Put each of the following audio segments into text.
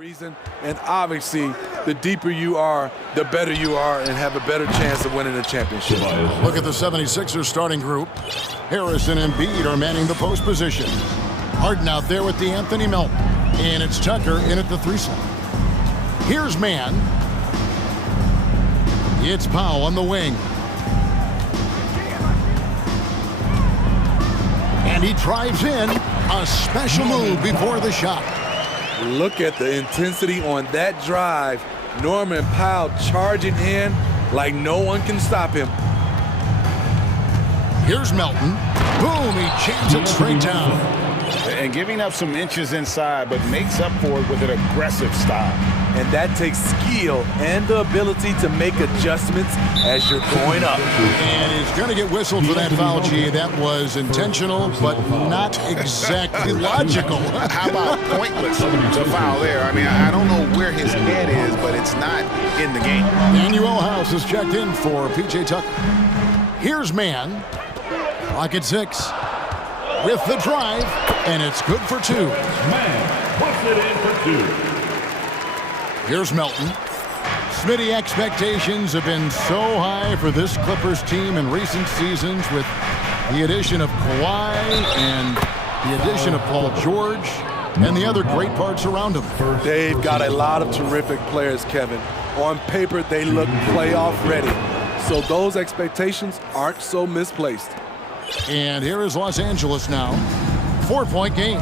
reason, and obviously, the deeper you are, the better you are, and have a better chance of winning the championship. Look at the 76ers starting group. Harrison and Embiid are manning the post position. Harden out there with the Anthony Melton, and it's Tucker in at the 3 slot. Here's man. It's Powell on the wing. And he drives in. A special move before the shot. Look at the intensity on that drive. Norman Powell charging in like no one can stop him. Here's Melton. Boom, he jams it straight down. And giving up some inches inside, but makes up for it with an aggressive style. And that takes skill and the ability to make adjustments as you're going up. And he's going to get whistled for that foul, G. That was intentional, but not exactly logical. How about pointless to foul there? I mean, I don't know where his head is, but it's not in the game. Manuel House is checked in for P.J. Tucker. Here's man. Clock at 6. With the drive, and it's good for 2. Man puts it in for 2. Here's Melton. Smitty, expectations have been so high for this Clippers team in recent seasons with the addition of Kawhi and the addition of Paul George and the other great parts around him. They've got a lot of terrific players, Kevin. On paper, they look playoff ready. So those expectations aren't so misplaced. And here is Los Angeles now. 4-point game.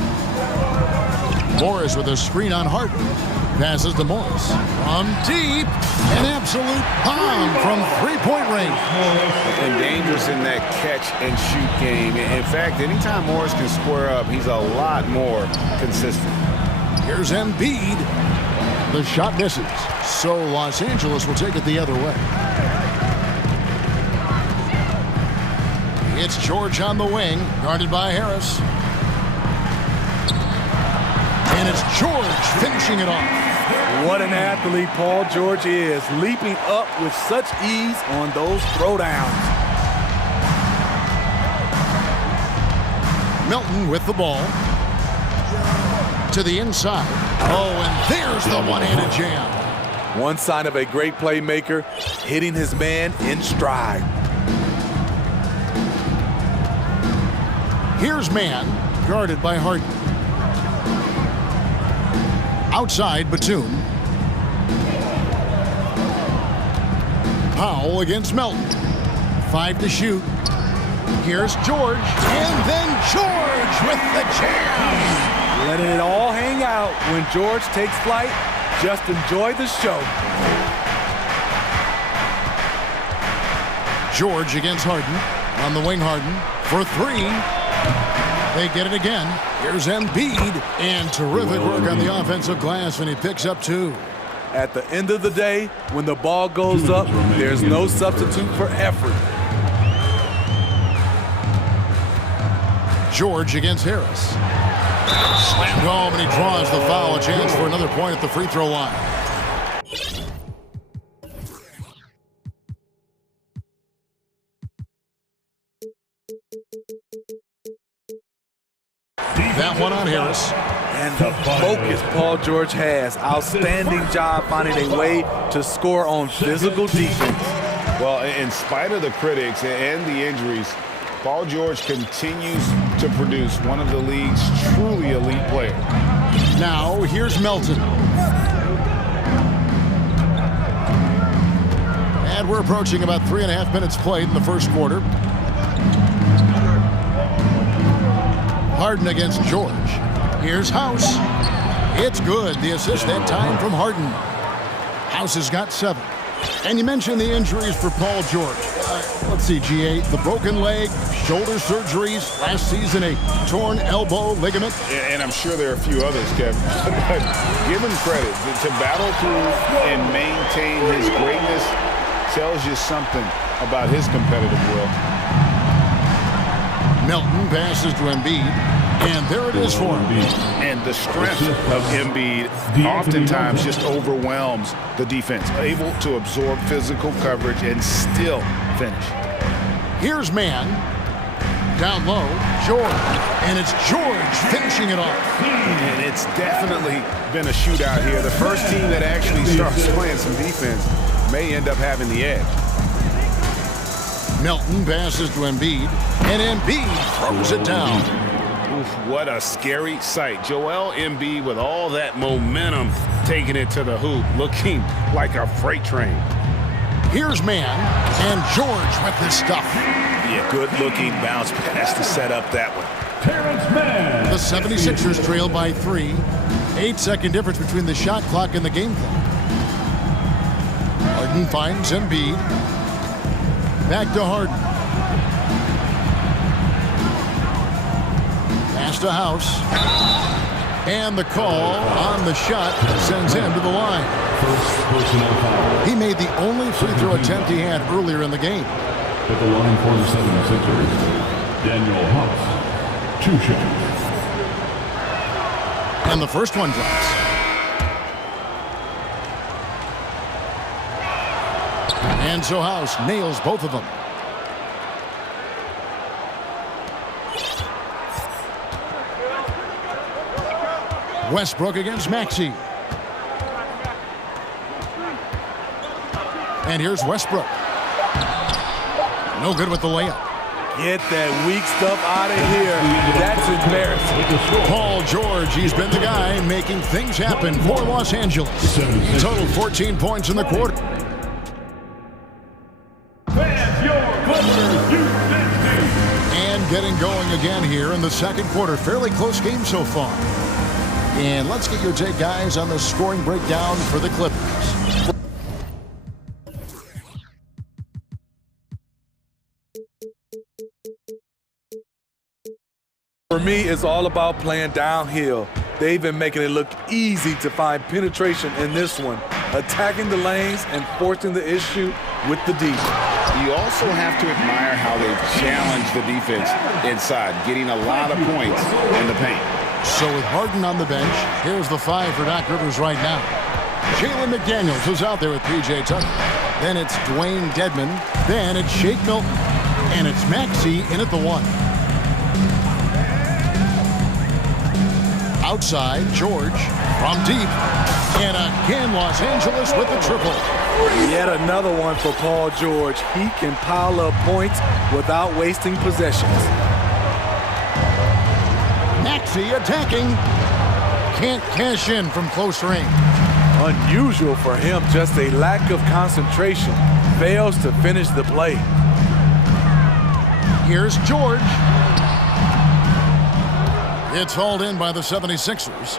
Morris with a screen on Harden. Passes to Morris. From deep, an absolute bomb from 3-point range. And dangerous in that catch-and-shoot game. In fact, anytime Morris can square up, he's a lot more consistent. Here's Embiid. The shot misses. So Los Angeles will take it the other way. It's George on the wing, guarded by Harris. And it's George finishing it off. What an athlete Paul George is, leaping up with such ease on those throwdowns. Melton with the ball. To the inside. Oh, and there's the one-handed jam. One sign of a great playmaker, hitting his man in stride. Here's man, guarded by Harden. Outside, Batum. Powell against Melton. 5 to shoot. Here's George. And then George with the jam. Letting it all hang out when George takes flight. Just enjoy the show. George against Harden. On the wing, Harden. For 3. They get it again. Here's Embiid. And terrific work on the offensive glass, and he picks up 2. At the end of the day, when the ball goes up, there's no substitute for effort. George against Harris. Slammed home, and he draws the foul. A chance for another point at the free throw line. That one on Harris. And the focus Paul George has. Outstanding job finding a way to score on physical defense. Well, in spite of the critics and the injuries, Paul George continues to produce one of the league's truly elite players. Now, here's Melton. And we're approaching about 3.5 minutes played in the first quarter. Harden against George. Here's House. It's good. The assist that time from Harden. House has got 7. And you mentioned the injuries for Paul George. Let's see, GA, the broken leg, shoulder surgeries, last season a torn elbow ligament. And I'm sure there are a few others, Kevin. But give him credit. To battle through and maintain his greatness tells you something about his competitive will. Melton passes to Embiid. And there it is for him. And the strength of Embiid oftentimes just overwhelms the defense, able to absorb physical coverage and still finish. Here's man. Down low, George. And it's George finishing it off. And it's definitely been a shootout here. The first team that actually starts playing some defense may end up having the edge. Melton passes to Embiid, and Embiid throws it down. Oof, what a scary sight. Joel Embiid with all that momentum taking it to the hoop, looking like a freight train. Here's Mann, and George with this stuff. Yeah, good-looking bounce pass to set up that one. The 76ers trail by 3. 8-second difference between the shot clock and the game clock. Harden finds Embiid. Back to Harden. Pass to House. And the call on the shot sends him to the line. He made the only free throw attempt he had earlier in the game. At the line for the 76ers, Daniel House, 2 shots. And the first one drops. And so House nails both of them. Westbrook against Maxey. And here's Westbrook. No good with the layup. Get that weak stuff out of here. That's embarrassing. Paul George, he's been the guy making things happen for Los Angeles. Total 14 points in the quarter. And getting going again here in the second quarter. Fairly close game so far. And let's get your take, guys, on the scoring breakdown for the Clippers. For me, it's all about playing downhill. They've been making it look easy to find penetration in this one, attacking the lanes and forcing the issue with the D. You also have to admire how they've challenged the defense inside, getting a lot of points in the paint. So with Harden on the bench, here's the 5 for Doc Rivers right now. Jalen McDaniels who's out there with P.J. Tucker. Then it's Dwayne Dedman. Then it's Shake Milton. And it's Maxey in at the 1. Outside, George from deep. And again, Los Angeles with the triple. Yet another one for Paul George. He can pile up points without wasting possessions. Maxey attacking. Can't cash in from close range. Unusual for him, just a lack of concentration. Fails to finish the play. Here's George. It's hauled in by the 76ers.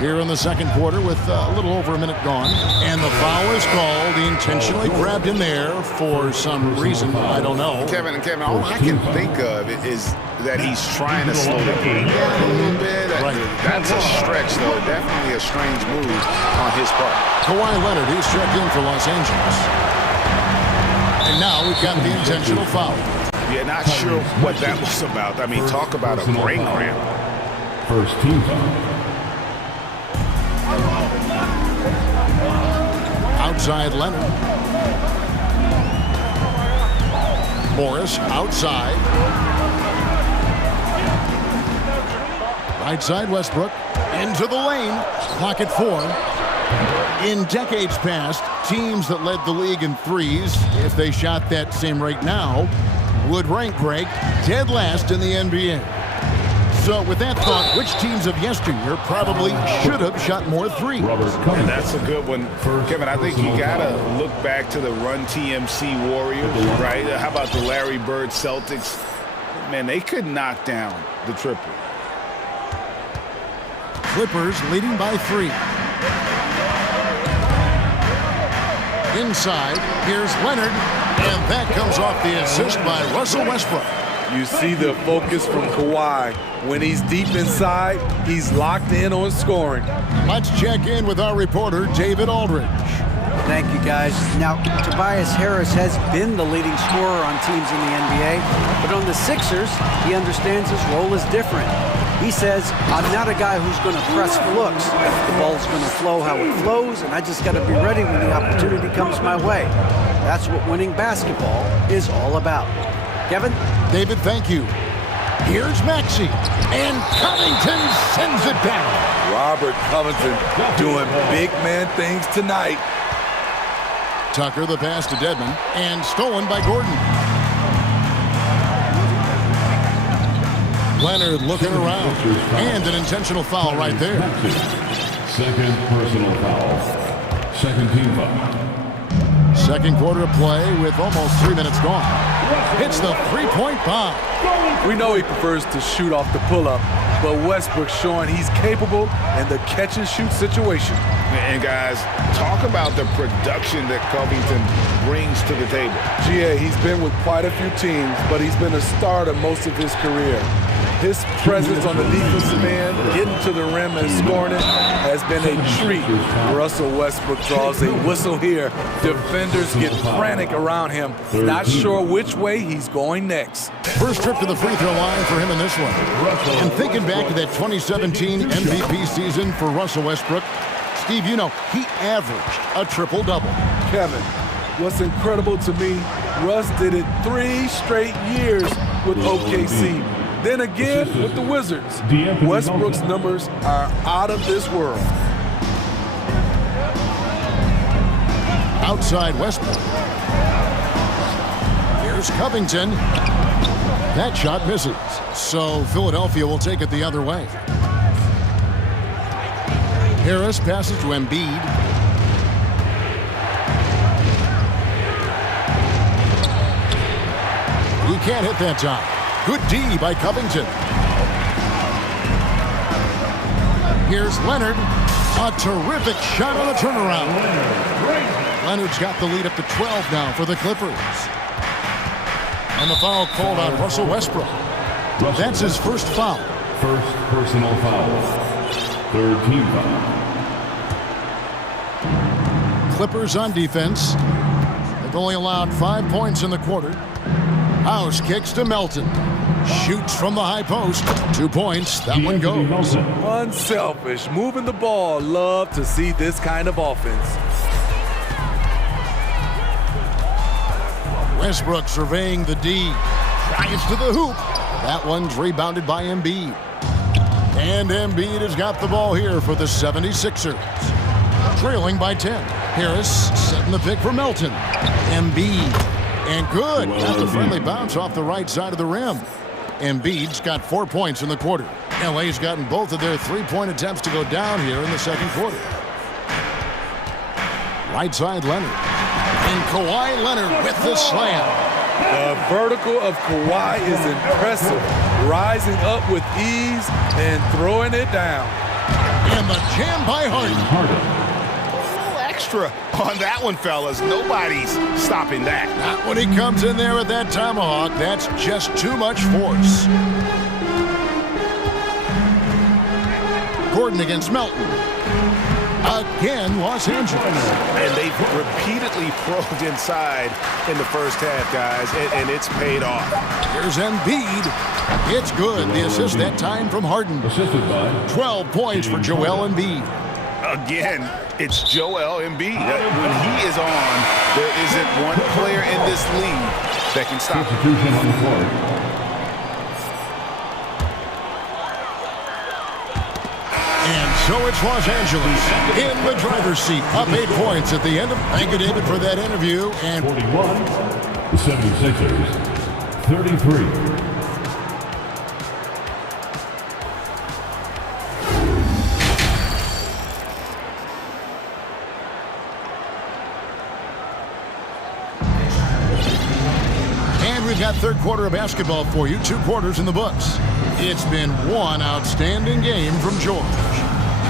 Here in the second quarter with a little over a minute gone. And the foul is called. He intentionally grabbed him there for some reason. I don't know. Kevin, all I can think of is that he's trying to slow the game down a little bit. Right. That's a stretch, though. Definitely a strange move on his part. Kawhi Leonard, he's checked in for Los Angeles. And now we've got the intentional foul. Yeah, not sure what that was about. I mean, talk about a brain cramp. First team foul. Outside Leonard. Morris outside. Right side Westbrook. Into the lane. Clock at 4. In decades past, teams that led the league in threes, if they shot that same rate now, would rank Greg dead last in the NBA. So with that thought, which teams of yesteryear probably should have shot more threes? And that's a good one. Kevin, I think you got to look back to the Run TMC Warriors, right? How about the Larry Bird Celtics? Man, they could knock down the triple. Clippers leading by 3. Inside, here's Leonard, and that comes off the assist by Russell Westbrook. You see the focus from Kawhi. When he's deep inside, he's locked in on scoring. Let's check in with our reporter, David Aldridge. Thank you, guys. Now, Tobias Harris has been the leading scorer on teams in the NBA, but on the Sixers, he understands his role is different. He says, I'm not a guy who's going to press for looks. The ball's going to flow how it flows, and I just got to be ready when the opportunity comes my way. That's what winning basketball is all about. Kevin? David, thank you. Here's Maxey, and Covington sends it down. Robert Covington doing big man things tonight. Tucker, the pass to Dedmon, and stolen by Gordon. Leonard looking around, and an intentional foul right there. Second personal foul. Second team foul. Second quarter of play with almost 3 minutes gone. Hits the three-point bomb. We know he prefers to shoot off the pull-up, but Westbrook's showing he's capable in the catch-and-shoot situation. And guys, talk about the production that Covington brings to the table. GA, he's been with quite a few teams, but he's been a starter most of his career. His presence on the defensive end, getting to the rim and scoring it, has been a treat. Russell Westbrook draws a whistle here. Defenders get frantic around him, not sure which way he's going next. First trip to the free throw line for him in this one. And thinking back to that 2017 MVP season for Russell Westbrook, Steve, you know, he averaged a triple-double. Kevin, what's incredible to me, Russ did it 3 straight years with OKC. Then again with the Wizards. Westbrook's numbers are out of this world. Outside Westbrook. Here's Covington. That shot misses. So Philadelphia will take it the other way. Harris passes to Embiid. He can't hit that time. Good D by Covington. Here's Leonard. A terrific shot on the turnaround. Leonard's got the lead up to 12 now for the Clippers. And the foul called on Russell Westbrook. That's his first foul. First personal foul. Third team foul. Clippers on defense. They've only allowed 5 points in the quarter. House kicks to Melton. Shoots from the high post. 2 points. That one goes. Unselfish. Moving the ball. Love to see this kind of offense. Westbrook surveying the D. Drives to the hoop. That one's rebounded by Embiid. And Embiid has got the ball here for the 76ers. Trailing by 10. Harris setting the pick for Melton. Embiid. And good. Got the friendly bounce off the right side of the rim. Embiid's got 4 points in the quarter. LA's gotten both of their three-point attempts to go down here in the second quarter. Right side Leonard. And Kawhi Leonard with the slam. The vertical of Kawhi is impressive. Rising up with ease and throwing it down. And the jam by Harden. Extra on that one, fellas. Nobody's stopping that. Not when he comes in there with that tomahawk. That's just too much force. Gordon against Melton. Again, Los Angeles. And they've repeatedly probed inside in the first half, guys, and it's paid off. Here's Embiid. It's good. The assist that time from Harden. Assisted by 12 points for Joel Embiid. Again, it's Joel Embiid. When he is on, there isn't one player in this league that can stop him. substitution on the court. And so it's Los Angeles in the driver's seat. Up 8 points at the end of. Thank you, David, for that interview. And 41, the 76ers, 33. we've got third quarter of basketball for you. 2 quarters in the books. It's been one outstanding game from George.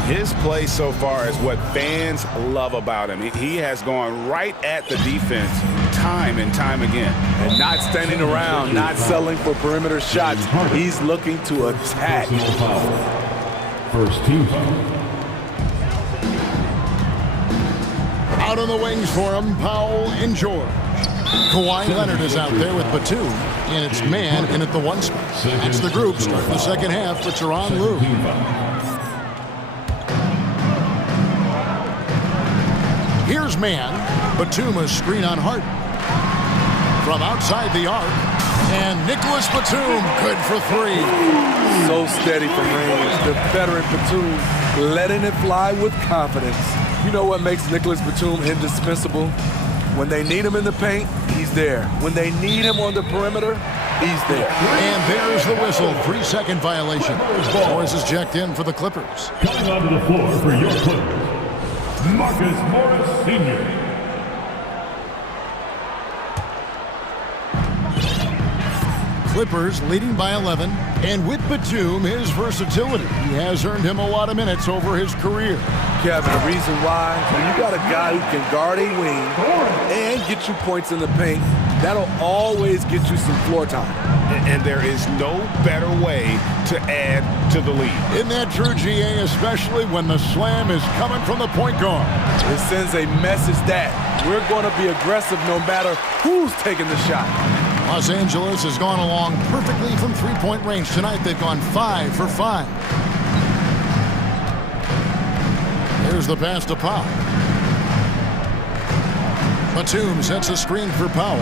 His play so far is what fans love about him. He has gone right at the defense time and time again. And not standing around, not settling for perimeter shots. He's looking to attack. First team foul. Out on the wings for him, Powell and George. Kawhi Leonard is out there with Batum, and it's man in at the 1 spot. That's the group starting the second half for Tyronn Lue. Here's man. Batum a screen on Harden. From outside the arc. And Nicholas Batum, good for 3. So steady from range. The veteran Batum letting it fly with confidence. You know what makes Nicholas Batum indispensable? When they need him in the paint, he's there. When they need him on the perimeter, he's there. And there's the whistle. 3-second violation. Morris is checked in for the Clippers. Coming onto the floor for your Clippers, Marcus Morris Sr. Clippers leading by 11, and with Batum, his versatility. He has earned him a lot of minutes over his career. Kevin, the reason why, when you got a guy who can guard a wing and get you points in the paint, that'll always get you some floor time. And there is no better way to add to the lead. Isn't that true, GA, especially when the slam is coming from the point guard? It sends a message that we're going to be aggressive no matter who's taking the shot. Los Angeles has gone along perfectly from three-point range. Tonight they've gone 5 for 5. Here's the pass to Powell. Batum sets a screen for Powell.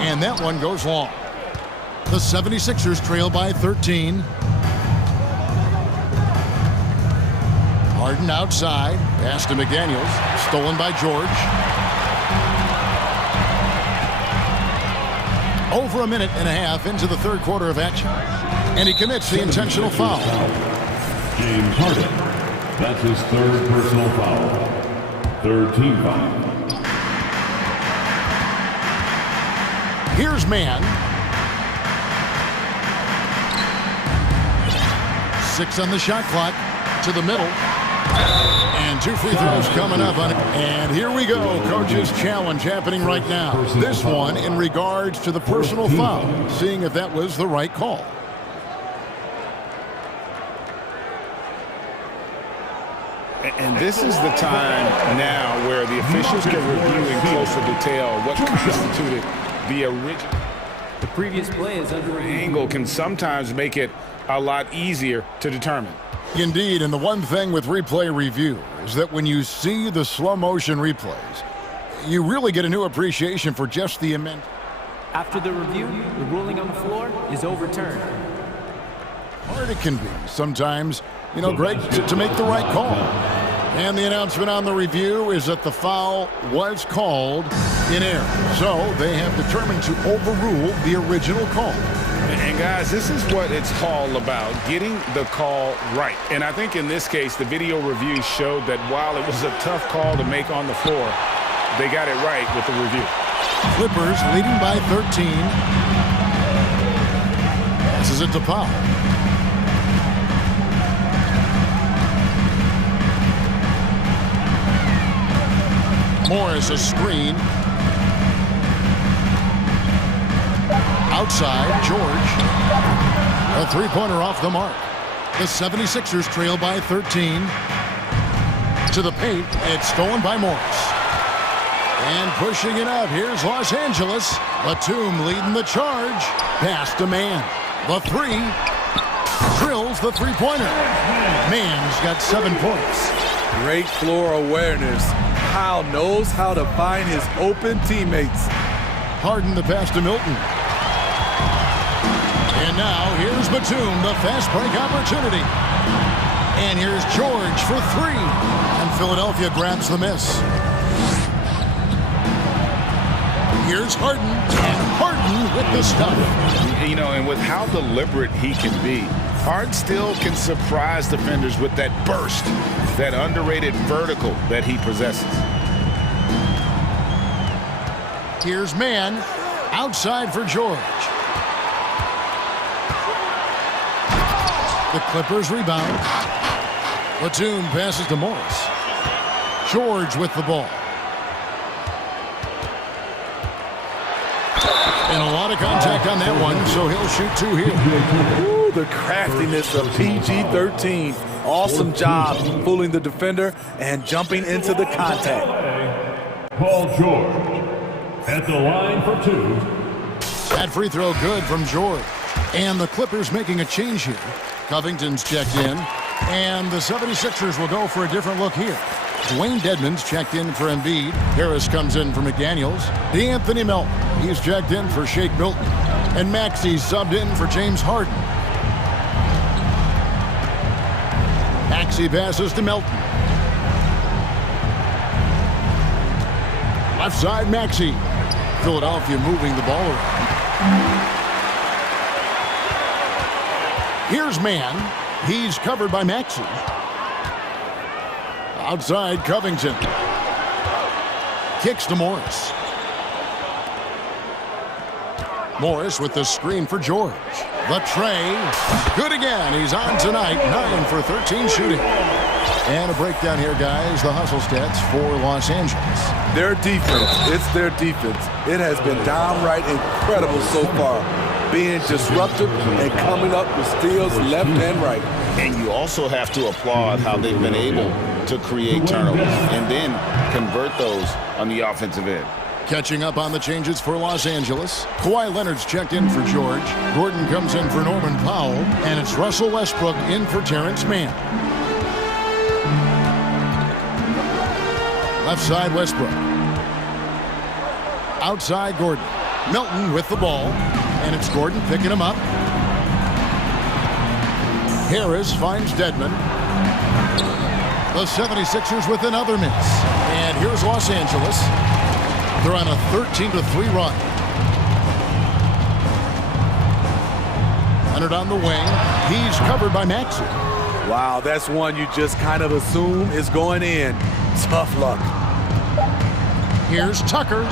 And that one goes long. The 76ers trail by 13. Harden outside. Pass to McDaniels. Stolen by George. Over a minute and a half into the third quarter of action. And he commits the intentional foul. James Harden. That's his 3rd personal foul. 3rd team foul. Here's man. 6 on the shot clock. To the middle. And 2 free throws coming up on it. And here we go. Coach's challenge happening right now. This one in regards to the personal foul. Seeing if that was the right call. And this is the time now where the officials can review in closer detail what constituted the original. The previous play is under Angle can sometimes make it a lot easier to determine. Indeed, and the one thing with replay review is that when you see the slow motion replays, you really get a new appreciation for just the immense. After the review, the ruling on the floor is overturned. Hard it can be sometimes, Greg, to make the right call. And the announcement on the review is that the foul was called in error. So they have determined to overrule the original call. And guys, this is what it's all about, getting the call right. And I think in this case, the video review showed that while it was a tough call to make on the floor, they got it right with the review. Clippers leading by 13. Passes it to Powell. Morris a screen. Outside, George. A three-pointer off the mark. The 76ers trail by 13. To the paint, it's stolen by Morris. And pushing it out, here's Los Angeles. Batum leading the charge. Pass to Mann. The 3. Drills the three-pointer. Mann's got 7 points. Great floor awareness. Powell knows how to find his open teammates. Harden the pass to Milton. And now here's Batum, the fast break opportunity. And here's George for 3. And Philadelphia grabs the miss. Here's Harden. And Harden with the stuff. And with how deliberate he can be, Harden still can surprise defenders with that burst, that underrated vertical that he possesses. Here's Mann. Outside for George. The Clippers rebound. Batum passes to Morris. George with the ball. And a lot of contact on that one, so he'll shoot 2 here. Ooh, the craftiness of PG-13. Awesome job fooling the defender and jumping into the contact. Paul George at the line for two. That free throw good from George. And the Clippers making a change here. Covington's checked in. And the 76ers will go for a different look here. Dwayne Dedmon's checked in for Embiid. Harris comes in for McDaniels. D'Anthony Melton, he's checked in for Shake Milton. And Maxey's subbed in for James Harden. Maxey passes to Melton. Left side, Maxey. Philadelphia moving the ball around. Here's Mann. He's covered by Maxey. Outside, Covington. Kicks to Morris. Morris with the screen for George. The tray. Good again. He's on tonight. 9 for 13 shooting. And a breakdown here, guys. The hustle stats for Los Angeles. Their defense. It's their defense. It has been downright incredible so far. Being disruptive and coming up with steals left and right. And you also have to applaud how they've been able to create turnovers and then convert those on the offensive end. Catching up on the changes for Los Angeles. Kawhi Leonard's checked in for George. Gordon comes in for Norman Powell. And it's Russell Westbrook in for Terrence Mann. Left side, Westbrook. Outside, Gordon. Milton with the ball. And it's Gordon picking him up. Harris finds Dedmon. The 76ers with another miss. And here's Los Angeles. They're on a 13-3 run. Leonard on the wing. He's covered by Maxey. Wow, that's one you just kind of assume is going in. Tough luck. Here's Tucker.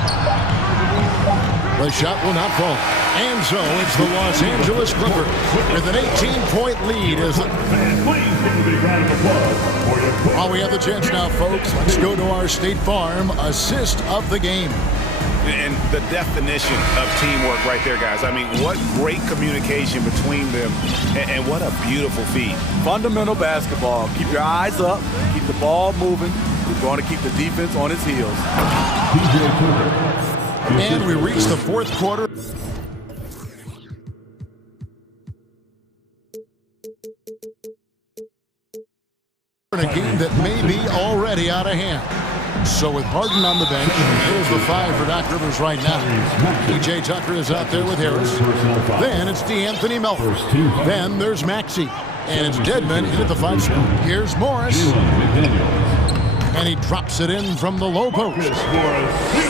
The shot will not fall. And so it's the Los Angeles Clippers with an 18-point lead. While we have the chance now, folks, let's go to our State Farm assist of the game. And the definition of teamwork right there, guys. I mean, what great communication between them, and what a beautiful feat. Fundamental basketball. Keep your eyes up. Keep the ball moving. We're going to keep the defense on its heels. And we reach the fourth quarter. In a game that may be already out of hand. So with Harden on the bench, here's the 5 for Doc Rivers right now. P.J. Tucker is out there with Harris. Then it's D'Anthony Melton. Then there's Maxey. And it's Dedmon in at the 5 spot. Here's Morris. And he drops it in from the low post.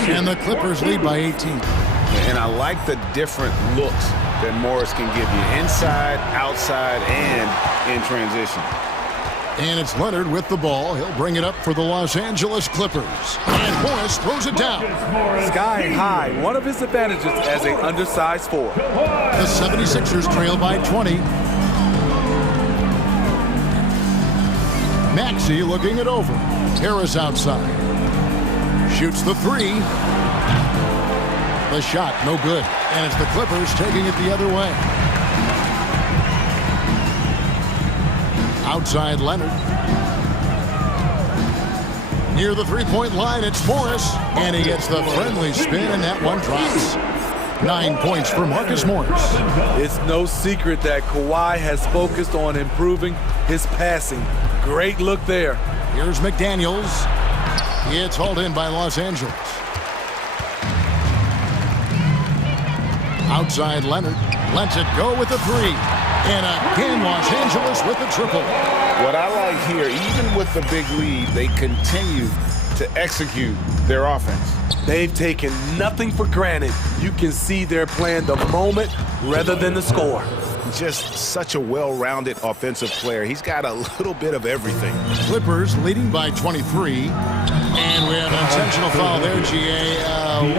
And the Clippers lead by 18. And I like the different looks that Morris can give you. Inside, outside, and in transition. And it's Leonard with the ball. He'll bring it up for the Los Angeles Clippers. And Morris throws it down. Sky high. One of his advantages as an undersized forward. The 76ers trail by 20. Maxey looking it over. Harris outside. Shoots the 3. The shot, no good. And it's the Clippers taking it the other way. Outside Leonard. Near the three-point line, it's Morris. And he gets the friendly spin, and that one drops. 9 points for Marcus Morris. It's no secret that Kawhi has focused on improving his passing. Great look there. Here's McDaniels. It's hauled in by Los Angeles. Outside Leonard. Lets it go with the 3. And again, Los Angeles with the triple. What I like here, even with the big lead, they continue to execute their offense. They've taken nothing for granted. You can see they're playing the moment rather than the score. Just such a well-rounded offensive player. He's got a little bit of everything. Clippers leading by 23. And we have an intentional foul there, GA.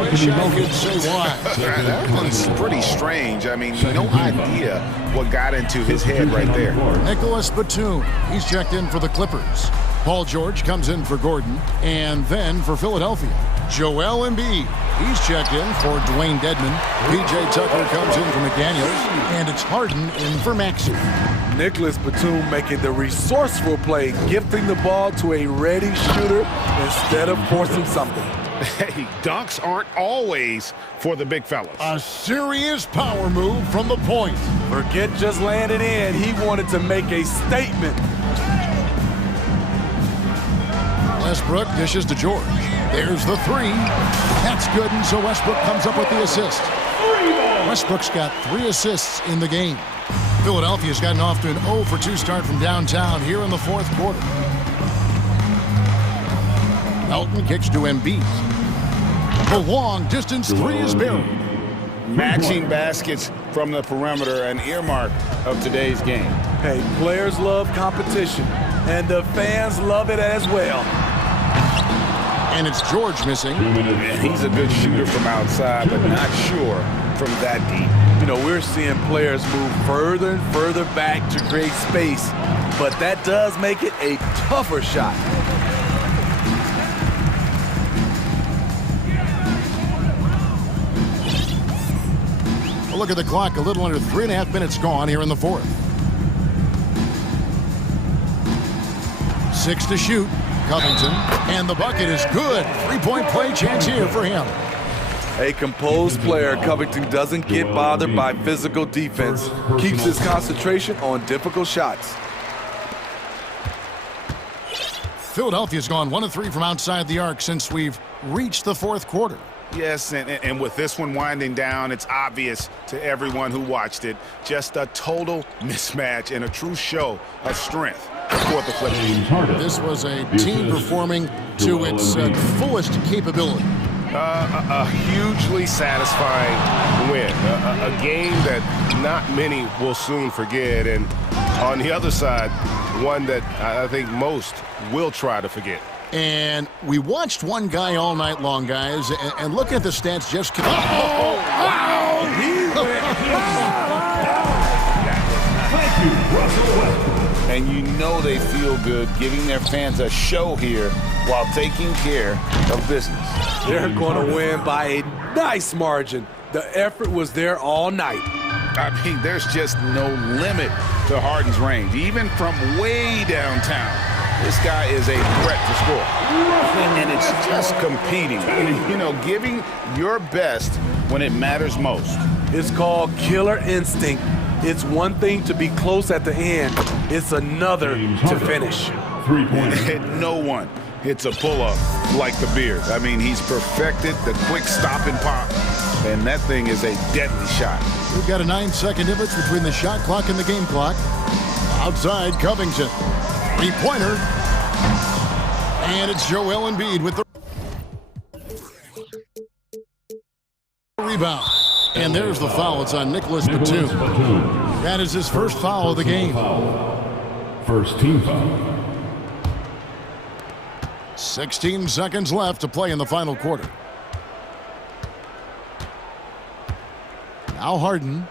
Wish I could say why. That one's pretty strange. I mean, no idea what got into his head right there. Nicholas Batum. He's checked in for the Clippers. Paul George comes in for Gordon. And then for Philadelphia, Joel Embiid. He's checked in for Dwayne Dedman. PJ Tucker comes in for McDaniels. And it's Harden in for Maxey. Nicholas Batum making the resourceful play, gifting the ball to a ready shooter instead of forcing something. Hey, dunks aren't always for the big fellas. A serious power move from the point. Forget just laying it in. He wanted to make a statement. Westbrook dishes to George. There's the three. That's good, and so Westbrook comes up with the assist. Westbrook's got 3 assists in the game. Philadelphia's gotten off to an 0 for 2 start from downtown here in the 4th quarter. Melton kicks to Embiid. The long-distance 3 is buried. Matching baskets from the perimeter, an earmark of today's game. Hey, players love competition, and the fans love it as well. And it's George missing. And he's a good shooter from outside, but not sure from that deep. You know, we're seeing players move further and further back to create space, but that does make it a tougher shot. Look at the clock, a little under 3.5 minutes gone here in the 4th. 6 to shoot, Covington, and the bucket is good. 3-point play chance here for him. A composed player, Covington doesn't get bothered by physical defense, keeps his concentration on difficult shots. Philadelphia's gone 1 of 3 from outside the arc since we've reached the 4th quarter. Yes, and with this one winding down, it's obvious to everyone who watched it. Just a total mismatch and a true show of strength for the Clippers. This was a team performing to its fullest capability. A hugely satisfying win. A game that not many will soon forget. And on the other side, one that I think most will try to forget. And we watched one guy all night long, guys, and look at the stats just... And you know they feel good giving their fans a show here while taking care of business. They're going to win by a nice margin. The effort was there all night. I mean, there's just no limit to Harden's range, even from way downtown. This guy is a threat to score. And it's just competing, you know, giving your best when it matters most. It's called killer instinct. It's one thing to be close at the end. It's another to finish. 3-pointer. No one hits a pull-up like the Beard. I mean, he's perfected the quick stop and pop, and that thing is a deadly shot. We've got a 9-second difference between the shot clock and the game clock. Outside, Covington. 3-pointer. And it's Joel Embiid with the rebound. And there's the foul. It's on Nicholas Batum. That is his first foul of the game. First team foul. 16 seconds left to play in the final quarter. Now Harden.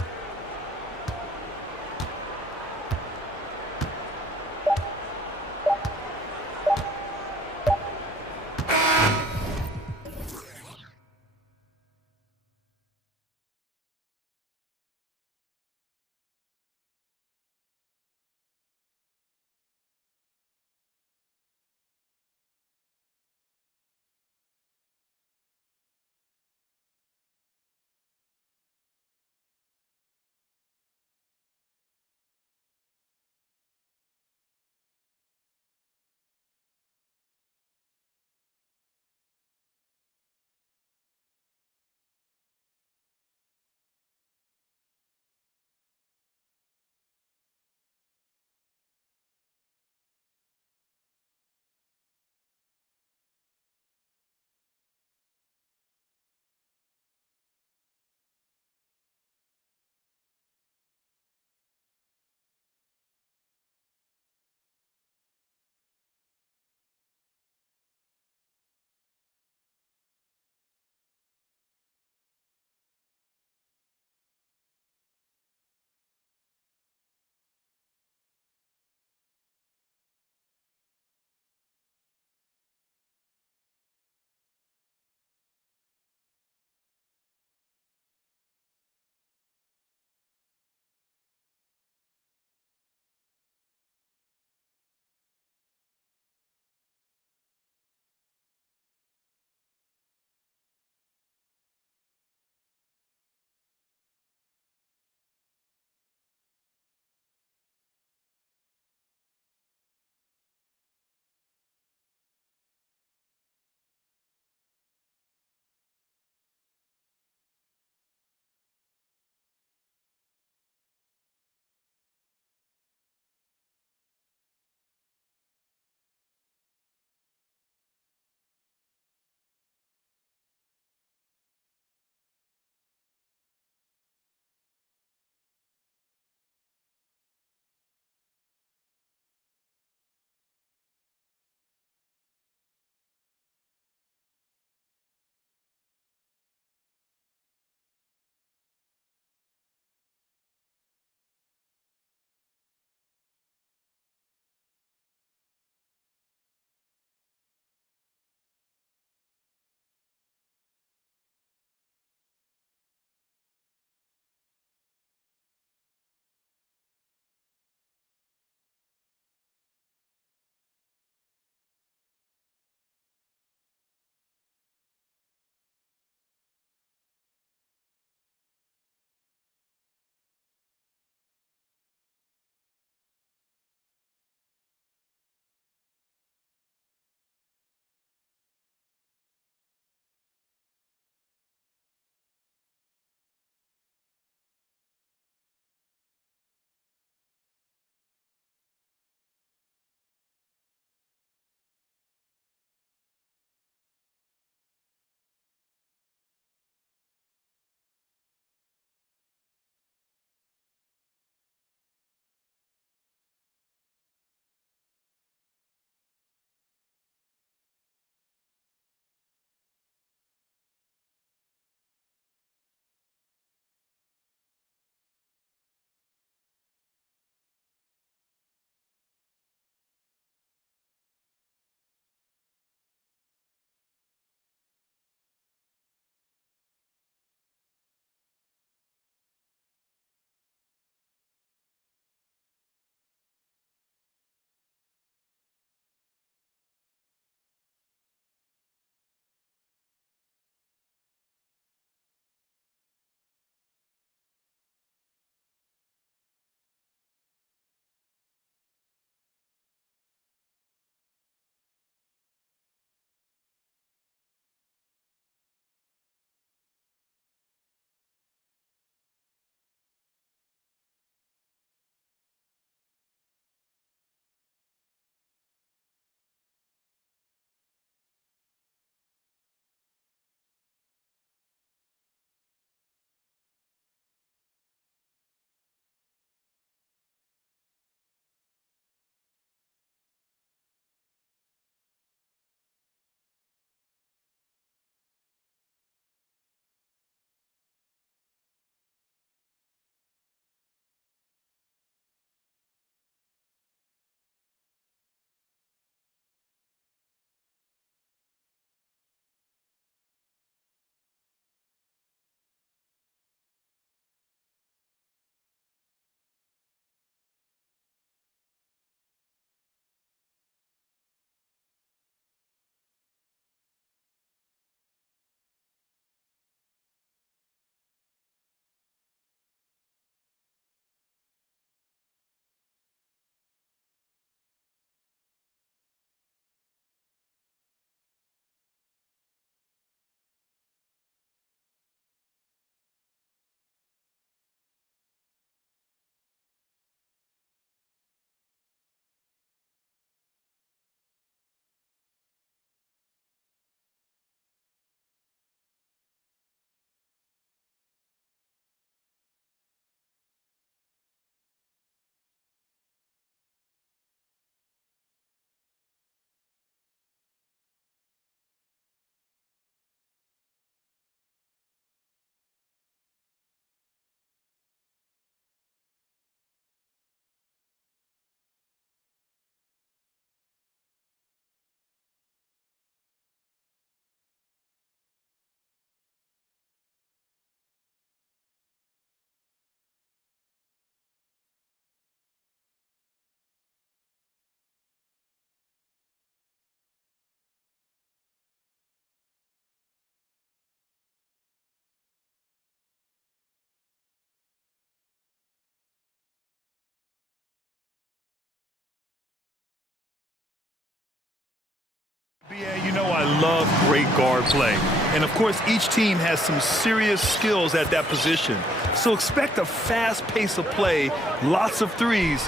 You know I love great guard play. And of course, each team has some serious skills at that position. So expect a fast pace of play, lots of threes.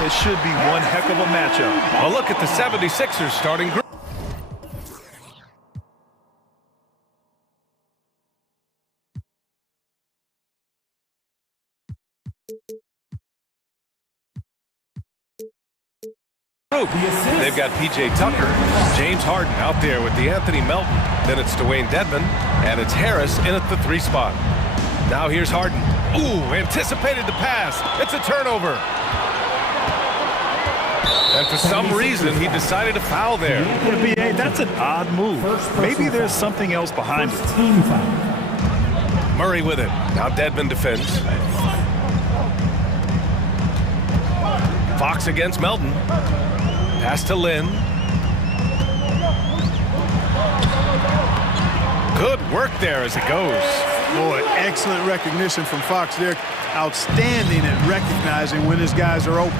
It should be one heck of a matchup. Well, look at the 76ers starting group. They've got P.J. Tucker, James Harden out there with the Anthony Melton. Then it's Dwayne Dedmon, and it's Harris in at the 3 spot. Now here's Harden. Ooh, anticipated the pass. It's a turnover. And for some reason, he decided to foul there. Yeah, B.A., that's an odd move. Maybe there's something else behind it. Murray with it. Now Dedmon defends. Fox against Melton. Pass to Lynn. Good work there as it goes. Boy, excellent recognition from Fox there. Outstanding at recognizing when his guys are open.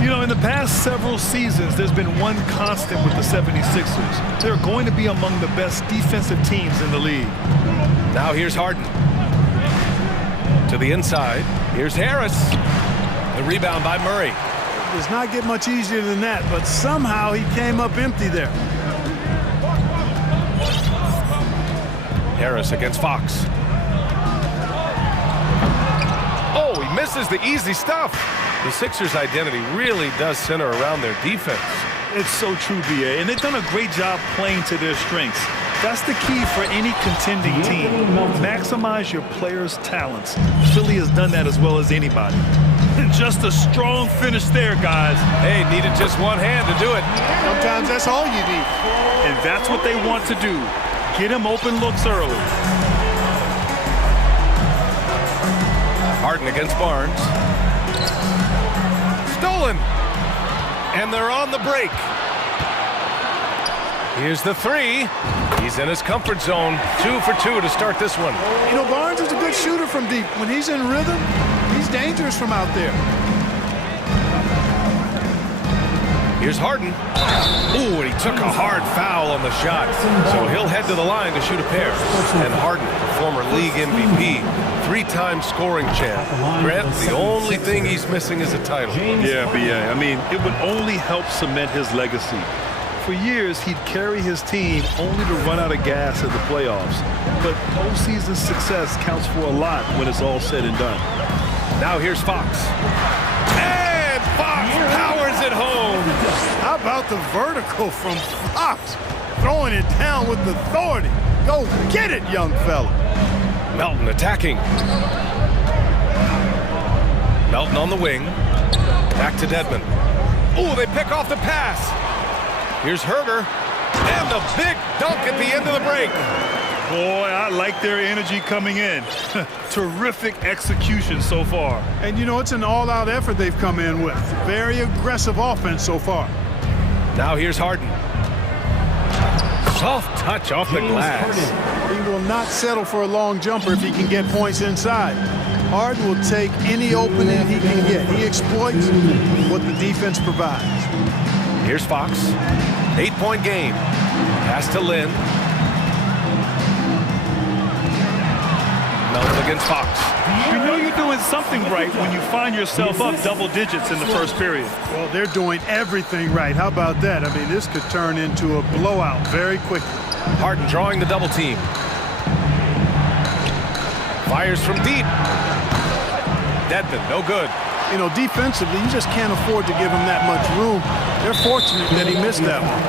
You know, in the past several seasons, there's been one constant with the 76ers. They're going to be among the best defensive teams in the league. Now here's Harden. To the inside. Here's Harris. The rebound by Murray. Does not get much easier than that, but somehow he came up empty there. Harris against Fox. Oh, he misses the easy stuff. The Sixers' identity really does center around their defense. It's so true, B.A., and they've done a great job playing to their strengths. That's the key for any contending team. Maximize your players' talents. Philly has done that as well as anybody. Just a strong finish there, guys. Hey, needed just one hand to do it. Sometimes that's all you need. And that's what they want to do. Get him open looks early. Harden against Barnes. Stolen. And they're on the break. Here's the 3. He's in his comfort zone. 2 for 2 to start this one. You know, Barnes is a good shooter from deep. When he's in rhythm, he's dangerous from out there. Here's Harden. Ooh, and he took a hard foul on the shot. So he'll head to the line to shoot a pair. And Harden, former league MVP, 3-time scoring champ. Grant, the only thing he's missing is a title. Yeah, B.A. I mean, it would only help cement his legacy. For years, he'd carry his team only to run out of gas at the playoffs. But postseason success counts for a lot when it's all said and done. Now here's Fox. And Fox powers it home. How about the vertical from Fox? Throwing it down with authority. Go get it, young fella. Melton attacking. Melton on the wing. Back to Dedmon. Ooh, they pick off the pass. Here's Herder. And the big dunk at the end of the break. Boy, I like their energy coming in. Terrific execution so far. And you know, it's an all-out effort they've come in with. Very aggressive offense so far. Now here's Harden. Soft touch off the glass. He will not settle for a long jumper if he can get points inside. Harden will take any opening he can get. He exploits what the defense provides. Here's Fox. 8-point game. Pass to Lynn. Melton against Fox. You know you're doing something right when you find yourself up double digits in the first period. Well, they're doing everything right. How about that? I mean, this could turn into a blowout very quickly. Harden drawing the double team. Fires from deep. Dedmon, no good. You know, defensively, you just can't afford to give him that much room. They're fortunate that he missed that one.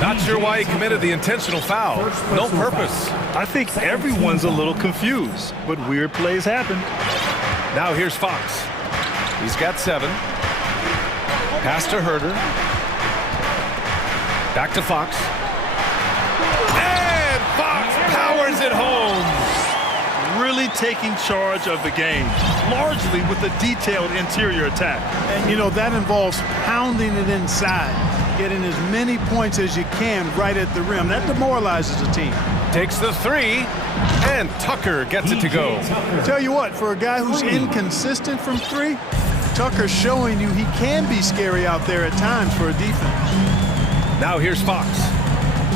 Not sure why he committed the intentional foul. No purpose. I think everyone's a little confused, but weird plays happen. Now here's Fox. He's got 7. Pass to Herder. Back to Fox. And Fox powers it home. Really taking charge of the game, largely with a detailed interior attack. And, you know, that involves pounding it inside, getting as many points as you can right at the rim. That demoralizes a team. Takes the 3, and Tucker gets it to go. Tell you what, for a guy who's inconsistent from 3, Tucker's showing you he can be scary out there at times for a defense. Now here's Fox.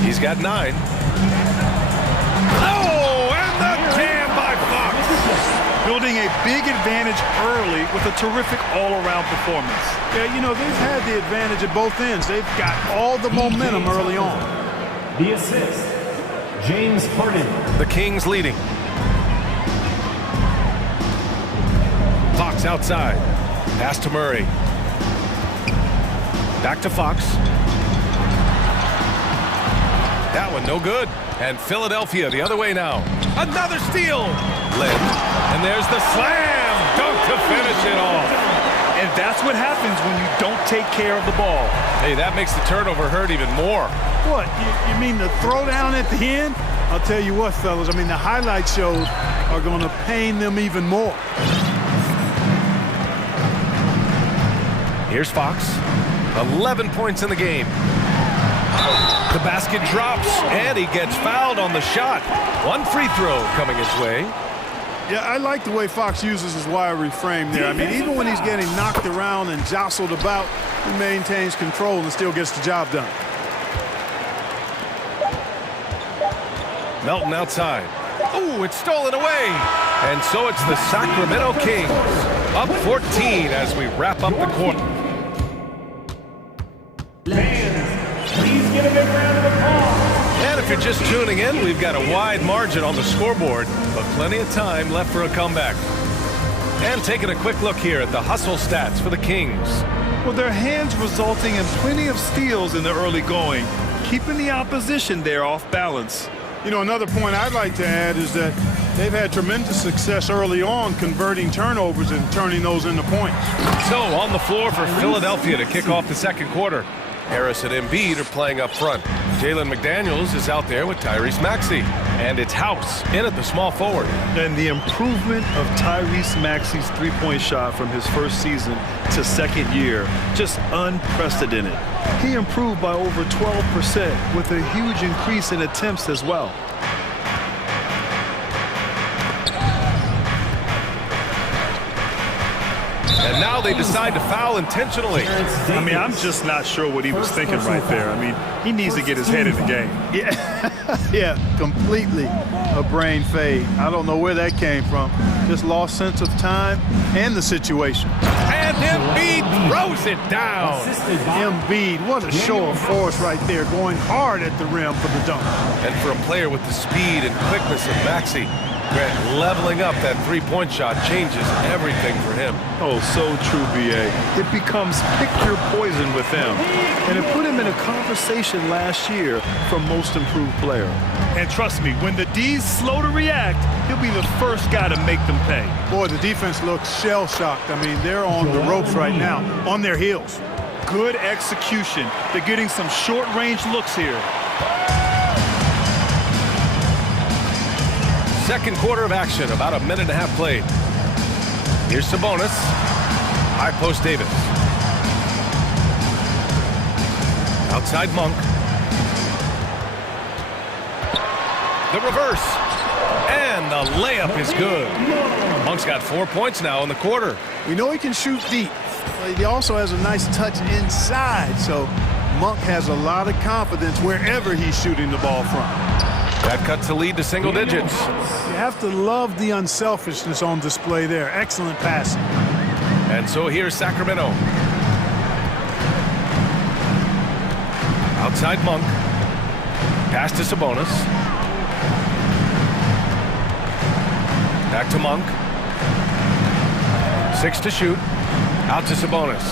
He's got 9. Oh, and the jam by Fox. Building a big advantage early with a terrific all-around performance. Yeah, you know, they've had the advantage at both ends. They've got all the momentum early on. The assist, James Harden. The Kings leading. Fox outside. Pass to Murray. Back to Fox. That one no good. And Philadelphia the other way now. Another steal. Lynn. And there's the slam. Dunk to finish it off. And that's what happens when you don't take care of the ball. Hey, that makes the turnover hurt even more. What, you mean the throwdown at the end? I'll tell you what, fellas, I mean, the highlight shows are going to pain them even more. Here's Fox. 11 points in the game. The basket drops, and he gets fouled on the shot. One free throw coming his way. Yeah, I like the way Fox uses his wiry frame there. I mean, even when he's getting knocked around and jostled about, he maintains control and still gets the job done. Melton outside. Oh, it's stolen away. And so it's the Sacramento Kings up 14 as we wrap up the quarter. Please give a big round of applause. And if you're just tuning in, we've got a wide margin on the scoreboard, but plenty of time left for a comeback. And taking a quick look here at the hustle stats for the Kings. Well, their hands resulting in plenty of steals in the early going, keeping the opposition there off balance. You know, another point I'd like to add is that they've had tremendous success early on converting turnovers and turning those into points. So on the floor for Philadelphia to kick off the second quarter. Harris and Embiid are playing up front. Jalen McDaniels is out there with Tyrese Maxey. And it's House in at the small forward. And the improvement of Tyrese Maxey's three-point shot from his first season to second year, just unprecedented. He improved by over 12% with a huge increase in attempts as well. And now they decide to foul intentionally. I mean, I'm just not sure what he was thinking right there. I mean, he needs to get his head in the game. Yeah, completely a brain fade. I don't know where that came from. Just lost sense of time and the situation. And Embiid throws it down. Embiid, what a show of force right there, going hard at the rim for the dunk. And for a player with the speed and quickness of Maxey, Grant, leveling up that three-point shot changes everything for him. Oh, so true, B.A. It becomes pick your poison with him. And it put him in a conversation last year for most improved player. And trust me, when the D's slow to react, he'll be the first guy to make them pay. Boy, the defense looks shell-shocked. I mean, they're on the ropes right now, on their heels. Good execution. They're getting some short-range looks here. Second quarter of action, about a minute and a half played. Here's Sabonis. High post Davis. Outside Monk. The reverse. And the layup is good. Monk's got 4 points now in the quarter. We know he can shoot deep. But he also has a nice touch inside, so Monk has a lot of confidence wherever he's shooting the ball from. That cuts the lead to single digits. You have to love the unselfishness on display there. Excellent passing. And so here's Sacramento. Outside Monk. Pass to Sabonis. Back to Monk. 6 to shoot. Out to Sabonis.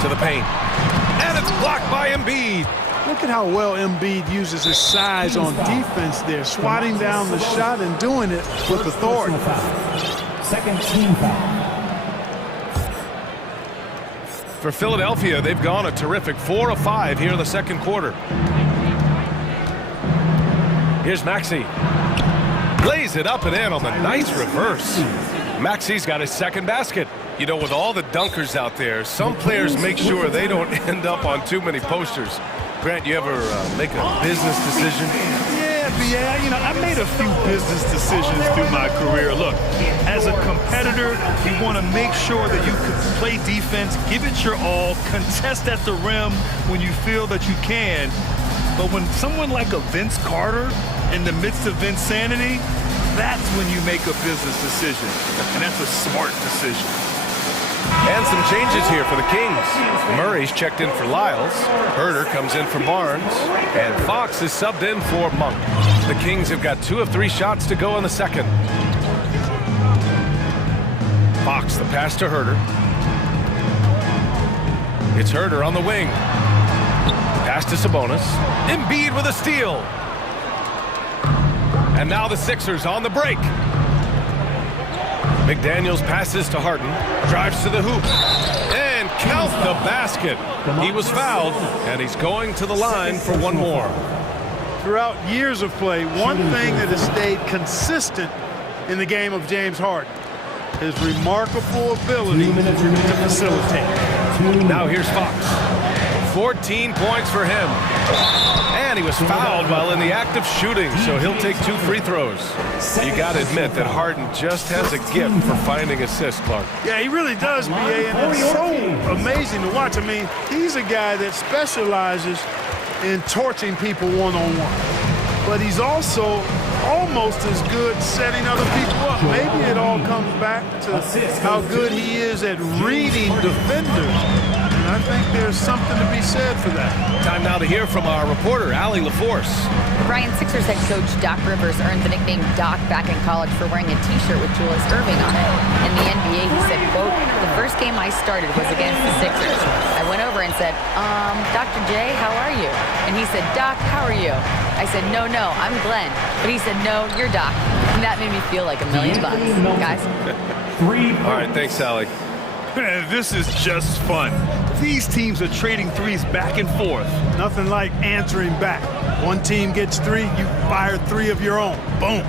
To the paint. And it's blocked by Embiid. Look at how well Embiid uses his size on defense there, swatting down the shot and doing it with authority. Second team foul. For Philadelphia, they've gone a terrific 4 of 5 here in the second quarter. Here's Maxey. Lays it up and in on the nice reverse. Maxey's got his second basket. You know, with all the dunkers out there, some players make sure they don't end up on too many posters. Grant, you ever make a business decision? Yeah, you know, I made a few business decisions through my career. Look, as a competitor, you want to make sure that you can play defense, give it your all, contest at the rim when you feel that you can. But when someone like a Vince Carter in the midst of insanity, that's when you make a business decision. And that's a smart decision. And some changes here for the Kings. Murray's checked in for Lyles. Herder comes in for Barnes. And Fox is subbed in for Monk. The Kings have got 2 of 3 shots to go in the second. Fox, the pass to Herder. It's Herder on the wing. Pass to Sabonis. Embiid with a steal. And now the Sixers on the break. McDaniels passes to Harden, drives to the hoop, and count the basket. He was fouled, and he's going to the line for one more. Throughout years of play, one thing that has stayed consistent in the game of James Harden, his remarkable ability to facilitate. Now here's Fox. 14 points for him. And he was fouled while in the act of shooting, so he'll take 2 free throws. You got to admit that Harden just has a gift for finding assists, Clark. Yeah, he really does, B.A., and it's so amazing to watch. I mean, he's a guy that specializes in torching people one-on-one. But he's also almost as good setting other people up. Maybe it all comes back to how good he is at reading defenders. I think there's something to be said for that. Time now to hear from our reporter, Allie LaForce. Brian, Sixers head coach Doc Rivers earned the nickname Doc back in college for wearing a T-shirt with Julius Erving on it. In the NBA, he said, quote, "The first game I started was against the Sixers. I went over and said, Dr. J, how are you?" And he said, "Doc, how are you?" I said, no, I'm Glenn." But he said, "No, you're Doc." And that made me feel like $1 million, guys. All right, thanks, Allie. This is just fun. These teams are trading threes back and forth. Nothing like answering back. One team gets 3, you fire 3 of your own. Boom.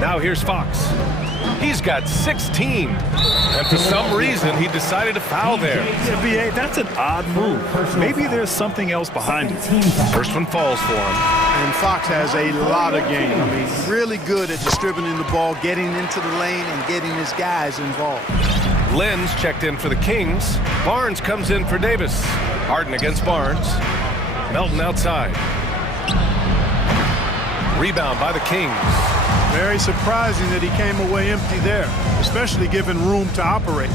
Now here's Fox. He's got 16. And for some reason, he decided to foul there. Yeah, B.A., that's an odd move. Maybe there's something else behind it. First one falls for him. And Fox has a lot of game. I mean, really good at distributing the ball, getting into the lane, and getting his guys involved. Lynn's checked in for the Kings. Barnes comes in for Davis. Harden against Barnes. Melton outside. Rebound by the Kings. Very surprising that he came away empty there, especially given room to operate.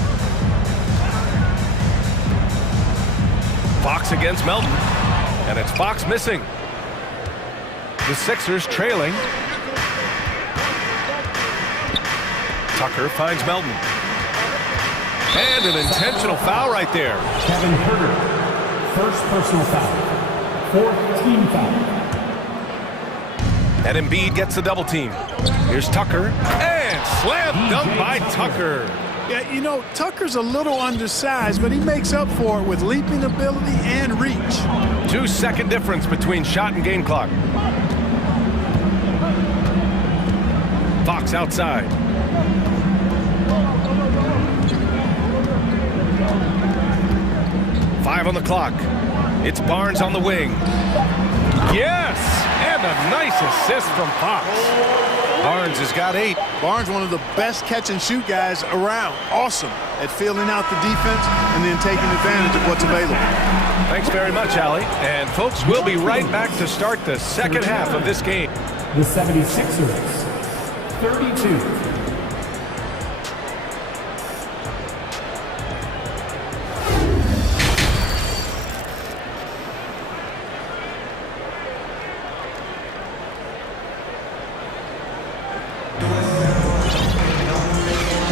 Fox against Melton. And it's Fox missing. The Sixers trailing. Tucker finds Melton. And an intentional foul right there. Kevin Herder, first personal foul, 4th team foul. And Embiid gets the double team. Here's Tucker. And slam dunk by Tucker. Yeah, you know, Tucker's a little undersized, but he makes up for it with leaping ability and reach. 2-second difference between shot and game clock. Fox outside. Five on the clock. It's Barnes on the wing. Yes! And a nice assist from Fox. Barnes has got 8. Barnes, one of the best catch-and-shoot guys around. Awesome at filling out the defense and then taking advantage of what's available. Thanks very much, Allie. And folks, we'll be right back to start the second half of this game. The 76ers, 32.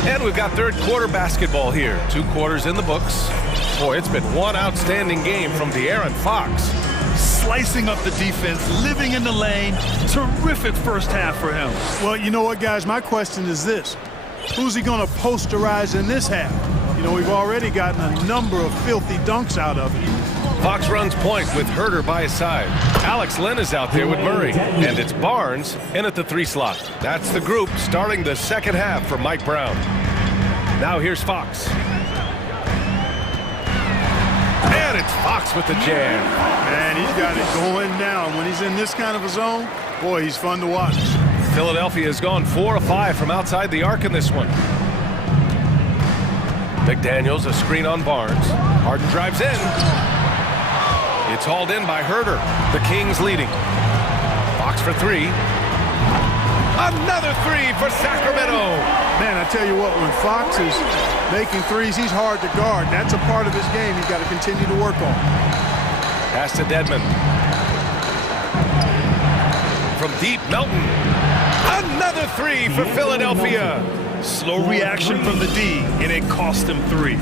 And we've got third quarter basketball here. 2 quarters in the books. Boy, it's been one outstanding game from De'Aaron Fox. Slicing up the defense, living in the lane. Terrific first half for him. Well, you know what, guys? My question is this. Who's he going to posterize in this half? You know, we've already gotten a number of filthy dunks out of him. Fox runs point with Herder by his side. Alex Len is out there with Murray. And it's Barnes in at the 3 slot. That's the group starting the second half for Mike Brown. Now here's Fox. And it's Fox with the jam. Man, he's got it going now. When he's in this kind of a zone, boy, he's fun to watch. Philadelphia has gone 4 of 5 from outside the arc in this one. McDaniels, a screen on Barnes. Harden drives in. It's hauled in by Herder. The Kings leading. Fox for three. Another three for Sacramento. Man, I tell you what, when Fox is making threes, he's hard to guard. That's a part of his game he's got to continue to work on. Pass to Dedmon. From deep, Melton. Another three for Philadelphia. Slow reaction from the D, and it cost him three.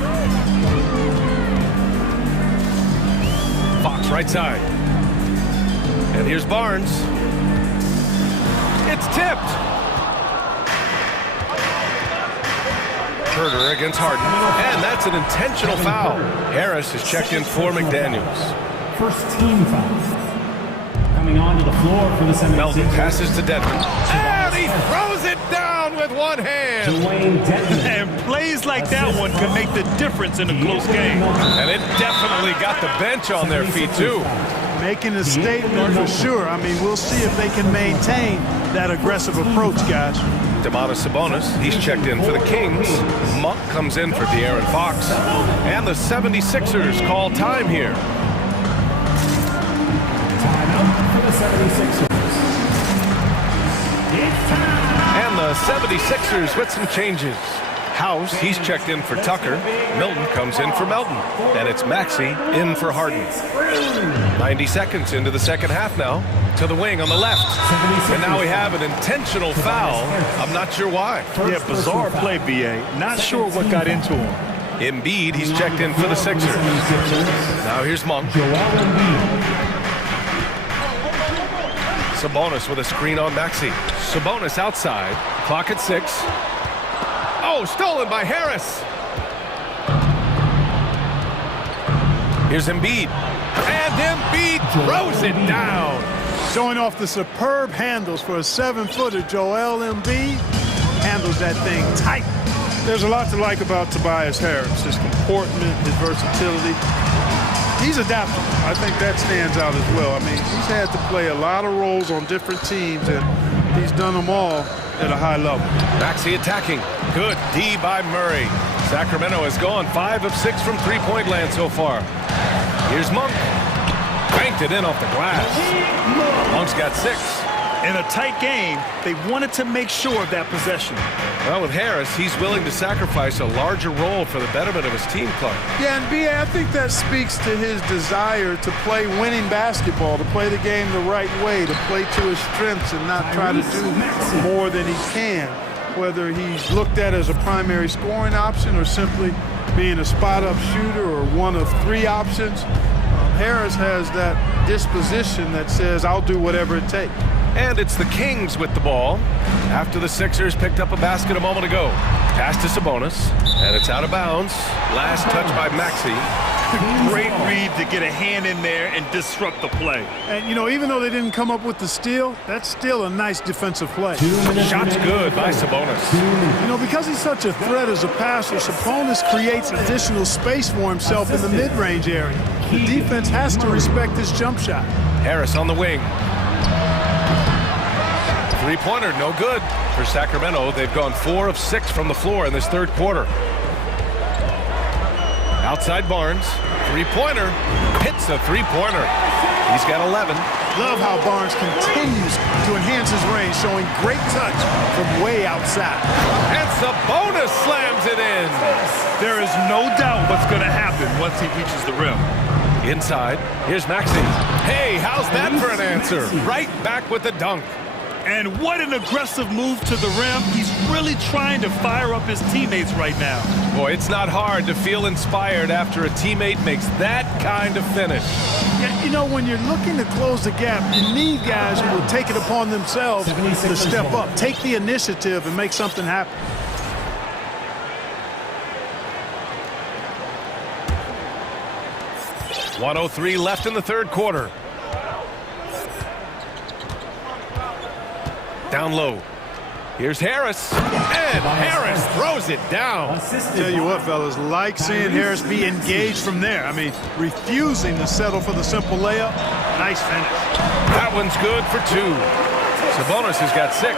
Fox right side. And here's Barnes. It's tipped. Herder against Harden. And that's an intentional foul. Harris is checked in for McDaniels. First team foul. Coming onto the floor for the 76ers. Melton passes to Dedmon. And he throws it down with one hand. And plays like that one can make the difference in a close game. And it definitely got the bench on their feet, too. Making a statement for sure. I mean, we'll see if they can maintain that aggressive approach, guys. Domantas Sabonis, he's checked in for the Kings. Monk comes in for De'Aaron Fox. And the 76ers call time here. Timeout for the 76ers. And the 76ers with some changes. House, he's checked in for Tucker. Milton comes in for Melton. And it's Maxey in for Harden. 90 seconds into the second half now. To the wing on the left. And now we have an intentional foul. I'm not sure why. Yeah, bizarre play, BA. Not sure what got into him. Embiid, he's checked in for the Sixers. Now here's Monk. Sabonis with a screen on Maxey. Sabonis outside. Clock at 6. Oh, stolen by Harris. Here's Embiid. And Embiid throws it down. Showing off the superb handles for a 7-footer. Joel Embiid handles that thing tight. There's a lot to like about Tobias Harris. His comportment, his versatility. He's adaptable. I think that stands out as well. I mean, he's had to play a lot of roles on different teams, and he's done them all at a high level. Maxey attacking. Good D by Murray. Sacramento has gone 5 of 6 from three-point land so far. Here's Monk. Banked it in off the glass. Monk's got 6. In a tight game, they wanted to make sure of that possession. Well, with Harris, he's willing to sacrifice a larger role for the betterment of his team, Clark. Yeah, and B.A., I think that speaks to his desire to play winning basketball, to play the game the right way, to play to his strengths and not try to do more than he can, whether he's looked at as a primary scoring option or simply being a spot-up shooter or one of 3 options. Harris has that disposition that says, I'll do whatever it takes. And it's the Kings with the ball after the Sixers picked up a basket a moment ago. Pass to Sabonis, and it's out of bounds. Last touch by Maxey. Great read to get a hand in there and disrupt the play. And, you know, even though they didn't come up with the steal, that's still a nice defensive play. Shots good by Sabonis. You know, because he's such a threat as a passer, Sabonis creates additional space for himself in the mid-range area. The defense has to respect his jump shot. Harris on the wing. Three-pointer, no good for Sacramento. They've gone 4 of 6 from the floor in this third quarter. Outside Barnes. Three-pointer. Hits a three-pointer. He's got 11. Love how Barnes continues to enhance his range, showing great touch from way outside. And Sabonis slams it in. There is no doubt what's going to happen once he reaches the rim. Inside, here's Maxey. Hey, how's that for an answer? Right back with the dunk. And what an aggressive move to the rim. He's really trying to fire up his teammates right now. Boy, it's not hard to feel inspired after a teammate makes that kind of finish. Yeah, you know, when you're looking to close the gap, you need guys who will take it upon themselves to step up, take the initiative, and make something happen. .103 left in the third quarter. Down low. Here's Harris. And Harris throws it down. Tell you what, fellas, like seeing Harris be engaged from there. I mean, refusing to settle for the simple layup. Nice finish. That one's good for 2. Sabonis has got 6.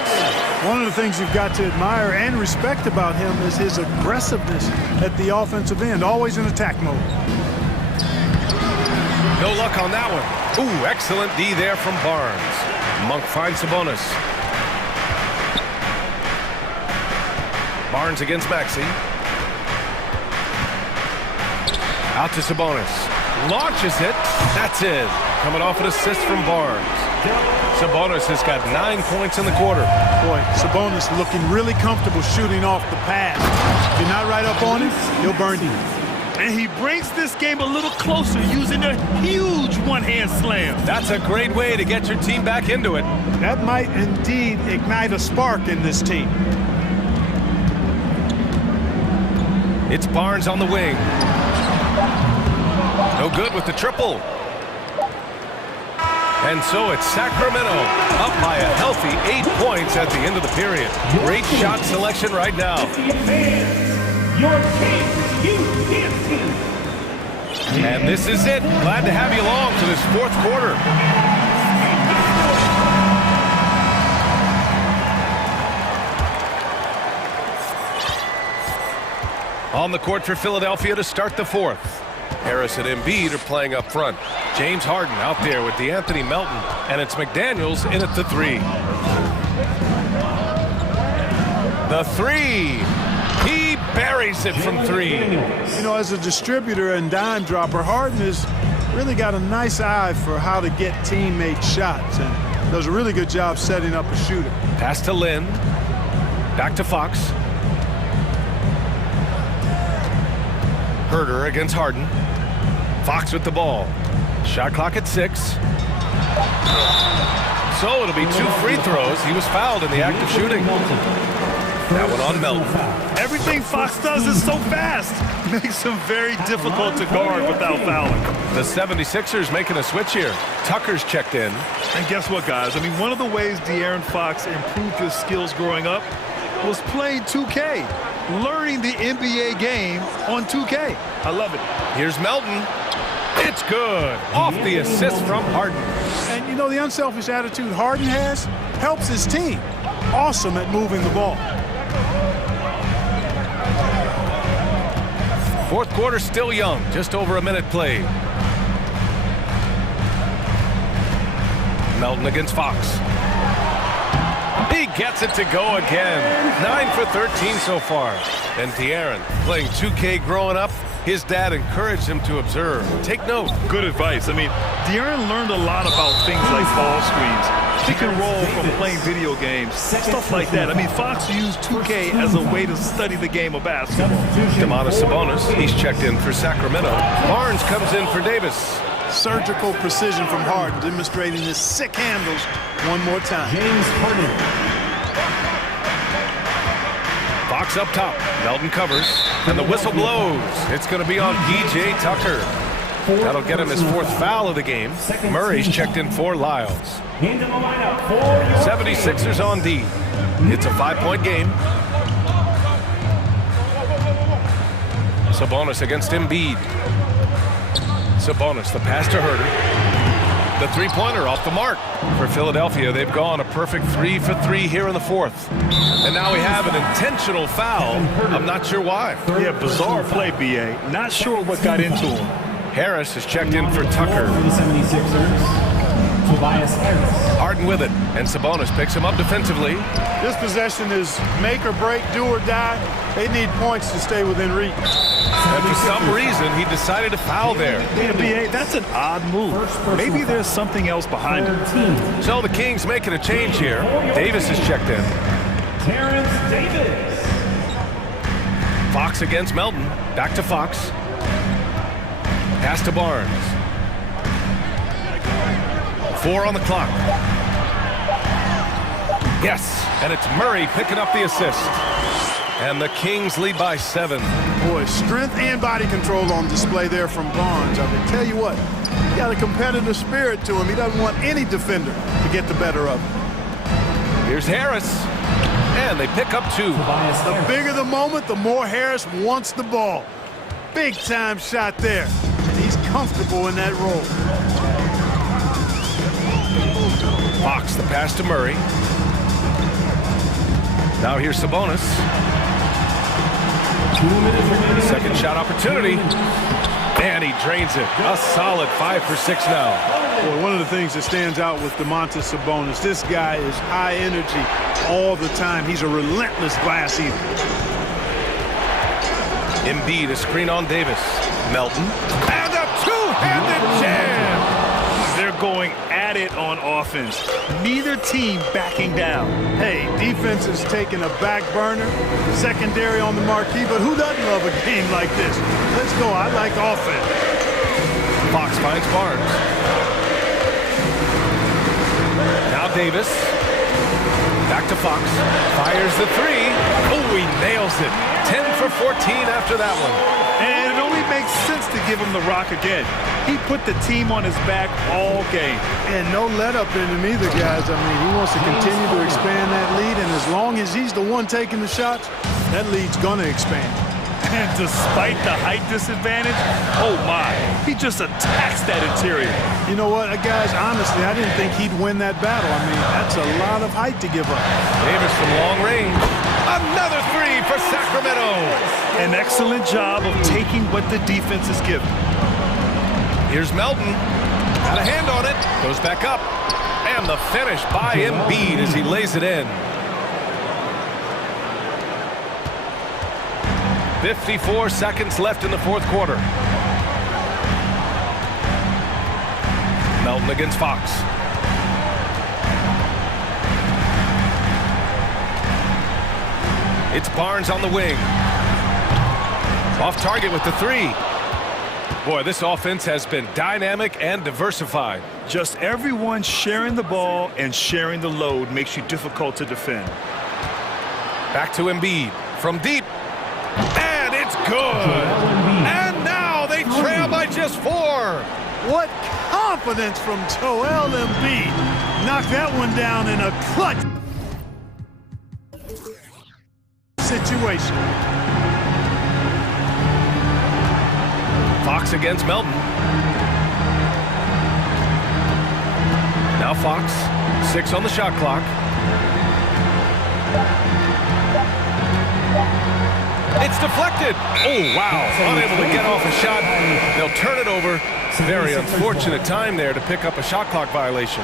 One of the things you've got to admire and respect about him is his aggressiveness at the offensive end, always in attack mode. No luck on that one. Ooh, excellent D there from Barnes. Monk finds Sabonis. Barnes against Maxey. Out to Sabonis. Launches it. That's it. Coming off an assist from Barnes. Sabonis has got 9 points in the quarter. Boy, Sabonis looking really comfortable shooting off the pass. If you're not right up on him, he'll burn you. And he brings this game a little closer using a huge one-hand slam. That's a great way to get your team back into it. That might indeed ignite a spark in this team. It's Barnes on the wing. No good with the triple. And so it's Sacramento up by a healthy 8 points at the end of the period. Great shot selection right now. Your team, And this is it. Glad to have you along to this fourth quarter. On the court for Philadelphia to start the fourth. Harris and Embiid are playing up front. James Harden out there with DeAnthony Melton, and it's McDaniels in at the three. The three. He buries it from three. You know, as a distributor and dime dropper, Harden has really got a nice eye for how to get teammate shots and does a really good job setting up a shooter. Pass to Lynn. Back to Fox. Herter against Harden. Fox with the ball. Shot clock at 6. So it'll be 2 free throws. He was fouled in the act of shooting. That one on Melton. Everything Fox does is so fast. Makes him very difficult to guard without fouling. The 76ers making a switch here. Tucker's checked in. And guess what, guys? I mean, one of the ways De'Aaron Fox improved his skills growing up was playing 2K. Learning the NBA game on 2K. I love it. Here's Melton. It's good. Off the assist from Harden. And you know, the unselfish attitude Harden has helps his team. Awesome at moving the ball. Fourth quarter still young. Just over a minute played. Melton against Fox. He gets it to go again. 9 for 13 so far. And De'Aaron playing 2K growing up. His dad encouraged him to observe. Take note. Good advice. I mean, De'Aaron learned a lot about things like ball screens, pick and roll from playing video games, stuff like that. I mean, Fox used 2K as a way to study the game of basketball. Domantas Sabonis, he's checked in for Sacramento. Barnes comes in for Davis. Surgical precision from Harden, demonstrating his sick handles one more time. James Harden. Fox up top. Melton covers. And the whistle blows. It's going to be on P.J. Tucker. That'll get him his 4th foul of the game. Murray's checked in for Lyles. 76ers on D. It's a 5-point game. Sabonis against Embiid. Sabonis, the pass to Herter. The three-pointer off the mark. For Philadelphia, they've gone a perfect 3 for 3 here in the fourth. And now we have an intentional foul. I'm not sure why. Yeah, bizarre play, B.A. Not sure what got into him. Harris is checked in for Tucker. For the 76ers, Tobias Harris. Harden with it, and Sabonis picks him up defensively. This possession is make or break, do or die. They need points to stay within reach. And for some reason, he decided to foul there. Yeah, B.A., that's an odd move. Maybe there's something else behind it. So the Kings making a change here. Davis is checked in. Terrence Davis. Fox against Melton. Back to Fox. Pass to Barnes. 4 on the clock. Yes, and it's Murray picking up the assist. And the Kings lead by 7. Boy, strength and body control on display there from Barnes. I can tell you what, he got a competitive spirit to him. He doesn't want any defender to get the better of him. Here's Harris. And they pick up 2. The bigger the moment, the more Harris wants the ball. Big time shot there. And he's comfortable in that role. Fox, the pass to Murray. Now here's Sabonis. 2 minutes remaining. Second shot opportunity. And he drains it. A solid 5 for 6 now. Boy, one of the things that stands out with Domantas Sabonis, this guy is high energy all the time. He's a relentless glass eater. Embiid, a screen on Davis. Melton. And a two-handed jam. They're going at it on offense. Neither team backing down. Hey, defense is taking a back burner, secondary on the marquee, but who doesn't love a game like this? Let's go. I like offense. Fox finds Barnes. Now Davis. Back to Fox. Fires the three. Oh, he nails it. 10 for 14 after that one. And it only makes sense to give him the rock again. He put the team on his back all game. And no let up in him either, guys. I mean, he wants to continue to expand that lead, and as long as he's the one taking the shots, that lead's going to expand. And despite the height disadvantage, oh my, he just attacks that interior. You know what, guys, honestly, I didn't think he'd win that battle. I mean, that's a lot of height to give up. Davis from long range. Another three for Sacramento. An excellent job of taking what the defense is given. Here's Melton. Got a hand on it. Goes back up. And the finish by Embiid as he lays it in. 54 seconds left in the fourth quarter. Melton against Fox. It's Barnes on the wing. Off target with the three. Boy, this offense has been dynamic and diversified. Just everyone sharing the ball and sharing the load makes you difficult to defend. Back to Embiid from deep. And it's good. And now they trail by just 4. What confidence from Joel Embiid. Knocked that one down in a clutch situation. Fox against Melton. Now Fox, 6 on the shot clock. It's deflected. Oh, wow. Unable to get off a shot. They'll turn it over. Very unfortunate time there to pick up a shot clock violation.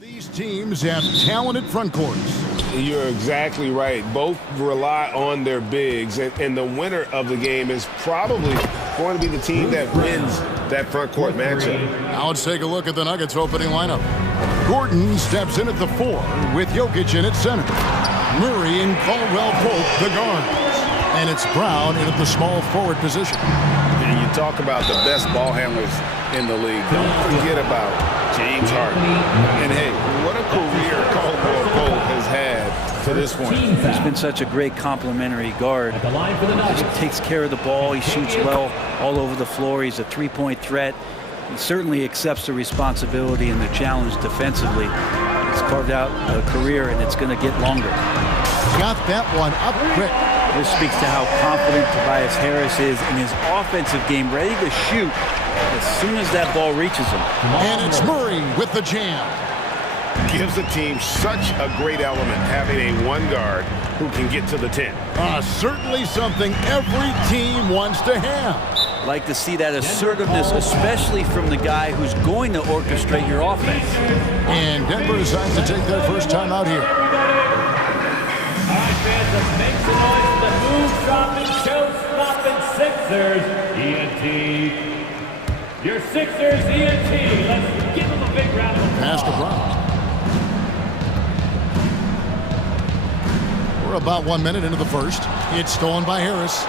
These teams have talented front courts. You're exactly right. Both rely on their bigs, and the winner of the game is probably going to be the team that wins that front court matchup. Now let's take a look at the Nuggets opening lineup. Gordon steps in at the 4 with Jokic in at center. Murray and Caldwell Pope the guards. And it's Brown in at the small forward position. And you talk about the best ball handlers in the league. Don't forget about James Harden. And hey, what a career Caldwell Pope has had to this point. He's been such a great complementary guard. He takes care of the ball. He shoots well all over the floor. He's a three-point threat. He certainly accepts the responsibility and the challenge defensively. He's carved out a career, and it's going to get longer. Got that one up quick. This speaks to how confident Tobias Harris is in his offensive game, ready to shoot as soon as that ball reaches him. And it's Murray with the jam. Gives the team such a great element having a one guard who can get to the 10. Certainly something every team wants to have. Like to see that assertiveness, especially from the guy who's going to orchestrate your offense. And Denver decides to take their first time out here. All right, fans, let's make some noise for the move-stopping, show-stopping Sixers, ENT. Your Sixers, ENT. Let's give them a big round of applause. Pass to Brown. We're about 1 minute into the first. It's stolen by Harris.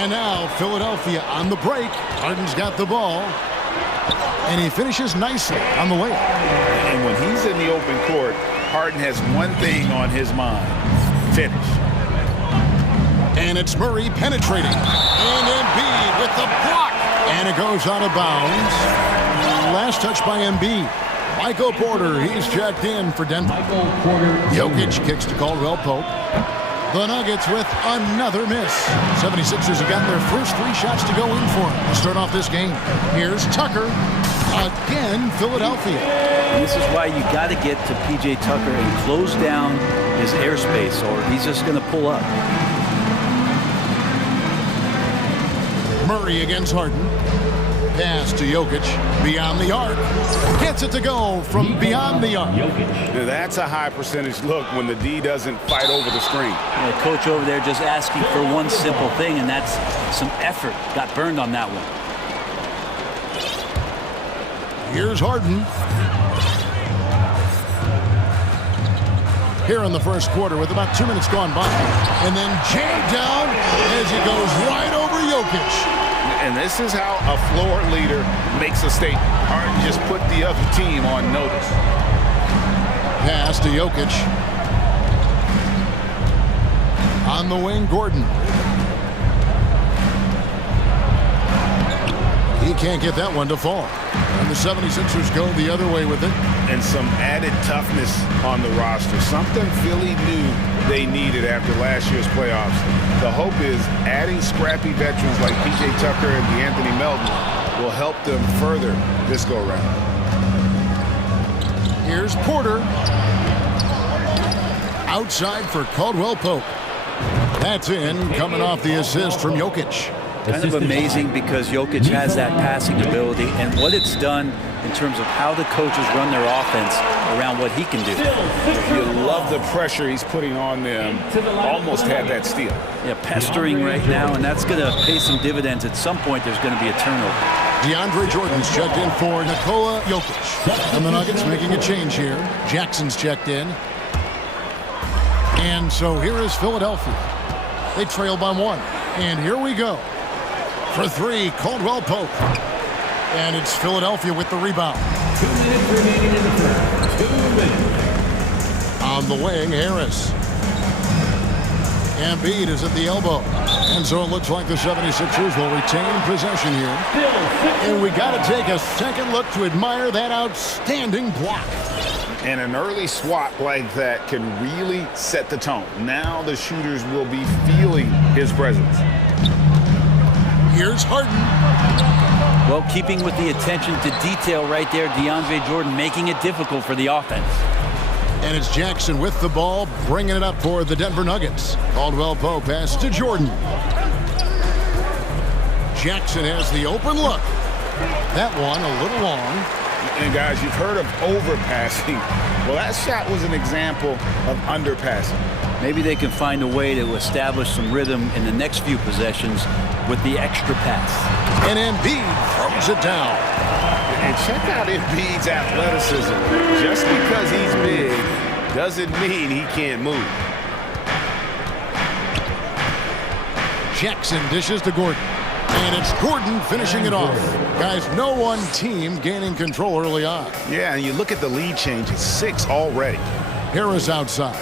And now Philadelphia on the break. Harden's got the ball. And he finishes nicely on the layup. And when he's in the open court, Harden has one thing on his mind: finish. And it's Murray penetrating. And Embiid with the block. And it goes out of bounds. Last touch by Embiid. Michael Porter, he's checked in for Denver. Jokic kicks to Caldwell Pope. The Nuggets with another miss. 76ers have gotten their first 3 shots to go in for him to start off this game. Here's Tucker. Again, Philadelphia. And this is why you got to get to P.J. Tucker and close down his airspace, or he's just going to pull up. Murray against Harden. Pass to Jokic. Beyond the arc. Gets it to go from beyond the arc. Now that's a high percentage look when the D doesn't fight over the screen. The coach over there just asking for one simple thing, and that's some effort. Got burned on that one. Here's Harden. Here in the first quarter with about 2 minutes gone by. And then jammed down as he goes right over Jokic. And this is how a floor leader makes a statement. Harden just put the other team on notice. Pass to Jokic. On the wing, Gordon. He can't get that one to fall. And the 76ers go the other way with it. And some added toughness on the roster. Something Philly knew they needed after last year's playoffs. The hope is adding scrappy veterans like P.J. Tucker and DeAnthony Melton will help them further this go-around. Here's Porter. Outside for Caldwell Pope. That's in, coming off the assist from Jokic. Kind of amazing because Jokic has that passing ability and what it's done in terms of how the coaches run their offense around what he can do. You love the pressure he's putting on them. Almost had that steal. Yeah, pestering right now, and that's going to pay some dividends. At some point, there's going to be a turnover. DeAndre Jordan's checked in for Nikola Jokic. And the Nuggets making a change here. Jackson's checked in. And so here is Philadelphia. They trail by 1. And here we go. For 3, Caldwell Pope. And it's Philadelphia with the rebound. 2 minutes remaining in the first. 2 minutes. On the wing, Harris. Embiid is at the elbow. And so it looks like the 76ers will retain possession here. And we got to take a second look to admire that outstanding block. And an early swat like that can really set the tone. Now the shooters will be feeling his presence. Here's Harden. Well, keeping with the attention to detail right there, DeAndre Jordan making it difficult for the offense. And it's Jackson with the ball, bringing it up for the Denver Nuggets. Caldwell Pope pass to Jordan. Jackson has the open look. That one a little long. And guys, you've heard of overpassing. Well, that shot was an example of underpassing. Maybe they can find a way to establish some rhythm in the next few possessions with the extra pass. And Embiid throws it down. And check out Embiid's athleticism. Just because he's big doesn't mean he can't move. Jackson dishes to Gordon. And it's Gordon finishing it off. Guys, no one team gaining control early on. Yeah, and you look at the lead change. It's 6 already. Harris outside.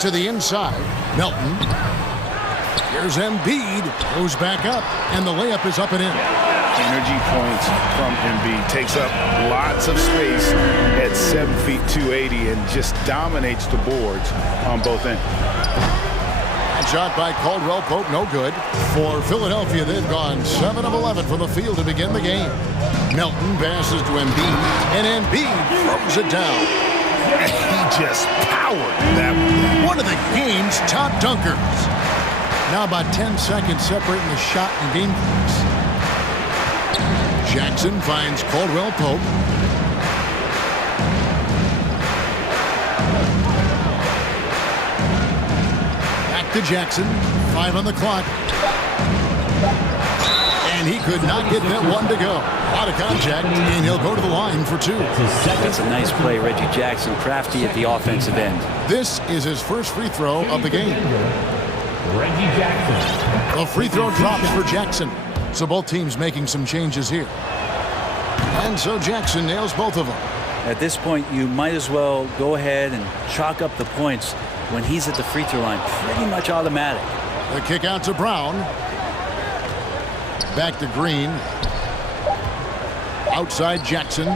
To the inside. Melton. Here's Embiid. Goes back up. And the layup is up and in. Energy points from Embiid. Takes up lots of space at 7 feet 280 and just dominates the boards on both ends. Shot by Caldwell Pope, no good. For Philadelphia, they've gone 7 of 11 from the field to begin the game. Melton passes to Embiid, and Embiid throws it down. And he just powered that one of the game's top dunkers. Now about 10 seconds separating the shot and game clocks. Jackson finds Caldwell Pope. To Jackson, 5 on the clock. And he could not get that one to go. Out of contact, and he'll go to the line for 2. That's a nice play, Reggie Jackson, crafty at the offensive end. This is his first free throw of the game. Reggie Jackson. The free throw drops for Jackson. So both teams making some changes here. And so Jackson nails both of them. At this point, you might as well go ahead and chalk up the points when he's at the free throw line. Pretty much automatic. The kick out to Brown. Back to Green. Outside Jackson.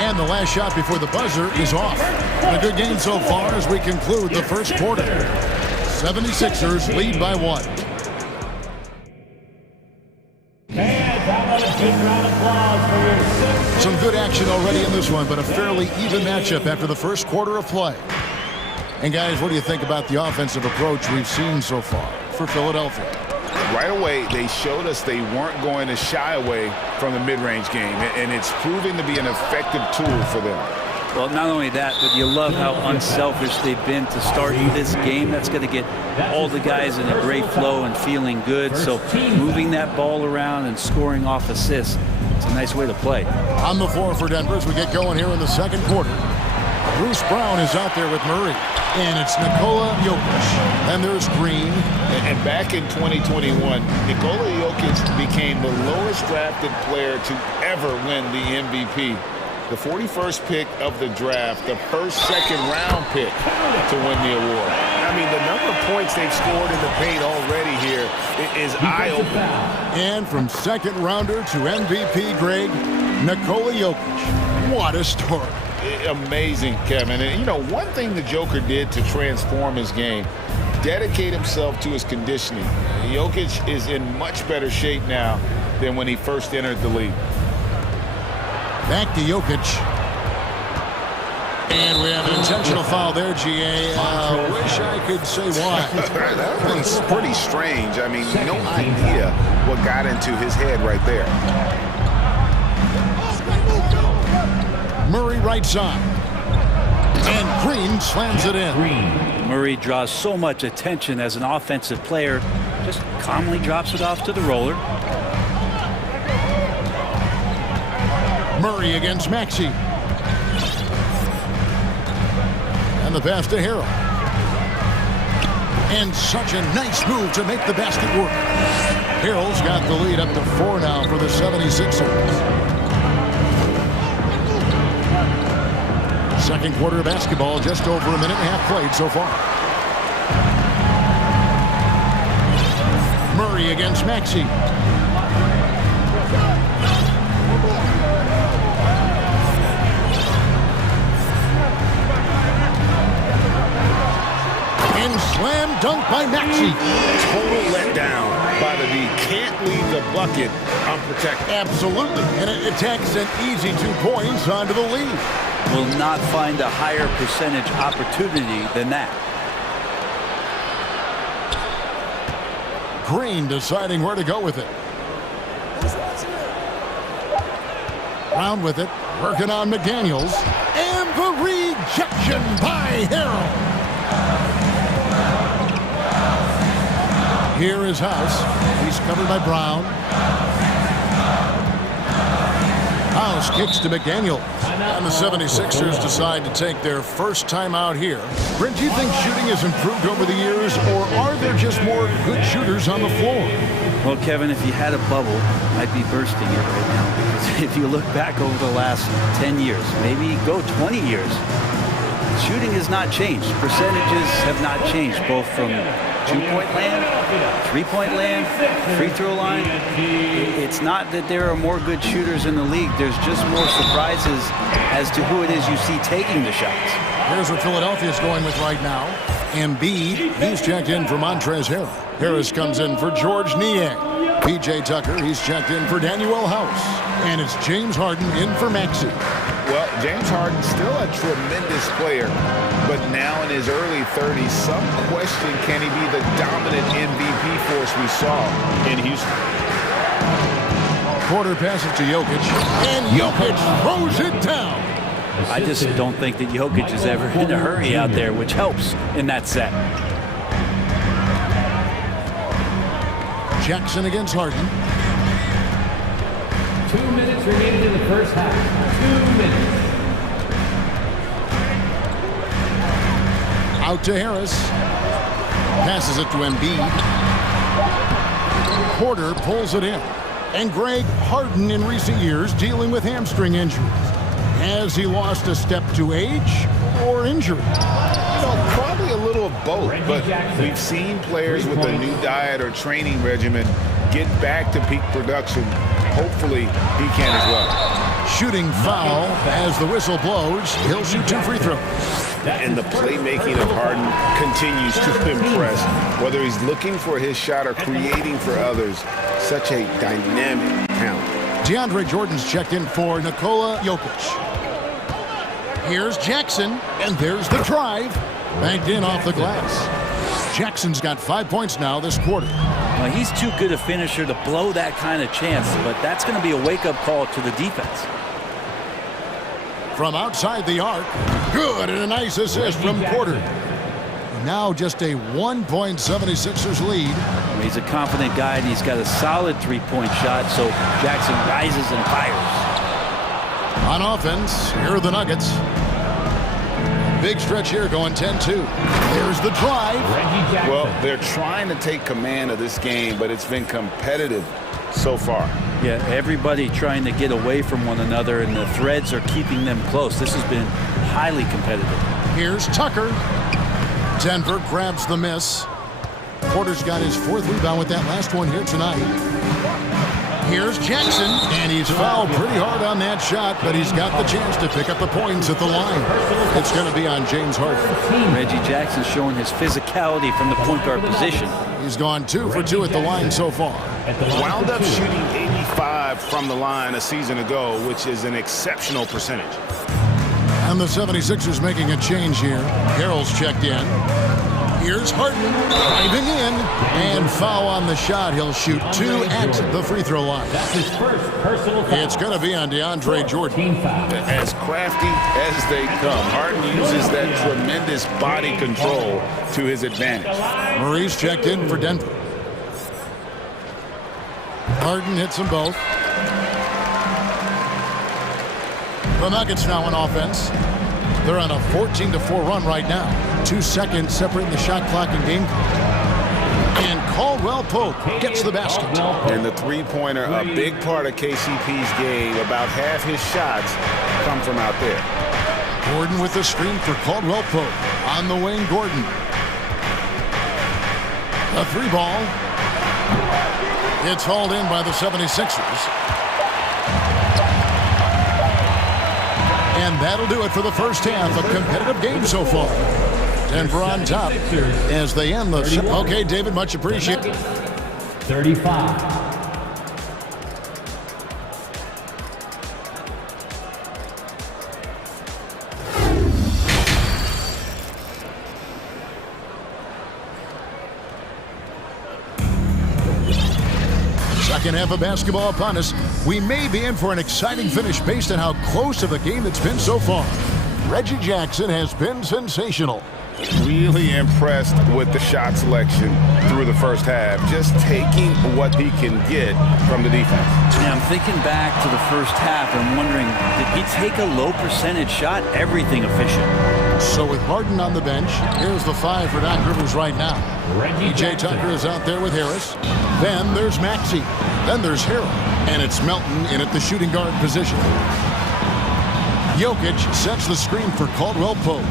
And the last shot before the buzzer is off. A good game so far as we conclude the first quarter. 76ers lead by 1. Some good action already in this one, but a fairly even matchup after the first quarter of play. And guys, what do you think about the offensive approach we've seen so far for Philadelphia? Right away, they showed us they weren't going to shy away from the mid-range game, and it's proving to be an effective tool for them. Well, not only that, but you love how unselfish they've been to start this game. That's going to get all the guys in a great flow and feeling good. So moving that ball around and scoring off assists, it's a nice way to play. On the floor for Denver as we get going here in the second quarter. Bruce Brown is out there with Murray. And it's Nikola Jokic. And there's Green. And back in 2021, Nikola Jokic became the lowest drafted player to ever win the MVP. The 41st pick of the draft, the first second-round pick to win the award. I mean, the number of points they've scored in the paint already here is eye-opening. And from second-rounder to MVP, Greg, Nikola Jokic. What a story. Amazing, Kevin. And, you know, one thing the Joker did to transform his game, dedicate himself to his conditioning. Jokic is in much better shape now than when he first entered the league. Back to Jokic. And we have an intentional foul there, GA. Wish I could say why. That one's pretty strange. I mean, no idea what got into his head right there. Murray right side. And Green slams it in. Murray draws so much attention as an offensive player. Just calmly drops it off to the roller. Murray against Maxey. And the pass to Harrell. And such a nice move to make the basket work. Harrell's got the lead up to 4 now for the 76ers. Second quarter of basketball, just over a minute and a half played so far. Murray against Maxey. And slam dunk by Maxey. Total letdown by the D. Can't leave the bucket unprotected. Absolutely. And it takes an easy 2 points onto the lead. Will not find a higher percentage opportunity than that. Green deciding where to go with it. Brown with it, working on McDaniels. And the rejection by Harrell. Here is House. He's covered by Brown. House kicks to McDaniel. And the 76ers decide to take their first time out here. Brent, do you think shooting has improved over the years, or are there just more good shooters on the floor? Well, Kevin, if you had a bubble, I'd be bursting it right now. Because if you look back over the last 10 years, maybe go 20 years, shooting has not changed. Percentages have not changed, both from two-point land, three-point land, free throw line. It's not that there are more good shooters in the league. There's just more surprises as to who it is you see taking the shots. Here's what Philadelphia's going with right now. Embiid, he's checked in for Montrezl Harrell. Harris comes in for George Niang. P.J. Tucker, he's checked in for Daniel House. And it's James Harden in for Maxey. Well, James Harden still a tremendous player, but now in his early 30s, some question can he be the dominant MVP force we saw in Houston. Porter passes to Jokic, and Jokic throws it down. I just don't think that Jokic is ever in a hurry out there, which helps in that set. Jackson against Harden. 2 minutes remaining in the first half. 2 minutes. Out to Harris. Passes it to Embiid. Porter pulls it in. And Greg, Harden in recent years dealing with hamstring injuries. Has he lost a step to age or injury? You know, probably a little of both, but we've seen players with a new diet or training regimen get back to peak production. Hopefully, he can as well. Shooting foul as the whistle blows. He'll shoot 2 free throws. And the playmaking of Harden continues to impress. Whether he's looking for his shot or creating for others, such a dynamic talent. DeAndre Jordan's checked in for Nikola Jokic. Here's Jackson, and there's the drive. Banked in off the glass. Jackson's got 5 points now this quarter. Well, he's too good a finisher to blow that kind of chance, but that's going to be a wake-up call to the defense. From outside the arc, good, and a nice assist from Porter. Now just a 1.76ers lead. He's a confident guy, and he's got a solid three-point shot, so Jackson rises and fires. On offense, here are the Nuggets. Big stretch here going 10-2. There's the drive. Well, they're trying to take command of this game, but it's been competitive so far. Yeah, everybody trying to get away from one another, and the threads are keeping them close. This has been highly competitive. Here's Tucker. Denver grabs the miss. Porter's got his 4th rebound with that last one here tonight. Here's Jackson, and he's fouled pretty hard on that shot, but he's got the chance to pick up the points at the line. It's going to be on James Harden. Reggie Jackson showing his physicality from the point guard position. He's gone 2 for 2 at the line so far. Wound up shooting 85 from the line a season ago, which is an exceptional percentage. And the 76ers making a change here. Harrell's checked in. Here's Harden driving in, and foul on the shot. He'll shoot 2 at the free throw line. That's his first personal foul. It's going to be on DeAndre Jordan. As crafty as they come, Harden uses that tremendous body control to his advantage. Murray's checked in for Denver. Harden hits them both. The Nuggets now on offense. They're on a 14-4 run right now. 2 seconds separating the shot clock and game clock. And Caldwell Pope gets the basket. And the three-pointer, a big part of KCP's game. About half his shots come from out there. Gordon with the screen for Caldwell Pope. On the wing, Gordon. A 3 ball. It's hauled in by the 76ers. And that'll do it for the first half. A competitive game so far. Denver on top as they end the... Okay, David, much appreciated. 35. Second half of basketball upon us. We may be in for an exciting finish based on how close of a game it's been so far. Reggie Jackson has been sensational. Really impressed with the shot selection through the first half. Just taking what he can get from the defense. Yeah, I'm thinking back to the first half and wondering, did he take a low percentage shot? Everything efficient. So with Harden on the bench, here's the 5 for Doc Rivers right now. PJ Tucker is out there with Harris. Then there's Maxey. Then there's Harrell. And it's Melton in at the shooting guard position. Jokic sets the screen for Caldwell Pope.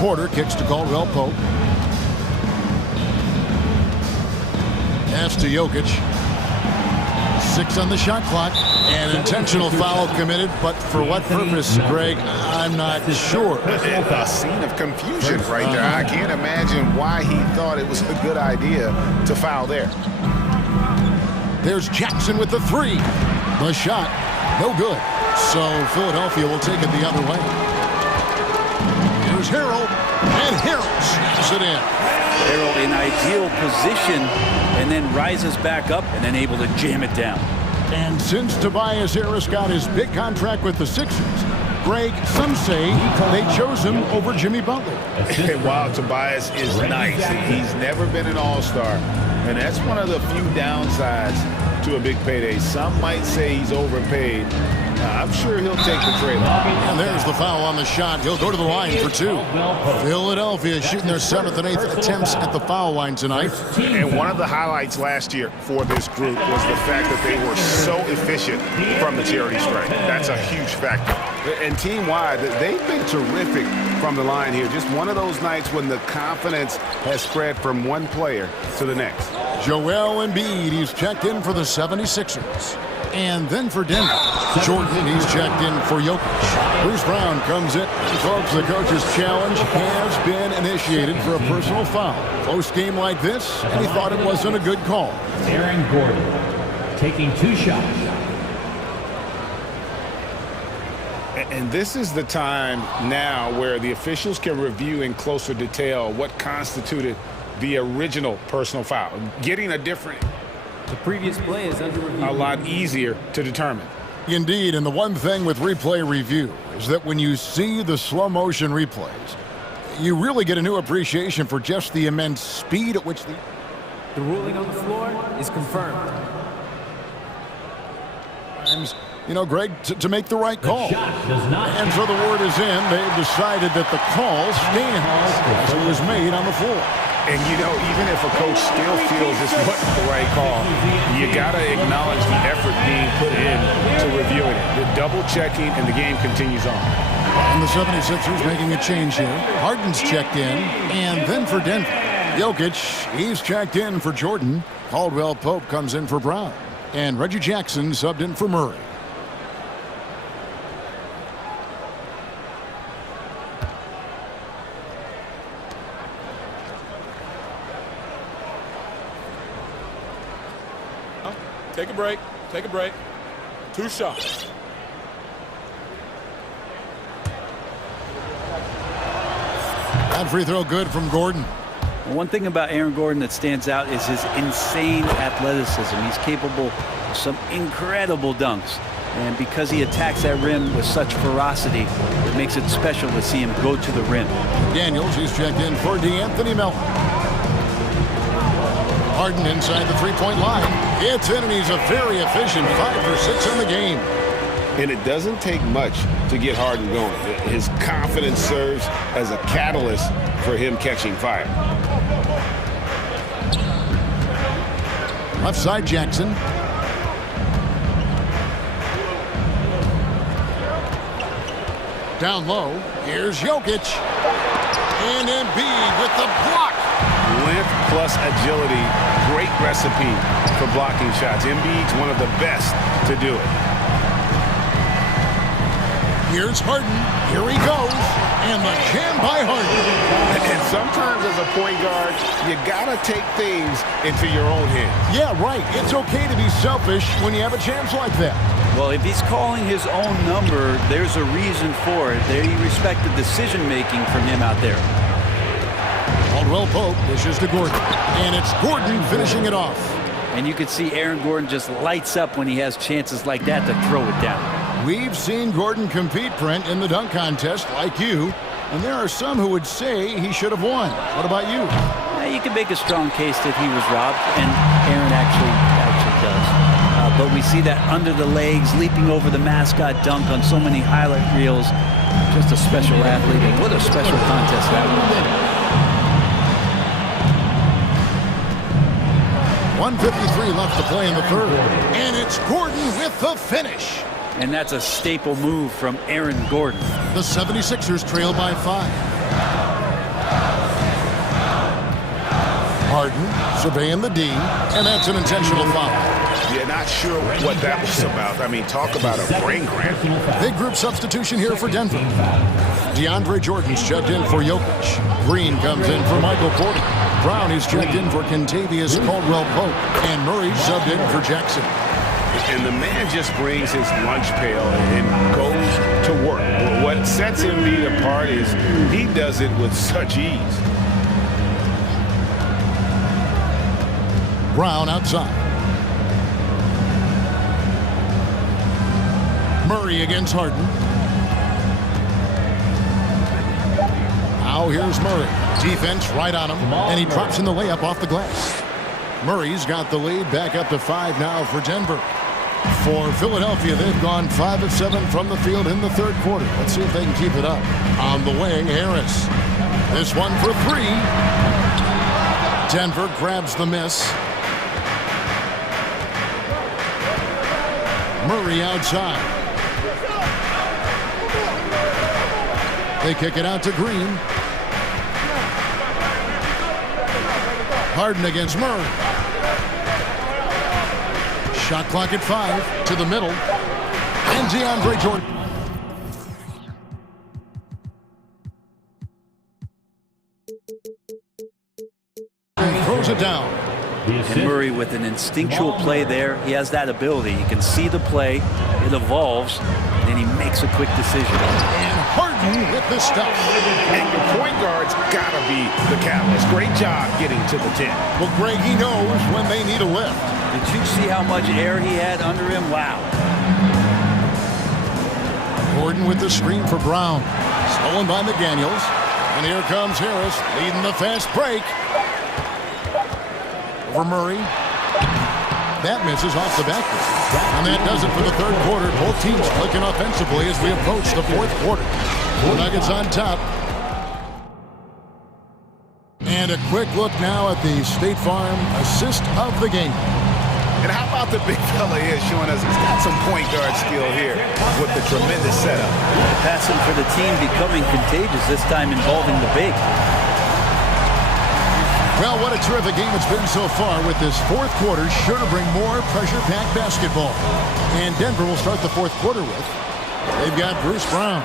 Porter kicks to Caldwell Pope. Pass to Jokic. 6 on the shot clock. An intentional foul committed, but for what purpose, Greg? I'm not sure. A scene of confusion right there. I can't imagine why he thought it was a good idea to foul there. There's Jackson with the 3. The shot, no good. So Philadelphia will take it the other way. Here's Harrell, and Harrell snaps it in. Harrell in ideal position, and then rises back up, and then able to jam it down. And since Tobias Harris got his big contract with the Sixers, Greg, some say they chose him over Jimmy Butler. While Tobias is nice, he's never been an all-star, and that's one of the few downsides to a big payday. Some might say he's overpaid. I'm sure he'll take the trade. And there's the foul on the shot. He'll go to the line for 2. Philadelphia shooting their 7th and 8th attempts at the foul line tonight. And one of the highlights last year for this group was the fact that they were so efficient from the charity stripe. That's a huge factor. And team-wide, they've been terrific from the line here. Just one of those nights when the confidence has spread from one player to the next. Joel Embiid, he's checked in for the 76ers. And then for Denver, Jordan, he's checked in for Jokic. Bruce Brown comes in. And folks, the coach's challenge has been initiated for a personal foul. Close game like this, and he thought it wasn't a good call. Aaron Gordon taking 2 shots. And this is the time now where the officials can review in closer detail what constituted the original personal foul. Getting a different... The previous play is under review. A lot easier to determine. Indeed, and the one thing with replay review is that when you see the slow motion replays, you really get a new appreciation for just the immense speed at which the ruling on the floor is confirmed. You know, Greg, to make the right call. And so the word is in. They've decided that the call stands as it was made on the floor. And, you know, even if a coach still feels this wasn't the right call, you got to acknowledge the effort being put in to reviewing it. The double-checking, and the game continues on. And the 76ers making a change here. Harden's checked in, and then for Denver. Jokic, he's checked in for Jordan. Caldwell Pope comes in for Brown. And Reggie Jackson subbed in for Murray. Take a break. Take a break. 2 shots. That free throw good from Gordon. One thing about Aaron Gordon that stands out is his insane athleticism. He's capable of some incredible dunks. And because he attacks that rim with such ferocity, it makes it special to see him go to the rim. Daniels, he's checked in for DeAnthony Melton. Harden inside the three-point line. It's in, and he's a very efficient 5 for 6 in the game. And it doesn't take much to get Harden going. His confidence serves as a catalyst for him catching fire. Left side, Jackson. Down low, here's Jokic. And Embiid with the block. Length plus agility, great recipe for blocking shots. Embiid's one of the best to do it. Here's Harden. Here he goes. And the jam by Harden. And sometimes as a point guard, you gotta take things into your own hands. Yeah, right. It's okay to be selfish when you have a chance like that. Well, if he's calling his own number, there's a reason for it. They respect the decision-making from him out there. Caldwell Pope dishes to Gordon. And it's Gordon finishing it off. And you can see Aaron Gordon just lights up when he has chances like that to throw it down. We've seen Gordon compete, Brent, in the dunk contest like you, and there are some who would say he should have won. What about you? You can make a strong case that he was robbed, and Aaron actually does. But we see that under the legs, leaping over the mascot dunk on so many highlight reels. Just a special athlete, and what a special contest that was. 1:53 left to play in the third. And it's Gordon with the finish. And that's a staple move from Aaron Gordon. The 76ers trail by 5. Harden surveying the D, and that's an intentional foul. Yeah, not sure what that was about. I mean, talk about a brain cramp. Big group substitution here for Denver. DeAndre Jordan's checked in for Jokic. Green comes in for Michael Porter. Brown is checked in for Kentavious Caldwell-Pope. And Murray subbed in for Jackson. And the man just brings his lunch pail and goes to work. What sets Embiid apart is he does it with such ease. Brown outside. Murray against Harden. Now here's Murray. Defense right on him, and he drops in the layup off the glass. Murray's got the lead back up to 5 now for Denver. For Philadelphia, they've gone 5 of 7 from the field in the third quarter. Let's see if they can keep it up. On the way, Harris. This one for 3. Denver grabs the miss. Murray outside. They kick it out to Green. Harden against Murray. Shot clock at 5 to the middle. And DeAndre Jordan. And throws it down. And Murray with an instinctual play there. He has that ability. You can see the play. It evolves. And he makes a quick decision. And Harden with the stuff. And your point guard's got to be the catalyst. Great job getting to the 10. Well, Greg, he knows when they need a lift. Did you see how much air he had under him? Wow. Gordon with the screen for Brown. Stolen by McDaniels. And here comes Harris leading the fast break. Over Murray. That misses off the backboard. And that does it for the third quarter. Both teams clicking offensively as we approach the fourth quarter. The Nuggets on top. And a quick look now at the State Farm assist of the game. And how about the big fella here showing us he's got some point guard skill here with the tremendous setup. Passing for the team becoming contagious, this time involving the big. Well, what a terrific game it's been so far, with this fourth quarter sure to bring more pressure-packed basketball. And Denver will start the fourth quarter with. They've got Bruce Brown.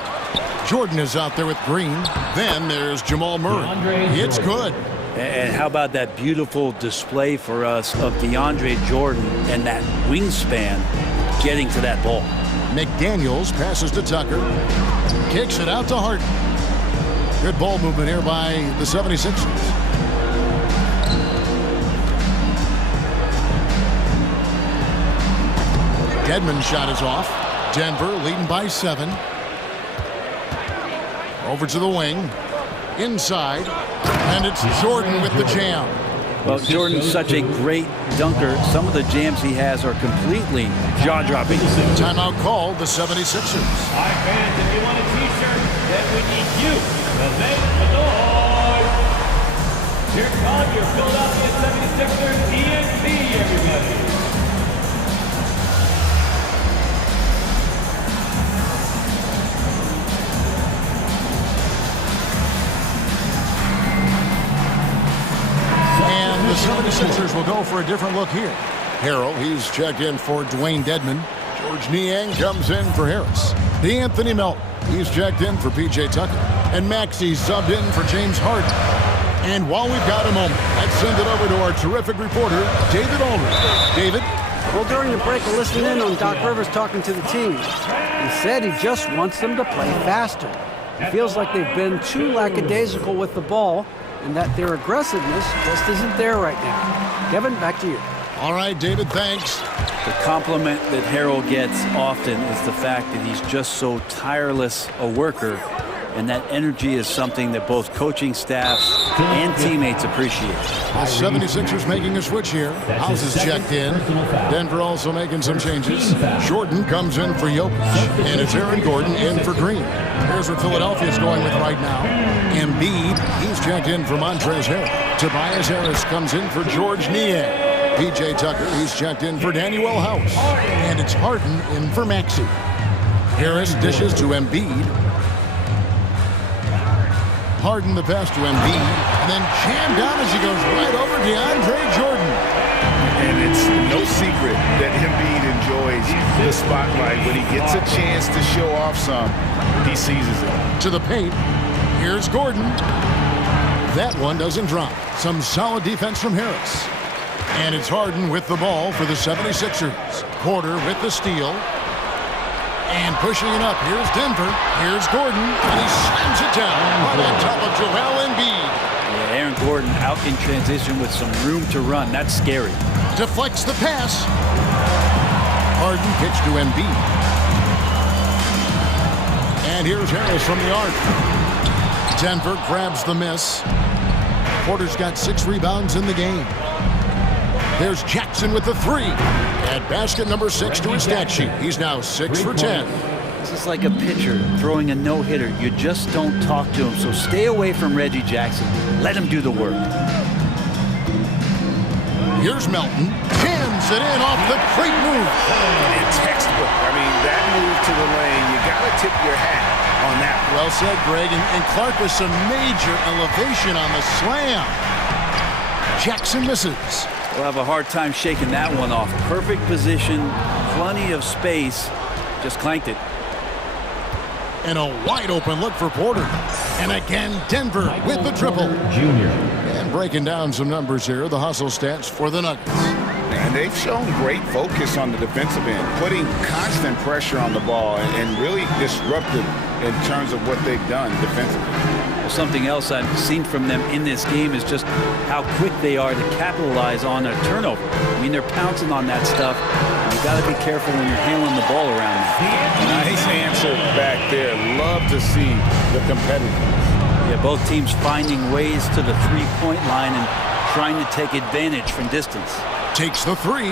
Jordan is out there with Green. Then there's Jamal Murray. It's good. And how about that beautiful display for us of DeAndre Jordan and that wingspan getting to that ball. McDaniels passes to Tucker. Kicks it out to Harden. Good ball movement here by the 76ers. Dedmon's shot is off. Denver leading by 7. Over to the wing. Inside. And it's Jordan with the jam. Well, Jordan's such a great dunker. Some of the jams he has are completely jaw-dropping. Timeout called the 76ers. All right, fans, if you want a t-shirt, then we need you to make the noise. Here come your Philadelphia 76ers ENT, everybody. The 76ers will go for a different look here. Harrell, he's checked in for Dwayne Dedmon. George Niang comes in for Harris. DeAnthony Melton, he's checked in for P.J. Tucker. And Maxey subbed in for James Harden. And while we've got a moment, let's send it over to our terrific reporter, David Aldridge. David? Well, during the break, we're listening in on Doc Rivers talking to the team. He said he just wants them to play faster. It feels like they've been too lackadaisical with the ball, and that their aggressiveness just isn't there right now. Kevin, back to you. All right, David, thanks. The compliment that Harold gets often is the fact that he's just so tireless a worker, and that energy is something that both coaching staffs and teammates appreciate. The 76ers making a switch here. House is checked in. Denver also making some changes. Jordan comes in for Jokic, and it's Aaron Gordon in for Green. Here's what Philadelphia's going with right now. Embiid, he's checked in for Montrezl Harrell. Tobias Harris comes in for George Niang. P.J. Tucker, he's checked in for Danuel House. And it's Harden in for Maxey. Harris dishes to Embiid. Harden the pass to Embiid. And then jammed down as he goes right over DeAndre Jordan. And it's no secret that Embiid enjoys the spotlight. When he gets a chance to show off some, he seizes it. To the paint. Here's Gordon. That one doesn't drop. Some solid defense from Harris. And it's Harden with the ball for the 76ers. Porter with the steal. And pushing it up. Here's Denver. Here's Gordon. And he slams it down right on top of Joel Embiid. Yeah, Aaron Gordon out in transition with some room to run. That's scary. Deflects the pass. Harden pitch to Embiid. And here's Harris from the arc. Denver grabs the miss. Porter's got 6 rebounds in the game. There's Jackson with the 3. Add basket number 6 to his stat sheet. He's now 6 for 10. This is like a pitcher throwing a no-hitter. You just don't talk to him, so stay away from Reggie Jackson. Let him do the work. Here's Melton. Jams it in off the great move. And textbook. I mean, that move to the lane, you got to tip your hat on that. Well said, Greg. And Clark with some major elevation on the slam. Jackson misses. We'll have a hard time shaking that one off. Perfect position, plenty of space, just clanked it. And a wide open look for Porter. And again, Denver with the triple. And breaking down some numbers here, the hustle stats for the Nuggets. And they've shown great focus on the defensive end, putting constant pressure on the ball and really disruptive in terms of what they've done defensively. Something else I've seen from them in this game is just how quick they are to capitalize on a turnover. I mean, they're pouncing on that stuff. You've got to be careful when you're handling the ball around them. Nice answer back there. Love to see the competitiveness. Yeah, both teams finding ways to the three-point line and trying to take advantage from distance. Takes the 3.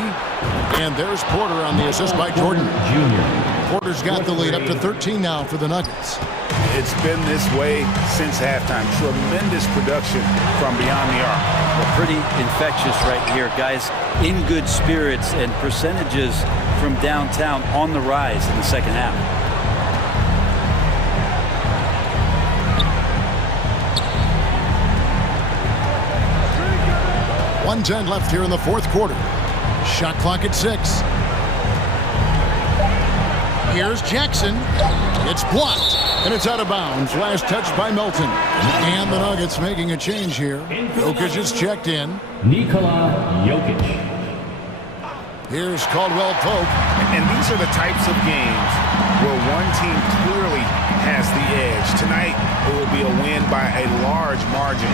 And there's Porter on the assist by Jordan. Porter's got the lead up to 13 now for the Nuggets. It's been this way since halftime. Tremendous production from beyond the arc. Well, pretty infectious right here. Guys in good spirits and percentages from downtown on the rise in the second half. .110 left here in the fourth quarter. Shot clock at 6. Here's Jackson. It's blocked, and it's out of bounds. Last touch by Melton. And the Nuggets making a change here. Jokic is checked in. Nikola Jokic. Here's Caldwell Pope. And these are the types of games where one team clearly has the edge. Tonight, it will be a win by a large margin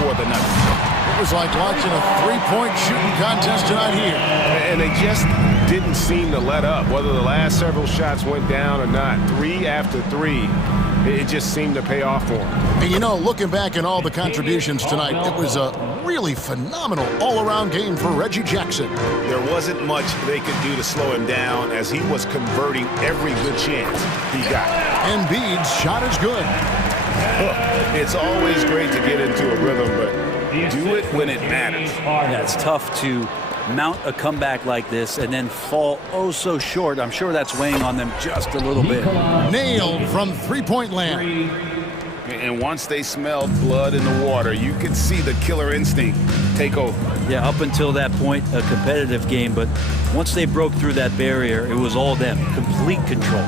for the Nuggets. It was like watching a three-point shooting contest tonight here. And they just didn't seem to let up, whether the last several shots went down or not. 3 after 3, it just seemed to pay off for them. And you know, looking back at all the contributions tonight, it was a really phenomenal all-around game for Reggie Jackson. There wasn't much they could do to slow him down as he was converting every good chance he got. Embiid's shot is good. It's always great to get into a rhythm, but do it when it matters. Yeah, it's tough to mount a comeback like this and then fall oh so short. I'm sure that's weighing on them just a little bit. Nailed from three-point land. And once they smelled blood in the water, you could see the killer instinct take over. Yeah, up until that point, a competitive game, but once they broke through that barrier, it was all them. Complete control.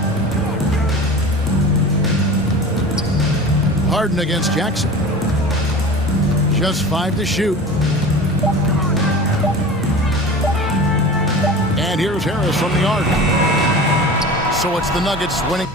Harden against Jackson. Just 5 to shoot. And here's Harris from the arc. So it's the Nuggets winning.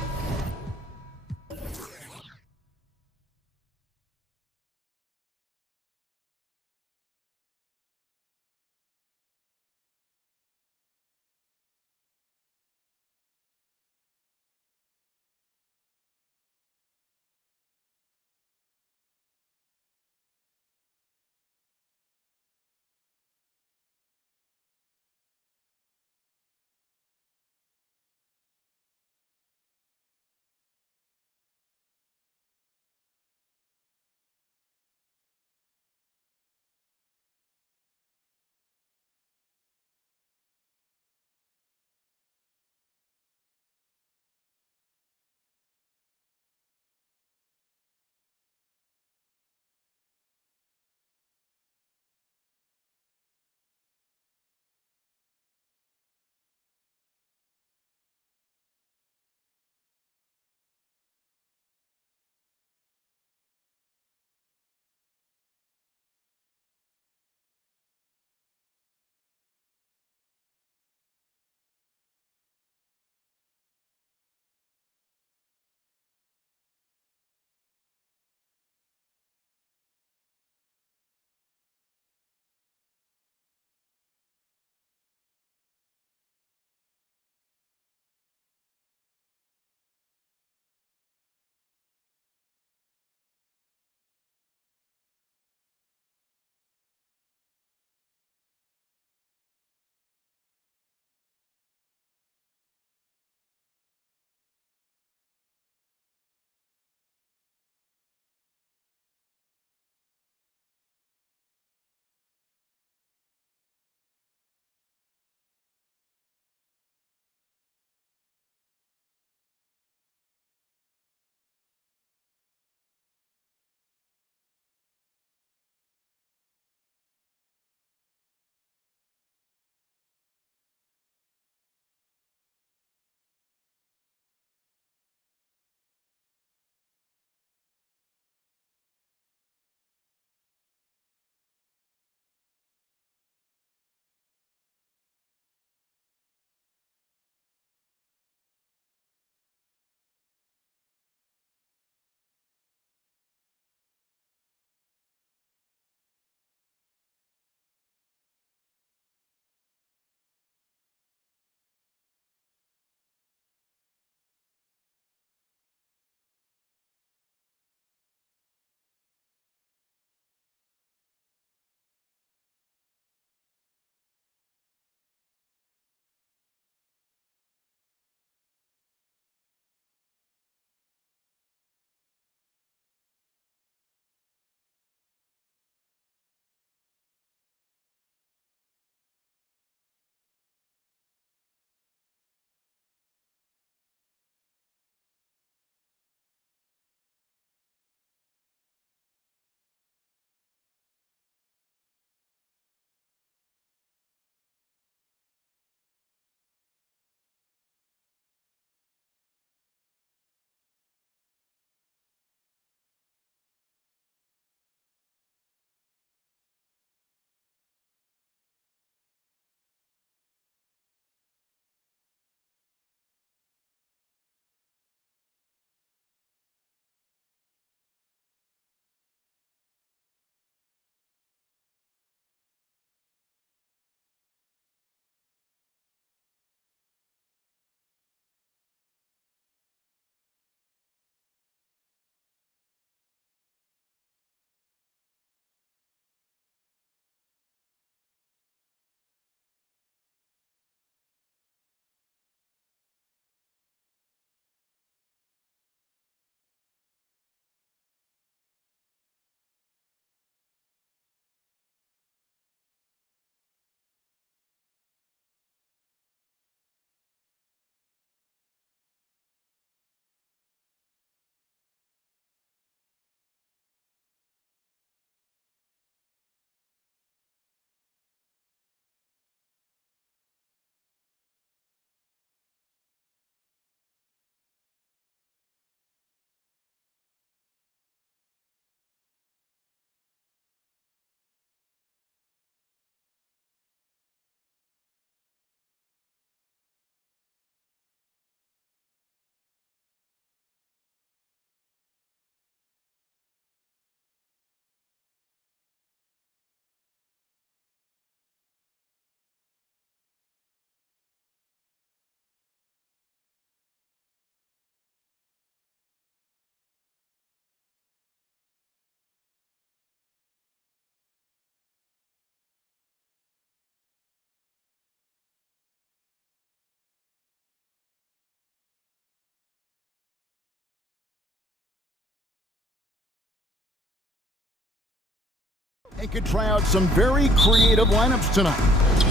They could try out some very creative lineups tonight.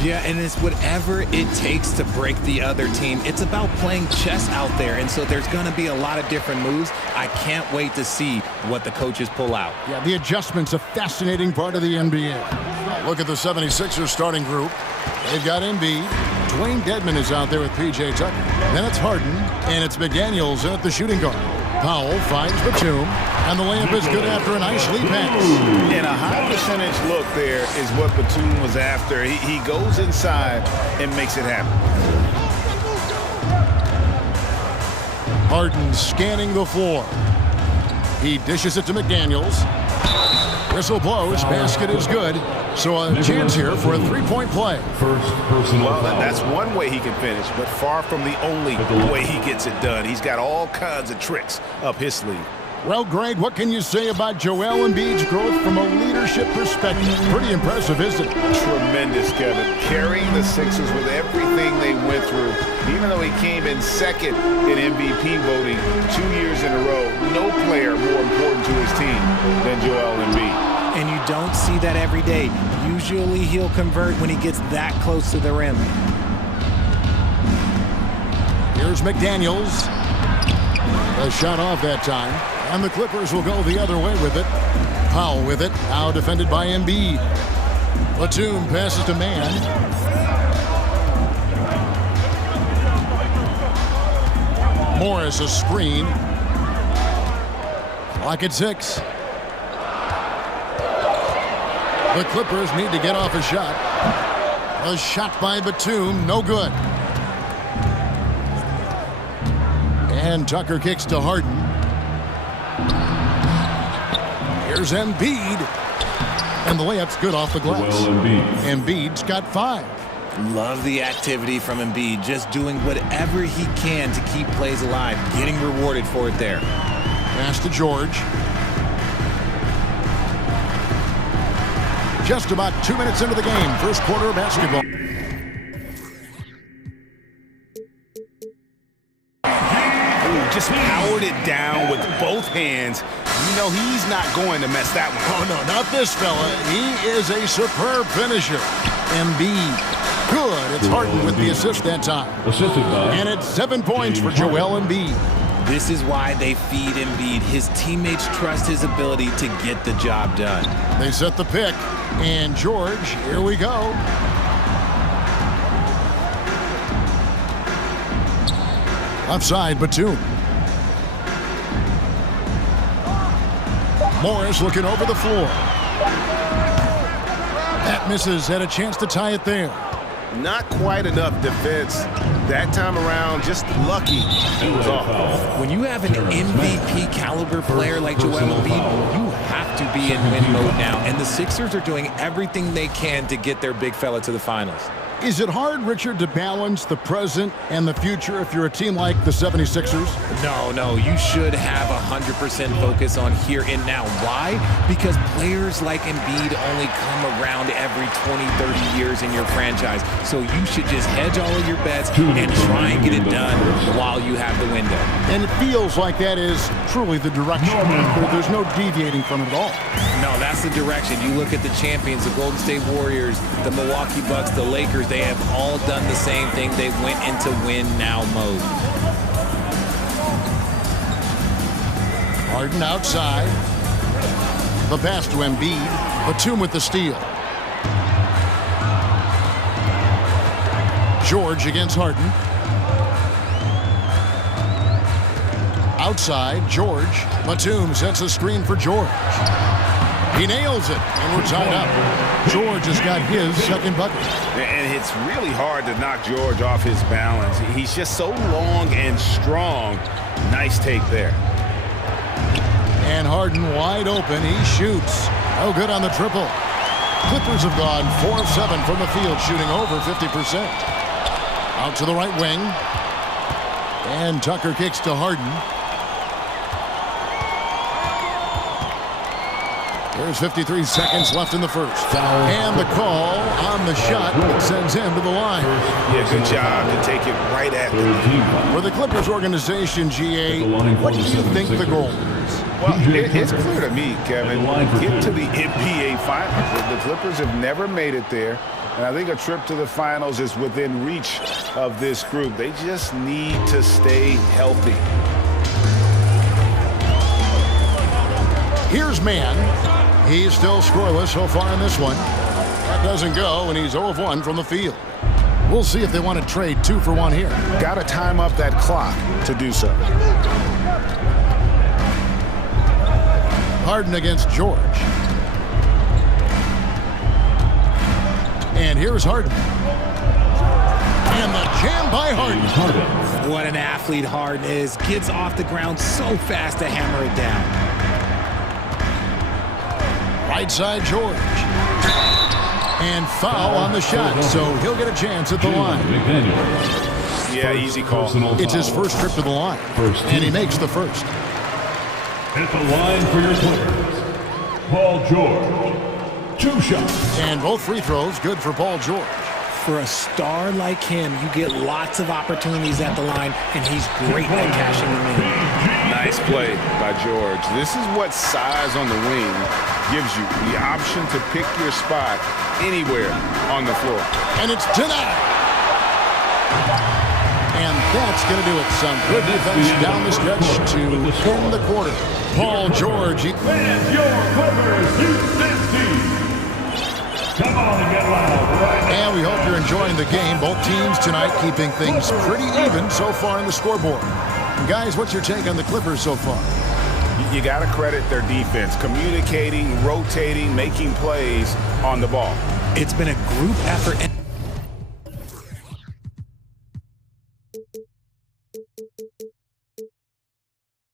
Yeah, and it's whatever it takes to break the other team. It's about playing chess out there, and so there's going to be a lot of different moves. I can't wait to see what the coaches pull out. Yeah, the adjustment's a fascinating part of the NBA. Look at the 76ers starting group. They've got Embiid. Dwayne Dedmon is out there with P.J. Tucker. Then it's Harden, and it's McDaniels at the shooting guard. Powell finds Batum, and the layup is good after a nice lead pass. And a high percentage look there is what Batum was after. He goes inside and makes it happen. Harden scanning the floor. He dishes it to McDaniels. Whistle blows, basket is good. So a chance here for a three-point play. Well, that's one way he can finish, but far from the only way he gets it done. He's got all kinds of tricks up his sleeve. Well, Greg, what can you say about Joel Embiid's growth from a leadership perspective? Pretty impressive, isn't it? Tremendous, Kevin. Carrying the Sixers with everything they went through. Even though he came in second in MVP voting 2 years in a row, no player more important to his team than Joel Embiid. And you don't see that every day. Usually he'll convert when he gets that close to the rim. Here's McDaniels. A shot off that time. And the Clippers will go the other way with it. Powell with it. Now defended by Embiid. Batum passes to man. Morris a screen. Clock at 6. The Clippers need to get off a shot. A shot by Batum, no good. And Tucker kicks to Harden. Here's Embiid. And the layup's good off the glass. Embiid's got 5. Love the activity from Embiid, just doing whatever he can to keep plays alive, getting rewarded for it there. Pass to George. Just about 2 minutes into the game, first quarter of basketball. Ooh, just powered it down with both hands. You know he's not going to mess that one up. Oh, no, not this fella. He is a superb finisher. Embiid. Good. It's Harden with the assist that time. And it's 7 points for Joel Embiid. This is why they feed Embiid. His teammates trust his ability to get the job done. They set the pick. And George, here we go. Offside, Batum. Morris looking over the floor. That misses. Had a chance to tie it there. Not quite enough defense that time around. Just lucky he was off. When you have an MVP caliber player like Joel Embiid, you have to be in win mode now. And the Sixers are doing everything they can to get their big fella to the finals. Is it hard, Richard, to balance the present and the future if you're a team like the 76ers? No. You should have 100% focus on here and now. Why? Because players like Embiid only come around every 20, 30 years in your franchise. So you should just hedge all of your bets and try and get it done while you have the window. And it feels like that is truly the direction. There's no deviating from it at all. No, that's the direction. You look at the champions, the Golden State Warriors, the Milwaukee Bucks, the Lakers, they have all done the same thing. They went into win now mode. Harden outside. The pass to Embiid. Batum with the steal. George against Harden. Outside, George. Batum sets a screen for George. He nails it, and we're tied up. George has got his second bucket. And it's really hard to knock George off his balance. He's just so long and strong. Nice take there. And Harden wide open. He shoots. Oh, good on the triple. Clippers have gone 4 of 7 from the field, shooting over 50%. Out to the right wing. And Tucker kicks to Harden. There's 53 seconds left in the first. And the call on the shot sends him to the line. Yeah, good job to take it right at the team. For the Clippers organization, GA, what do you think the goal is? Well, it's clear to me, Kevin. Get to the NBA Finals. The Clippers have never made it there, and I think a trip to the finals is within reach of this group. They just need to stay healthy. Here's Mann. He's still scoreless so far in this one. That doesn't go, and he's 0 of 1 from the field. We'll see if they want to trade 2 for 1 here. Got to time up that clock to do so. Harden against George. And here's Harden. And the jam by Harden. What an athlete Harden is. Gets off the ground so fast to hammer it down. Right side George. And foul on the shot, so he'll get a chance at the line. Yeah, easy call. It's his first trip to the line, and he makes the first. At the line for your Clippers, Paul George. 2 shots. And both free throws good for Paul George. For a star like him, you get lots of opportunities at the line, and he's great at cashing them in. Nice play by George. This is what size on the wing gives you, the option to pick your spot anywhere on the floor. And it's denied. And that's going to do it. Some good defense down the stretch to end the quarter. Paul George. Fans, your Clippers, Houston team. Come on and get loud right now. And we hope you're enjoying the game. Both teams tonight keeping things pretty even so far in the scoreboard. And guys, what's your take on the Clippers so far? You got to credit their defense, communicating, rotating, making plays on the ball. It's been a group effort.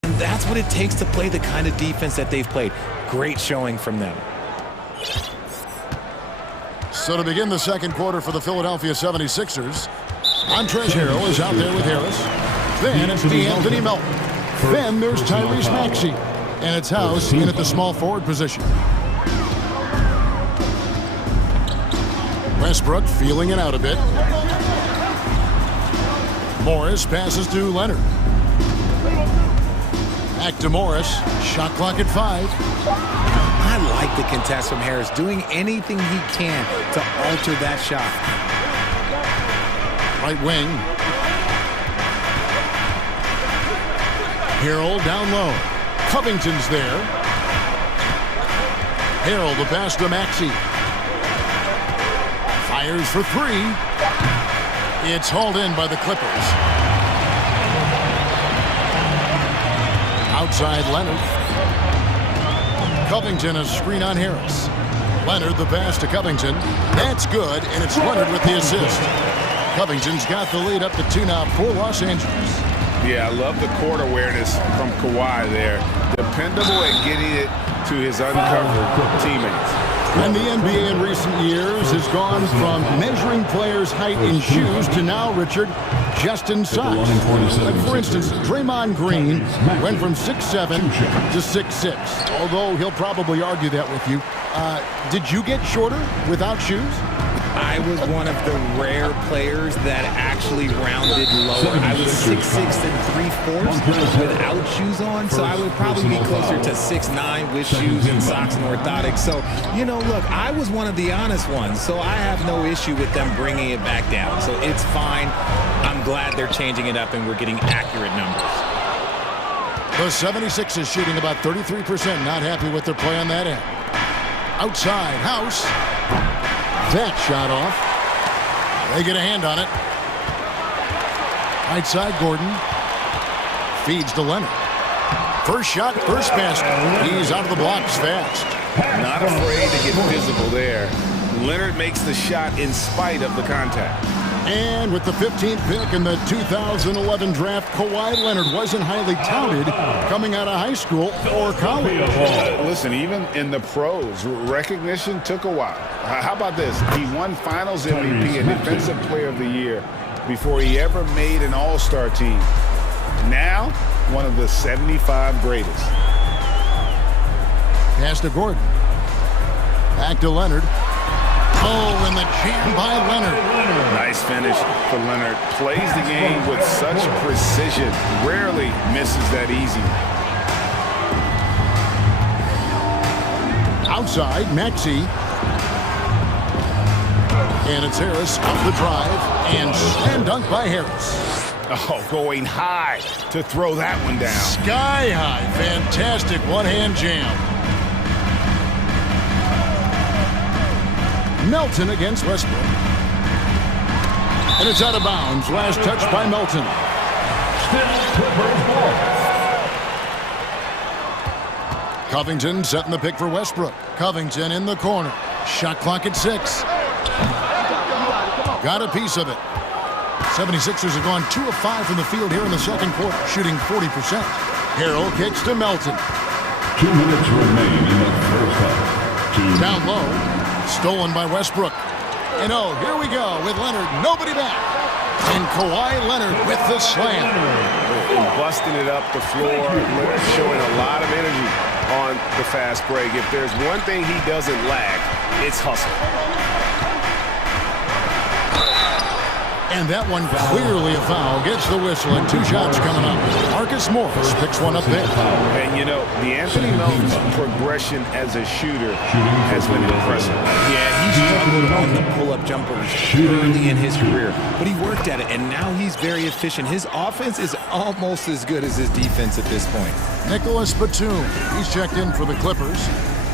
And that's what it takes to play the kind of defense that they've played. Great showing from them. So to begin the second quarter for the Philadelphia 76ers, Montrezl Harrell is out there with Harris. Then it's D'Anthony Melton. Then there's Tyrese Maxey. And it's House in at the small forward position. Westbrook feeling it out a bit. Morris passes to Leonard. Back to Morris. Shot clock at 5. I like the contest from Harris, doing anything he can to alter that shot. Right wing. Harrell down low. Covington's there. Harrell the pass to Maxey. Fires for 3. It's hauled in by the Clippers. Outside Leonard. Covington a screen on Harris. Leonard the pass to Covington. That's good, and it's Leonard with the assist. Covington's got the lead up to 2 now for Los Angeles. Yeah, I love the court awareness from Kawhi there. Dependable at getting it to his uncovered teammates. And the NBA in recent years has gone from measuring players' height in shoes to now, Richard, just in size. Like, for instance, Draymond Green went from 6'7" to 6'6", although he'll probably argue that with you. Did you get shorter without shoes? I was one of the rare players that actually rounded lower. I was 6'6" and 3/4 without shoes on, so I would probably be closer to 6'9" with shoes and socks and orthotics. So, you know, look, I was one of the honest ones, so I have no issue with them bringing it back down. So it's fine. I'm glad they're changing it up and we're getting accurate numbers. The 76ers shooting about 33%. Not happy with their play on that end. Outside, House. That shot off. They get a hand on it. Right side, Gordon. Feeds to Leonard. First shot, first basket. He's out of the blocks fast. Not afraid to get physical there. Leonard makes the shot in spite of the contact. And with the 15th pick in the 2011 draft, Kawhi Leonard wasn't highly touted coming out of high school or college. Listen, even in the pros, recognition took a while. How about this? He won Finals MVP and Defensive Player of the Year before he ever made an All-Star team. Now, one of the 75 greatest. Pass to Gordon. Back to Leonard. Oh, and the jam by Leonard. Nice finish for Leonard. Plays the game with such precision. Rarely misses that easy. Outside, Maxey. And it's Harris up the drive and slam dunk by Harris. Oh, going high to throw that one down. Sky high. Fantastic one-hand jam. Melton against Westbrook. And it's out of bounds. Last touch by Melton. Covington setting the pick for Westbrook. Covington in the corner. Shot clock at 6. Got a piece of it. 76ers have gone 2 of 5 from the field here in the second quarter, shooting 40%. Harrell kicks to Melton. 2 minutes remain in the first half. Down low. Stolen by Westbrook. And oh, here we go with Leonard. Nobody back. And Kawhi Leonard with the slam. Busting it up the floor, showing a lot of energy on the fast break. If there's one thing he doesn't lack, it's hustle. And that one clearly a foul. Gets the whistle and 2 shots coming up. Marcus Morris picks one up there. And you know, the Anthony Melton's progression as a shooter has been impressive. Yeah, he struggled on the pull-up jumpers early in his career, but he worked at it, and now he's very efficient. His offense is almost as good as his defense at this point. Nicholas Batum, he's checked in for the Clippers.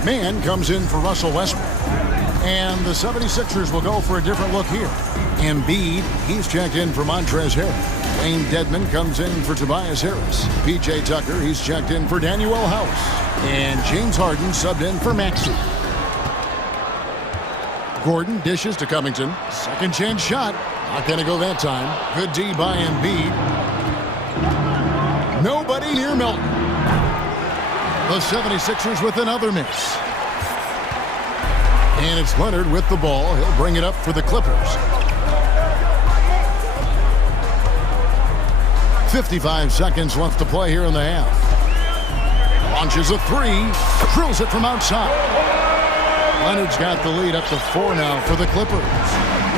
Mann comes in for Russell Westbrook. And the 76ers will go for a different look here. Embiid, he's checked in for Montrezl Harrell. Wayne Dedmon comes in for Tobias Harris. P.J. Tucker, he's checked in for Daniel House. And James Harden subbed in for Maxey. Gordon dishes to Covington. Second chance shot. Not going to go that time. Good D by Embiid. Nobody near Melton. The 76ers with another miss. And it's Leonard with the ball. He'll bring it up for the Clippers. 55 seconds left to play here in the half. Launches a 3. Drills it from outside. Leonard's got the lead up to 4 now for the Clippers.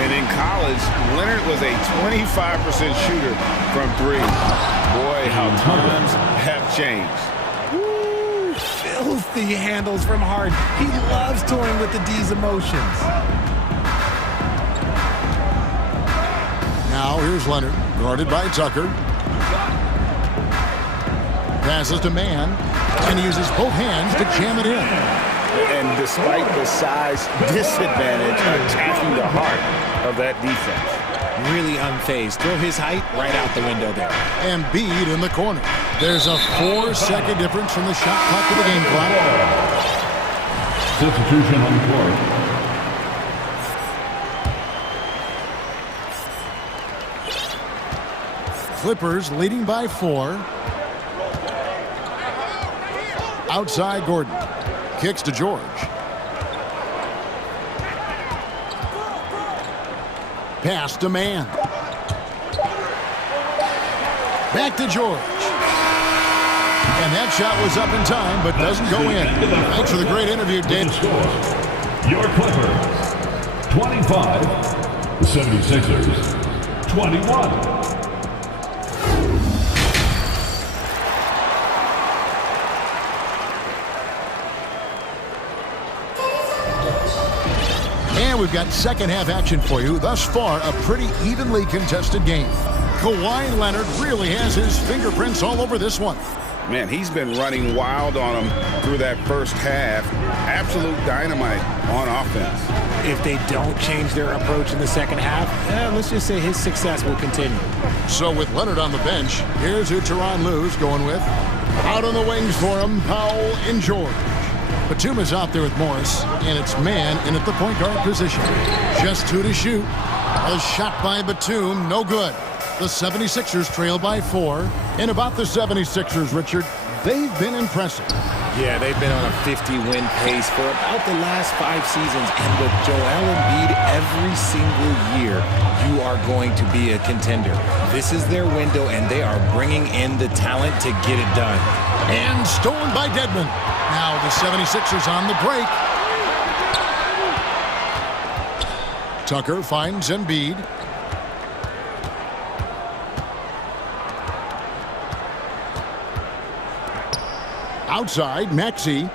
And in college, Leonard was a 25% shooter from 3. Boy, how times have changed. Filthy handles from Harden. He loves toying with the D's emotions. Now here's Leonard, guarded by Tucker. Passes to Mann, and he uses both hands to jam it in. And despite the size disadvantage, attacking the heart of that defense. Really unfazed. Throw his height right out the window there. Embiid in the corner. There's a 4-second difference from the shot clock to the game clock. Substitution on the court. Clippers leading by 4. Outside Gordon. Kicks to George. Pass to Mann. Back to George. And that shot was up in time, but doesn't go in. Thanks for the great interview, Dave. Your Clippers, 25. The 76ers, 21. And we've got second half action for you. Thus far, a pretty evenly contested game. Kawhi Leonard really has his fingerprints all over this one. Man, he's been running wild on him through that first half. Absolute dynamite on offense. If they don't change their approach in the second half, let's just say his success will continue. So with Leonard on the bench, here's who Tyronn Lue's going with. Out on the wings for him, Powell and George. Batum is out there with Morris, and it's Mann in at the point guard position. Just 2 to shoot. A shot by Batum, no good. The 76ers trail by 4. And about the 76ers, Richard, they've been impressive. Yeah, they've been on a 50-win pace for about the last 5 seasons. And with Joel Embiid every single year, you are going to be a contender. This is their window, and they are bringing in the talent to get it done. And stolen by Dedmon. Now the 76ers on the break. Tucker finds Embiid. Outside, Maxey.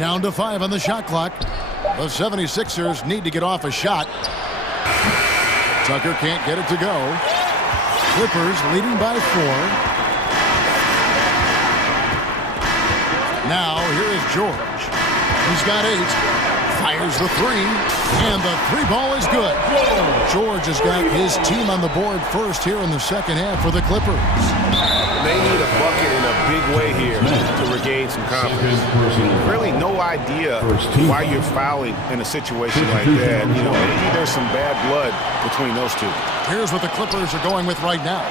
Down to 5 on the shot clock. The 76ers need to get off a shot. Tucker can't get it to go. Clippers leading by 4. Now, here is George. He's got 8. Fires the 3. And the 3 ball is good. George has got his team on the board first here in the second half for the Clippers. They need a bucket in a big way here to regain some confidence. Really no idea why you're fouling in a situation like that. You know, maybe there's some bad blood between those two. Here's what the Clippers are going with right now.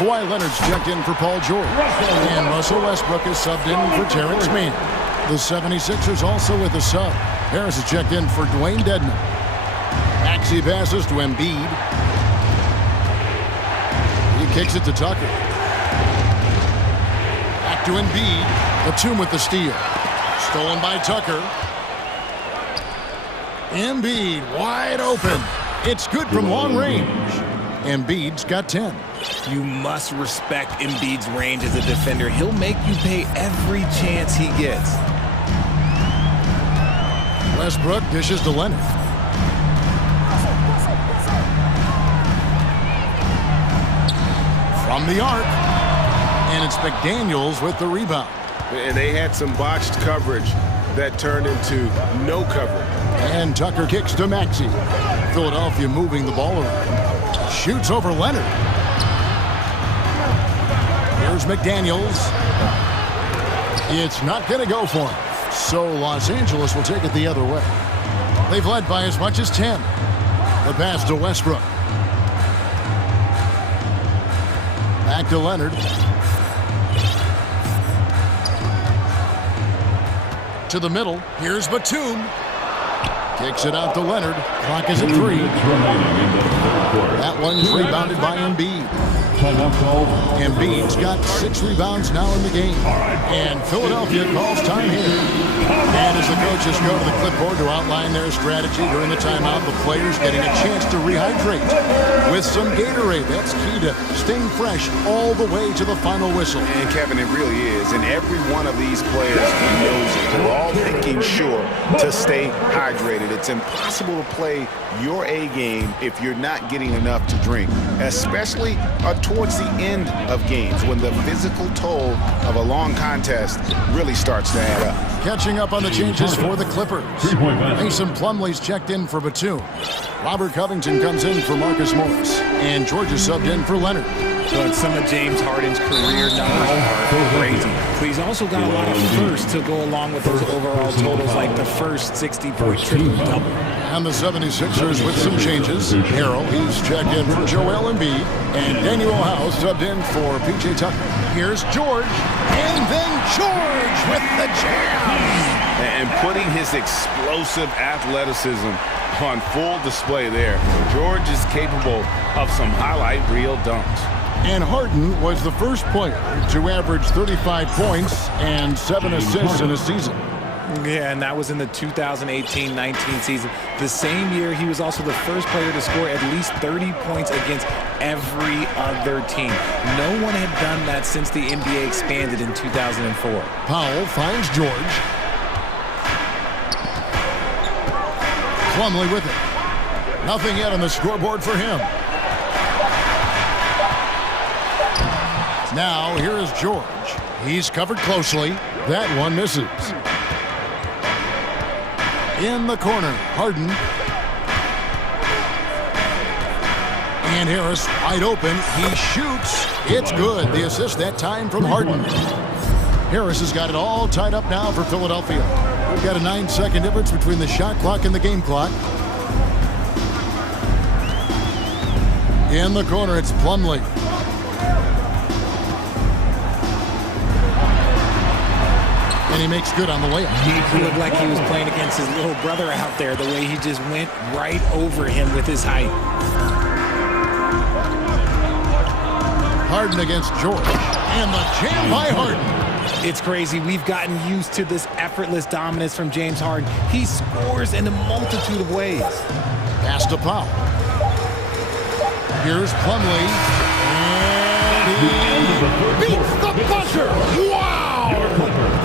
Kawhi Leonard's checked in for Paul George. And Russell Westbrook is subbed in for Terrence Mann. The 76ers also with a sub. Harris is checked in for Dwayne Dedman. Maxey passes to Embiid. He kicks it to Tucker. Back to Embiid. Batum with the steal. Stolen by Tucker. Embiid wide open. It's good from long range. Embiid's got 10. You must respect Embiid's range as a defender. He'll make you pay every chance he gets. Westbrook dishes to Leonard. From the arc. And it's McDaniels with the rebound. And they had some botched coverage that turned into no coverage. And Tucker kicks to Maxey. Philadelphia moving the ball around. Shoots over Leonard. Here's McDaniels. It's not going to go for him. So Los Angeles will take it the other way. They've led by as much as 10. The pass to Westbrook. Back to Leonard. To the middle. Here's Batum. Kicks it out to Leonard. Clock is at 3. That one's rebounded by Embiid. Embiid's got 6 rebounds now in the game. And Philadelphia calls time here. And as the coaches go to the clipboard to outline their strategy during the timeout, the players getting a chance to rehydrate with some Gatorade. That's key to staying fresh all the way to the final whistle. And Kevin, it really is. And every one of these players knows it. They're all making sure to stay hydrated. It's impossible to play your A game if you're not getting enough to drink, especially towards the end of games when the physical toll of a long contest really starts to add up. Catching up on the changes for the Clippers. Mason Plumlee's checked in for Batum. Robert Covington comes in for Marcus Morris. And George is subbed in for Leonard. But some of James Harden's career numbers are crazy. But he's also got a lot of firsts to go along with those overall totals, like the first 60-point triple-double. And the 76ers with some changes. Harrell, he's checked in for Joel Embiid. And Daniel House subbed in for P.J. Tucker. Here's George. And then George with the jam. And putting his explosive athleticism on full display there. George is capable of some highlight reel dunks. And Harden was the first player to average 35 points and 7 assists in a season. Yeah, and that was in the 2018-19 season. The same year, he was also the first player to score at least 30 points against every other team. No one had done that since the NBA expanded in 2004. Powell finds George. Plumlee with it. Nothing yet on the scoreboard for him. Now, here is George. He's covered closely. That one misses. In the corner, Harden. And Harris wide open. He shoots. It's good. The assist that time from Harden. Harris has got it all tied up now for Philadelphia. We've got a 9-second difference between the shot clock and the game clock. In the corner, it's Plumlee. And he makes good on the layup. He looked like he was playing against his little brother out there, the way he just went right over him with his height. Harden against George. And the jam by Harden. It's crazy. We've gotten used to this effortless dominance from James Harden. He scores in a multitude of ways. Pass to Powell. Here's Plumlee. And he beats the buzzer. Wow!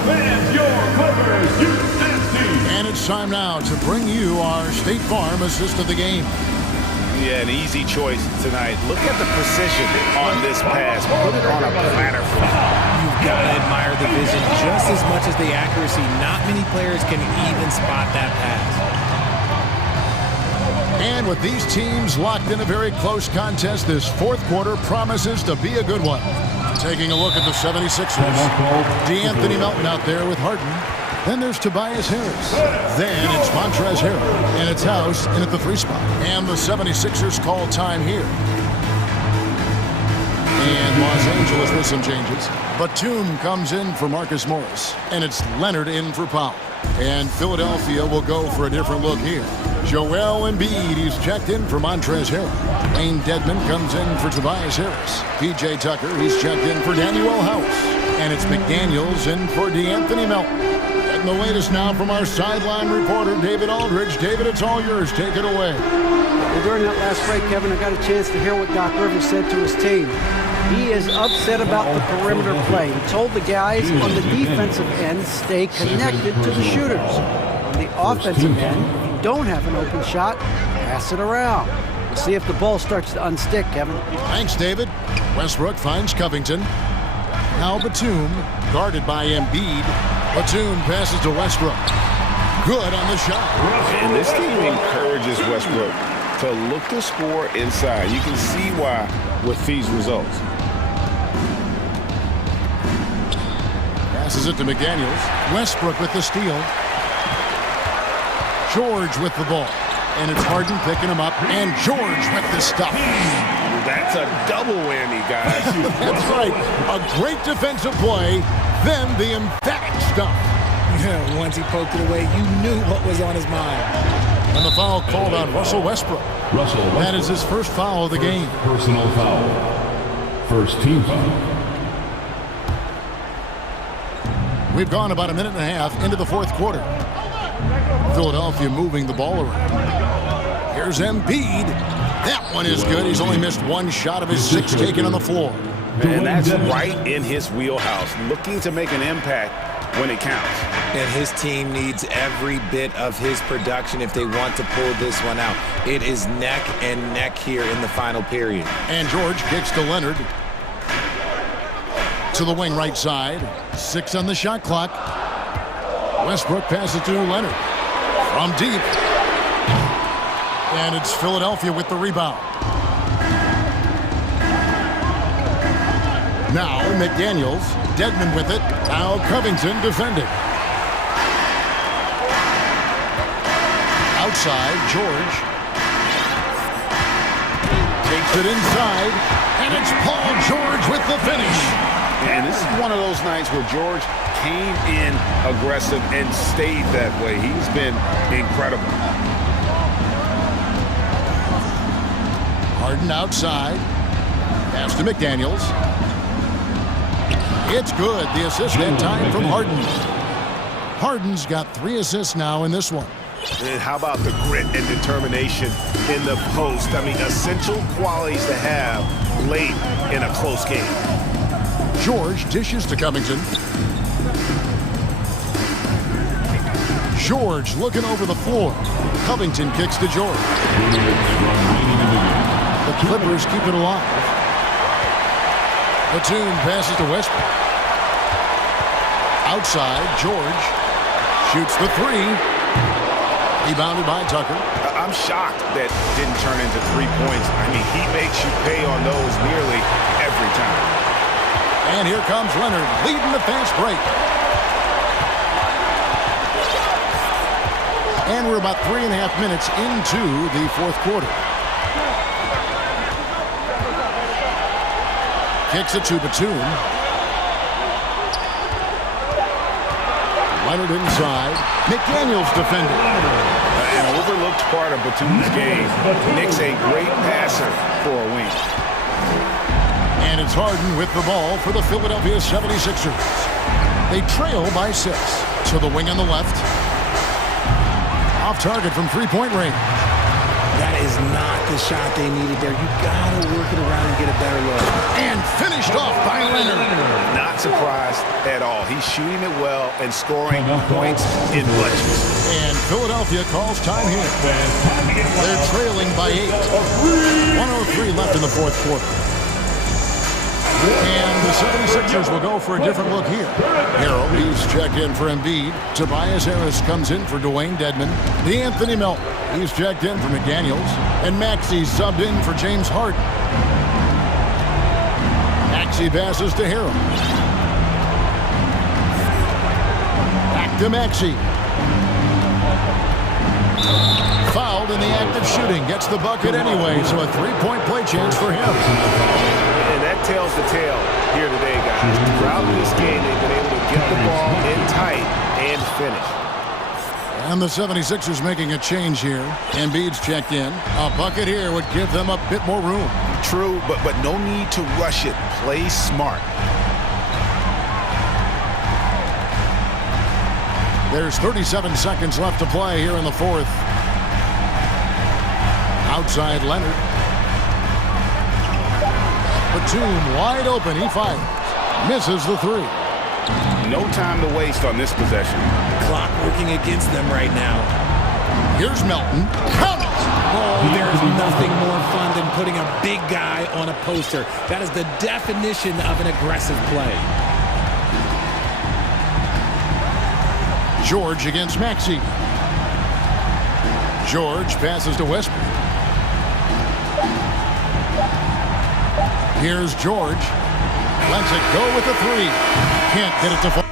And your Clippers Houston It's time now to bring you our State Farm assist of the game. Yeah, an easy choice tonight. Look at the precision on this pass. Put it on a platter for you. You've got to admire the vision just as much as the accuracy. Not many players can even spot that pass. And with these teams locked in a very close contest, this fourth quarter promises to be a good one. Taking a look at the 76ers. D'Anthony Melton out there with Harden. Then there's Tobias Harris. Then it's Montrezl Harrell. And it's House in at the 3 spot. And the 76ers call time here. And Los Angeles with some changes. Batum comes in for Marcus Morris. And it's Leonard in for Powell. And Philadelphia will go for a different look here. Joel Embiid, he's checked in for Montrezl Harrell. Wayne Dedmon comes in for Tobias Harris. P.J. Tucker, he's checked in for Daniel House. And it's McDaniels in for D'Anthony Melton. And the latest now from our sideline reporter, David Aldridge. David, it's all yours. Take it away. Well, during that last break, Kevin, I got a chance to hear what Doc Rivers said to his team. He is upset about the perimeter play. He told the guys on the defensive end, stay connected to the shooters. On the offensive end, if you don't have an open shot, pass it around. We'll see if the ball starts to unstick, Kevin. Thanks, David. Westbrook finds Covington. Now Batum, guarded by Embiid. Batum passes to Westbrook. Good on the shot. And this team encourages Westbrook to look to score inside. You can see why with these results. Passes it to McDaniels. Westbrook with the steal. George with the ball. And it's Harden picking him up. And George with the stuff. That's a double whammy, guys. That's right. A great defensive play. Then the emphatic stuff. Yeah, once he poked it away, you knew what was on his mind. And the foul called on Russell Westbrook. That is his first foul of the game. Personal foul. First team foul. We've gone about a minute and a half into the fourth quarter. Philadelphia moving the ball around. Here's Embiid. That one is good. He's only missed one shot of his 6 taken on the floor. And that's right in his wheelhouse, looking to make an impact when it counts. And his team needs every bit of his production if they want to pull this one out. It is neck and neck here in the final period. And George kicks to Leonard. To the wing right side. 6 on the shot clock. Westbrook passes to Leonard. From deep. And it's Philadelphia with the rebound. Now McDaniels. Dedmon with it. Now Covington defending. Outside, George. Takes it inside. And it's Paul George with the finish. And this is one of those nights where George came in aggressive and stayed that way. He's been incredible. Harden outside. Pass to McDaniels. It's good. The assist that time from Harden. Harden's got 3 assists now in this one. And how about the grit and determination in the post? I mean, essential qualities to have late in a close game. George dishes to Covington. George looking over the floor. Covington kicks to George. The Clippers keep it alive. Batum passes to Westbrook. Outside, George shoots the 3. Rebounded by Tucker. I'm shocked that didn't turn into 3 points. I mean, he makes you pay on those nearly every time. And here comes Leonard leading the fast break. And we're about 3.5 minutes into the fourth quarter. Kicks it to Batum. Leonard inside. McDaniels defending. An overlooked part of Batum's game. Nick's a great passer for a wing. And it's Harden with the ball for the Philadelphia 76ers. They trail by 6. To the wing on the left. Off target from 3-point range. That is not the shot they needed there. You got to work it around and get a better look. And finished off by Leonard. Not surprised at all. He's shooting it well and scoring points in bunches. And Philadelphia calls time here. They're trailing by 8. 1:03 left in the fourth quarter. And the 76ers will go for a different look here. Harrell, he's checked in for Embiid. Tobias Harris comes in for Dwayne Dedmon. D'Anthony Melton, he's checked in for McDaniels. And Maxey's subbed in for James Harden. Maxey passes to Harrell. Back to Maxey. Fouled in the act of shooting. Gets the bucket anyway, so a three-point play chance for him. And that tells the tale here today, guys. Throughout this game, they've been able to get the ball in tight and finish. And the 76ers making a change here. Embiid's checked in. A bucket here would give them a bit more room. True, but no need to rush it. Play smart. There's 37 seconds left to play here in the fourth. Outside Leonard. Batum wide open. He fires. Misses the three. No time to waste on this possession. Clock working against them right now. Here's Melton. Count it! Oh, there's nothing more fun than putting a big guy on a poster. That is the definition of an aggressive play. George against Maxey. George passes to Westbrook. Here's George. Lets it go with the three. Can't get it to fall.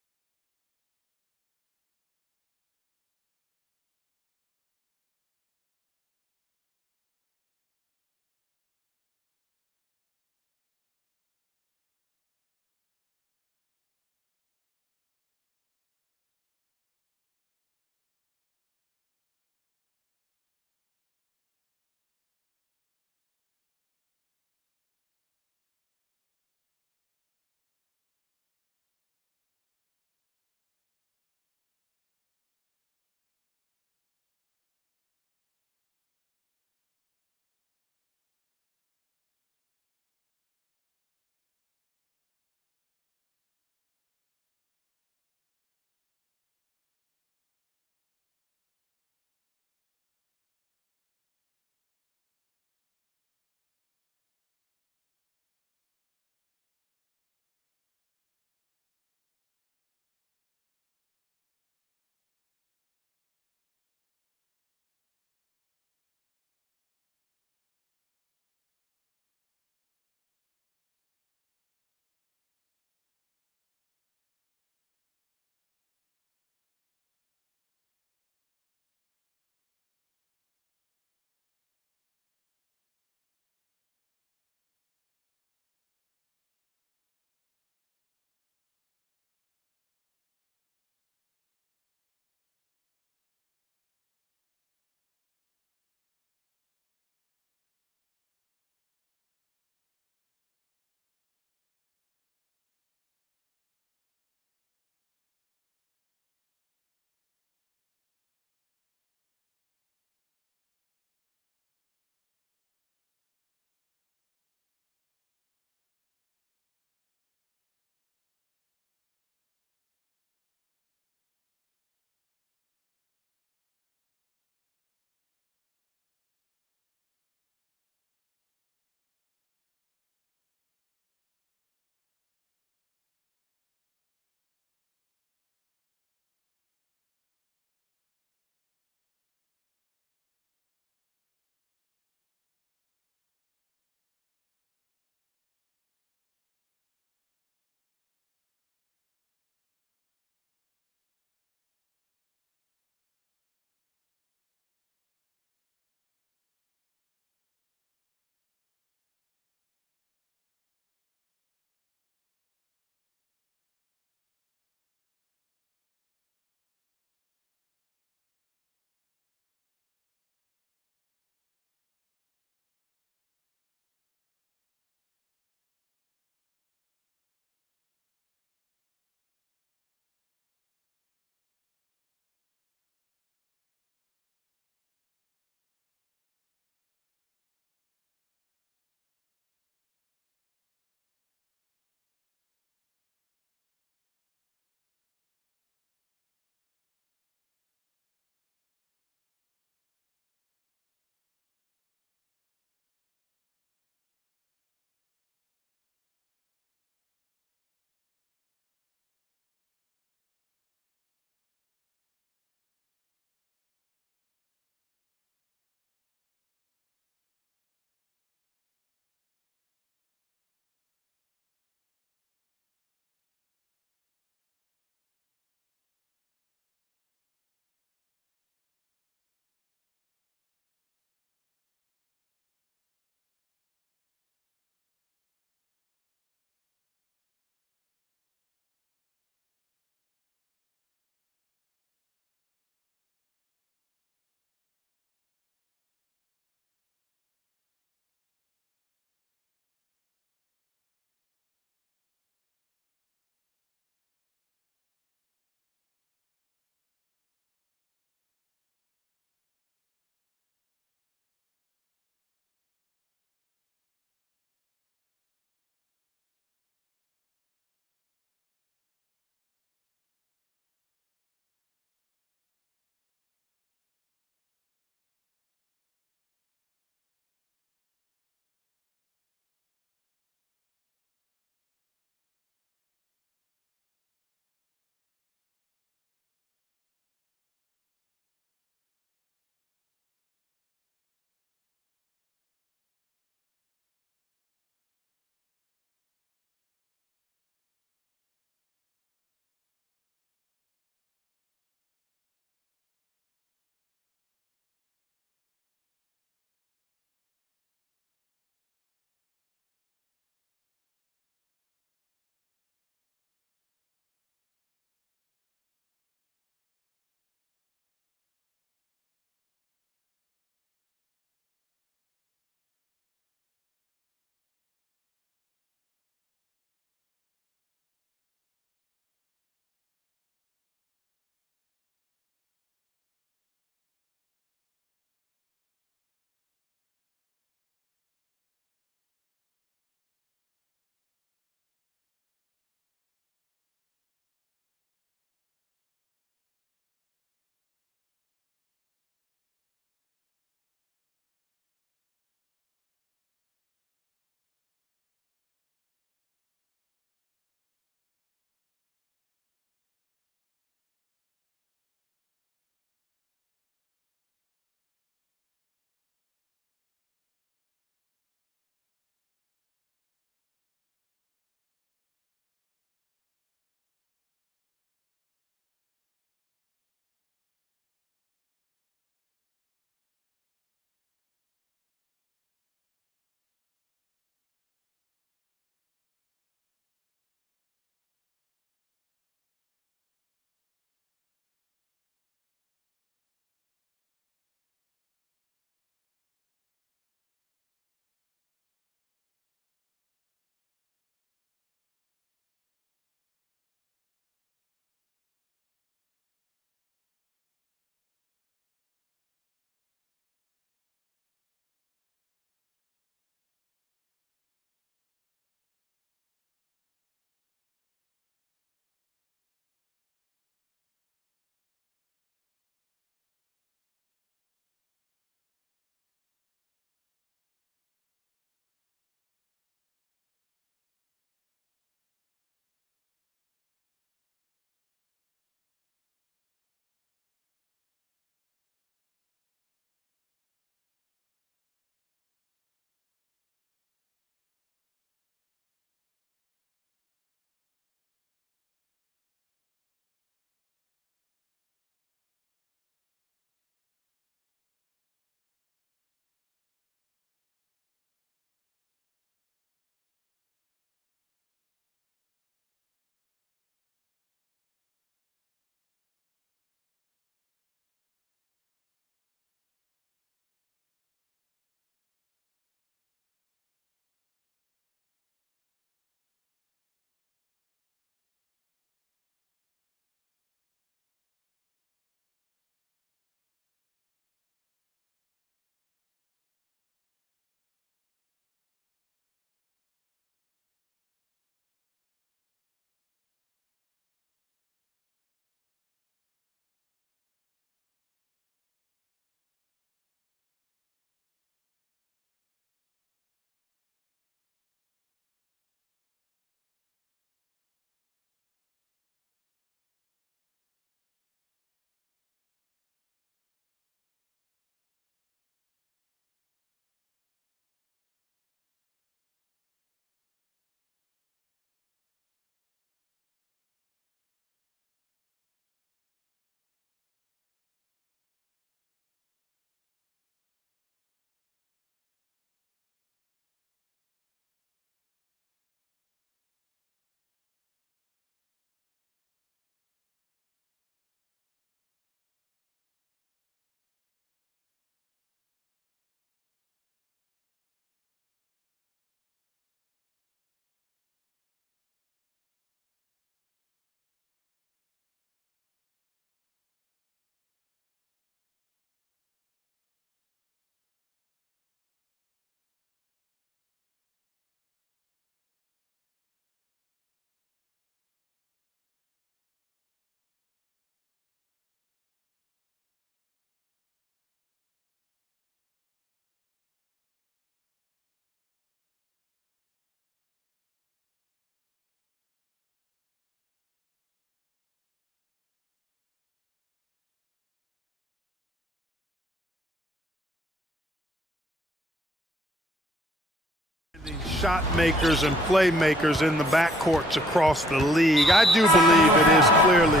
shot makers and playmakers in the backcourts across the league. I do believe it is clearly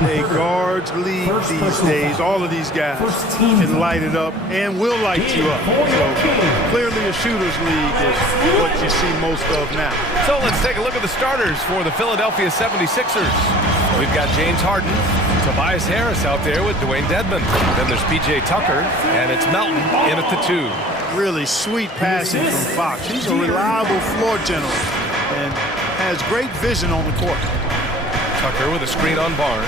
a guards league these days. All of these guys can light it up and will light you up. So clearly a shooters league is what you see most of now. So let's take a look at the starters for the Philadelphia 76ers. We've got James Harden, Tobias Harris out there with Dwayne Dedmon. Then there's P.J. Tucker, and it's Melton in at the 2. Really sweet passing from Fox. He's a reliable floor general and has great vision on the court. Tucker with a screen on Barnes.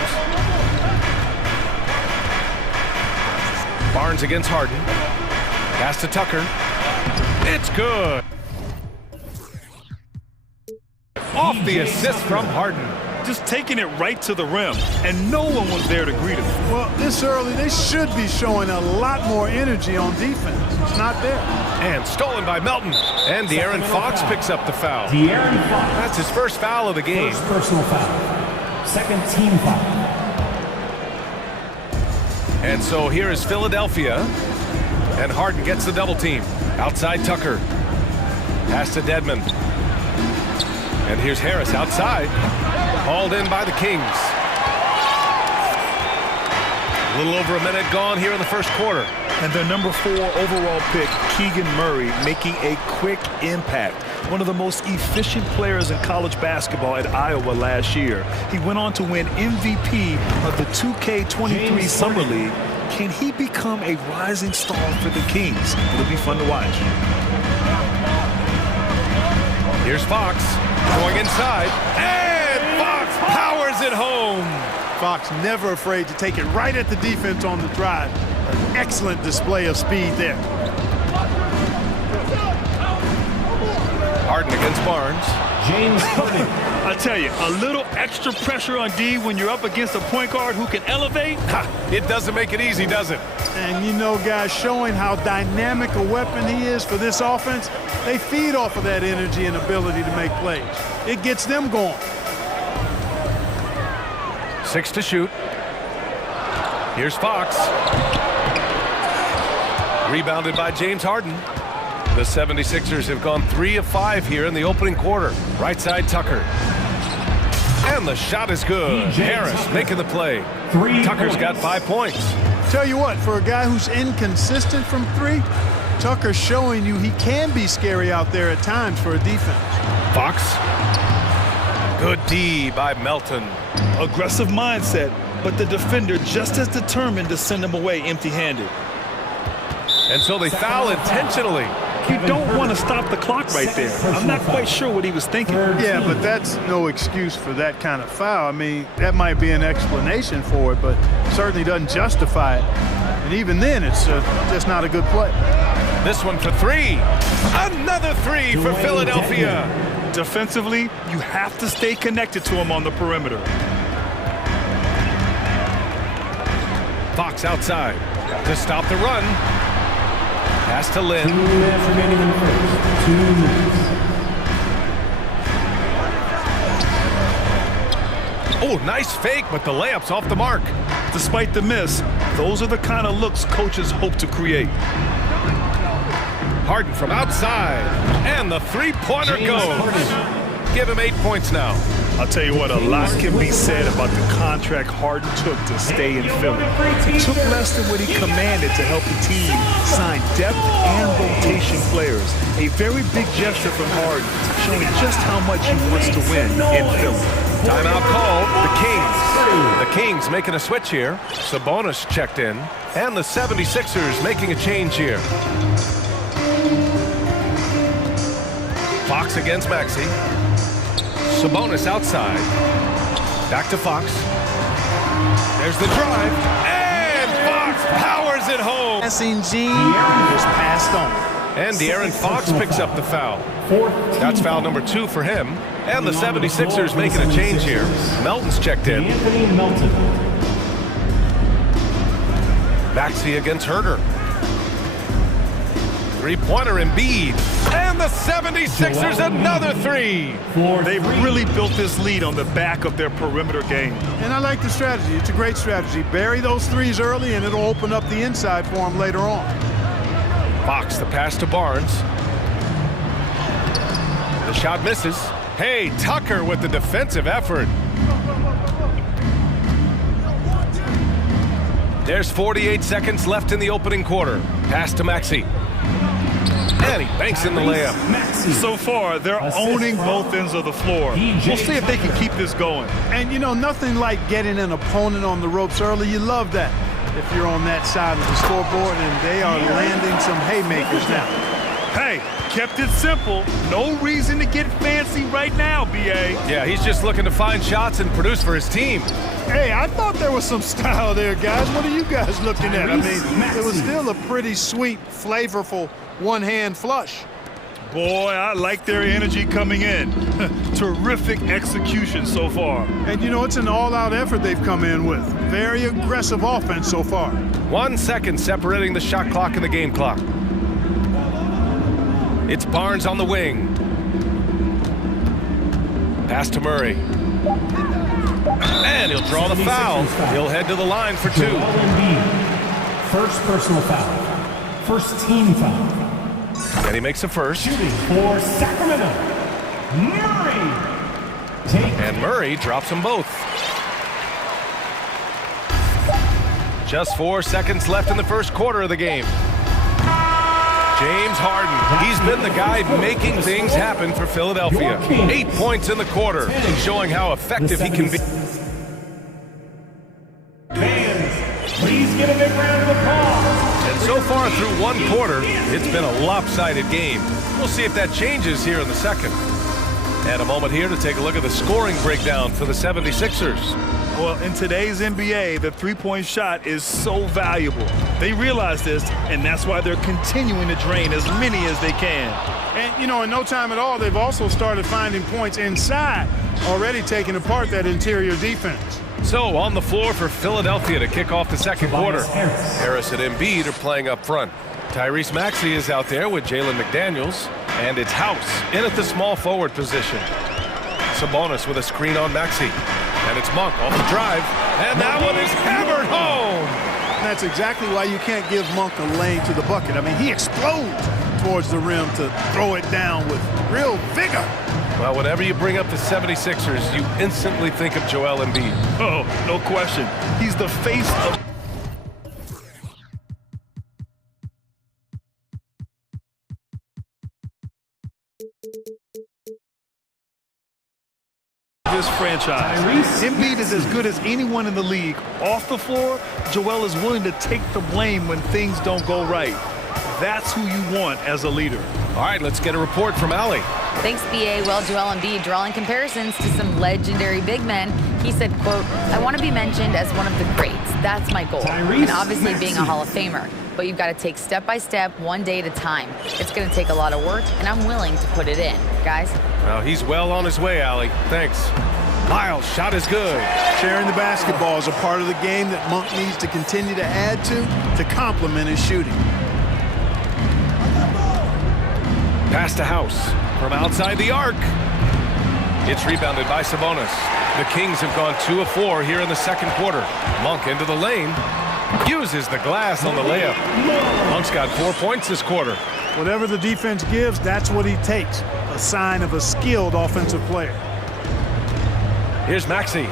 Barnes against Harden. Pass to Tucker. It's good. Off the assist from Harden. Just taking it right to the rim, and no one was there to greet him. Well, this early, they should be showing a lot more energy on defense. It's not there. And stolen by Melton. And De'Aaron Fox picks up the foul. De'Aaron Fox. That's his first foul of the game. First personal foul. Second team foul. And so here is Philadelphia. And Harden gets the double team. Outside Tucker. Pass to Dedmon. And here's Harris outside. Hauled in by the Kings. A little over a minute gone here in the first quarter. And their number 4 overall pick, Keegan Murray, making a quick impact. One of the most efficient players in college basketball at Iowa last year. He went on to win MVP of the 2K23 Summer League. Can he become a rising star for the Kings? It'll be fun to watch. Here's Fox going inside. And Fox powers it home. Fox never afraid to take it right at the defense on the drive. An excellent display of speed there. Harden against Barnes. James Harden. I tell you, a little extra pressure on D when you're up against a point guard who can elevate. It doesn't make it easy, does it? And you know, guys, showing how dynamic a weapon he is for this offense, they feed off of that energy and ability to make plays. It gets them going. 6 to shoot. Here's Fox. Rebounded by James Harden. The 76ers have gone 3 of 5 here in the opening quarter. Right side Tucker. And the shot is good. Harris making the play. Tucker's got 5 points. Tell you what, for a guy who's inconsistent from 3, Tucker's showing you he can be scary out there at times for a defense. Fox. Good D by Melton. Aggressive mindset, but the defender just as determined to send him away empty-handed. And so they foul intentionally. You don't want to stop the clock right there. I'm not quite sure what he was thinking. Yeah, but that's no excuse for that kind of foul. I mean, that might be an explanation for it, but certainly doesn't justify it. And even then, it's just not a good play. This one for 3. Another 3 for Philadelphia. Defensively, you have to stay connected to him on the perimeter. Fox outside to stop the run. Pass to Lynn. 2 minutes remaining in the first. 2 minutes. Oh, nice fake, but the layup's off the mark. Despite the miss, those are the kind of looks coaches hope to create. Harden from outside, and the three-pointer goes. Give him 8 points now. I'll tell you what, a lot can be said about the contract Harden took to stay in Philly. It took less than what he commanded to help the team sign depth and rotation players. A very big gesture from Harden, showing just how much he wants to win in Philly. Timeout called, the Kings. The Kings making a switch here. Sabonis checked in, and the 76ers making a change here. Fox against Maxey. Sabonis outside. Back to Fox. There's the drive. And Fox powers it home. Passing G is passed on. And De'Aaron Fox picks up the foul. That's foul number 2 for him. And the 76ers making a change here. Melton's checked in. Maxey against Herder. Three-pointer Embiid. And the 76ers another 3. They've really built this lead on the back of their perimeter game. And I like the strategy. It's a great strategy. Bury those threes early and it'll open up the inside for them later on. Fox, the pass to Barnes. The shot misses. Hey, Tucker with the defensive effort. There's 48 seconds left in the opening quarter. Pass to Maxey. And he banks in the layup. So far, they're owning both ends of the floor. We'll see if they can keep this going. And, you know, nothing like getting an opponent on the ropes early. You love that if you're on that side of the scoreboard, and they are landing some haymakers now. Hey, kept it simple. No reason to get fancy right now, B.A. Yeah, he's just looking to find shots and produce for his team. Hey, I thought there was some style there, guys. What are you guys looking at? I mean, it was still a pretty sweet, flavorful one-hand flush. Boy, I like their energy coming in. Terrific execution so far. And, you know, it's an all-out effort they've come in with. Very aggressive offense so far. 1 second separating the shot clock and the game clock. It's Barnes on the wing. Pass to Murray. And he'll draw the foul. He'll head to the line for 2. First personal foul. First team foul. And he makes a first. Shooting for Sacramento, Murray. And Murray drops them both. Just 4 seconds left in the first quarter of the game. James Harden, he's been the guy making things happen for Philadelphia. 8 points in the quarter, showing how effective he can be. Fans, please give a big round of applause. And so far through 1 quarter, it's been a lopsided game. We'll see if that changes here in the second. And a moment here to take a look at the scoring breakdown for the 76ers. Well, in today's NBA, the three-point shot is so valuable. They realize this, and that's why they're continuing to drain as many as they can. And, you know, in no time at all, they've also started finding points inside, already taking apart that interior defense. So, on the floor for Philadelphia to kick off the second quarter. Harris and Embiid are playing up front. Tyrese Maxey is out there with Jalen McDaniels, and it's House in at the small forward position. Sabonis with a screen on Maxey. And it's Monk off the drive, and that one is hammered home. That's exactly why you can't give Monk a lane to the bucket. I mean, he explodes towards the rim to throw it down with real vigor. Well, whenever you bring up the 76ers, you instantly think of Joel Embiid. Oh, no question. He's the face of this franchise. Embiid is as good as anyone in the league. Off the floor, Joel is willing to take the blame when things don't go right. That's who you want as a leader. All right, let's get a report from Allie. Thanks, BA. Well, Joel Embiid drawing comparisons to some legendary big men. He said, quote, "I want to be mentioned as one of the greats. That's my goal. And obviously being a Hall of Famer. But you've got to take step by step, one day at a time. It's going to take a lot of work, and I'm willing to put it in." Guys? Well, he's well on his way, Allie. Thanks. Miles' shot is good. Sharing the basketball is a part of the game that Monk needs to continue to add to complement his shooting. Pass to House from outside the arc. It's rebounded by Sabonis. The Kings have gone 2 of 4 here in the second quarter. Monk into the lane. Uses the glass on the layup. Monk's got 4 points this quarter. Whatever the defense gives, that's what he takes. A sign of a skilled offensive player. Here's Maxey.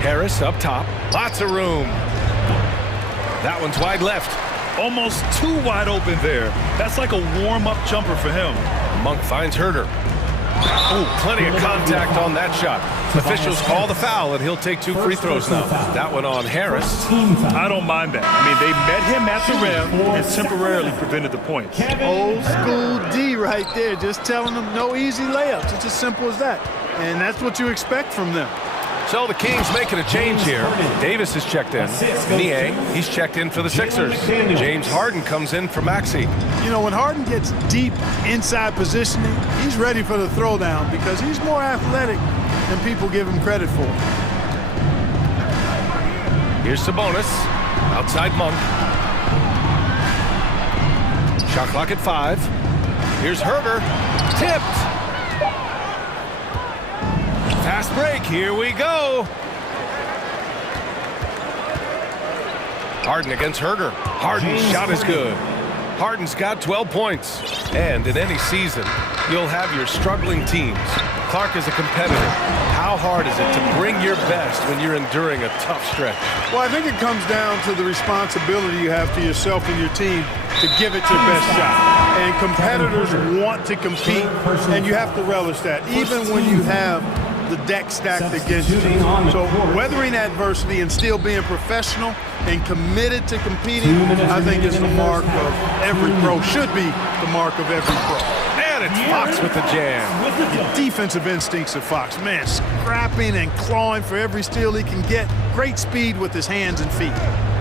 Harris up top. Lots of room. That one's wide left. Almost too wide open there. That's like a warm-up jumper for him. Monk finds Herter. Oh, plenty of contact on that shot. Officials call the foul, and he'll take 2 free throws now. That one on Harris. I don't mind that. I mean, they met him at the rim and temporarily prevented the points. Old school D right there, just telling them no easy layups. It's as simple as that. And that's what you expect from them. So the Kings making a change here. Davis is checked in. Niang, he's checked in for the Sixers. James Harden comes in for Maxey. You know, when Harden gets deep inside positioning, he's ready for the throwdown because he's more athletic than people give him credit for. Here's Sabonis. Outside Monk. Shot clock at 5. Here's Herter. Tipped. Fast break, here we go. Harden against Herter. Harden's shot is good. Harden's got 12 points. And in any season, you'll have your struggling teams. Clark is a competitor. How hard is it to bring your best when you're enduring a tough stretch? Well, I think it comes down to the responsibility you have to yourself and your team to give it your best shot. And competitors want to compete, and you have to relish that, even when you have the deck stacked against you. So weathering adversity and still being professional and committed to competing, I think is the mark of every pro, should be the mark of every pro. And it's Fox with the jam. The defensive instincts of Fox, man, scrapping and clawing for every steal he can get. Great speed with his hands and feet.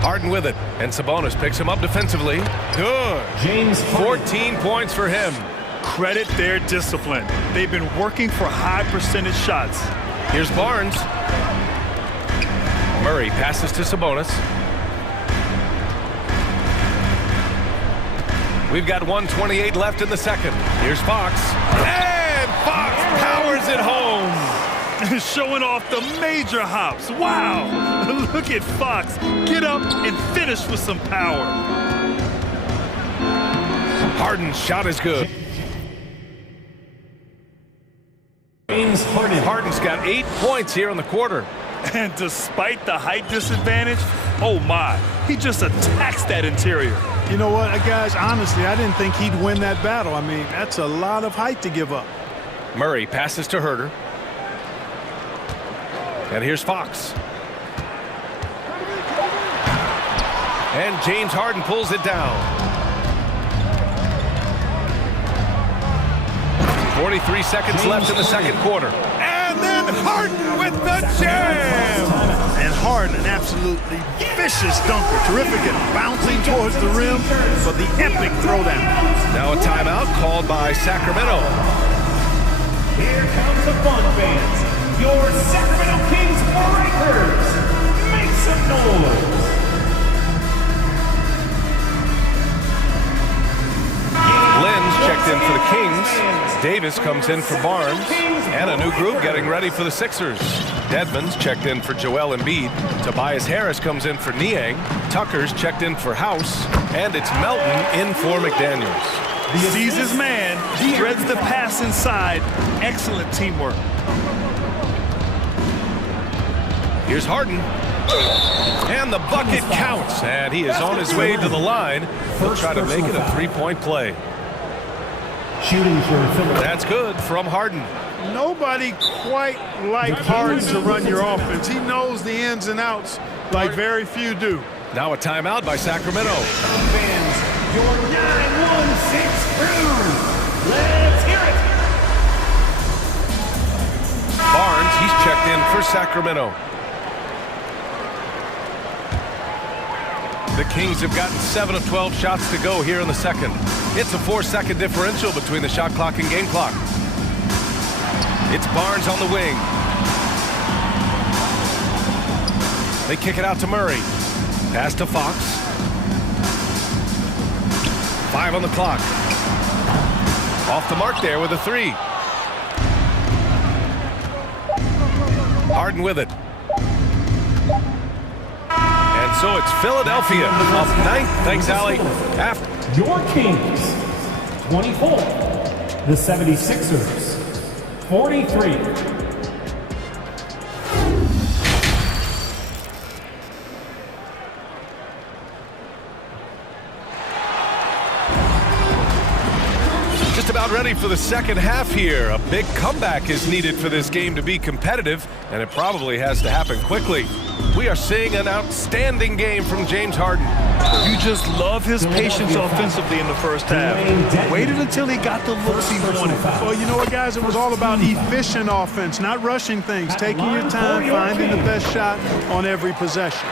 Harden with it, and Sabonis picks him up defensively. Good. 14 points for him. Credit their discipline. They've been working for high percentage shots. Here's Barnes. Murray passes to Sabonis. We've got 1:28 left in the second. Here's Fox. And Fox powers it home. Showing off the major hops. Wow. Look at Fox. Get up and finish with some power. Harden's shot is good. Harden's got 8 points here in the quarter. And despite the height disadvantage, oh my, he just attacks that interior. You know what, guys, honestly, I didn't think he'd win that battle. I mean, that's a lot of height to give up. Murray passes to Herter. And here's Fox. And James Harden pulls it down. 43 seconds left in the second quarter. And then Harden with the jam! And Harden, an absolutely vicious dunker. Terrific at bouncing towards the rim for the epic throwdown. Now a timeout called by Sacramento. Here comes the fun fans. Your Sacramento Kings Breakers. Make some noise. Lynn's checked in for the Kings. Davis comes in for Barnes. And a new group getting ready for the Sixers. Dedmon's checked in for Joel Embiid. Tobias Harris comes in for Niang. Tucker's checked in for House. And it's Melton in for McDaniels. Sees his man, threads the pass inside. Excellent teamwork. Here's Harden. And the bucket counts. And he is on his way to the line. He'll try to make it a three-point play. Shooting for That's good from Harden. Nobody quite like Harden to run your offense. He knows the ins and outs like very few do. Now a timeout by Sacramento. Fans, your 9-1-6 crew. Let's hear it. Barnes, he's checked in for Sacramento. The Kings have gotten 7 of 12 shots to go here in the second. It's a 4-second differential between the shot clock and game clock. It's Barnes on the wing. They kick it out to Murray. Pass to Fox. 5 on the clock. Off the mark there with a 3. Harden with it. And so it's Philadelphia up 9th. Thanks, Allie. After Your Kings, 24. The 76ers, 43. just about ready for the second half here. A big comeback is needed for this game to be competitive, and it probably has to happen quickly. We are seeing an outstanding game from James Harden. You just love his patience offensively in the first half. Waited until he got the looks he wanted. Well, you know what, guys? It was all about efficient offense, not rushing things, taking your time, finding the best shot on every possession.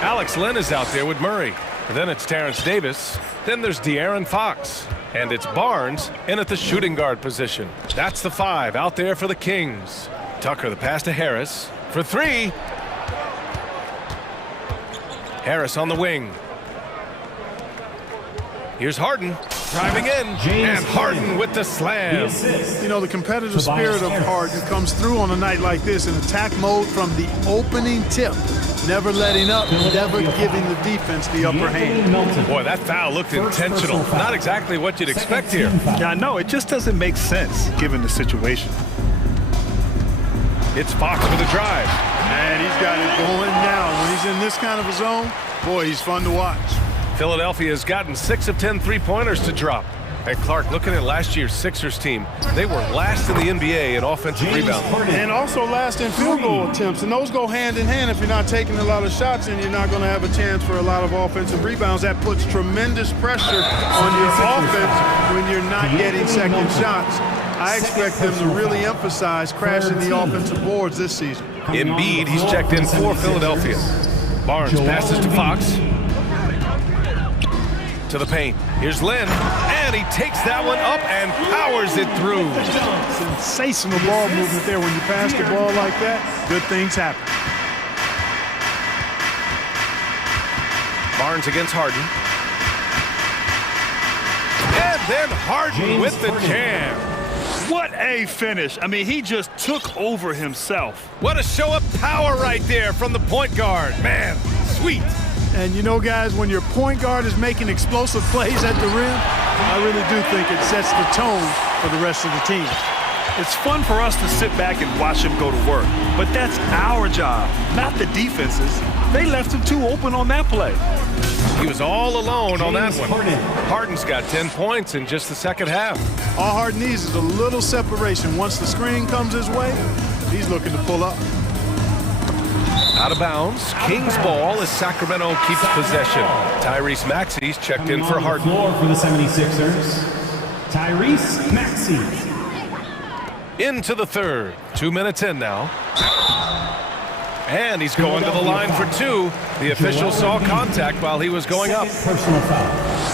Alex Len is out there with Murray. Then it's Terrence Davis. Then there's De'Aaron Fox. And it's Barnes in at the shooting guard position. That's the 5 out there for the Kings. Tucker the pass to Harris for 3. Harris on the wing. Here's Harden driving in, and Harden with the slam. You know, the competitive spirit of Harden comes through on a night like this in attack mode from the opening tip. Never letting up, never giving the defense the upper hand. Boy, that foul looked intentional. Not exactly what you'd expect here. Yeah, I know. It just doesn't make sense given the situation. It's Fox with a drive. And he's got it going now. When he's in this kind of a zone, boy, he's fun to watch. Philadelphia has gotten 6 of 10 three-pointers to drop. And Clark, looking at last year's Sixers team, they were last in the NBA in offensive rebound. And also last in field goal attempts. And those go hand in hand. If you're not taking a lot of shots and you're not going to have a chance for a lot of offensive rebounds, that puts tremendous pressure on your offense when you're not getting second shots. I expect them to really emphasize crashing the offensive boards this season. Embiid, he's checked in for Philadelphia. Barnes passes to Fox. To the paint. Here's Lynn, and he takes that one up and powers it through. Sensational ball movement there. When you pass the ball like that, good things happen. Barnes against Harden. And then Harden with the jam. What a finish. I mean, he just took over himself. What a show of power right there from the point guard. Man, sweet. And you know, guys, when your point guard is making explosive plays at the rim, I really do think it sets the tone for the rest of the team. It's fun for us to sit back and watch him go to work, but that's our job, not the defense's. They left him too open on that play. He was all alone on that one. Harden's got 10 points in just the second half. All Harden needs is a little separation. Once the screen comes his way, he's looking to pull up. Out of bounds. Kings ball as Sacramento keeps possession. Tyrese Maxey's checked in for Harden. For the 76ers, Tyrese Maxey. Into the third. 2 minutes in now. And he's going to the line for 2. The official saw contact while he was going up.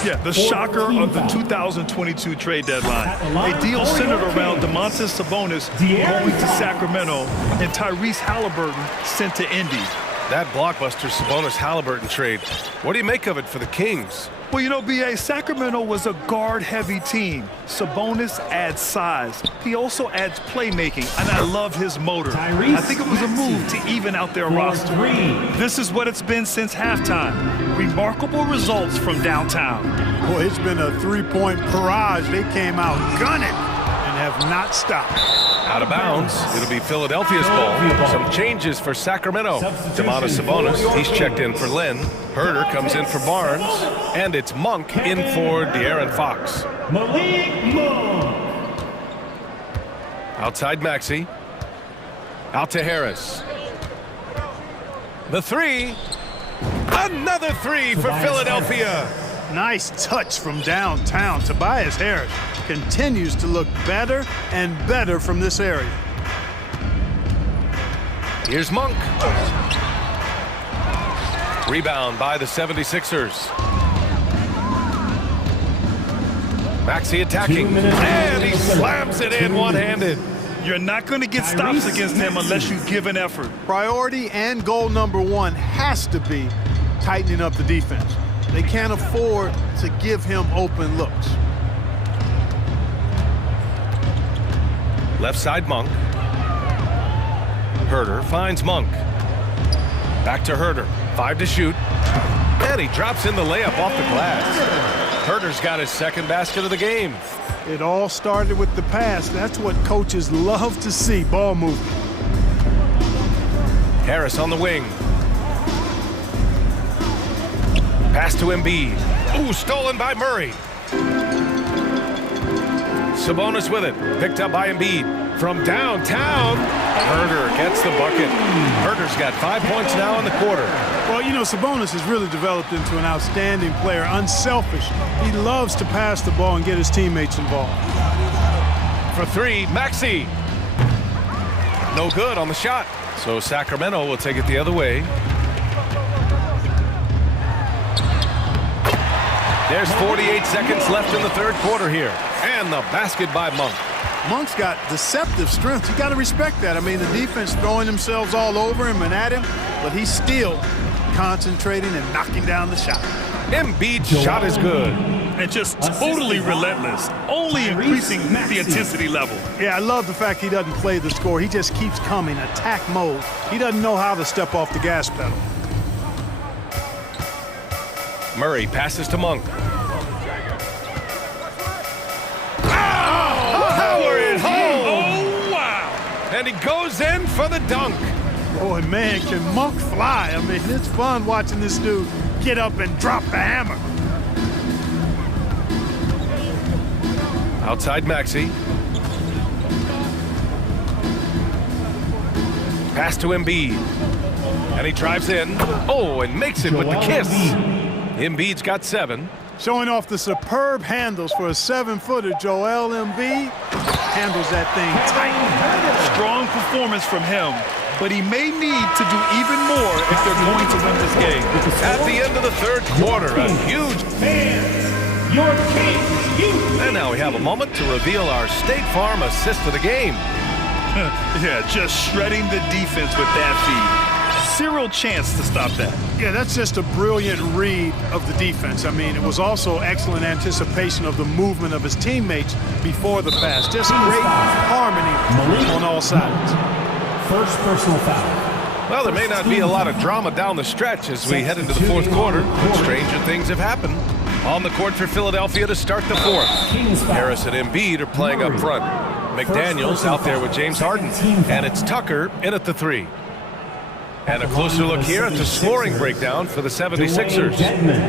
Yeah, the shocker of the 2022 trade deadline. A deal centered around Domantas Sabonis going to Sacramento and Tyrese Halliburton sent to Indy. That blockbuster Sabonis-Halliburton trade. What do you make of it for the Kings? Well, you know, B.A., Sacramento was a guard-heavy team. Sabonis adds size. He also adds playmaking, and I love his motor. I think it was a move to even out their roster. This is what it's been since halftime. Remarkable results from downtown. Boy, it's been a three-point barrage. They came out gunning and have not stopped. Out of bounds. It'll be Philadelphia's ball. Some changes for Sacramento. Domantas Sabonis, he's checked in for Lynn. Herder comes in for Barnes. And it's Monk in for De'Aaron Fox. Outside Maxey. Out to Harris. The three. Another three for Philadelphia. Nice touch from downtown. Tobias Harris continues to look better and better from this area. Here's Monk. Rebound by the 76ers. Maxey attacking. And he slams it in one-handed. You're not going to get stops against him unless you give an effort. Priority and goal number 1 has to be tightening up the defense. They can't afford to give him open looks. Left side Monk. Herder finds Monk. Back to Herder. 5 to shoot. And he drops in the layup off the glass. Herder's got his second basket of the game. It all started with the pass. That's what coaches love to see, ball movement. Harris on the wing. Pass to Embiid. Ooh, stolen by Murray. Sabonis with it. Picked up by Embiid. From downtown, Herder gets the bucket. Herder's got 5 points now in the quarter. Well, you know, Sabonis has really developed into an outstanding player, unselfish. He loves to pass the ball and get his teammates involved. For 3, Maxey. No good on the shot. So Sacramento will take it the other way. There's 48 seconds left in the third quarter here. And the basket by Monk. Monk's got deceptive strength. You got to respect that. I mean, the defense throwing themselves all over him and at him, but he's still concentrating and knocking down the shot. Embiid's shot is good. And just totally relentless, only increasing the intensity level. Yeah, I love the fact he doesn't play the score. He just keeps coming, attack mode. He doesn't know how to step off the gas pedal. Murray passes to Monk. Oh, wow. And he goes in for the dunk. Boy, man, can Monk fly. I mean, it's fun watching this dude get up and drop the hammer. Outside Maxey. Pass to Embiid. And he drives in. Oh, and makes it with the kiss. Embiid's got 7. Showing off the superb handles for a 7-footer, Joel Embiid handles that thing tight. Strong performance from him, but he may need to do even more if they're going to win this game. At the end of the third quarter, a huge Fans, your Kings. And now we have a moment to reveal our State Farm assist of the game. Yeah, just shredding the defense with that feed. Zero chance to stop that. Yeah, that's just a brilliant read of the defense. I mean, it was also excellent anticipation of the movement of his teammates before the pass. Just great harmony on all sides. First personal foul. Well, there may not be a lot of drama down the stretch as we head into the fourth quarter, but stranger things have happened. On the court for Philadelphia to start the fourth. Harris and Embiid are playing up front. McDaniels out there with James Harden. And it's Tucker in at the 3. And a closer look here at the scoring breakdown for the 76ers.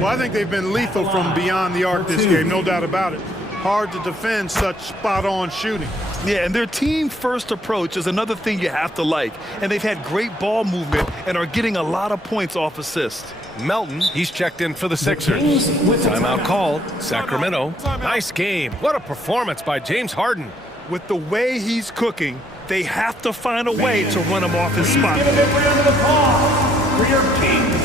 Well, I think they've been lethal from beyond the arc this game, no doubt about it. Hard to defend such spot-on shooting. Yeah, and their team-first approach is another thing you have to like. And they've had great ball movement and are getting a lot of points off assist. Melton, he's checked in for the Sixers. Timeout called. Sacramento. Nice game. What a performance by James Harden. With the way he's cooking, they have to find a way to run him off his spot. Give a big round of applause for your Kings.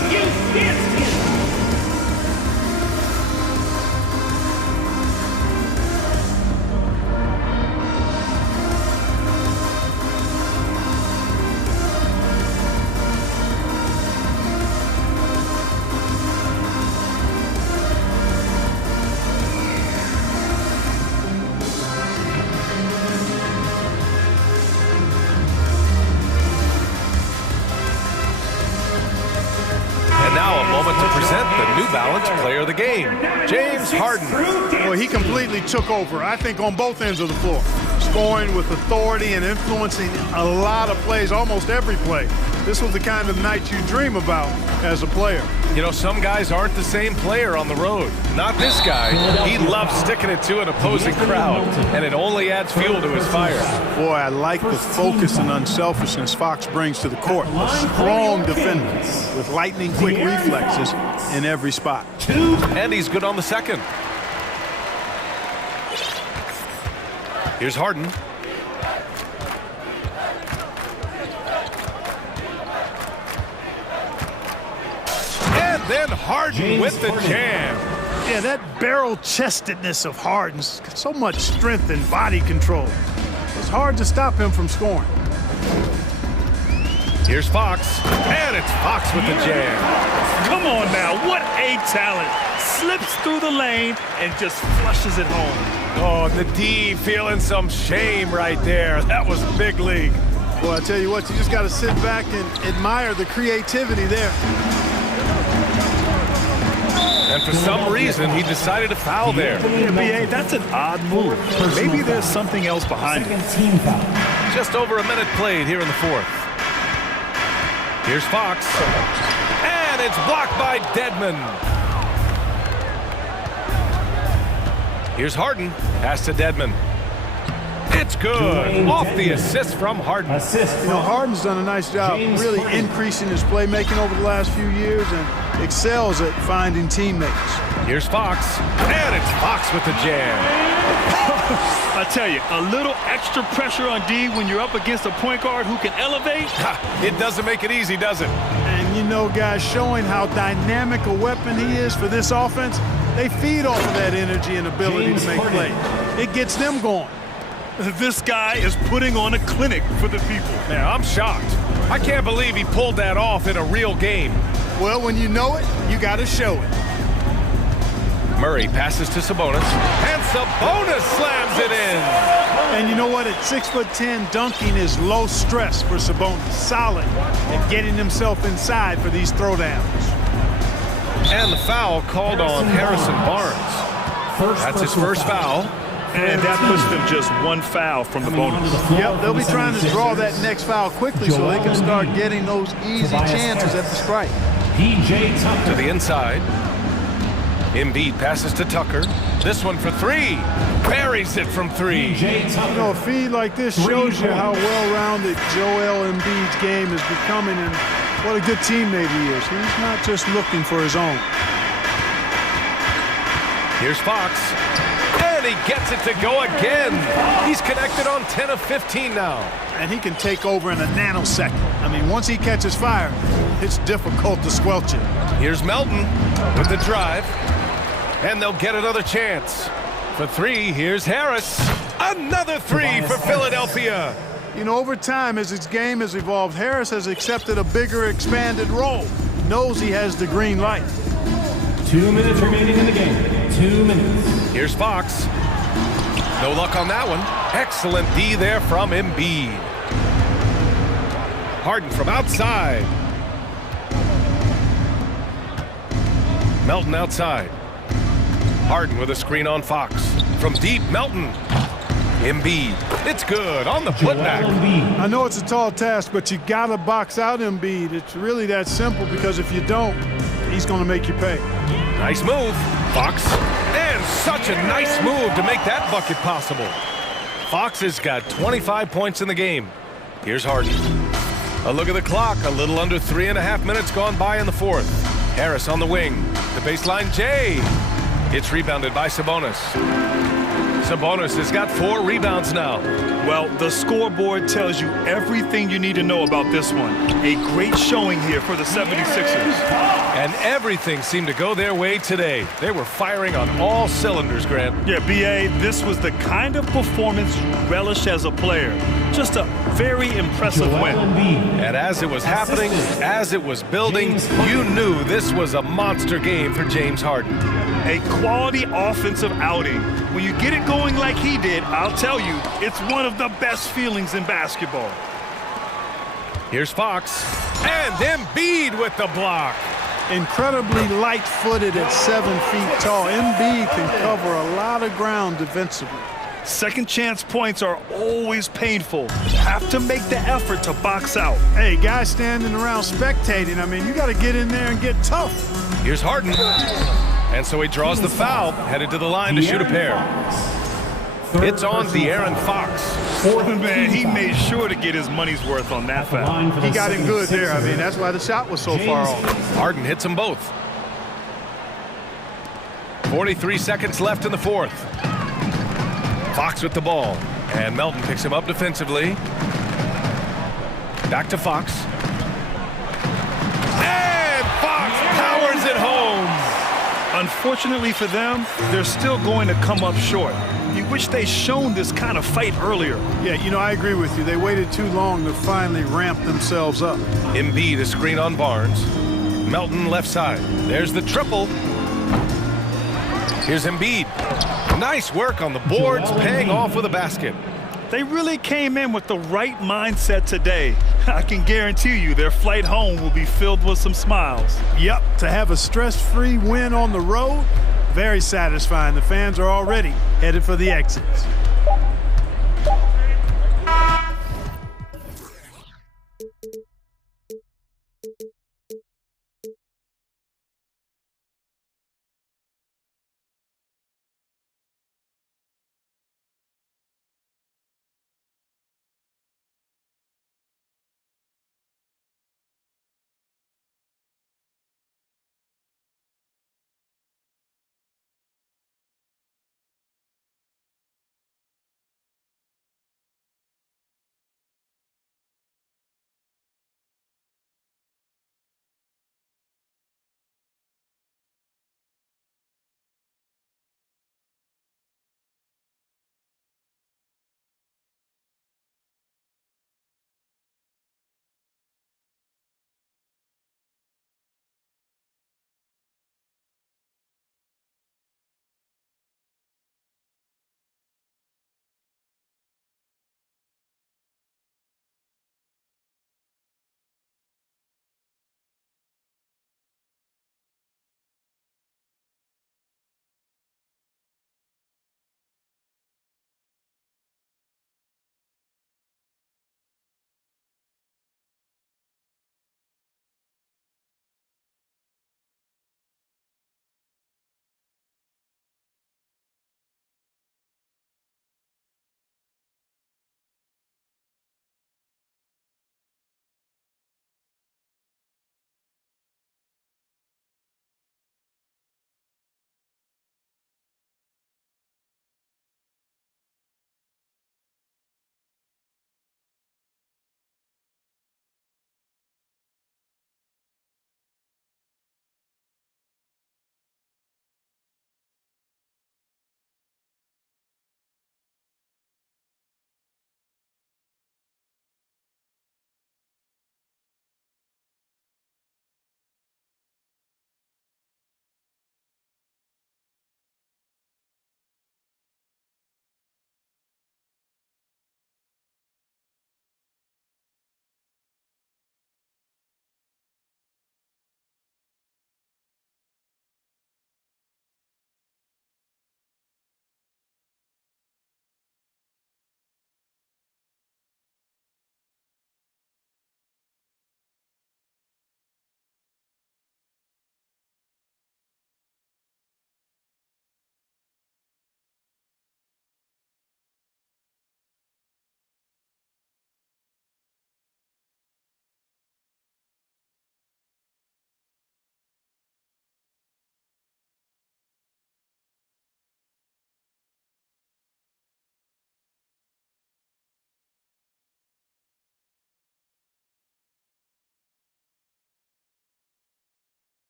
Player of the game, James Harden. Well, he completely took over, I think, on both ends of the floor. Scoring with authority and influencing a lot of plays, almost every play. This was the kind of night you dream about as a player. You know, some guys aren't the same player on the road. Not this guy. He loves sticking it to an opposing crowd, and it only adds fuel to his fire. Boy, I like the focus and unselfishness Fox brings to the court. A strong defender with lightning-quick reflexes in every spot. And he's good on the second. Here's Harden. And then Harden with the jam. Yeah, that barrel-chestedness of Harden's, so much strength and body control. It's hard to stop him from scoring. Here's Fox, and it's Fox with the jam. Come on now, what a talent. Slips through the lane and just flushes it home. Oh, the D feeling some shame right there. That was big league. Well, I tell you what, you just got to sit back and admire the creativity there. And for some reason, he decided to foul there. Yeah, B.A., that's an odd move. Maybe there's something else behind it. Just over a minute played here in the fourth. Here's Fox. And it's blocked by Dedmon. Here's Harden. Pass to Dedmon. It's good. Off the assist from Harden. You know, Harden's done a nice job really increasing his playmaking over the last few years and excels at finding teammates. Here's Fox. And it's Fox with the jam. I tell you, a little extra pressure on D when you're up against a point guard who can elevate. It doesn't make it easy, does it? And you know, guys, showing how dynamic a weapon he is for this offense, they feed off of that energy and ability to make plays. It gets them going. This guy is putting on a clinic for the people. Man, I'm shocked. I can't believe he pulled that off in a real game. Well, when you know it, you got to show it. Murray passes to Sabonis, and Sabonis slams it in. And you know what? At 6'10", dunking is low stress for Sabonis. Solid at getting himself inside for these throwdowns. And the foul called on Harrison Barnes. That's his first foul. And that puts them just one foul from the bonus. Yep, they'll be trying to draw that next foul quickly so they can start getting those easy chances at the strike. To the inside. Embiid passes to Tucker. This one for three. Buries it from three. You know, a feed like this shows you how well-rounded Joel Embiid's game is becoming and what a good teammate he is. He's not just looking for his own. Here's Fox. And he gets it to go again. He's connected on 10 of 15 now. And he can take over in a nanosecond. I mean, once he catches fire, it's difficult to squelch it. Here's Melton with the drive. And they'll get another chance. For three, here's Harris. Another three for Philadelphia. You know, over time, as his game has evolved, Harris has accepted a bigger, expanded role. Knows he has the green light. 2 minutes remaining in the game. 2 minutes. Here's Fox. No luck on that one. Excellent D there from Embiid. Harden from outside. Melton outside. Harden with a screen on Fox. From deep, Melton. Embiid. It's good on the putback. I know it's a tall task, but you gotta box out Embiid. It's really that simple because if you don't, he's gonna make you pay. Nice move, Fox. And such a nice move to make that bucket possible. Fox has got 25 points in the game. Here's Harden. A look at the clock. A little under 3.5 minutes gone by in the fourth. Harris on the wing. The baseline J. It's rebounded by Sabonis. Sabonis has got 4 rebounds now. Well, the scoreboard tells you everything you need to know about this one. A great showing here for the 76ers. And everything seemed to go their way today. They were firing on all cylinders, Grant. Yeah, B.A., this was the kind of performance you relish as a player. Just a very impressive win. And as it was happening, as it was building, you knew this was a monster game for James Harden. A quality offensive outing. When you get it going like he did, I'll tell you, it's one of the best feelings in basketball. Here's Fox. And Embiid with the block. Incredibly light-footed at 7 feet tall. Embiid can cover a lot of ground defensively. Second chance points are always painful. You have to make the effort to box out. Hey, guys standing around spectating, I mean, you got to get in there and get tough. Here's Harden. And so he draws the foul, headed to the line to shoot a pair. It's on De'Aaron Fox. Man, he made sure to get his money's worth on that foul. He got him good there. I mean, that's why the shot was so far off. Harden hits them both. 43 seconds left in the fourth. Fox with the ball. And Melton picks him up defensively. Back to Fox. And Fox powers it home. Unfortunately for them, they're still going to come up short. You wish they'd shown this kind of fight earlier. Yeah, you know, I agree with you. They waited too long to finally ramp themselves up. Embiid a screen on Barnes. Melton left side. There's the triple. Here's Embiid. Nice work on the boards, paying off with a basket. They really came in with the right mindset today. I can guarantee you their flight home will be filled with some smiles. Yep, to have a stress-free win on the road, very satisfying. The fans are already headed for the exits.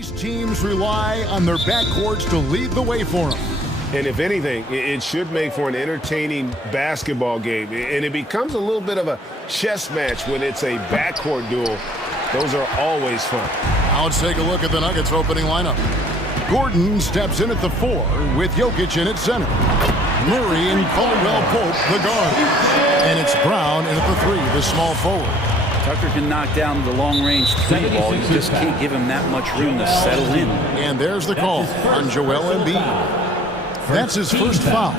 These teams rely on their backcourts to lead the way for them. And if anything, it should make for an entertaining basketball game. And it becomes a little bit of a chess match when it's a backcourt duel. Those are always fun. Now let's take a look at the Nuggets opening lineup. Gordon steps in at the 4 with Jokic in at center. Murray and Caldwell Pope, the guard. And it's Brown in at the 3, the small forward. Tucker can knock down the long-range 3 ball. You just can't give him that much room to settle in. And there's the call on Joel Embiid. That's his first foul.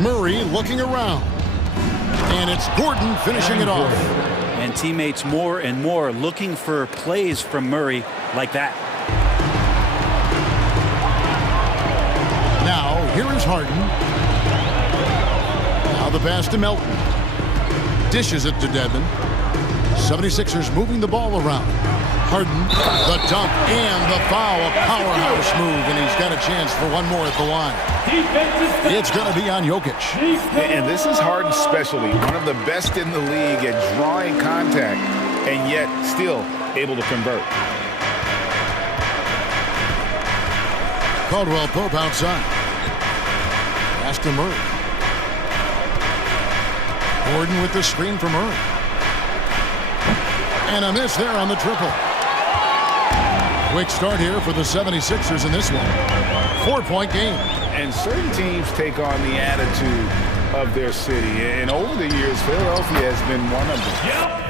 Murray looking around. And it's Gordon finishing it off. And teammates more and more looking for plays from Murray like that. Now, here is Harden. Now the pass to Melton. Dishes it to Dedmon. 76ers moving the ball around. Harden, the dunk, and the foul. A powerhouse move, and he's got a chance for one more at the line. It's going to be on Jokic. And this is Harden's specialty. One of the best in the league at drawing contact, and yet still able to convert. Caldwell Pope outside. Pass to Murray. Gordon with the screen for Murray. And a miss there on the triple. Quick start here for the 76ers in this one. 4-point game. And certain teams take on the attitude of their city. And over the years, Philadelphia has been one of them.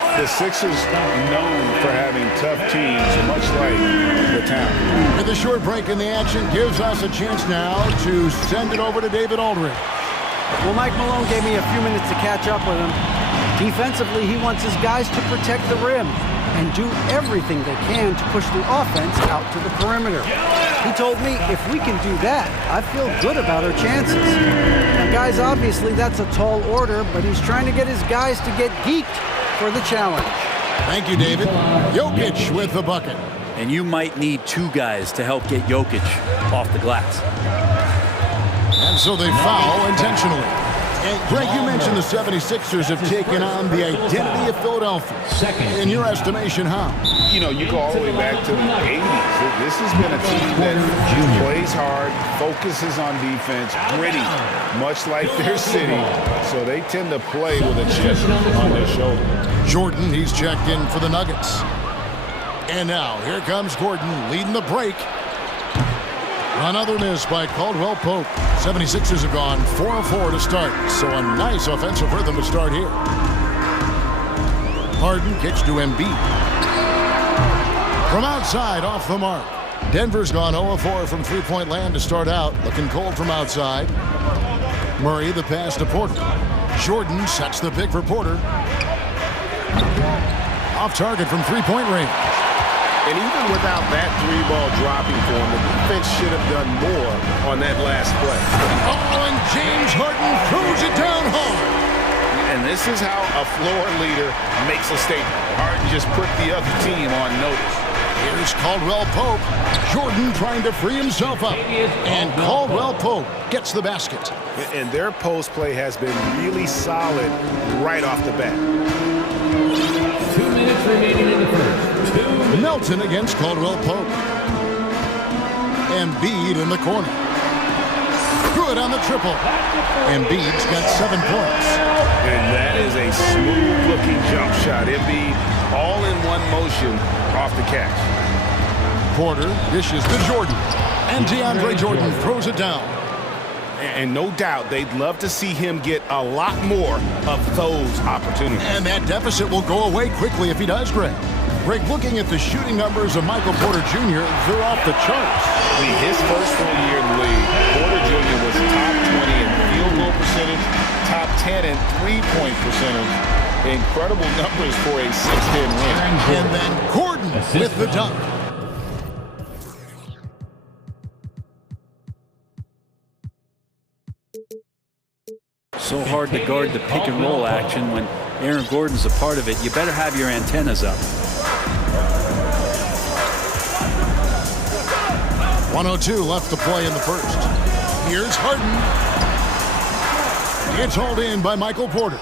The Sixers known for having tough teams, much like the town. With a short break in the action gives us a chance now to send it over to David Aldridge. Well, Mike Malone gave me a few minutes to catch up with him. Defensively, he wants his guys to protect the rim and do everything they can to push the offense out to the perimeter. He told me if we can do that, I feel good about our chances. Now, guys, obviously that's a tall order, but he's trying to get his guys to get geeked for the challenge. Thank you, David. Jokic with the bucket. And you might need 2 guys to help get Jokic off the glass. And so they foul intentionally. And Greg, you mentioned the 76ers have taken on the identity of Philadelphia. In your estimation, how? You know, you go all the way back to the 80s. This has been a team that plays hard, focuses on defense, gritty, much like their city. So they tend to play with a chip on their shoulder. Jordan, he's checked in for the Nuggets. And now, here comes Gordon leading the break. Another miss by Caldwell Pope. 76ers have gone 4 of 4 to start, so a nice offensive rhythm to start here. Harden kicks to Embiid. From outside, off the mark. Denver's gone 0 of 4 from three-point land to start out, looking cold from outside. Murray the pass to Porter. Jordan sets the pick for Porter. Off target from three-point range. And even without that 3-ball dropping for him, the defense should have done more on that last play. Oh, and James Harden throws it down hard. And this is how a floor leader makes a statement. Harden just put the other team on notice. Here's Caldwell Pope. Jordan trying to free himself up. And Caldwell Pope gets the basket. And their post play has been really solid right off the bat. 2 minutes remaining in the first. Melton against Caldwell Pope. Embiid in the corner. Good on the triple. Embiid's got 7 points. And that is a smooth-looking jump shot. Embiid all in one motion off the catch. Porter dishes to Jordan. And DeAndre Jordan throws it down. And no doubt they'd love to see him get a lot more of those opportunities. And that deficit will go away quickly if he does, Greg. Greg, looking at the shooting numbers of Michael Porter Jr., they're off the charts. His first full year in the league, Porter Jr. was top 20 in field goal percentage, top 10 in three-point percentage. Incredible numbers for a 6-10 win. And then Gordon with the dunk. So hard to guard the pick and roll action when Aaron Gordon's a part of it. You better have your antennas up. 1:02 left to play in the first. Here's Harden. It's hauled in by Michael Porter.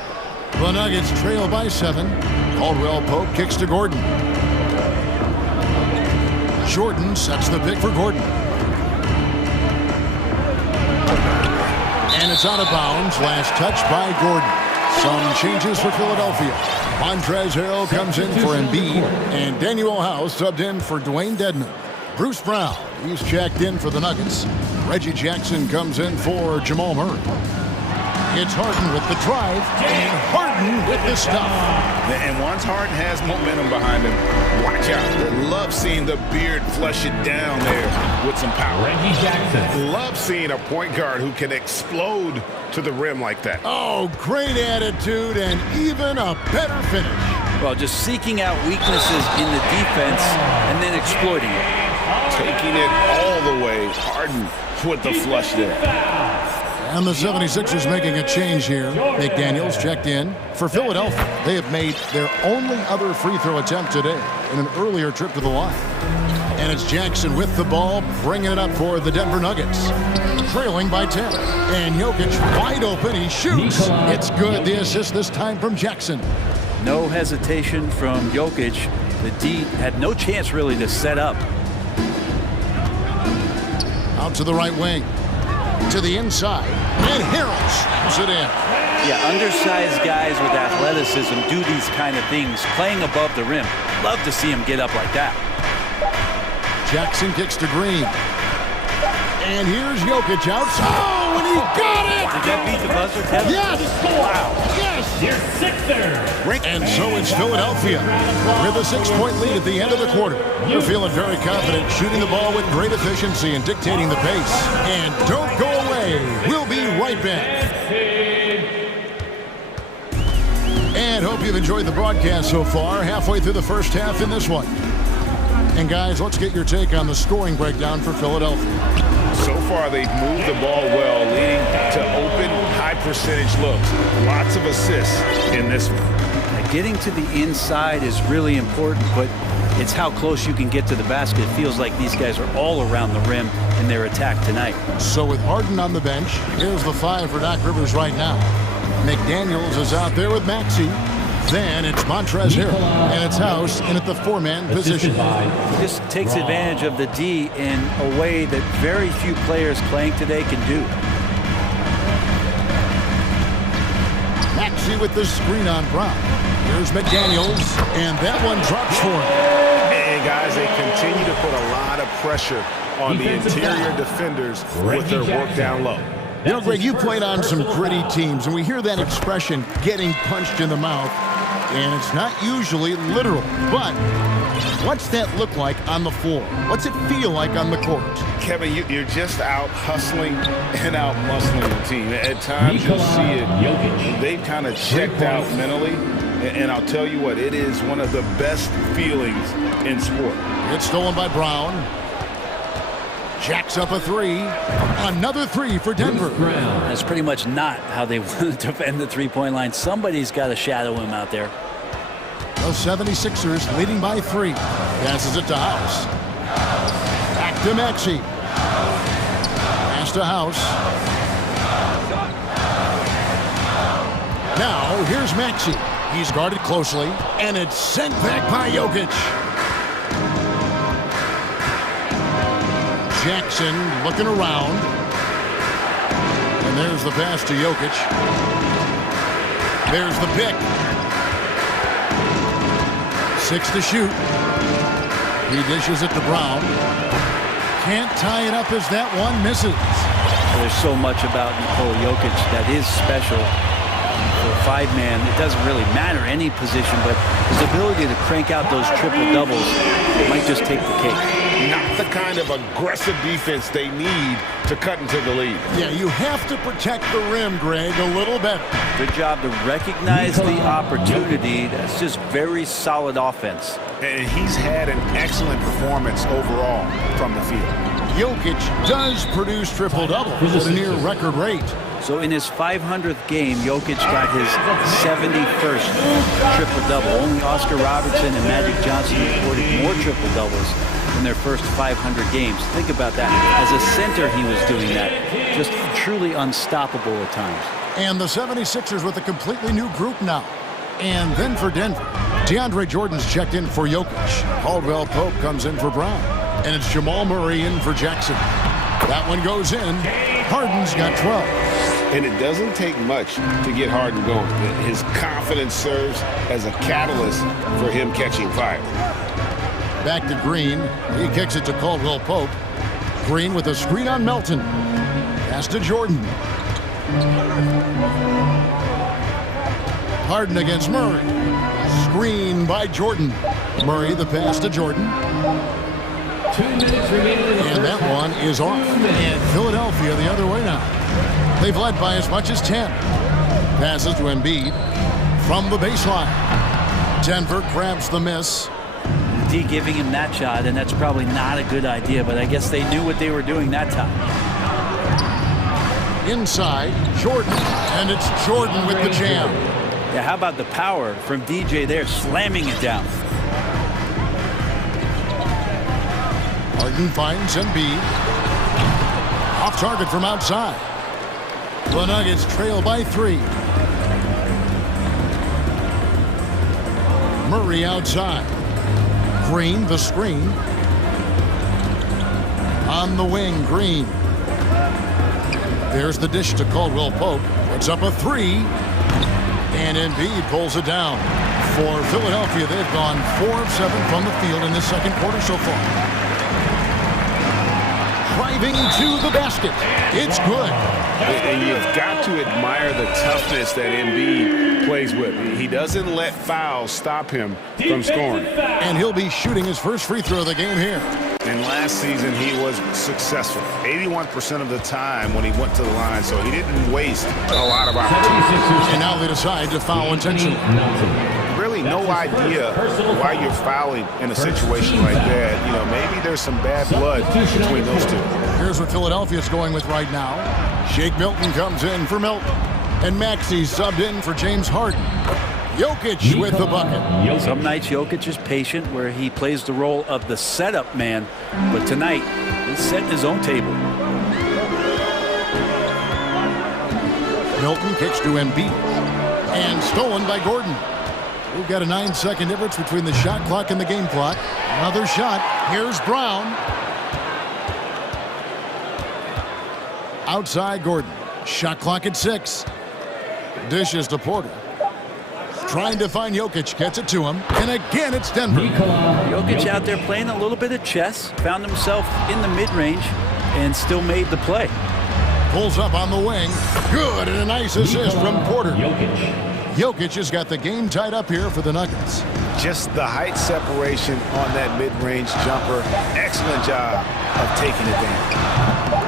The Nuggets trail by 7. Caldwell Pope kicks to Gordon. Jordan sets the pick for Gordon. And it's out of bounds. Last touch by Gordon. Some changes for Philadelphia. Montrezl Harrell comes in for Embiid. And Daniel House subbed in for Dwayne Dedmon. Bruce Brown, he's checked in for the Nuggets. Reggie Jackson comes in for Jamal Murray. It's Harden with the drive, and Harden with the stuff. And once Harden has momentum behind him, watch out. Love seeing the beard flush it down there with some power. Reggie Jackson. Love seeing a point guard who can explode to the rim like that. Oh, great attitude and even a better finish. Well, just seeking out weaknesses in the defense and then exploiting it. Taking it all the way. Harden with the flush there. And the 76ers making a change here. McDaniels checked in for Philadelphia. They have made their only other free throw attempt today in an earlier trip to the line. And it's Jackson with the ball, bringing it up for the Denver Nuggets. Trailing by 10. And Jokic wide open. He shoots. It's good. The assist this time from Jackson. No hesitation from Jokic. The D had no chance really to set up. Out to the right wing. To the inside, and Harrell slams it in. Yeah, undersized guys with athleticism do these kind of things, playing above the rim. Love to see him get up like that. Jackson kicks to Green. And here's Jokic out. Oh, and he got it! Did that beat the buzzer, Kevin? Yes! Wow. Yes! Your Sixers. And so it's Philadelphia with a 6-point lead at the end of the quarter. They're feeling very confident, shooting the ball with great efficiency and dictating the pace. And don't go away. We'll be right back. And hope you've enjoyed the broadcast so far. Halfway through the first half in this one. And guys, let's get your take on the scoring breakdown for Philadelphia. So far, they've moved the ball well, leading to open, high-percentage looks. Lots of assists in this one. Getting to the inside is really important, but it's how close you can get to the basket. It feels like these guys are all around the rim in their attack tonight. So with Harden on the bench, here's the 5 for Doc Rivers right now. McDaniels is out there with Maxey. Then it's Montrezl Harrell, and it's House in at the 4-man position. He just takes advantage of the D in a way that very few players playing today can do. Maxey with the screen on Brown. Here's McDaniels, and that one drops for him. And guys, they continue to put a lot of pressure on the interior defenders with their work down low. You know, Greg, you played on some gritty teams, and we hear that expression, getting punched in the mouth, and it's not usually literal. But what's that look like on the floor? What's it feel like on the court? Kevin, you're just out hustling and out muscling the team. At times you'll see it. They've kind of checked out mentally, and I'll tell you what, it is one of the best feelings in sport. It's stolen by Brown. Jacks up a 3. Another 3 for Denver. That's pretty much not how they want to defend the three-point line. Somebody's got to shadow him out there. The 76ers leading by 3. Passes it to House. Back to Maxey. Pass to House. Now here's Maxey. He's guarded closely, and it's sent back by Jokic. Jackson looking around. And there's the pass to Jokic. There's the pick. 6 to shoot. He dishes it to Brown. Can't tie it up as that one misses. There's so much about Nikola Jokic that is special. For a 5-man, it doesn't really matter any position, but his ability to crank out those triple-doubles might just take the cake. Not the kind of aggressive defense they need to cut into the lead. Yeah, you have to protect the rim, Greg, a little better. Good job to recognize the opportunity. That's just very solid offense. And he's had an excellent performance overall from the field. Jokic does produce triple-doubles at a near record rate. So in his 500th game, Jokic got his 71st triple-double. Only Oscar Robertson and Magic Johnson recorded more triple-doubles in their first 500 games. Think about that. As a center, he was doing that. Just truly unstoppable at times. And the 76ers with a completely new group now. And then for Denver, DeAndre Jordan's checked in for Jokic. Caldwell Pope comes in for Brown. And it's Jamal Murray in for Jackson. That one goes in. Harden's got 12. And it doesn't take much to get Harden going. His confidence serves as a catalyst for him catching fire. Back to Green. He kicks it to Caldwell Pope. Green with a screen on Melton. Pass to Jordan. Harden against Murray. Screen by Jordan. Murray the pass to Jordan. 2 minutes remaining in the and that one is off. And Philadelphia the other way now. They've led by as much as 10. Passes to Embiid from the baseline. Denver grabs the miss. D giving him that shot, and that's probably not a good idea, but I guess they knew what they were doing that time. Inside, Jordan, and it's Jordan with the jam. Yeah, how about the power from DJ there, slamming it down. Harden finds Embiid. Off target from outside. The Nuggets trail by 3. Murray outside. Green, the screen. On the wing, Green. There's the dish to Caldwell Pope. Puts up a 3. And Embiid pulls it down. For Philadelphia, they've gone 4 of 7 from the field in this second quarter so far. Driving to the basket. It's good. And you've got to admire the toughness that Embiid plays with. He doesn't let fouls stop him from scoring. And he'll be shooting his first free throw of the game here. And last season, he was successful 81% of the time when he went to the line, so he didn't waste a lot of opportunities. And now they decide to foul intentionally. Really no idea why you're fouling in a situation like that. You know, maybe there's some bad blood between those two. Here's what Philadelphia's going with right now. Shake Milton comes in for Milton. And Maxey's subbed in for James Harden. Jokic with the bucket. Some nights Jokic is patient where he plays the role of the setup man. But tonight, he's setting his own table. Milton kicks to Embiid. And stolen by Gordon. We've got a 9-second difference between the shot clock and the game clock. Another shot. Here's Brown. Outside Gordon. Shot clock at 6. Dishes to Porter. Trying to find Jokic. Gets it to him. And again, it's Denver. Jokic out there playing a little bit of chess. Found himself in the mid-range and still made the play. Pulls up on the wing. Good, and a nice assist from Porter. Jokic has got the game tied up here for the Nuggets. Just the height separation on that mid-range jumper. Excellent job of taking it down.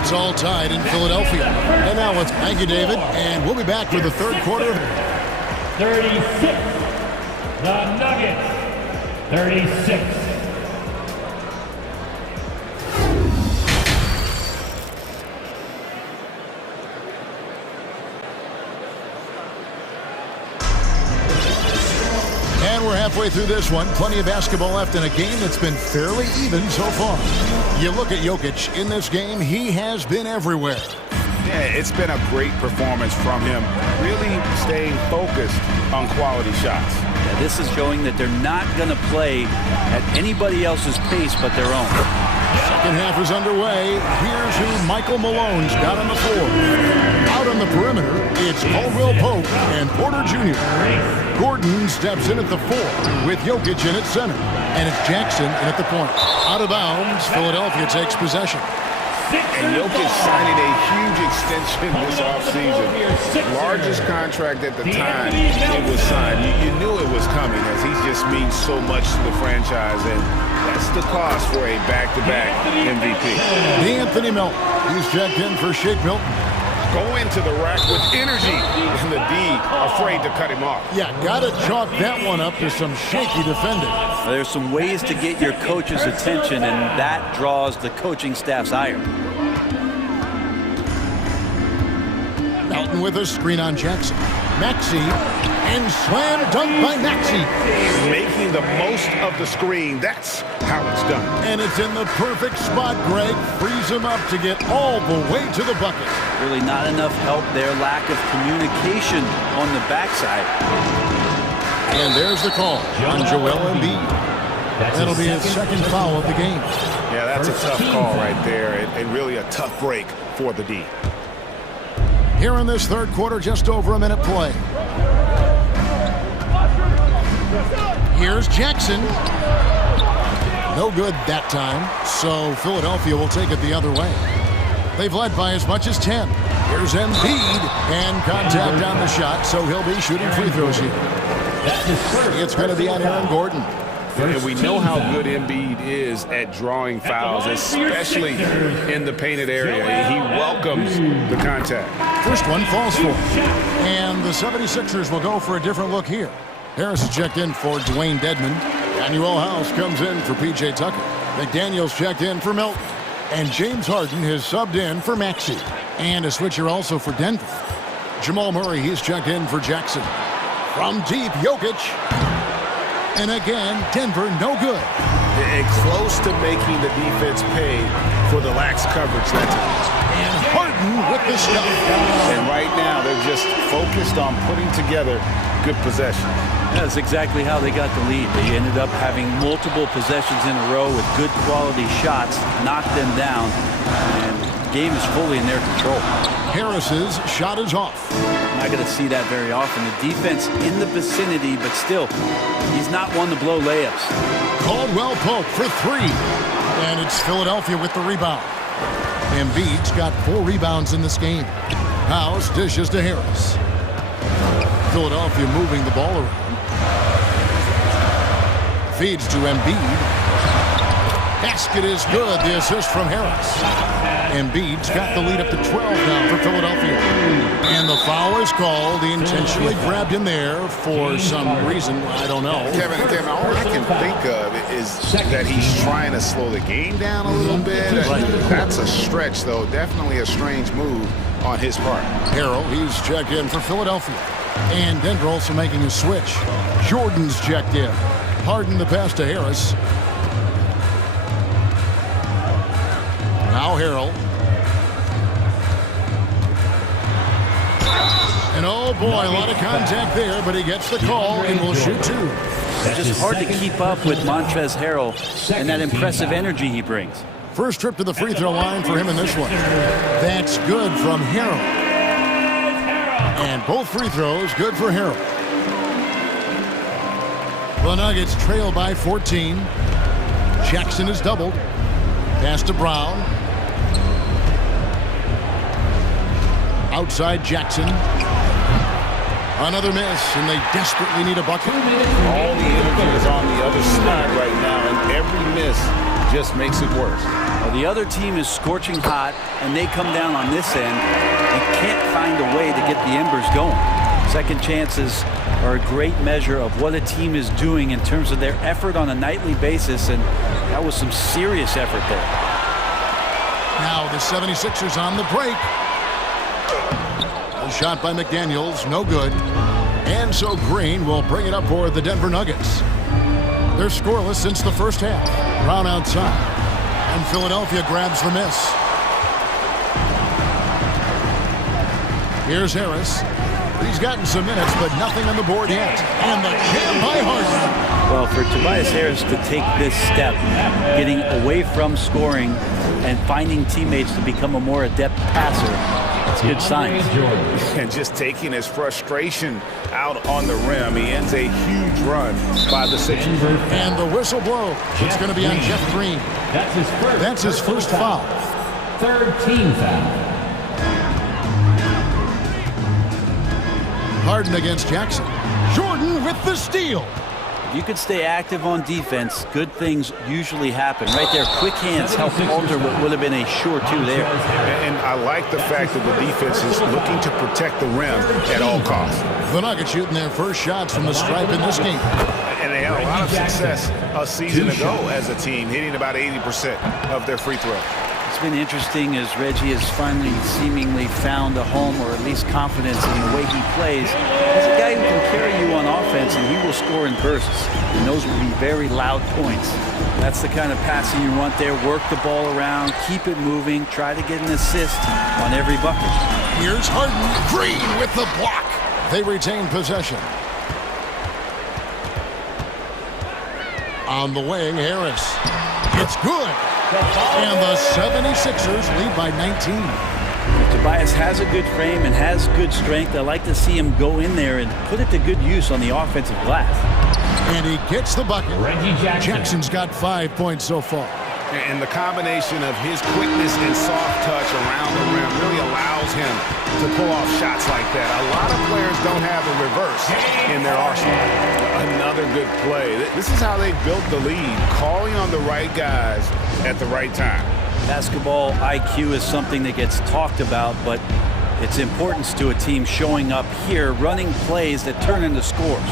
It's all tied in Philadelphia. And now let's thank you, David. And we'll be back for the third quarter. 36. The Nuggets. 36. And we're halfway through this one. Plenty of basketball left in a game that's been fairly even so far. You look at Jokic in this game, he has been everywhere. Yeah, it's been a great performance from him, really staying focused on quality shots. Yeah, this is showing that they're not going to play at anybody else's pace but their own. Second half is underway. Here's who Michael Malone's got on the floor. Out on the perimeter, it's Caldwell Pope and Porter Jr. Gordon steps in at the 4 with Jokic in at center. And it's Jackson in at the point. Out of bounds, Philadelphia takes possession. And Jokic signing a huge extension this offseason. Largest contract at the time it was signed. You knew it was coming as he just means so much to the franchise. And that's the cost for a back-to-back MVP. Anthony Melton. He's checked in for Shake Milton. Go into the rack with energy. And the D afraid to cut him off. Yeah, got to chalk that one up to some shaky defending. There's some ways to get your coach's attention, and that draws the coaching staff's ire. Melton Harden with a screen on Jackson. Maxey, and slam dunk by Maxey. Making the most of the screen. That's how it's done. And it's in the perfect spot, Greg. Frees him up to get all the way to the bucket. Really not enough help there. Lack of communication on the backside. And there's the call on Joel Embiid. That'll be his second foul of the game. Yeah, that's a tough call right there, and really a tough break for the D. Here in this third quarter, just over a minute play. Here's Jackson. No good that time, so Philadelphia will take it the other way. They've led by as much as 10. Here's Embiid, and contact on the shot, so he'll be shooting free throws here. It's going to be on Aaron Gordon. And we know how good Embiid is at drawing fouls, especially in the painted area. He welcomes the contact. First one falls for him. And the 76ers will go for a different look here. Harris is checked in for Dwayne Dedmon. Daniel House comes in for P.J. Tucker. McDaniels checked in for Milton. And James Harden has subbed in for Maxey. And a switcher also for Denver. Jamal Murray, he's checked in for Jackson. From deep, Jokic. And again, Denver no good. And close to making the defense pay for the lax coverage that time. And Harden with the stuff. And right now, they're just focused on putting together good possession. That's exactly how they got the lead. They ended up having multiple possessions in a row with good quality shots, knocked them down, and the game is fully in their control. Harris's shot is off. Not going to see that very often. The defense in the vicinity, but still, he's not one to blow layups. Caldwell Pope for three. And it's Philadelphia with the rebound. Embiid's got 4 rebounds in this game. House dishes to Harris. Philadelphia moving the ball around. Feeds to Embiid. Basket is good. The assist from Harris. Embiid's got the lead up to 12 now for Philadelphia. And the foul is called. He intentionally grabbed him there for some reason. I don't know. Kevin, all I can think of is that he's trying to slow the game down a little bit. That's a stretch, though. Definitely a strange move on his part. Harrell, he's checked in for Philadelphia. And Denver also making a switch. Jordan's checked in. Harden the pass to Harris. Now Harrell. And oh boy, a lot of contact there, but he gets the call and will shoot 2. It's just hard to keep up with Montrezl Harrell and that impressive energy he brings. First trip to the free throw line for him in this one. That's good from Harrell. And both free throws good for Harrell. The Nuggets trail by 14. Jackson is doubled. Pass to Brown. Outside Jackson. Another miss, and they desperately need a bucket. All the energy is on the other side right now, and every miss just makes it worse. Well, the other team is scorching hot, and they come down on this end and can't find a way to get the embers going. Second chances are a great measure of what a team is doing in terms of their effort on a nightly basis, and that was some serious effort there. Now the 76ers on the break. A shot by McDaniels, no good. And so Green will bring it up for the Denver Nuggets. They're scoreless since the first half. Brown outside. And Philadelphia grabs the miss. Here's Harris. He's gotten some minutes, but nothing on the board yet. And the jam by Harden. Well, for Tobias Harris to take this step, getting away from scoring and finding teammates to become a more adept passer, that's a good sign. And just taking his frustration out on the rim. He ends a huge run by the Sixers. And the whistle blows. It's going to be on Jeff Green. That's his first foul. Third team foul. Harden against Jackson. Jordan with the steal. You could stay active on defense. Good things usually happen. Right there, quick hands help alter what would have been a sure 2 there. And I like the fact that the defense is looking to protect the rim at all costs. The Nuggets shooting their first shots from the stripe in this game. And they had a lot of success a season ago as a team, hitting about 80% of their free throws. what's been interesting is Reggie has finally seemingly found a home, or at least confidence in the way he plays. He's a guy who can carry you on offense, and he will score in bursts. And those will be very loud points. That's the kind of passing you want there. Work the ball around, keep it moving, try to get an assist on every bucket. Here's Harden. Green with the block. They retain possession. On the wing, Harris. It's good. And the 76ers lead by 19. Tobias has a good frame and has good strength. I like to see him go in there and put it to good use on the offensive glass. And he gets the bucket. Jackson's got 5 points so far. And the combination of his quickness and soft touch around the rim really allows him to pull off shots like that. A lot of players don't have a reverse in their arsenal. Another good play. This is how they built the lead, calling on the right guys at the right time. Basketball IQ is something that gets talked about, but its importance to a team showing up here, running plays that turn into scores.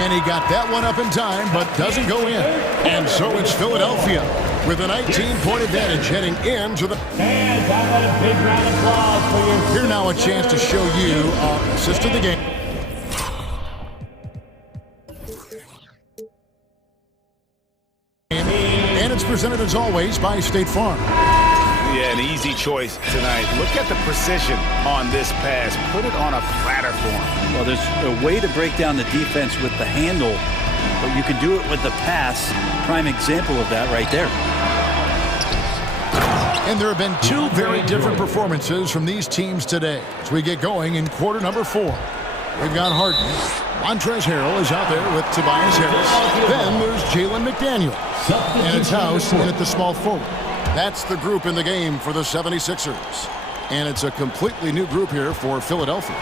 And he got that one up in time, but doesn't go in. And so it's Philadelphia with a 19-point advantage heading into the... And how about a big round of applause for your... Here now a chance to show you our assist of the game. And it's presented as always by State Farm. Yeah, an easy choice tonight. Look at the precision on this pass. Put it on a platter form. Well, there's a way to break down the defense with the handle, but you can do it with the pass. Prime example of that right there. And there have been two very different performances from these teams today as we get going in quarter number 4. We've got Harden. Montrezl Harrell is out there with Tobias Harris. Then there's Jalen McDaniel. And it's House in at the small forward. That's the group in the game for the 76ers. And it's a completely new group here for Philadelphia.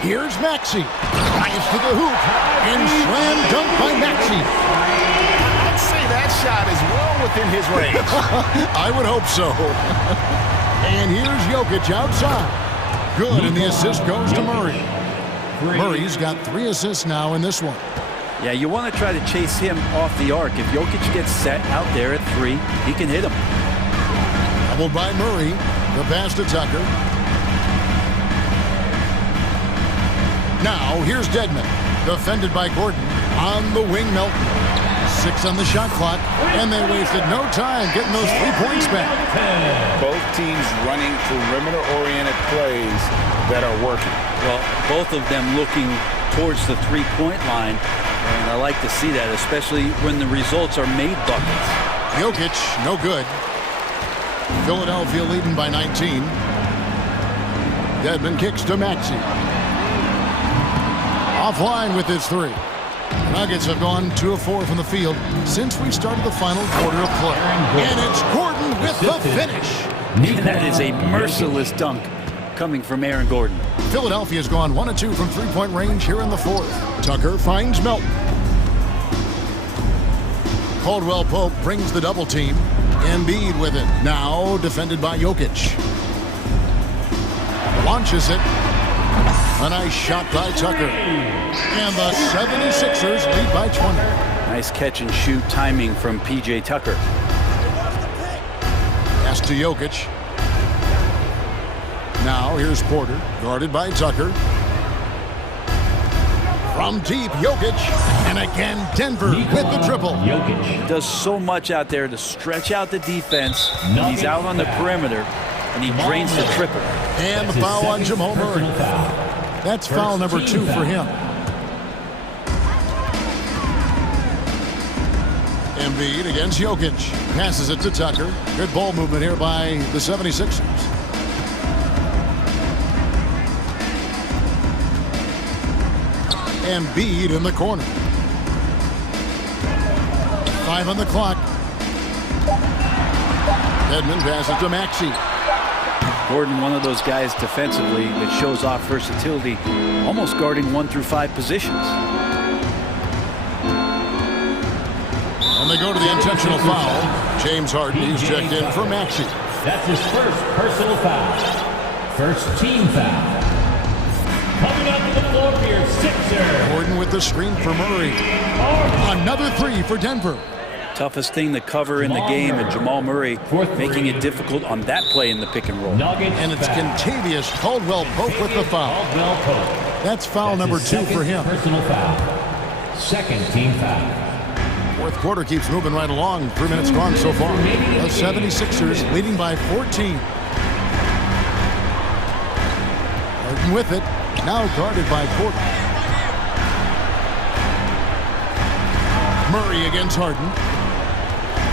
Here's Maxey. Drives to the hoop. And slam dunk by Maxey. I'd say that shot is well within his range. I would hope so. And here's Jokic outside. Good, and the assist goes to Murray. Murray's got 3 assists now in this one. Yeah, you want to try to chase him off the arc. If Jokic gets set out there at 3, he can hit him. Doubled by Murray. The pass to Tucker. Now, here's Dedmon. Defended by Gordon. On the wing, Melton. 6 on the shot clock. And they wasted no time getting those 3 points back. Both teams running perimeter-oriented plays that are working. Well, both of them looking towards the 3-point line. And I like to see that, especially when the results are made buckets. Jokic, no good. Philadelphia leading by 19. Dedmon kicks to Maxey. Offline with his 3. The Nuggets have gone 2 of 4 from the field since we started the final quarter of play. And it's Gordon with the finish. That is a merciless dunk coming from Aaron Gordon. Philadelphia's gone 1 of 2 from 3-point range here in the 4th. Tucker finds Melton. Caldwell Pope brings the double team. Embiid with it. Now defended by Jokic. Launches it. A nice shot by Tucker. And the 76ers lead by 20. Nice catch and shoot timing from P.J. Tucker. Pass to Jokic. Now here's Porter, guarded by Tucker. From deep, Jokic. And again, Denver with the triple. Jokic does so much out there to stretch out the defense. He's out on the perimeter, and he drains the triple. And the foul on Jamal Murray. That's foul number 2 for him. Embiid against Jokic. Passes it to Tucker. Good ball movement here by the 76ers. Embiid in the corner. 5 on the clock. Dedmon passes to Maxey. Gordon, one of those guys defensively that shows off versatility, almost guarding 1 through 5 positions. And they go to the intentional foul. James Harden is checked in for Maxey. That's his first personal foul. First team foul. Coming up to the floor for your Sixers. Gordon with the screen for Murray. Another 3 for Denver. Toughest thing to cover in the game, and Jamal Murray making it difficult on that play in the pick and roll. And it's Contavious Caldwell-Pope with the foul. That's foul number 2 for him. Personal foul. Second team foul. Fourth quarter keeps moving right along. 3 minutes gone so far. The 76ers leading by 14. Harden with it. Now guarded by Porter. Murray against Harden.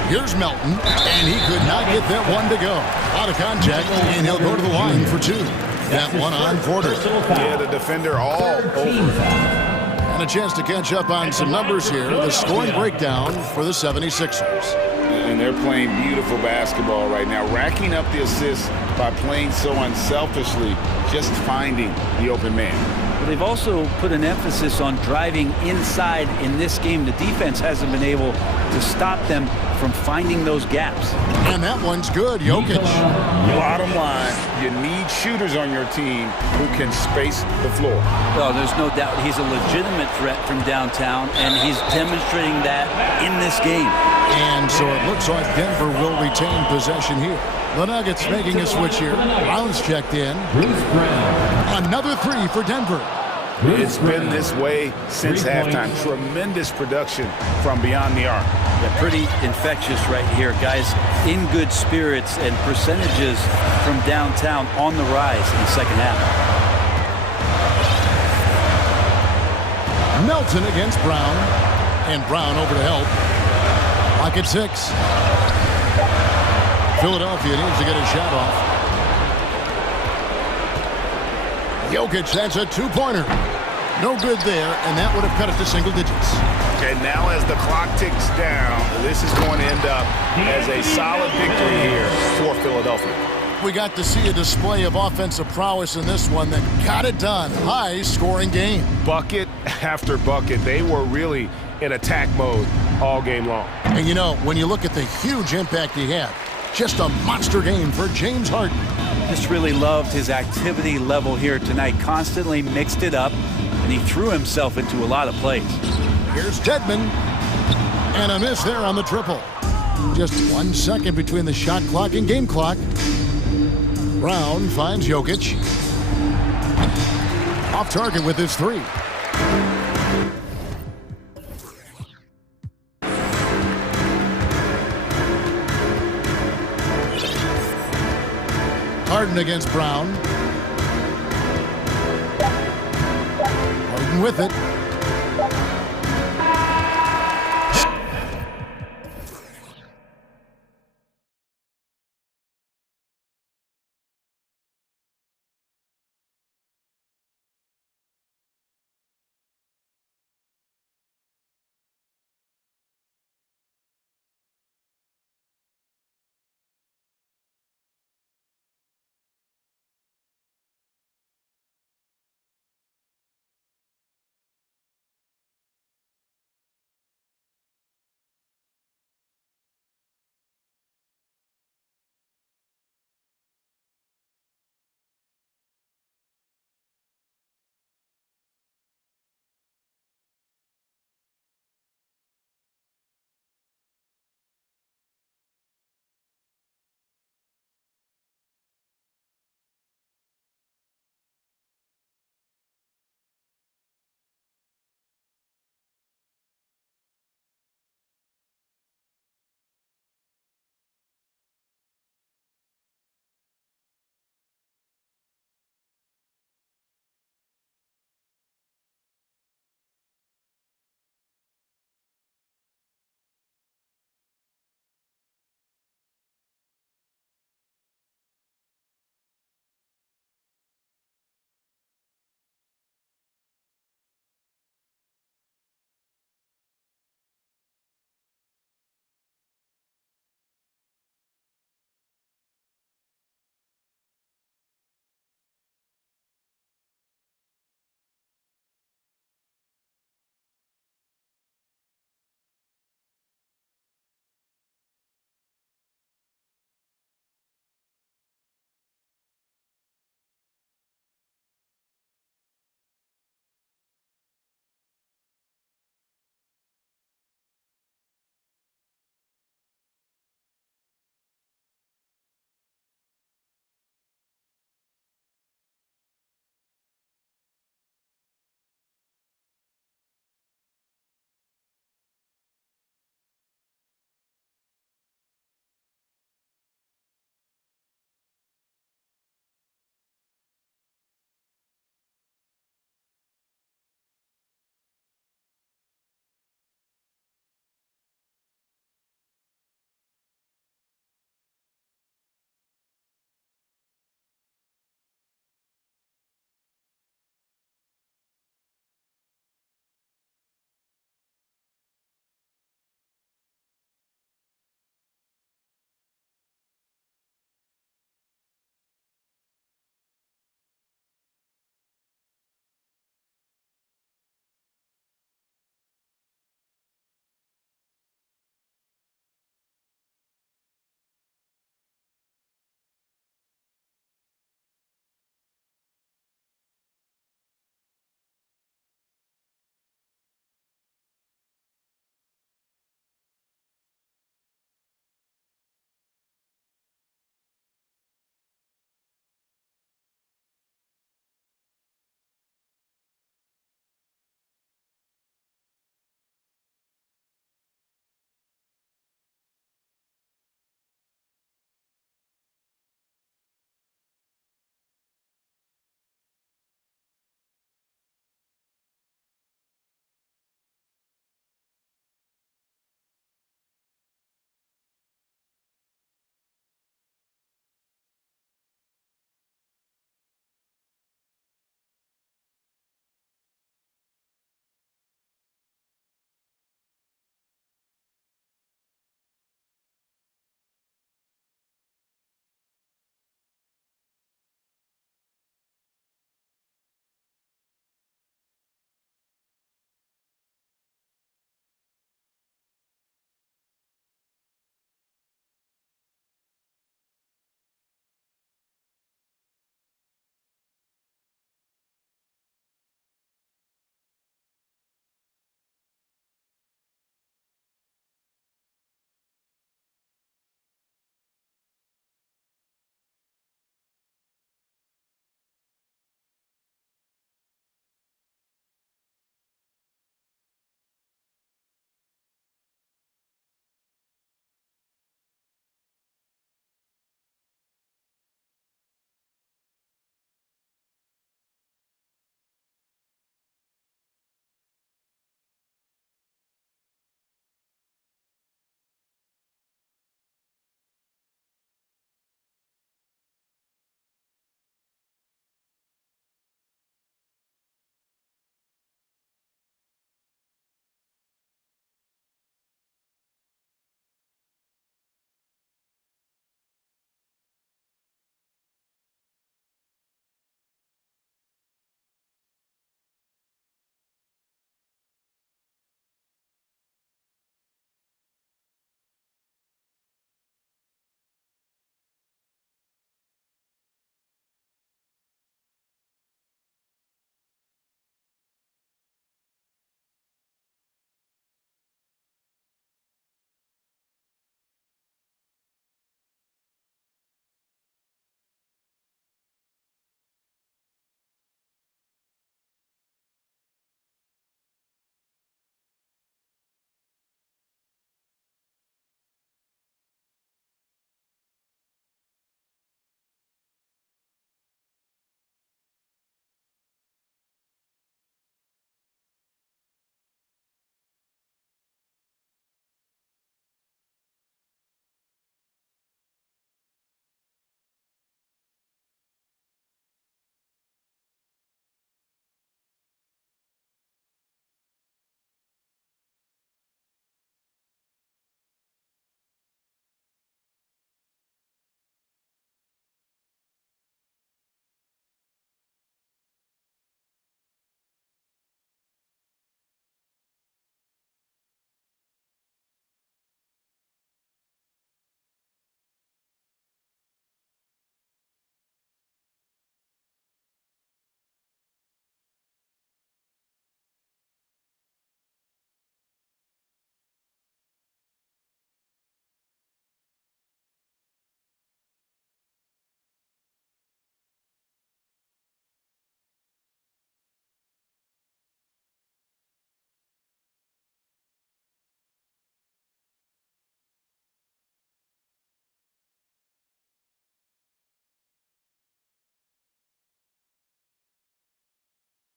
Here's Melton, and he could not get that one to go. Out of contact, and he'll go to the line for 2. That one on Porter. Yeah, the defender all over. And a chance to catch up on some numbers here. The scoring breakdown for the 76ers. And they're playing beautiful basketball right now, racking up the assists by playing so unselfishly, just finding the open man. But they've also put an emphasis on driving inside in this game. The defense hasn't been able to stop them from finding those gaps. And that one's good, Jokic. Bottom line, you need shooters on your team who can space the floor. Oh, there's no doubt he's a legitimate threat from downtown, and he's demonstrating that in this game. And so it looks like Denver will retain possession here. The Nuggets making a switch here. Brown's checked in. Another 3 for Denver. It's been this way since halftime. Tremendous production from beyond the arc. Yeah, pretty infectious right here. Guys in good spirits, and percentages from downtown on the rise in the second half. Melton against Brown. And Brown over to help. Lock at 6. Philadelphia needs to get a shot off. Jokic, that's a 2-pointer. No good there, and that would have cut it to single digits. Okay, now as the clock ticks down, this is going to end up as a solid victory here for Philadelphia. We got to see a display of offensive prowess in this one that got it done. High-scoring game. Bucket after bucket. They were really in attack mode all game long. And you know, when you look at the huge impact he had, just a monster game for James Harden. Just really loved his activity level here tonight. Constantly mixed it up, and he threw himself into a lot of plays. Here's Dedmon. And a miss there on the triple. Just 1 second between the shot clock and game clock. Brown finds Jokic. Off target with his 3. Harden against Brown. Harden with it.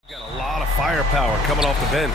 Got a lot of firepower coming off the bench.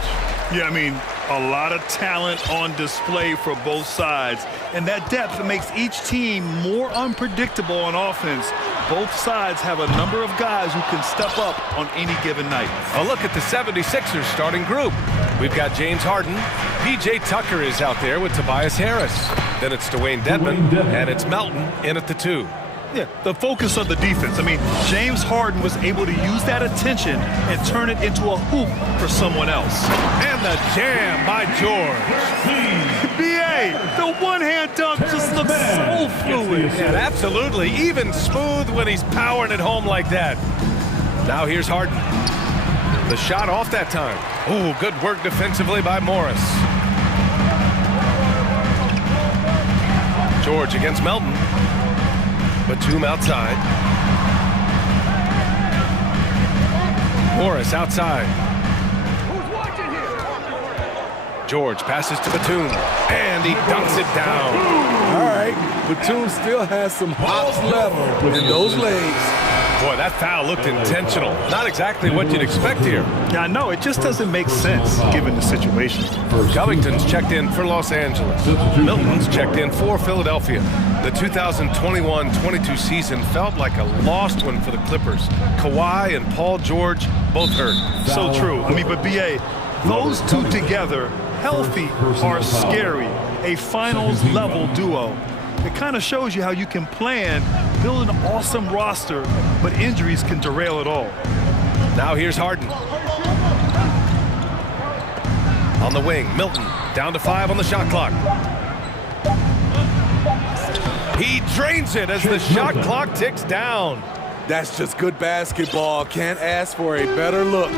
Yeah, I mean, a lot of talent on display for both sides. And that depth makes each team more unpredictable on offense. Both sides have a number of guys who can step up on any given night. A look at the 76ers starting group. We've got James Harden. P.J. Tucker is out there with Tobias Harris. Then it's Dwayne Dedmon, and it's Melton in at the 2. Yeah, the focus of the defense. I mean, James Harden was able to use that attention and turn it into a hoop for someone else. And the jam by George. B.A., the one-hand dunk just looks so fluid. Yeah, absolutely. Even smooth when he's powering it home like that. Now here's Harden. The shot off that time. Oh, good work defensively by Morris. George against Melton. Batum outside. Morris outside. Who's watching here? George passes to Batum, and he dunks it down. All right, Batum still has some hops left in those legs. Boy, that foul looked intentional. Not exactly what you'd expect here. Yeah, I know. It just doesn't make sense given the situation. Covington's checked in for Los Angeles. Milton's checked in for Philadelphia. The 2021-22 season felt like a lost one for the Clippers. Kawhi and Paul George both hurt. So true. I mean, but B.A., those two together, healthy, are scary. A finals-level duo. It kind of shows you how you can plan, build an awesome roster, but injuries can derail it all. Now here's Harden. On the wing, Milton down to 5 on the shot clock. He drains it as the shot clock ticks down. That's just good basketball. Can't ask for a better look.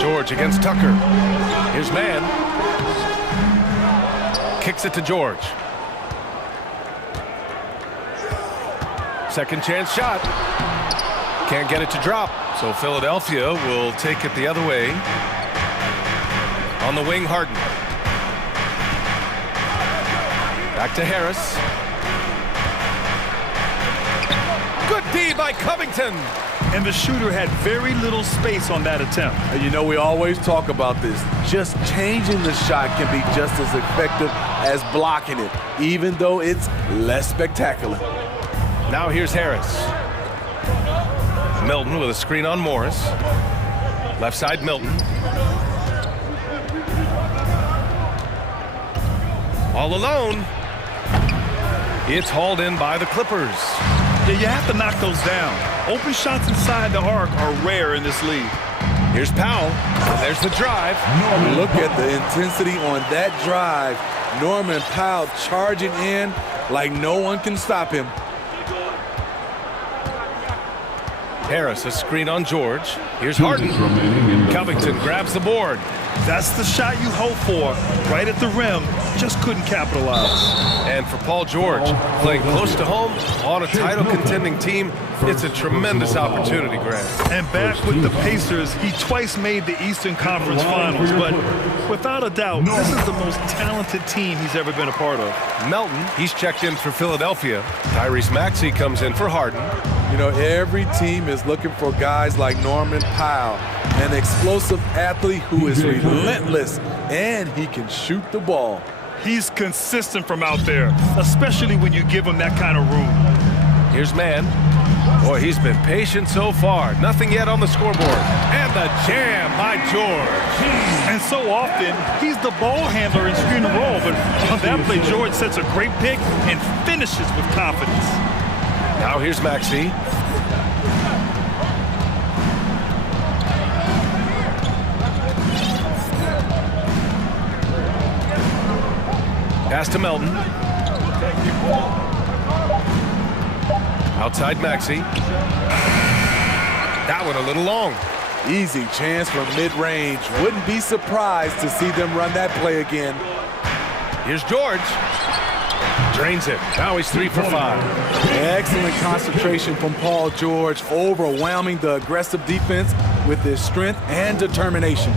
George against Tucker. Here's man. Kicks it to George. Second chance shot. Can't get it to drop. So Philadelphia will take it the other way. On the wing, Harden. Back to Harris. Good D by Covington. And the shooter had very little space on that attempt. And you know, we always talk about this. Just changing the shot can be just as effective as blocking it, even though it's less spectacular. Now here's Harris. Milton with a screen on Morris. Left side, Milton. All alone. It's hauled in by the Clippers. Yeah, you have to knock those down. Open shots inside the arc are rare in this league. Here's Powell. There's the drive. Look at the intensity on that drive. Norman Powell charging in like no one can stop him. Harris, a screen on George. Here's Harden. Covington grabs the board. That's the shot you hope for. Right at the rim. Just couldn't capitalize. And for Paul George, playing close to home on a title contending team, it's a tremendous opportunity, Grant. And back with the Pacers, he twice made the Eastern Conference Finals, but without a doubt, this is the most talented team he's ever been a part of. Melton, he's checked in for Philadelphia. Tyrese Maxey comes in for Harden. You know, every team is looking for guys like Norman Powell, an explosive athlete who is relentless, and he can shoot the ball. He's consistent from out there, especially when you give him that kind of room. Here's man. Boy, he's been patient so far. Nothing yet on the scoreboard. And the jam by George. And so often, he's the ball handler in screen and roll, but on that play, George sets a great pick and finishes with confidence. Now here's Maxey. Pass to Melton. Outside Maxey. That one a little long. Easy chance from mid-range. Wouldn't be surprised to see them run that play again. Here's George. Drains it. Now he's 3 for 5. Excellent concentration from Paul George, overwhelming the aggressive defense with his strength and determination.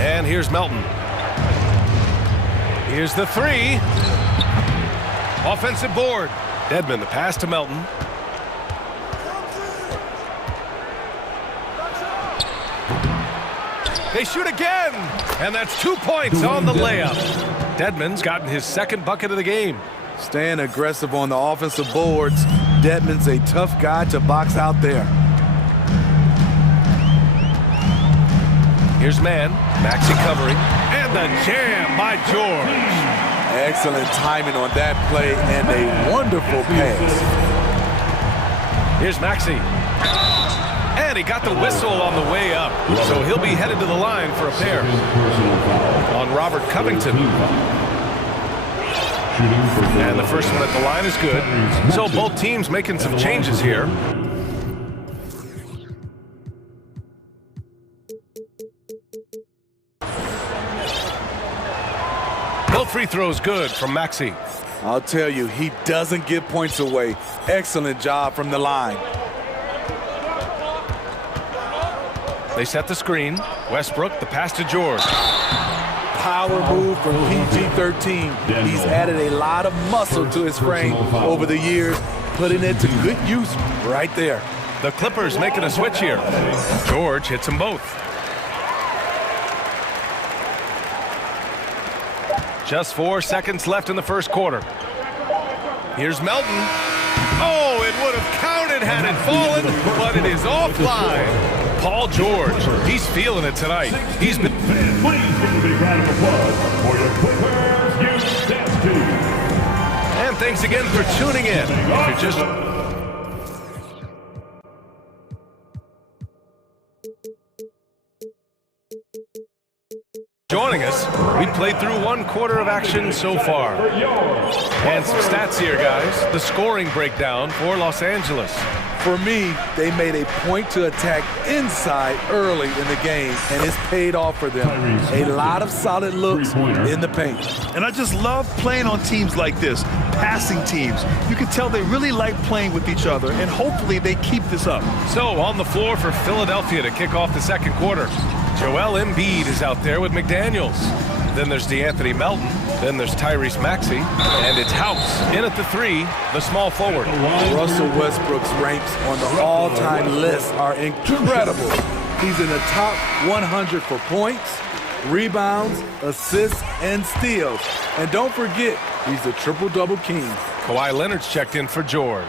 And here's Melton. Here's the 3. Offensive board. Dedmon, the pass to Melton. They shoot again, and that's 2 points on the layup. Dedmon's gotten his second bucket of the game. Staying aggressive on the offensive boards. Dedmon's a tough guy to box out there. Here's man, Maxey covering, and the jam by George. Excellent timing on that play and a wonderful pass. Here's Maxey. And he got the whistle on the way up, so he'll be headed to the line for a pair. On Robert Covington. And the first one at the line is good. So both teams making some changes here. Both free throws good from Maxey. I'll tell you, he doesn't give points away. Excellent job from the line. They set the screen. Westbrook, the pass to George. Power move from PG-13. He's added a lot of muscle to his frame over the years, putting it to good use right there. The Clippers making a switch here. George hits them both. Just 4 seconds left in the first quarter. Here's Melton. Oh, it would have counted had it fallen, but it is offline. Paul George, he's feeling it tonight. He's been... Please give a big round of applause for your Clippers you stand to. And thanks again for tuning in. If you're just... joining us, we played through 1 quarter of action so far. And some stats here, guys. The scoring breakdown for Los Angeles. For me, they made a point to attack inside early in the game, and it's paid off for them. A lot of solid looks in the paint. And I just love playing on teams like this, passing teams. You can tell they really like playing with each other, and hopefully they keep this up. So on the floor for Philadelphia to kick off the second quarter. Joel Embiid is out there with McDaniels. Then there's DeAnthony Melton. Then there's Tyrese Maxey. And it's House in at the 3, the small forward. Russell Westbrook's ranks on the all-time list are incredible. He's in the top 100 for points, rebounds, assists, and steals. And don't forget, he's the triple-double king. Kawhi Leonard's checked in for George.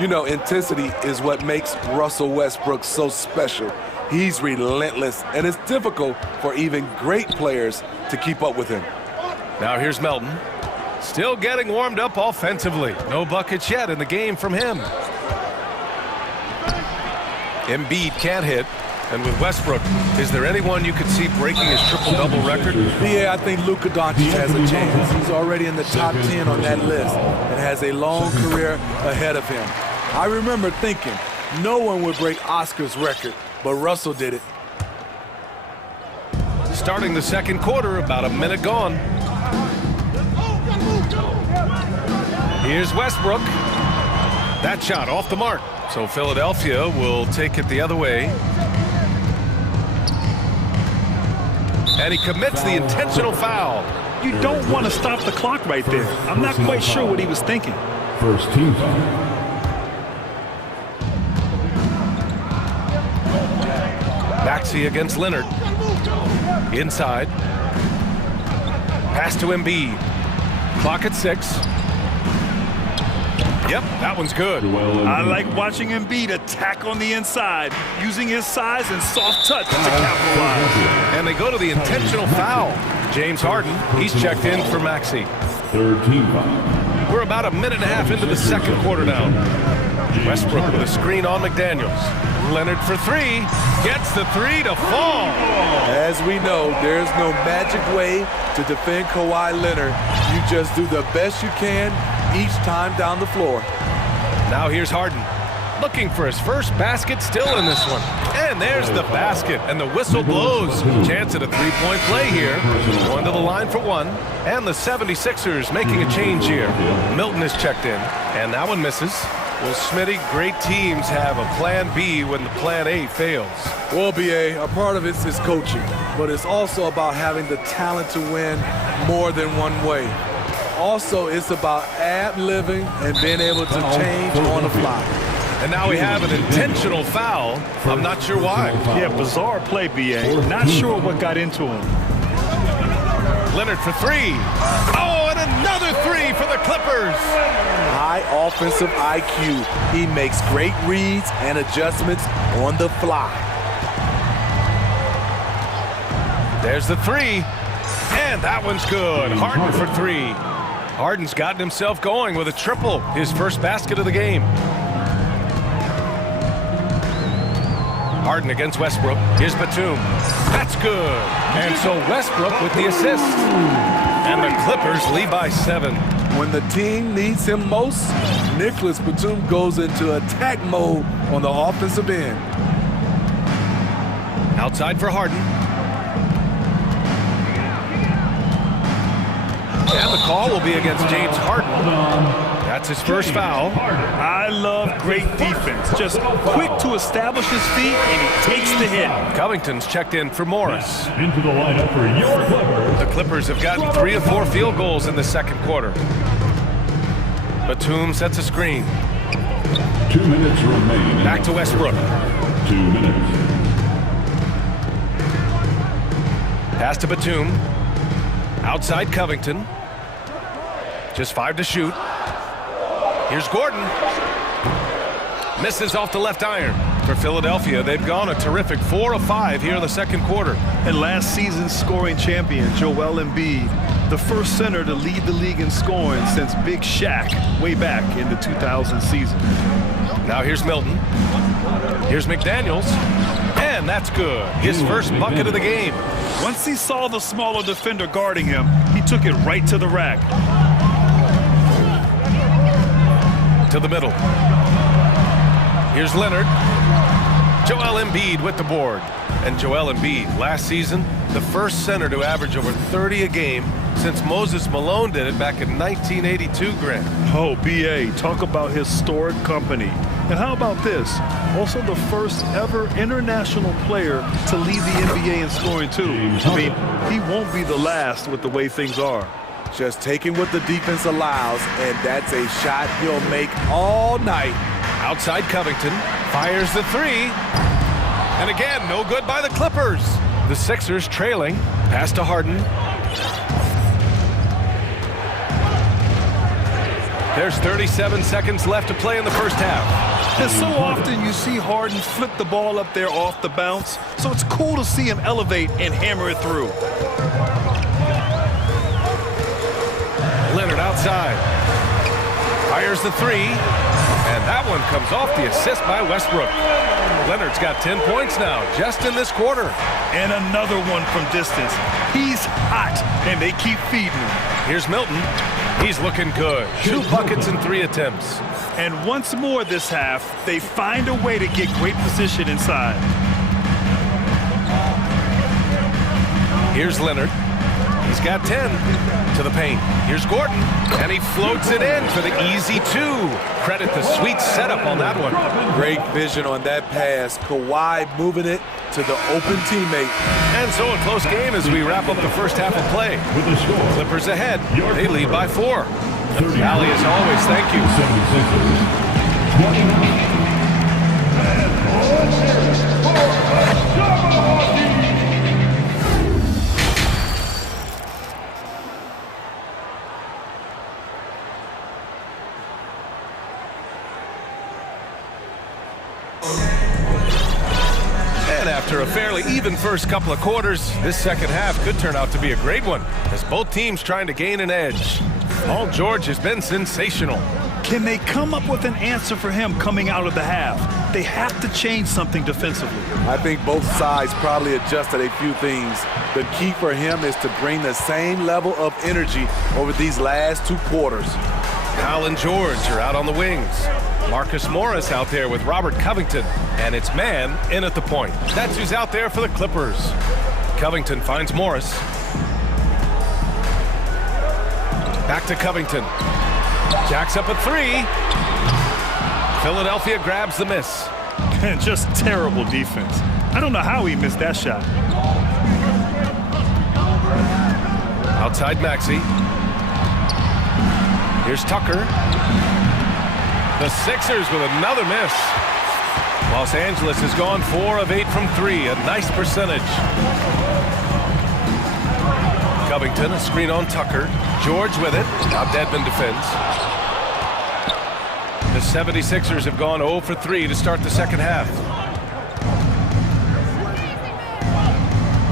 You know, intensity is what makes Russell Westbrook so special. He's relentless, and it's difficult for even great players to keep up with him. Now here's Melton. Still getting warmed up offensively. No buckets yet in the game from him. Embiid can't hit. And with Westbrook, is there anyone you could see breaking his triple-double record? Yeah, I think Luka Doncic has a chance. He's already in the top 10 on that list and has a long career ahead of him. I remember thinking no one would break Oscar's record, but Russell did it. Starting the second quarter, about a minute gone. Here's Westbrook. That shot off the mark. So Philadelphia will take it the other way. And he commits the intentional foul. You don't want to stop the clock right there. I'm not quite sure what he was thinking. First team foul. Maxey against Leonard. Inside. Pass to Embiid. Clock at 6. Yep, that one's good. I like watching Embiid attack on the inside, using his size and soft touch to capitalize. And they go to the intentional foul. James Harden, he's checked in for Maxey. Third team foul. We're about a minute and a half into the second quarter now. Westbrook with a screen on McDaniels. Leonard for 3. Gets the 3 to fall. As we know, there's no magic way to defend Kawhi Leonard. You just do the best you can each time down the floor. Now here's Harden. Looking for his first basket, still in this one. And there's the basket, and the whistle blows. Chance at a three-point play here. Going to the line for 1. And the 76ers making a change here. Milton is checked in, and that one misses. Well, Smitty, great teams have a plan B when the plan A fails. Well, BA, a part of it is coaching, but it's also about having the talent to win more than one way. Also, it's about ad-libbing and being able to change on the fly. And now we have an intentional foul. I'm not sure why. Yeah, bizarre play, B.A. Not sure what got into him. Leonard for three. Oh, and another three for the Clippers. High offensive IQ. He makes great reads and adjustments on the fly. There's the three. And that one's good. Harden for three. Harden's gotten himself going with a triple, his first basket of the game. Harden against Westbrook. Here's Batum. That's good. And so Westbrook with the assist. And the Clippers lead by 7. When the team needs him most, Nicholas Batum goes into attack mode on the offensive end. Outside for Harden. And the call will be against James Harden. That's his first foul. I love great defense. Just quick to establish his feet, and he takes the hit. Covington's checked in for Morris. Into the lineup for your Clippers. The Clippers have gotten 3 of 4 field goals in the second quarter. Batum sets a screen. 2 minutes remaining. Back to Westbrook. 2 minutes. Pass to Batum. Outside Covington. Just 5 to shoot. Here's Gordon. Misses off the left iron. For Philadelphia, they've gone a terrific 4 of 5 here in the second quarter. And last season's scoring champion, Joel Embiid, the first center to lead the league in scoring since Big Shaq way back in the 2000 season. Now here's Milton. Here's McDaniels. And that's good. His first bucket of the game. Once he saw the smaller defender guarding him, he took it right to the rack. To the middle. Here's Leonard. Joel Embiid with the board. And Joel Embiid, last season, the first center to average over 30 a game since Moses Malone did it back in 1982, Grant. Oh, B.A., talk about historic company. And how about this? Also the first ever international player to lead the NBA in scoring, too. I mean, he won't be the last with the way things are. Just taking what the defense allows, and that's a shot he'll make all night. Outside Covington, fires the three. And again, no good by the Clippers. The Sixers trailing. Pass to Harden. There's 37 seconds left to play in the first half. And so often you see Harden flip the ball up there off the bounce, so it's cool to see him elevate and hammer it through. Leonard outside. Fires the three. And that one comes off the assist by Westbrook. Leonard's got 10 points now, just in this quarter. And another one from distance. He's hot, and they keep feeding him. Here's Milton. He's looking good. 2 buckets in 3 attempts. And once more this half, they find a way to get great position inside. Here's Leonard. He's got 10 to the paint. Here's Gordon, and he floats it in for the easy 2. Credit the sweet setup on that one. Great vision on that pass. Kawhi moving it to the open teammate. And so a close game as we wrap up the first half of play. Clippers ahead. They lead by 4. Allie, as always, thank you. And after a fairly even first couple of quarters, this second half could turn out to be a great one, as both teams trying to gain an edge. Paul George has been sensational. Can they come up with an answer for him coming out of the half? They have to change something defensively. I think both sides probably adjusted a few things. The key for him is to bring the same level of energy over these last 2 quarters. Kyle and George are out on the wings. Marcus Morris out there with Robert Covington. And it's man in at the point. That's who's out there for the Clippers. Covington finds Morris. Back to Covington. Jacks up a 3. Philadelphia grabs the miss. And just terrible defense. I don't know how he missed that shot. Outside Maxey. Here's Tucker. The Sixers with another miss. Los Angeles has gone 4 of 8 from 3, a nice percentage. Covington, a screen on Tucker. George with it. Now Dedmon defends. The 76ers have gone 0 for 3 to start the second half.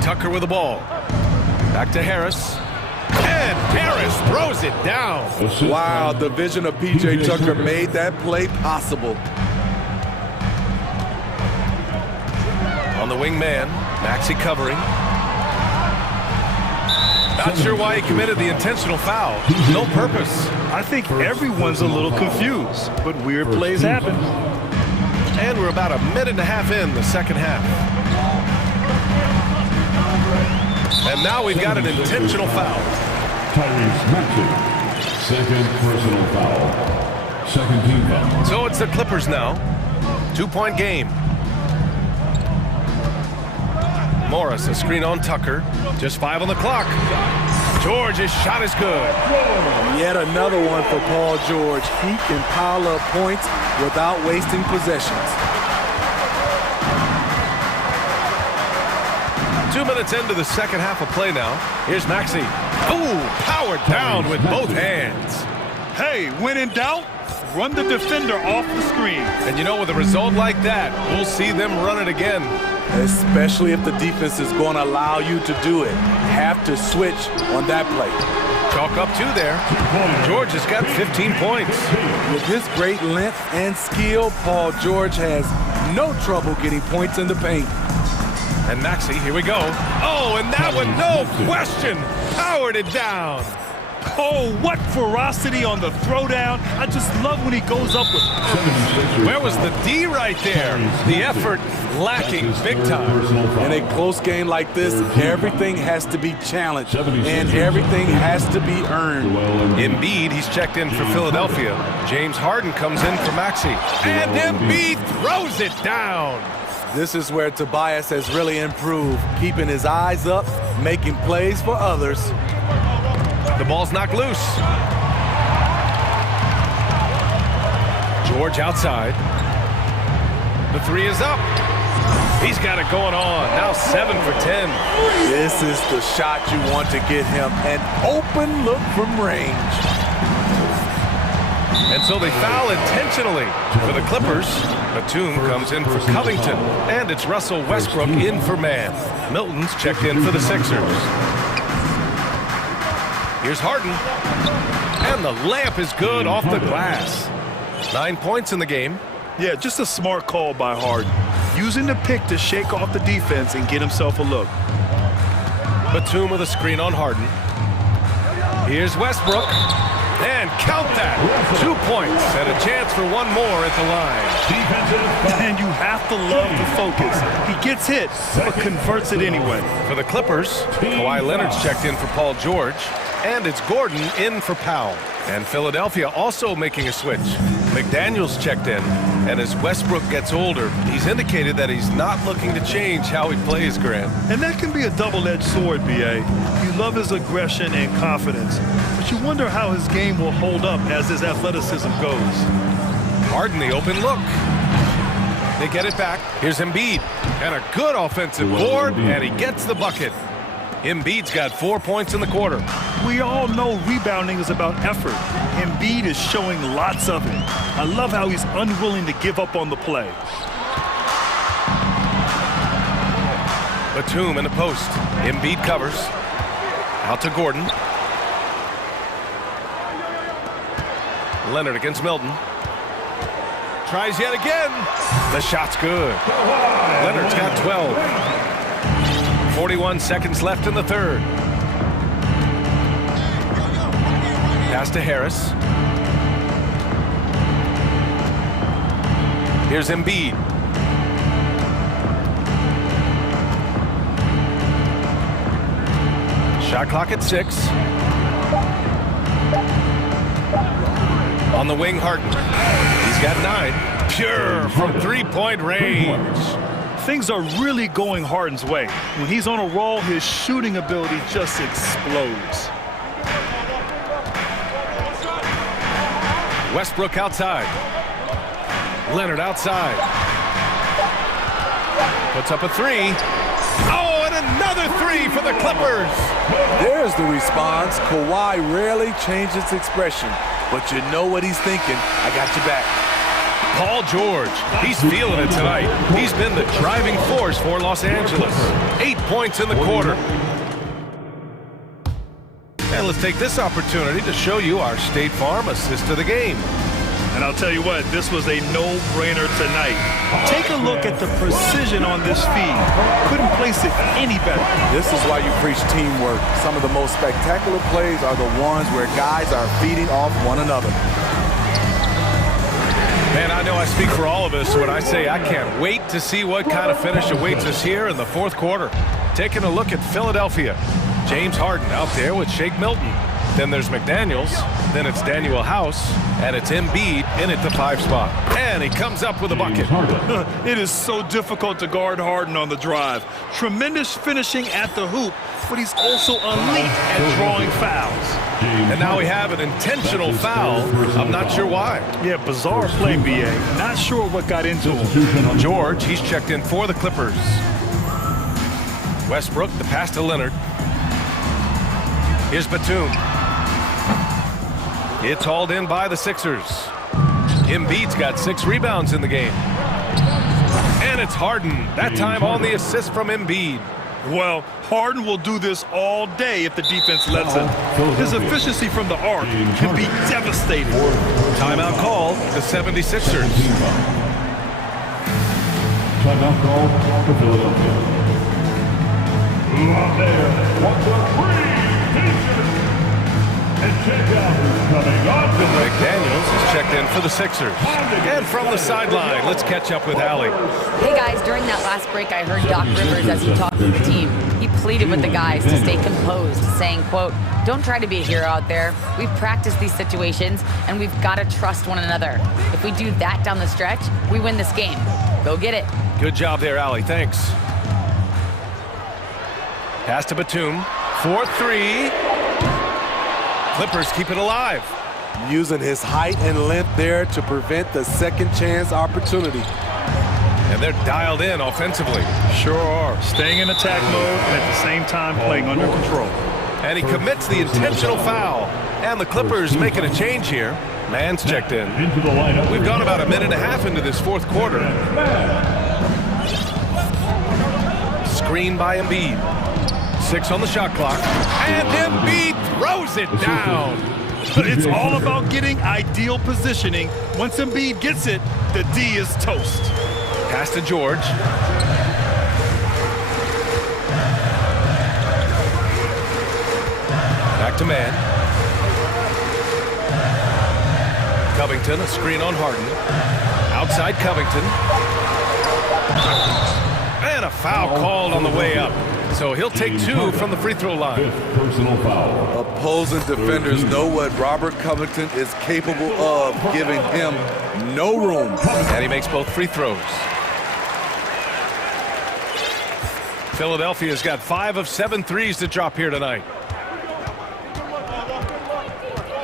Tucker with the ball. Back to Harris. And Harris throws it down. Wow, the vision of P.J. Tucker made that play possible. On the wing man, Maxey covering. Not sure why he committed the intentional foul. No purpose. I think everyone's a little confused, but weird plays happen. And we're about a minute and a half in the second half. And now we've got an intentional foul. Tyrese Maxey, second personal foul. Second team foul. So it's the Clippers now. 2-point game. Morris, a screen on Tucker. Just 5 on the clock. George's shot is good. Yet another one for Paul George. He can pile up points without wasting possessions. 2 minutes into the second half of play now. Here's Maxey. Ooh, powered down with both hands. Hey, when in doubt, run the defender off the screen. And you know, with a result like that, we'll see them run it again. Especially if the defense is going to allow you to do it. Have to switch on that play. Chalk up 2 there. George has got 15 points. With his great length and skill, Paul George has no trouble getting points in the paint. And Maxey, here we go. Oh, and that one, no question, powered it down. Oh, what ferocity on the throwdown. I just love when he goes up with it. Where was the D right there? The effort lacking big time. In a close game like this, everything has to be challenged and everything has to be earned. Embiid, he's checked in for Philadelphia. James Harden comes in for Maxey. And Embiid throws it down. This is where Tobias has really improved, keeping his eyes up, making plays for others. The ball's knocked loose. George outside. The 3 is up. He's got it going on. Now 7 for 10. This is the shot you want to get him. An open look from range. And so they foul intentionally for the Clippers. Batum comes in for Covington. And it's Russell Westbrook in for man. Milton's checked in for the Sixers. Here's Harden. And the layup is good off the glass. 9 points in the game. Yeah, just a smart call by Harden. Using the pick to shake off the defense and get himself a look. Batum with a screen on Harden. Here's Westbrook. And count that. 2 points and a chance for one more at the line. And you have to love the focus. He gets hit, but converts it anyway. For the Clippers, Kawhi Leonard's checked in for Paul George. And it's Gordon in for Powell. And Philadelphia also making a switch. McDaniels checked in. And as Westbrook gets older, he's indicated that he's not looking to change how he plays, Grant. And that can be a double-edged sword, B.A. You love his aggression and confidence, but you wonder how his game will hold up as his athleticism goes. Harden the open look. They get it back. Here's Embiid. And a good offensive board, and he gets the bucket. Embiid's got 4 points in the quarter. We all know rebounding is about effort. Embiid is showing lots of it. I love how he's unwilling to give up on the play. Batum in the post. Embiid covers. Out to Gordon. Leonard against Milton. Tries yet again. The shot's good. Leonard's got 12. 41 seconds left in the third. Pass to Harris. Here's Embiid. Shot clock at 6. On the wing, Harden. He's got 9. Pure from three-point range. Things are really going Harden's way. When he's on a roll, his shooting ability just explodes. Westbrook outside. Leonard outside. Puts up a three. Oh, and another three for the Clippers. There's the response. Kawhi rarely changes expression, but you know what he's thinking. I got your back. Paul George, he's feeling it tonight. He's been the driving force for Los Angeles. 8 points in the quarter. And let's take this opportunity to show you our State Farm assist of the game. And I'll tell you what, this was a no-brainer tonight. Take a look at the precision on this feed. Couldn't place it any better. This is why you preach teamwork. Some of the most spectacular plays are the ones where guys are feeding off one another. Man, I know I speak for all of us when I say I can't wait to see what kind of finish awaits us here in the fourth quarter. Taking a look at Philadelphia. James Harden out there with Shake Milton. Then there's McDaniels. Then it's Daniel House. And it's Embiid in at the 5 spot. And he comes up with a bucket. It is so difficult to guard Harden on the drive. Tremendous finishing at the hoop, but he's also elite at drawing fouls. And now we have an intentional foul. I'm not sure why. Yeah, bizarre play, BA. Not sure what got into him. George, he's checked in for the Clippers. Westbrook, the pass to Leonard. Here's Batum. It's hauled in by the Sixers. Embiid's got 6 rebounds in the game. And it's Harden, that time on the assist from Embiid. Well, Harden will do this all day if the defense lets him. His efficiency from the arc can be devastating. Timeout call, the 76ers. Timeout call for Philadelphia. Out there, what's the free T-shirt? And check out who's coming on. McDaniels is checked in for the Sixers. And from the sideline, let's catch up with Allie. Hey guys, during that last break, I heard Doc Rivers as he talked to the team. He pleaded with the guys to stay composed, saying, quote, "Don't try to be a hero out there. We've practiced these situations, and we've got to trust one another. If we do that down the stretch, we win this game. Go get it." Good job there, Allie. Thanks. Pass to Batum. 4-3. Clippers keep it alive. Using his height and length there to prevent the second chance opportunity. And they're dialed in offensively. Sure are. Staying in attack mode and at the same time playing under control. And he commits the intentional foul. And the Clippers making a change here. Mann's checked in. We've gone about a minute and a half into this fourth quarter. Screen by Embiid. 6 on the shot clock. And Embiid throws it down. It's all about getting ideal positioning. Once Embiid gets it, the D is toast. Pass to George. Back to Mann. Covington, a screen on Harden. Outside Covington. And a foul called on the way up. So he'll take 2 from the free throw line. Personal foul. Opposing defenders know what Robert Covington is capable of, giving him no room. And he makes both free throws. Philadelphia's got 5 of 7 threes to drop here tonight.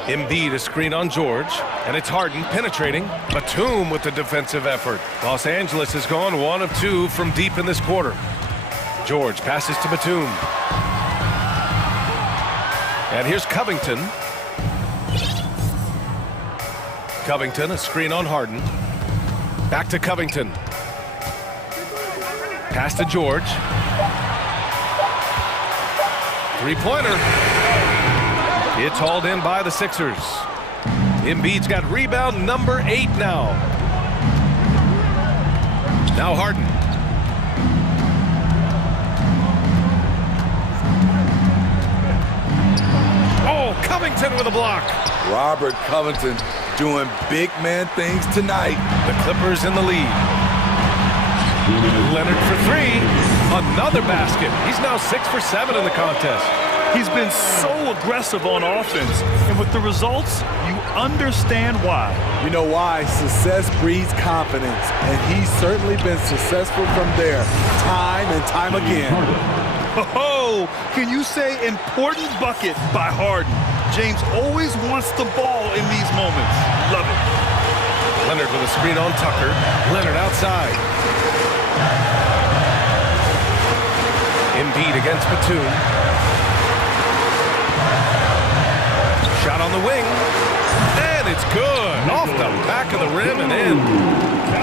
Embiid, a screen on George, and it's Harden penetrating. Batum with the defensive effort. Los Angeles has gone 1 of 2 from deep in this quarter. George passes to Batum. And here's Covington. Covington, a screen on Harden. Back to Covington. Pass to George. Three-pointer. It's hauled in by the Sixers. Embiid's got rebound number 8 now. Now Harden. Oh, Covington with a block. Robert Covington doing big man things tonight. The Clippers in the lead. Leonard for 3. Another basket. He's now 6 for 7 in the contest. He's been so aggressive on offense, and with the results, you understand why. You know why? Success breeds confidence, and he's certainly been successful from there, time and time again. Oh, can you say important bucket by Harden? James always wants the ball in these moments. Love it. Leonard with a screen on Tucker. Leonard outside. Embiid against Batum. Shot on the wing. And it's good. Off the back of the rim and in.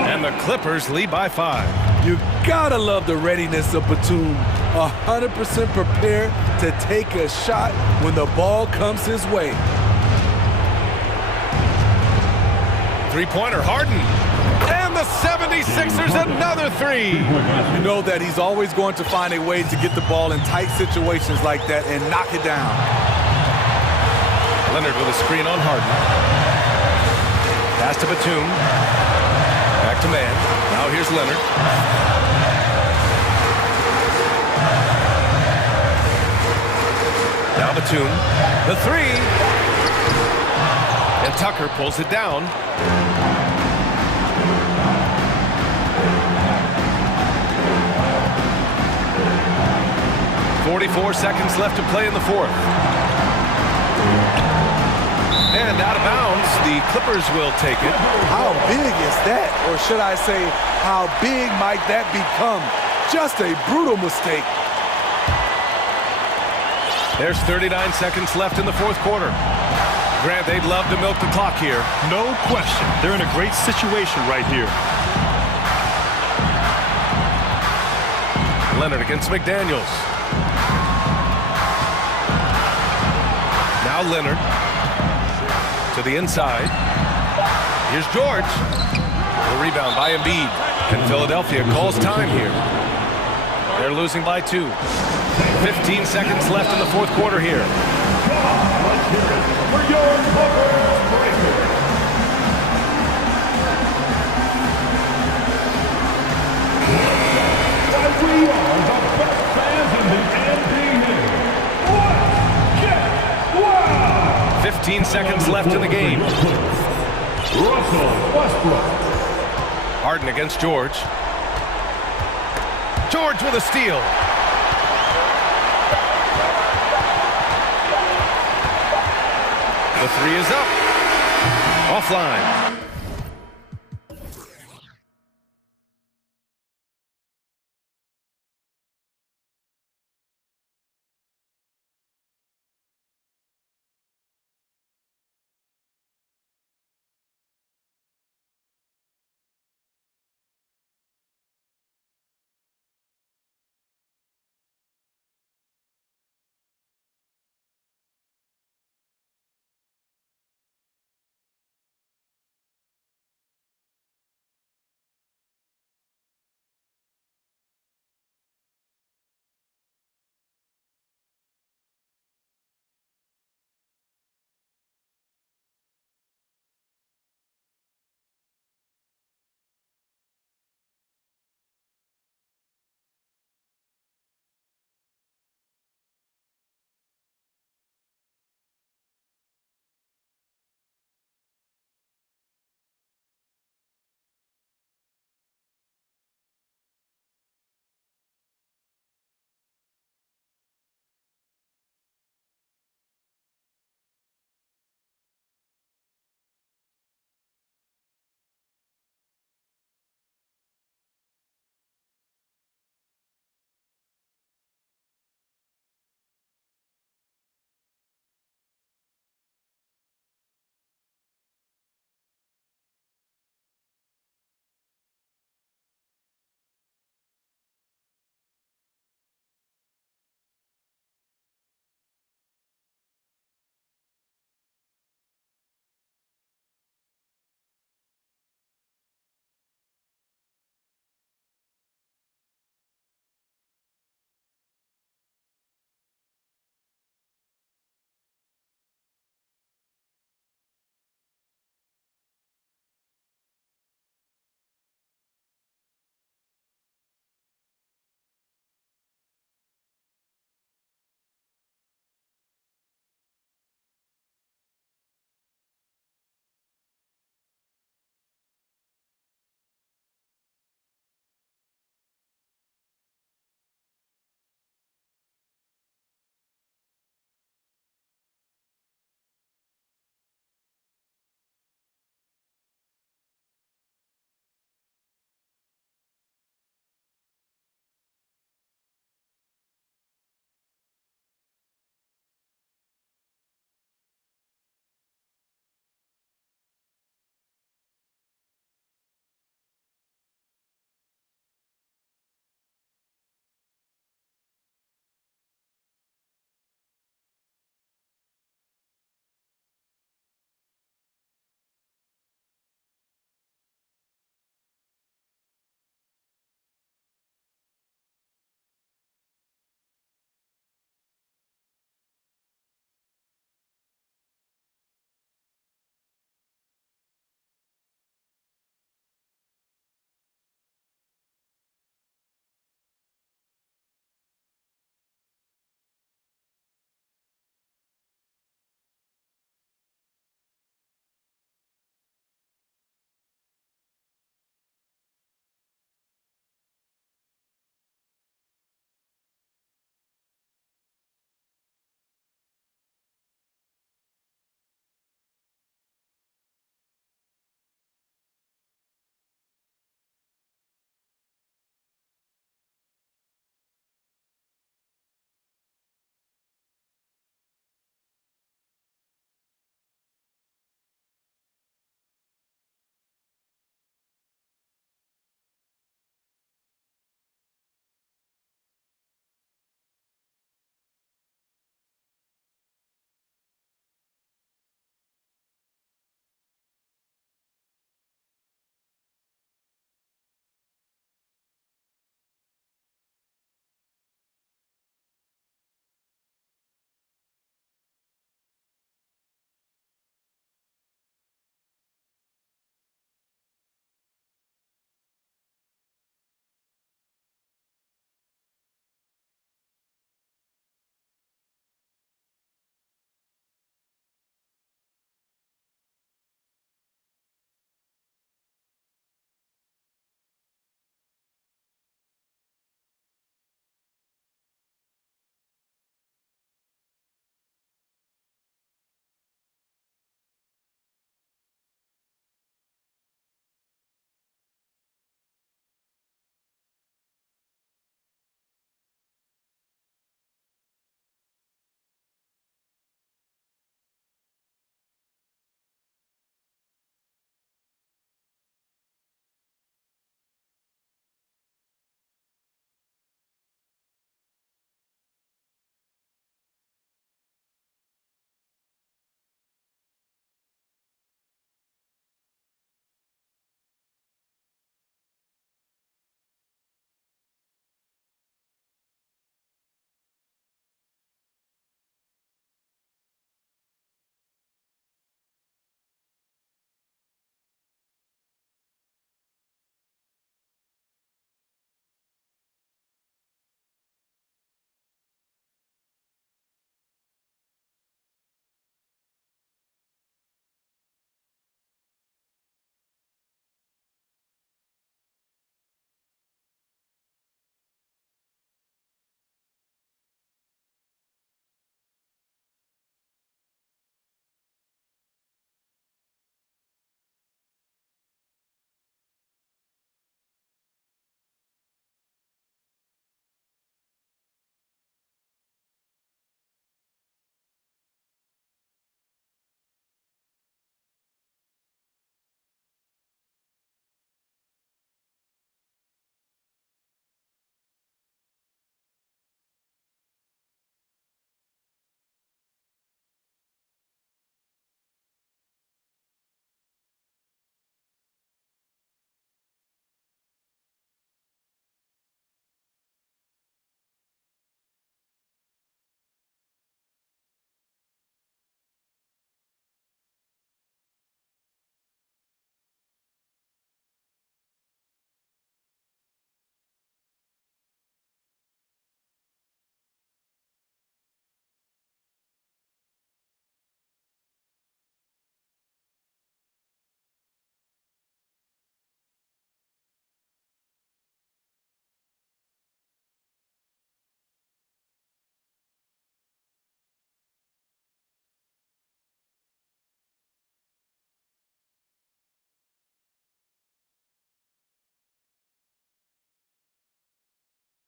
And the Clippers lead by 5. You gotta love the readiness of Batum. 100% prepared to take a shot when the ball comes his way. Three-pointer, Harden. And the 76ers, another three. You know that he's always going to find a way to get the ball in tight situations like that and knock it down. Leonard with a screen on Harden. Pass to Batum. Back to man. Now here's Leonard. Now Batum. The three. And Tucker pulls it down. .44 seconds left to play in the fourth. And out of bounds, the Clippers will take it. How big is that? Or should I say, how big might that become? Just a brutal mistake. There's 39 seconds left in the fourth quarter. Grant, they'd love to milk the clock here. No question. They're in a great situation right here. Leonard against McDaniels. Now Leonard to the inside. Here's George. The rebound by Embiid. And Philadelphia calls time here. They're losing by 2. 15 seconds left in the fourth quarter here. We are the best fans in the NBA. 15 seconds left in the game. Russell Westbrook. Harden against George. George with a steal. The three is up. Offline.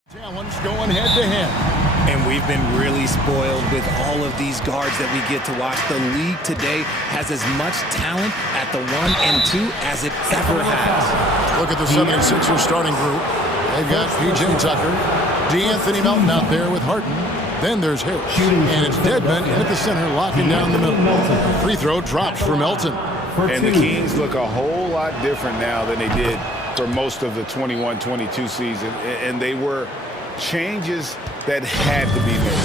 Challenge going head-to-head. And we've been really spoiled with all of these guards that we get to watch. The league today has as much talent at the 1 and 2 as it ever has. Look at the 76ers starting group. They've got P.J. Tucker, D'Anthony Melton out there with Harden. Then there's Harris. And it's Dedmon at the center, locking down the middle. Free throw drops for Melton. And the Kings look a whole lot different now than they did for most of the 21-22 season. And they were changes that had to be made.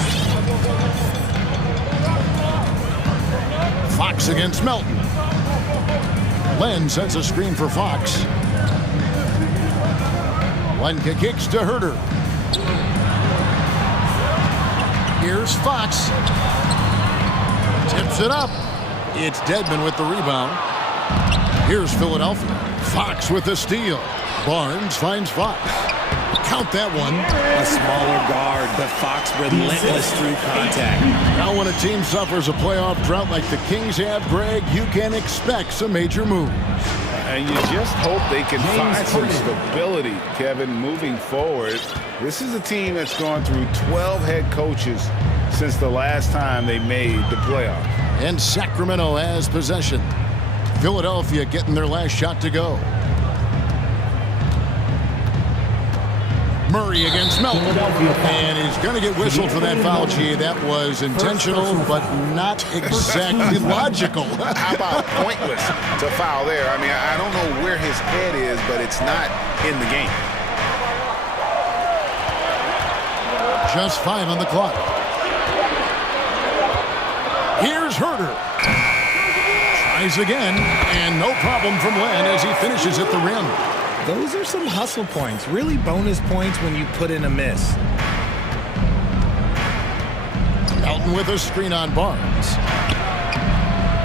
Fox against Melton. Len sets a screen for Fox. Lenka kicks to Herter. Here's Fox. Tips it up. It's Dedmon with the rebound. Here's Philadelphia. Fox with the steal. Barnes finds Fox. Count that one. A smaller guard, but Fox relentless through contact. Now when a team suffers a playoff drought like the Kings have, Greg, you can expect some major moves. And you just hope they can find some stability, Kevin, moving forward. This is a team that's gone through 12 head coaches since the last time they made the playoffs. And Sacramento has possession. Philadelphia getting their last shot to go. Murray against Melton. And he's going to get whistled for that foul, G. That was intentional, but not exactly logical. How about pointless to foul there? I mean, I don't know where his head is, but it's not in the game. Just 5 on the clock. Here's Herter. Tries again, and no problem from Len as he finishes at the rim. Those are some hustle points, really bonus points when you put in a miss. Melton with a screen on Barnes.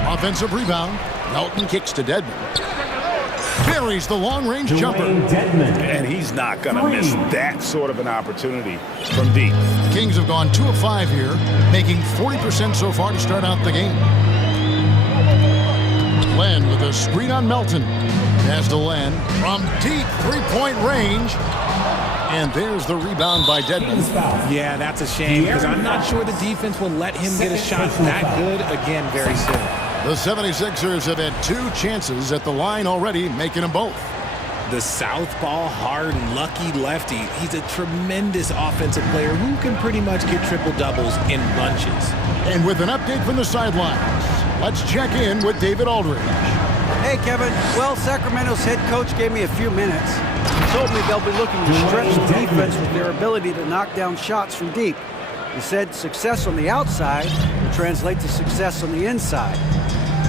Offensive rebound. Melton kicks to Dedmon. Buries the long-range jumper. And he's not going to miss that sort of an opportunity from deep. The Kings have gone 2 of 5 here, making 40% so far to start out the game. Len with a screen on Melton. Pass to Len from deep three-point range. And there's the rebound by Dedmon. Yeah, that's a shame because I'm not sure the defense will let him get a shot that good again very soon. The 76ers have had 2 chances at the line already, making them both. The southpaw, hard, lucky lefty. He's a tremendous offensive player who can pretty much get triple-doubles in bunches. And with an update from the sidelines, let's check in with David Aldridge. Hey, Kevin. Well, Sacramento's head coach gave me a few minutes. He told me they'll be looking to stretch the defense with their ability to knock down shots from deep. He said success on the outside will translate to success on the inside.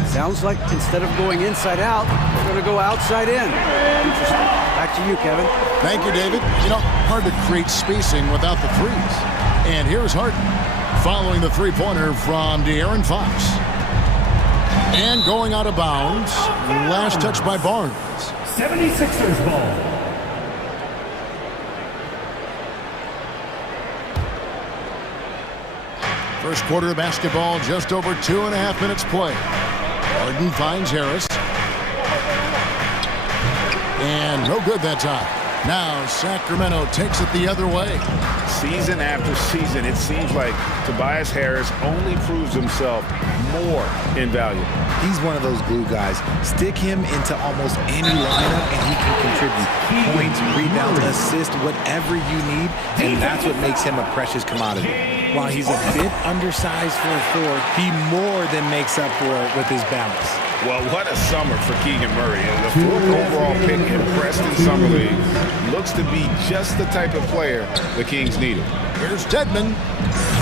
Sounds like instead of going inside out, they're going to go outside in. Interesting. Back to you, Kevin. Thank you, David. You know, hard to create spacing without the threes. And here's Harden following the three-pointer from De'Aaron Fox. And going out of bounds, last touch by Barnes. 76ers ball. First quarter of basketball, just over 2.5 minutes play. Harden finds Harris. And no good that time. Now Sacramento takes it the other way. Season after season, it seems like Tobias Harris only proves himself more invaluable. He's one of those glue guys. Stick him into almost any lineup and he can contribute points, rebounds, assists, whatever you need, and that's what makes him a precious commodity. While he's a bit undersized for a 4, he more than makes up for it with his balance. Well, what a summer for Keegan Murray. And the 4th overall pick in Preston Summer League looks to be just the type of player the Kings needed. Here's Dedmon.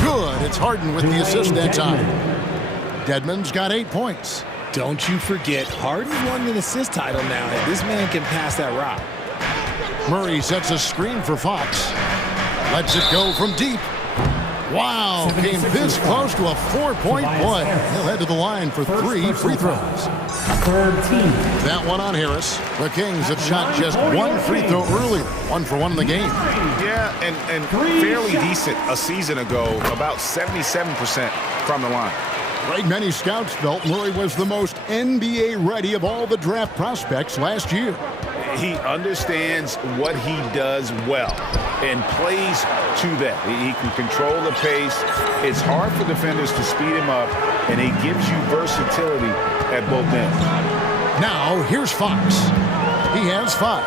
Good. It's Harden with the assist that time. Dedmon's got 8 points. Don't you forget, Harden won an assist title now, and this man can pass that rock. Murray sets a screen for Fox. Lets it go from deep. Wow, came this close to a 4-point play. He'll head to the line for 3 free throws. That one on Harris. The Kings have shot just 1 free throw earlier. 1 for 1 in the game. Yeah, and fairly decent a season ago, about 77% from the line. Right, many scouts felt Murray was the most NBA ready of all the draft prospects last year. He understands what he does well. and plays to that. He can control the pace. It's hard for defenders to speed him up, and he gives you versatility at both ends. Now, here's Fox. He has 5.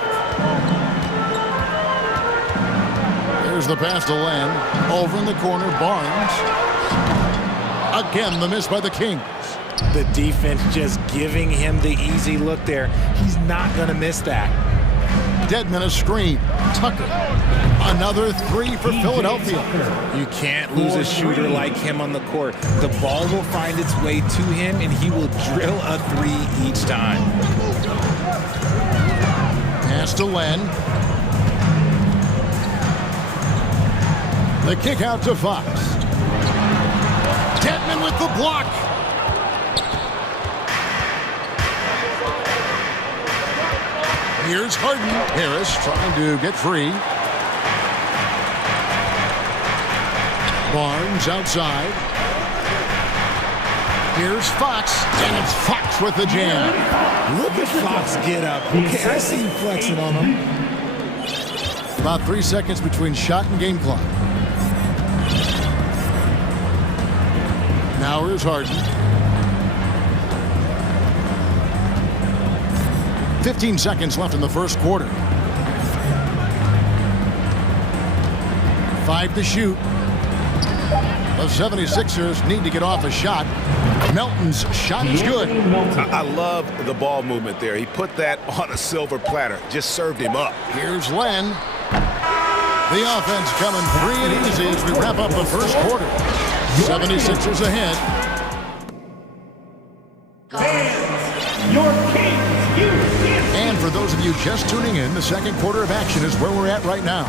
There's the pass to Len. Over in the corner, Barnes. Again, the miss by the Kings. The defense just giving him the easy look there. He's not going to miss that. Deadman a screen. Tucker. Another 3 for Philadelphia. You can't lose a shooter like him on the court. The ball will find its way to him, and he will drill a 3 each time. Pass to Len. The kick out to Fox. Deadman with the block. Here's Harden. Harris trying to get free. Barnes outside. Here's Fox, and it's Fox with the jam. Look at Fox get up. Okay, I see you flexing on him. About 3 seconds between shot and game clock. Now here's Harden. 15 seconds left in the first quarter. 5 to shoot. The 76ers need to get off a shot. Melton's shot is good. I love the ball movement there. He put that on a silver platter. Just served him up. Here's Len. The offense coming free and easy as we wrap up the first quarter. 76ers ahead. And for those of you just tuning in, the second quarter of action is where we're at right now.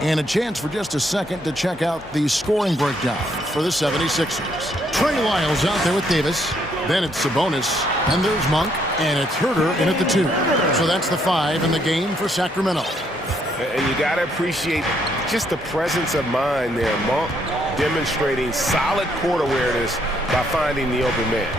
And a chance for just a second to check out the scoring breakdown for the 76ers. Trey Lyles out there with Davis. Then it's Sabonis. And there's Monk. And it's Herter in at the 2. So that's the 5 in the game for Sacramento. And you got to appreciate just the presence of mind there. Monk demonstrating solid court awareness by finding the open man.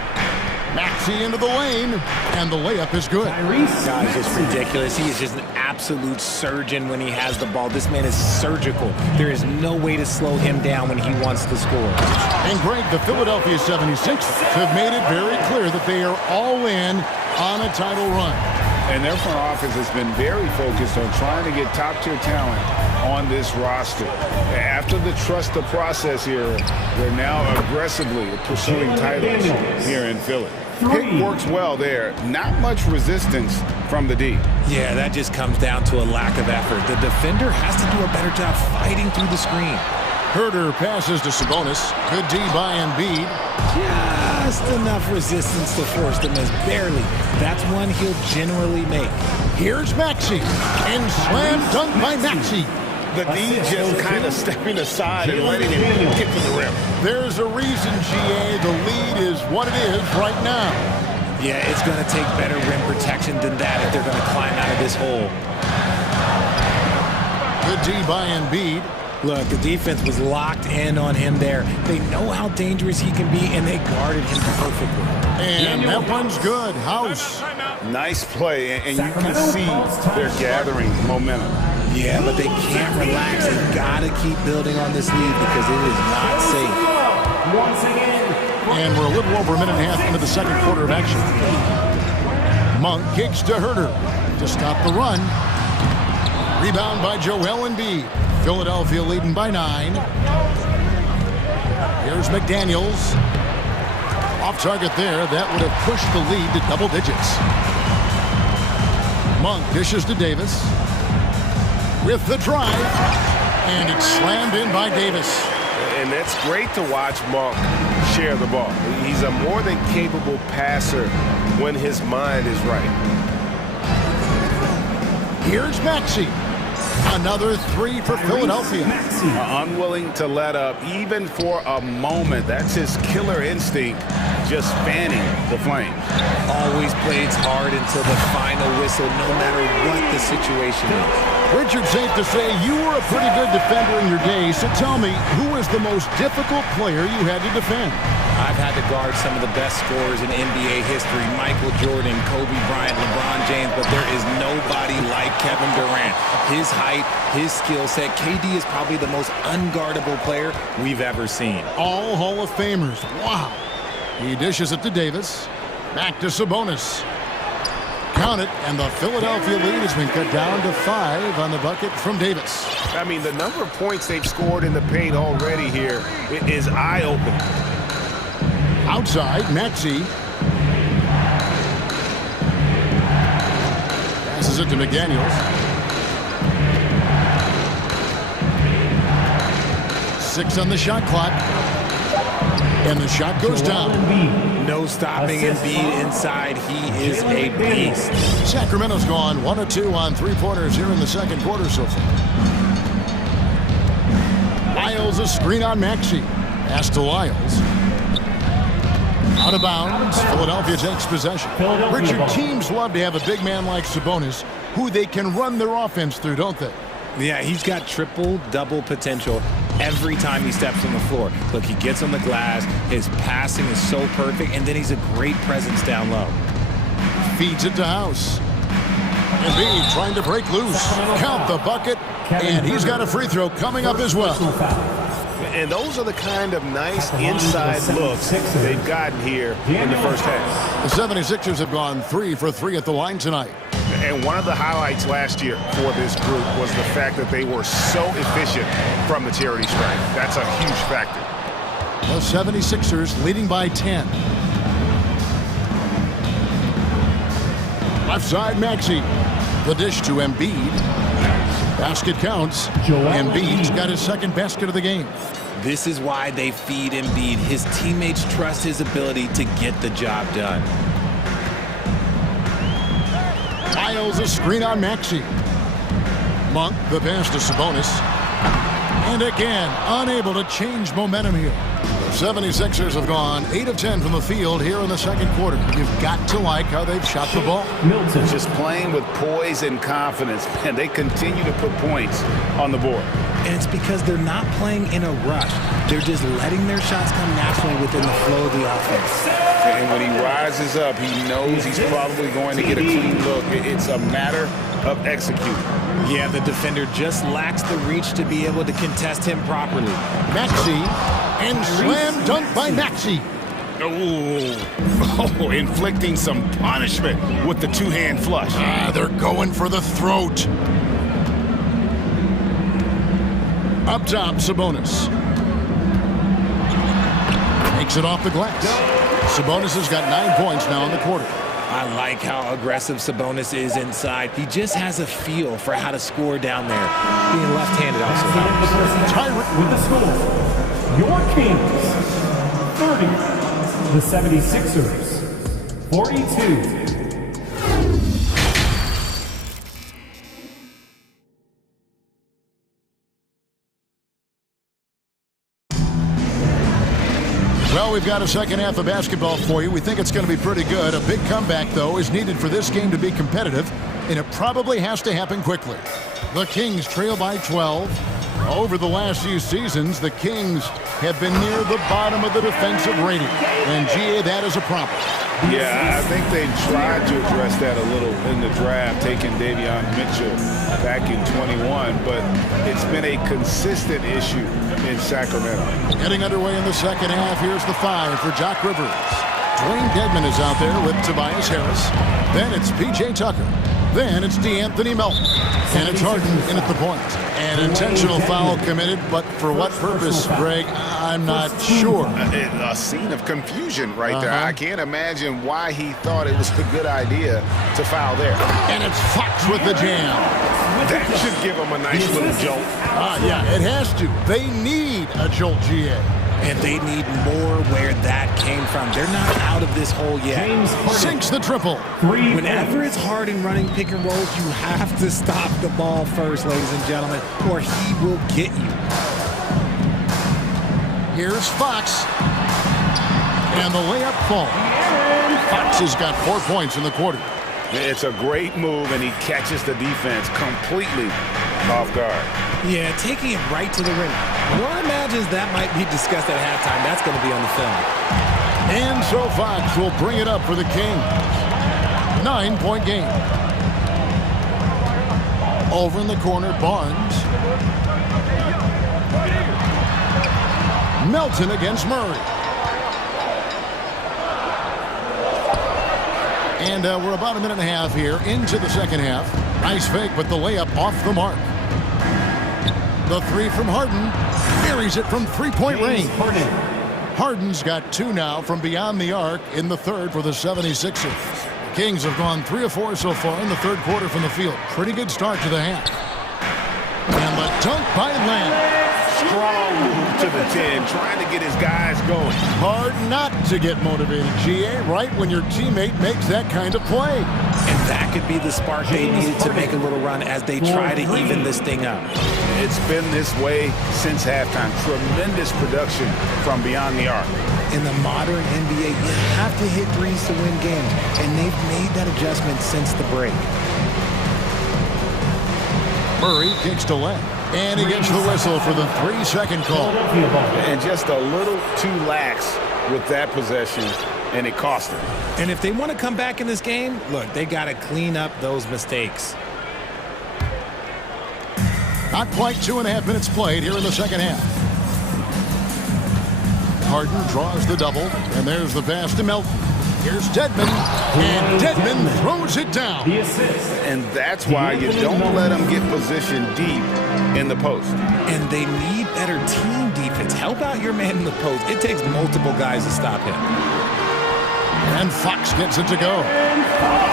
Maxey into the lane, and the layup is good. Guys, it's ridiculous. He is just an absolute surgeon when he has the ball. This man is surgical. There is no way to slow him down when he wants to score. And Greg, the Philadelphia 76ers have made it very clear that they are all in on a title run. And their front office has been very focused on trying to get top-tier talent on this roster. After the trust the process here, they're now aggressively pursuing titles here in Philly. Pick works well there. Not much resistance from the D. Yeah, that just comes down to a lack of effort. The defender has to do a better job fighting through the screen. Herter passes to Sabonis. Good D by Embiid. Just enough resistance to force the miss. Barely. That's one he'll generally make. Here's Maxey. And slam dunk by Maxey. The D just kind of stepping aside and letting him get to the rim. There's a reason, GA. The lead is what it is right now. Yeah, it's going to take better rim protection than that if they're going to climb out of this hole. Good D by Embiid. Look, the defense was locked in on him there. They know how dangerous he can be, and they guarded him perfectly. And that one's good. House. Nice play, and you can see they're gathering momentum. Yeah, but they can't relax. They've got to keep building on this lead because it is not safe. And we're a little over a minute and a half into the second quarter of action. Monk kicks to Herter to stop the run. Rebound by Joel Embiid. Philadelphia leading by 9. Here's McDaniels. Off target there. That would have pushed the lead to double digits. Monk dishes to Davis. With the drive. And it's slammed in by Davis. And that's great to watch Monk share the ball. He's a more than capable passer when his mind is right. Here's Maxey. Another 3 for Philadelphia. Unwilling to let up even for a moment. That's his killer instinct, just fanning the flames. Always plays hard until the final whistle, no matter what the situation is. Richard, safe to say you were a pretty good defender in your day, so tell me, who was the most difficult player you had to defend? I've had to guard some of the best scorers in NBA history, Michael Jordan, Kobe Bryant, LeBron James, but there is nobody like Kevin Durant. His height, his skill set. KD is probably the most unguardable player we've ever seen. All Hall of Famers. Wow. He dishes it to Davis. Back to Sabonis. Count it, and the Philadelphia lead has been cut down to 5 on the bucket from Davis. I mean, the number of points they've scored in the paint already here is eye-opening. Outside, Maxey. Passes it to McDaniels. 6 on the shot clock. And the shot goes down. No stopping Embiid inside. He is a beast. Sacramento's gone 1 of 2 on three-pointers here in the second quarter so far. Lyles a screen on Maxey. Pass to Lyles. Out of bounds. Philadelphia takes possession. Richard, teams love to have a big man like Sabonis who they can run their offense through, don't they? Yeah, he's got triple-double potential every time he steps on the floor. Look, he gets on the glass, his passing is so perfect, and then he's a great presence down low. Feeds it to House. Embiid trying to break loose. Count the bucket, and he's got a free throw coming up as well. And those are the kind of nice inside looks they've gotten here in the first half. The 76ers have gone 3 for 3 at the line tonight. And one of the highlights last year for this group was the fact that they were so efficient from the charity stripe. That's a huge factor. The 76ers leading by 10. Left side, Maxey. The dish to Embiid. Basket counts. Embiid's got his second basket of the game. This is why they feed Embiid. His teammates trust his ability to get the job done. Lyles a screen on Maxey. Monk, the pass to Sabonis. And again, unable to change momentum here. The 76ers have gone 8 of 10 from the field here in the second quarter. You've got to like how they've shot the ball. Just playing with poise and confidence, and they continue to put points on the board. And it's because they're not playing in a rush. They're just letting their shots come naturally within the flow of the offense. And when he rises up, he knows he's probably going to get a clean look. It's a matter of executing. Yeah, the defender just lacks the reach to be able to contest him properly. Maxey, and slam dunk by Maxey. Oh, inflicting some punishment with the two-hand flush. They're going for the throat. Up top, Sabonis. Takes it off the glass. Sabonis has got 9 points now in the quarter. I like how aggressive Sabonis is inside. He just has a feel for how to score down there. Being left-handed also helps. Tyrant with the score. Your Kings, 30. The 76ers, 42. Well, we've got a second half of basketball for you. We think it's going to be pretty good. A big comeback, though, is needed for this game to be competitive, and it probably has to happen quickly. The Kings trail by 12. Over the last few seasons, the Kings have been near the bottom of the defensive rating, and GA, that is a problem. Yeah, I think they tried to address that a little in the draft, taking Davion Mitchell back in 21, but it's been a consistent issue in Sacramento. Getting underway in the second half, here's the 5 for Doc Rivers. Dwayne Dedman is out there with Tobias Harris. Then it's P.J. Tucker. Then it's DeAnthony Melton. And it's Harden in at the point. An intentional foul committed, but for what purpose, Greg, I'm not sure. A scene of confusion right there. I can't imagine why he thought it was a good idea to foul there. And it's Fox with the jam. That should give him a nice little jolt. Yeah, it has to. They need a jolt, GA. And they need more where that came from. They're not out of this hole yet. Sinks the triple. Whenever it's Harden running pick and rolls, you have to stop the ball first, ladies and gentlemen, or he will get you. Here's Fox. And the layup falls. Fox has got 4 points in the quarter. It's a great move, and he catches the defense completely off guard. Yeah, taking it right to the rim. One imagines that might be discussed at halftime. That's going to be on the film. And so Fox will bring it up for the Kings. 9-point game. Over in the corner, Barnes. Melton against Murray. And we're about a minute and a half here into the second half. Nice fake, but the layup off the mark. The three from Harden. Buries it from three-point range. Harden's got 2 now from beyond the arc in the third for the 76ers. Kings have gone 3 of 4 so far in the third quarter from the field. Pretty good start to the half. And the dunk by Lamb. Strong move to the 10, trying to get his guys going. Hard not to get motivated, GA, right when your teammate makes that kind of play. And that could be the spark they needed to make a little run as they try to even this thing up. It's been this way since halftime. Tremendous production from beyond the arc. In the modern NBA, you have to hit threes to win games, and they've made that adjustment since the break. Murray kicks to left, and he gets the whistle for the 3-second call. And just a little too lax with that possession, and it cost them. And if they want to come back in this game, look, they got to clean up those mistakes. Not quite 2.5 minutes played here in the second half. Harden draws the double, and there's the pass to Melton. Here's Dedmon, and Dedmon throws it down. And that's why you don't let them get positioned deep in the post. And they need better team defense. Help out your man in the post. It takes multiple guys to stop him. And Fox gets it to go.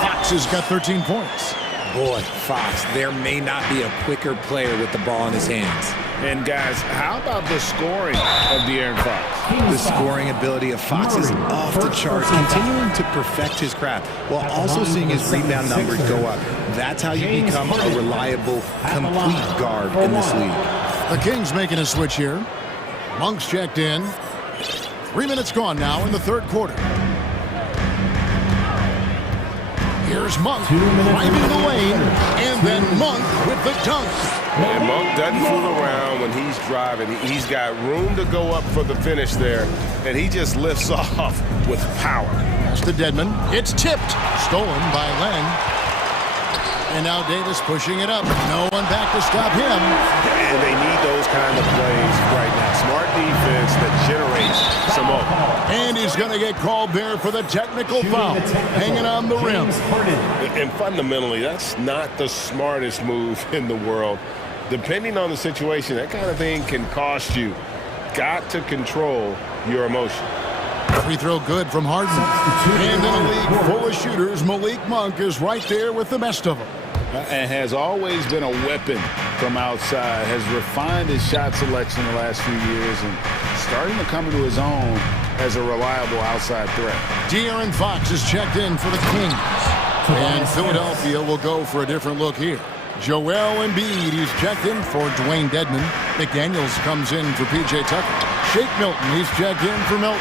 Fox has got 13 points. Boy, Fox, there may not be a quicker player with the ball in his hands. And guys, how about the scoring of De'Aaron Fox? The scoring ability of Fox is off the charts, continuing to perfect his craft while also seeing his rebound numbers go up. That's how you become a reliable, complete guard in this league. The Kings making a switch here. Monk's checked in. 3 minutes gone now in the third quarter. Here's Monk driving the lane, and then Monk with the dunk. And Monk doesn't fool around when he's driving. He's got room to go up for the finish there, and he just lifts off with power. Pass to Dedmon. It's tipped. Stolen by Len. And now Davis pushing it up. No one back to stop him. And they need those kind of plays right now. Smart defense that generates some open. And he's going to get called there for the technical foul. Hanging on the rim. And fundamentally, that's not the smartest move in the world. Depending on the situation, that kind of thing can cost you. Got to control your emotion. Free throw good from Harden. And in a league full of shooters, Malik Monk is right there with the best of them. And has always been a weapon from outside. Has refined his shot selection the last few years and starting to come into his own as a reliable outside threat. De'Aaron Fox is checked in for the Kings. And Philadelphia will go for a different look here. Joel Embiid, he's checked in for Dwayne Dedmon. McDaniels comes in for P.J. Tucker. Shake Milton, he's checked in for Milton.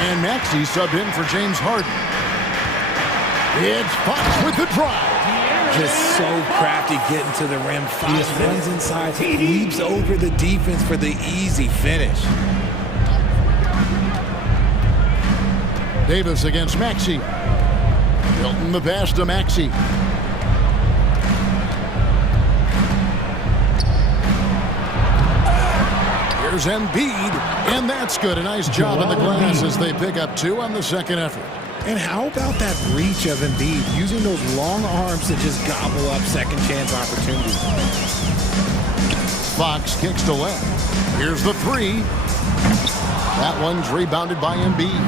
And Maxey subbed in for James Harden. It's Fox with the drive. Just so crafty getting to the rim. Fox runs inside, leaps over the defense for the easy finish. Davis against Maxey. Milton the pass to Maxey. Here's Embiid, and that's good. A nice job on the glass as they pick up 2 on the second effort. And how about that reach of Embiid, using those long arms to just gobble up second chance opportunities. Fox kicks to left. Here's the 3. That one's rebounded by Embiid.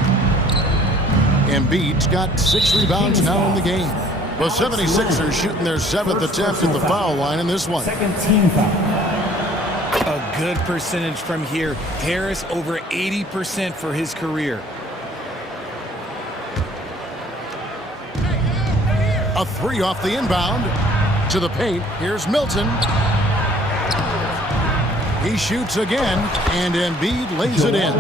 Embiid's got 6 rebounds now in the game. The 76ers shooting their 7th attempt at the foul line in this one. Second team foul. A good percentage from here. Harris over 80% for his career. A 3 off the inbound. To the paint. Here's Milton. He shoots again, and Embiid lays it in.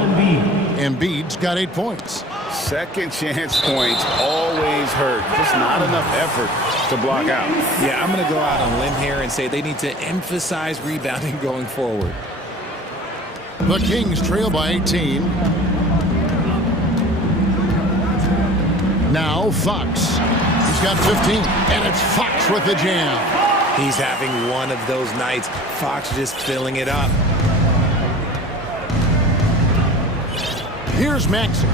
Embiid's got 8 points. Second chance points always hurt. Just not enough effort to block out. Yeah, I'm going to go out on a limb here and say they need to emphasize rebounding going forward. The Kings trail by 18. Now Fox. He's got 15, and it's Fox with the jam. He's having one of those nights. Fox just filling it up. Here's Maxey.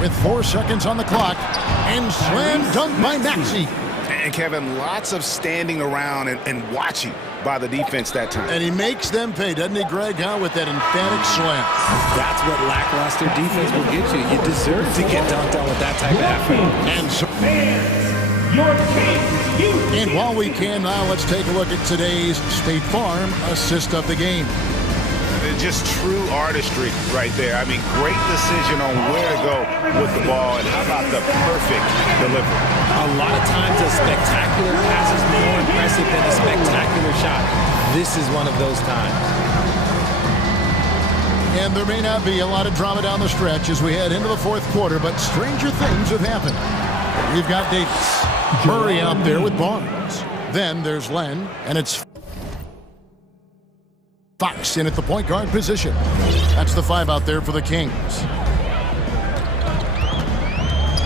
With 4 seconds on the clock, and slam dunk by Maxey. And Kevin, lots of standing around and watching by the defense that time. And he makes them pay, doesn't he, Greg, with that emphatic slam. That's what lackluster defense will get you. You deserve to get dunked on with that type of effort. And so, and while we can now, let's take a look at today's State Farm assist of the game. Just true artistry right there. I mean, great decision on where to go with the ball, and how about the perfect delivery? A lot of times a spectacular pass is more impressive than a spectacular shot. This is one of those times. And there may not be a lot of drama down the stretch as we head into the fourth quarter, but stranger things have happened. We've got Davis. Murray out there with Barnes. Then there's Len, and it's Fox in at the point guard position. That's the 5 out there for the Kings.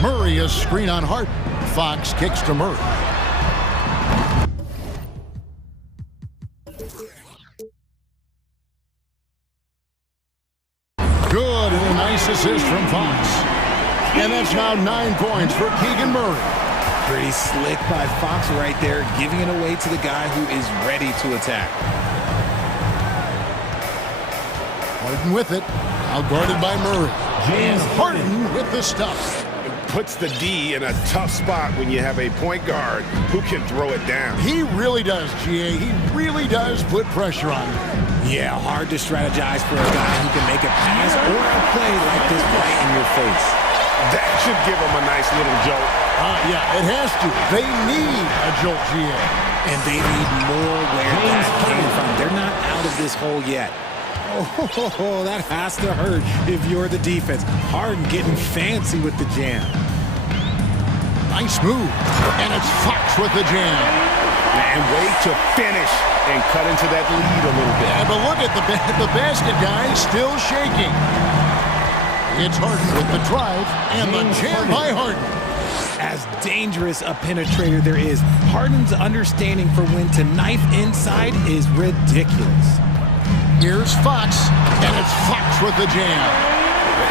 Murray is screen on Harden. Fox kicks to Murray. Good, and a nice assist from Fox. And that's now 9 points for Keegan Murray. Pretty slick by Fox right there, giving it away to the guy who is ready to attack. Harden with it, now guarded by Murray. And Harden with the stuff. Puts the D in a tough spot when you have a point guard who can throw it down. He really does, GA. He really does put pressure on him. Yeah, hard to strategize for a guy who can make a pass or a play like this right in your face. That should give him a nice little jolt. Yeah, it has to. They need a jolt, GA. And they need more where that came from. They're not out of this hole yet. Oh, that has to hurt if you're the defense. Harden getting fancy with the jam. Nice move. And it's Fox with the jam. And way to finish and cut into that lead a little bit. Yeah, but look at the basket guy still shaking. It's Harden with the drive and the jam by Harden. As dangerous a penetrator there is, Harden's understanding for when to knife inside is ridiculous. Here's Fox, and it's Fox with the jam.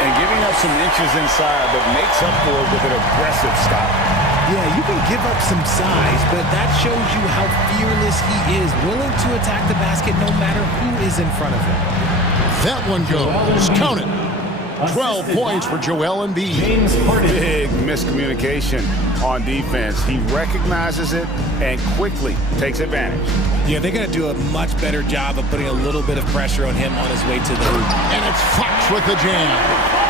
And giving up some inches inside, but makes up for it with an aggressive stop. Yeah, you can give up some size, but that shows you how fearless he is, willing to attack the basket no matter who is in front of him. That one goes. Count it. 12 points for Joel Embiid. Big miscommunication on defense. He recognizes it and quickly takes advantage. Yeah, they're going to do a much better job of putting a little bit of pressure on him on his way to the hoop. And it's Fox with the jam.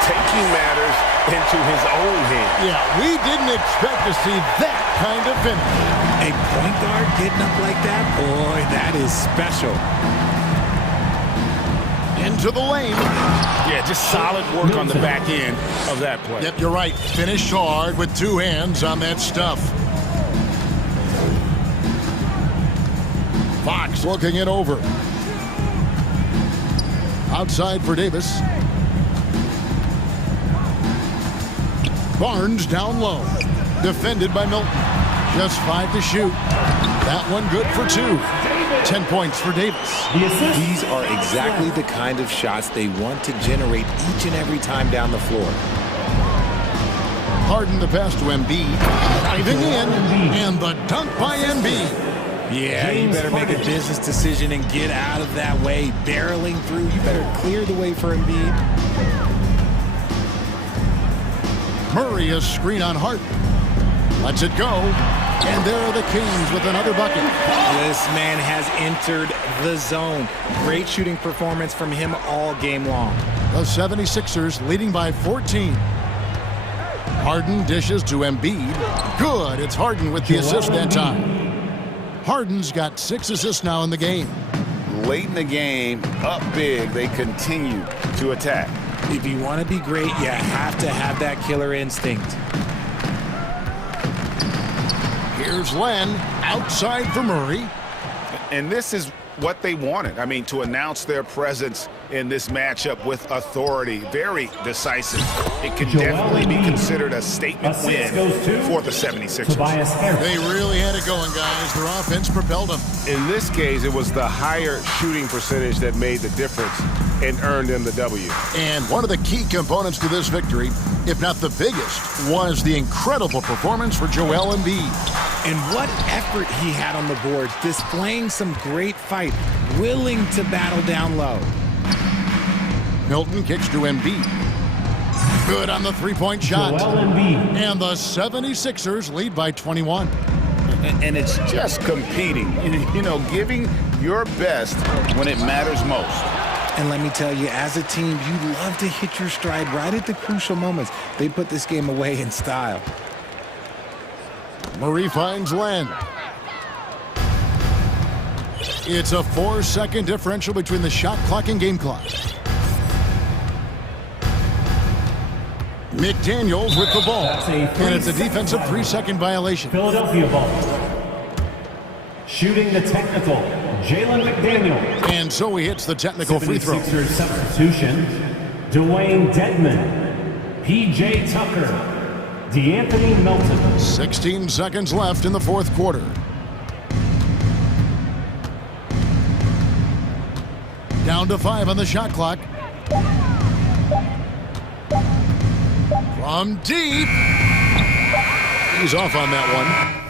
Taking matters into his own hands. Yeah, we didn't expect to see that kind of finish. A point guard getting up like that? Boy, that is special. Into the lane. Yeah, just solid work on the back end of that play. Yep, you're right. Finished hard with 2 hands on that stuff. Fox looking it over. Outside for Davis. Barnes down low. Defended by Milton. Just 5 to shoot. That one good for 2. 10 points for Davis. These are exactly the kind of shots they want to generate each and every time down the floor. Harden the pass to Embiid. Driving in. And the dunk by Embiid. Yeah, you better make a business decision and get out of that way. Barreling through, you better clear the way for Embiid. Murray is screen on Harden. Lets it go. And there are the Kings with another bucket. This man has entered the zone. Great shooting performance from him all game long. The 76ers leading by 14. Harden dishes to Embiid. Good. It's Harden with the assist that time. Harden's got 6 assists now in the game. Late in the game, up big, they continue to attack. If you want to be great, you have to have that killer instinct. Here's Len outside for Murray. And this is what they wanted. I mean, to announce their presence in this matchup with authority, very decisive. It can definitely be considered a statement win for the 76ers. They really had it going, guys. Their offense propelled them. In this case, it was the higher shooting percentage that made the difference and earned them the W. And one of the key components to this victory, if not the biggest, was the incredible performance for Joel Embiid. And what effort he had on the boards, displaying some great fight, willing to battle down low. Milton kicks to Embiid. Good on the three-point shot. And the 76ers lead by 21. And it's just competing, you know, giving your best when it matters most. And let me tell you, as a team, you love to hit your stride right at the crucial moments. They put this game away in style. Murray finds Len. It's a 4-second differential between the shot clock and game clock. McDaniels with the ball. And it's a defensive 3-second violation. Philadelphia ball. Shooting the technical, Jalen McDaniels. And so he hits the technical free throw. 76ers substitution, Dwayne Dedman, P.J. Tucker, DeAnthony Melton. 16 seconds left in the fourth quarter. Down to 5 on the shot clock. From deep. He's off on that one.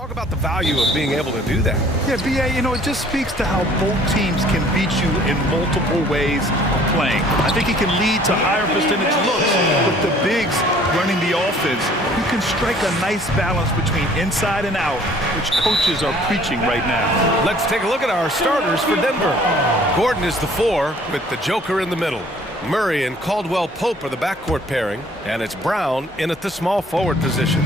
Talk about the value of being able to do that. Yeah, BA, you know, it just speaks to how both teams can beat you in multiple ways of playing. I think he can lead to higher percentage looks with the bigs running the offense. You can strike a nice balance between inside and out, which coaches are preaching right now. Let's take a look at our starters for Denver. Gordon is the 4 with the Joker in the middle. Murray and Caldwell Pope are the backcourt pairing, and it's Brown in at the small forward position.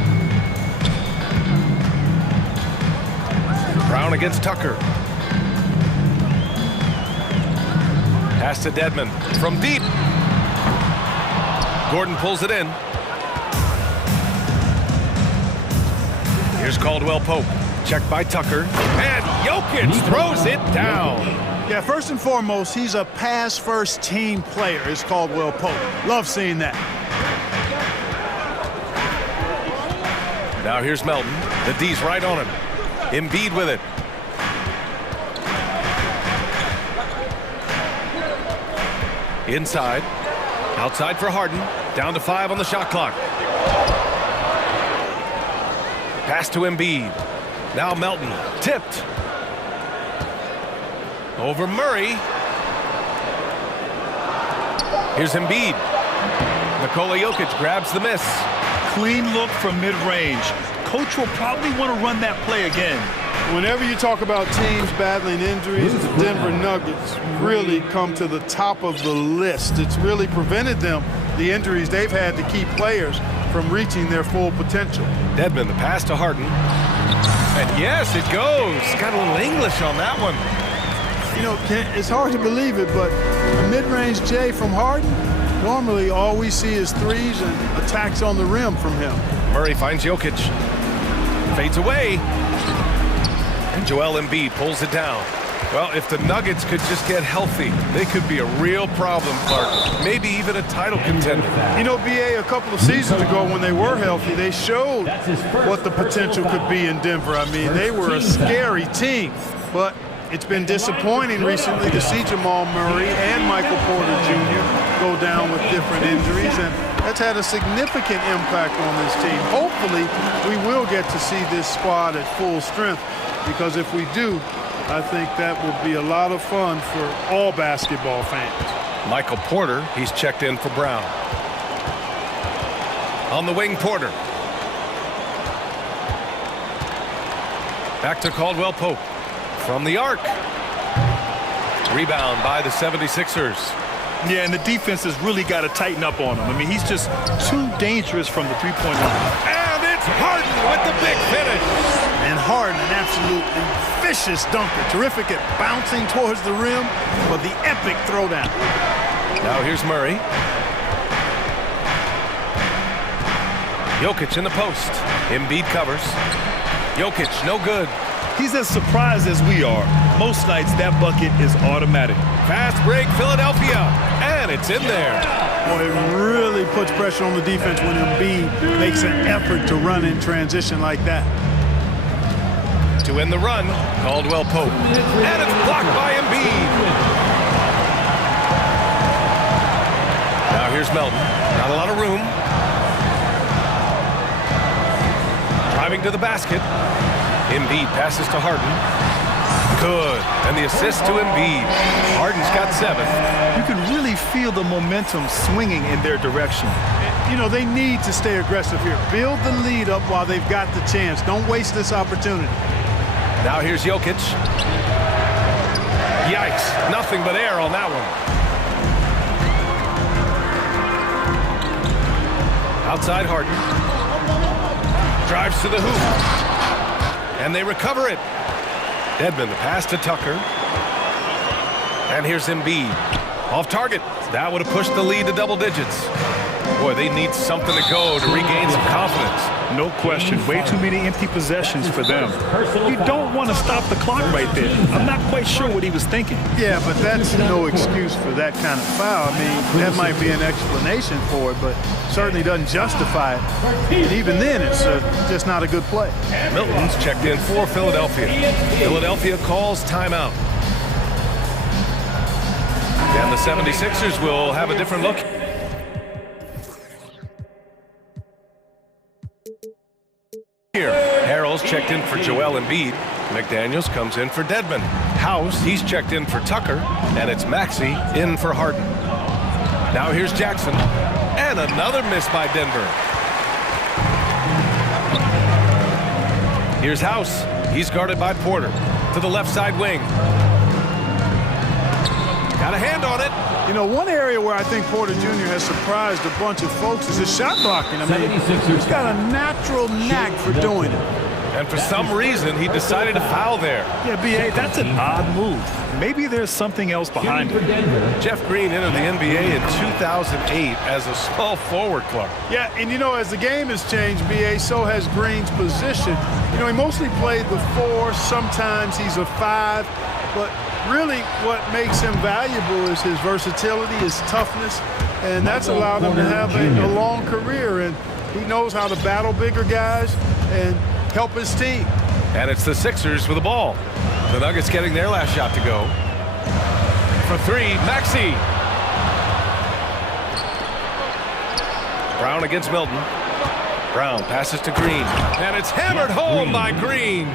Brown against Tucker. Pass to Dedmon from deep. Gordon pulls it in. Here's Caldwell Pope. Checked by Tucker. And Jokic throws it down. Yeah, first and foremost, he's a pass-first team player, is Caldwell Pope. Love seeing that. Now here's Melton. The D's right on him. Embiid with it. Inside. Outside for Harden. Down to 5 on the shot clock. Pass to Embiid. Now Melton. Tipped. Over Murray. Here's Embiid. Nikola Jokic grabs the miss. Clean look from mid-range. Coach will probably want to run that play again. Whenever you talk about teams battling injuries, the Denver Nuggets really come to the top of the list. It's really prevented them, the injuries they've had to keep players from reaching their full potential. Dedmon, the pass to Harden. And yes, it goes. Got a little English on that one. You know, it's hard to believe it, but a mid-range J from Harden, normally all we see is threes and attacks on the rim from him. Murray finds Jokic. Fades away. And Joel Embiid pulls it down. Well, if the Nuggets could just get healthy, they could be a real problem, Clark. Maybe even a title contender. You know, BA, a couple of seasons ago when they were healthy, they showed what the potential could be in Denver. I mean, they were a scary team. But it's been disappointing recently to see Jamal Murray and Michael Porter Jr. go down with different injuries, and that's had a significant impact on this team. Hopefully, we will get to see this squad at full strength, because if we do, I think that would be a lot of fun for all basketball fans. Michael Porter, he's checked in for Brown. On the wing, Porter. Back to Caldwell Pope. From the arc. Rebound by the 76ers. Yeah, and the defense has really got to tighten up on him. I mean, he's just too dangerous from the three-point line. And it's Harden with the big finish. And Harden, an absolutely vicious dunker. Terrific at bouncing towards the rim, but the epic throwdown. Now here's Murray. Jokic in the post. Embiid covers. Jokic, no good. He's as surprised as we are. Most nights, that bucket is automatic. Fast break, Philadelphia, and it's in there. Boy, it really puts pressure on the defense when Embiid makes an effort to run in transition like that. To end the run, Caldwell Pope. And it's blocked by Embiid. Now here's Melton. Not a lot of room. Driving to the basket. Embiid passes to Harden. Good. And the assist to Embiid. Harden's got 7. You can really feel the momentum swinging in their direction. You know, they need to stay aggressive here. Build the lead up while they've got the chance. Don't waste this opportunity. Now here's Jokic. Yikes. Nothing but air on that one. Outside Harden. Drives to the hoop. And they recover it. Dedmon, the pass to Tucker. And here's Embiid. Off target. That would have pushed the lead to double digits. Boy, they need something to go to regain some confidence. No question. Way too many empty possessions for them. You don't want to stop the clock right there. I'm not quite sure what he was thinking. Yeah, but that's no excuse for that kind of foul. I mean, that might be an explanation for it, but certainly doesn't justify it. And even then, it's just not a good play. Milton's checked in for Philadelphia. Philadelphia calls timeout. And the 76ers will have a different look. Here, Harold Wells checked in for Joel Embiid. McDaniels comes in for Dedmon. House, he's checked in for Tucker. And it's Maxey in for Harden. Now here's Jackson. And another miss by Denver. Here's House. He's guarded by Porter. To the left side wing. Got a hand on it. You know, one area where I think Porter Jr. has surprised a bunch of folks is his shot blocking. I mean, he's got a natural knack for doing it. And for some reason, he decided to foul there. Yeah, B.A., that's an odd move. Maybe there's something else behind it. Jeff Green entered the NBA in 2008 as a small forward, Clark. Yeah, and you know, as the game has changed, B.A., so has Green's position. You know, he mostly played the 4. Sometimes he's a 5. But really what makes him valuable is his versatility, his toughness, and that's allowed him to have a long career. And he knows how to battle bigger guys and help his team. And it's the Sixers with the ball. The Nuggets getting their last shot to go. For 3, Maxey. Brown against Milton. Brown passes to Green. And it's hammered home by Green.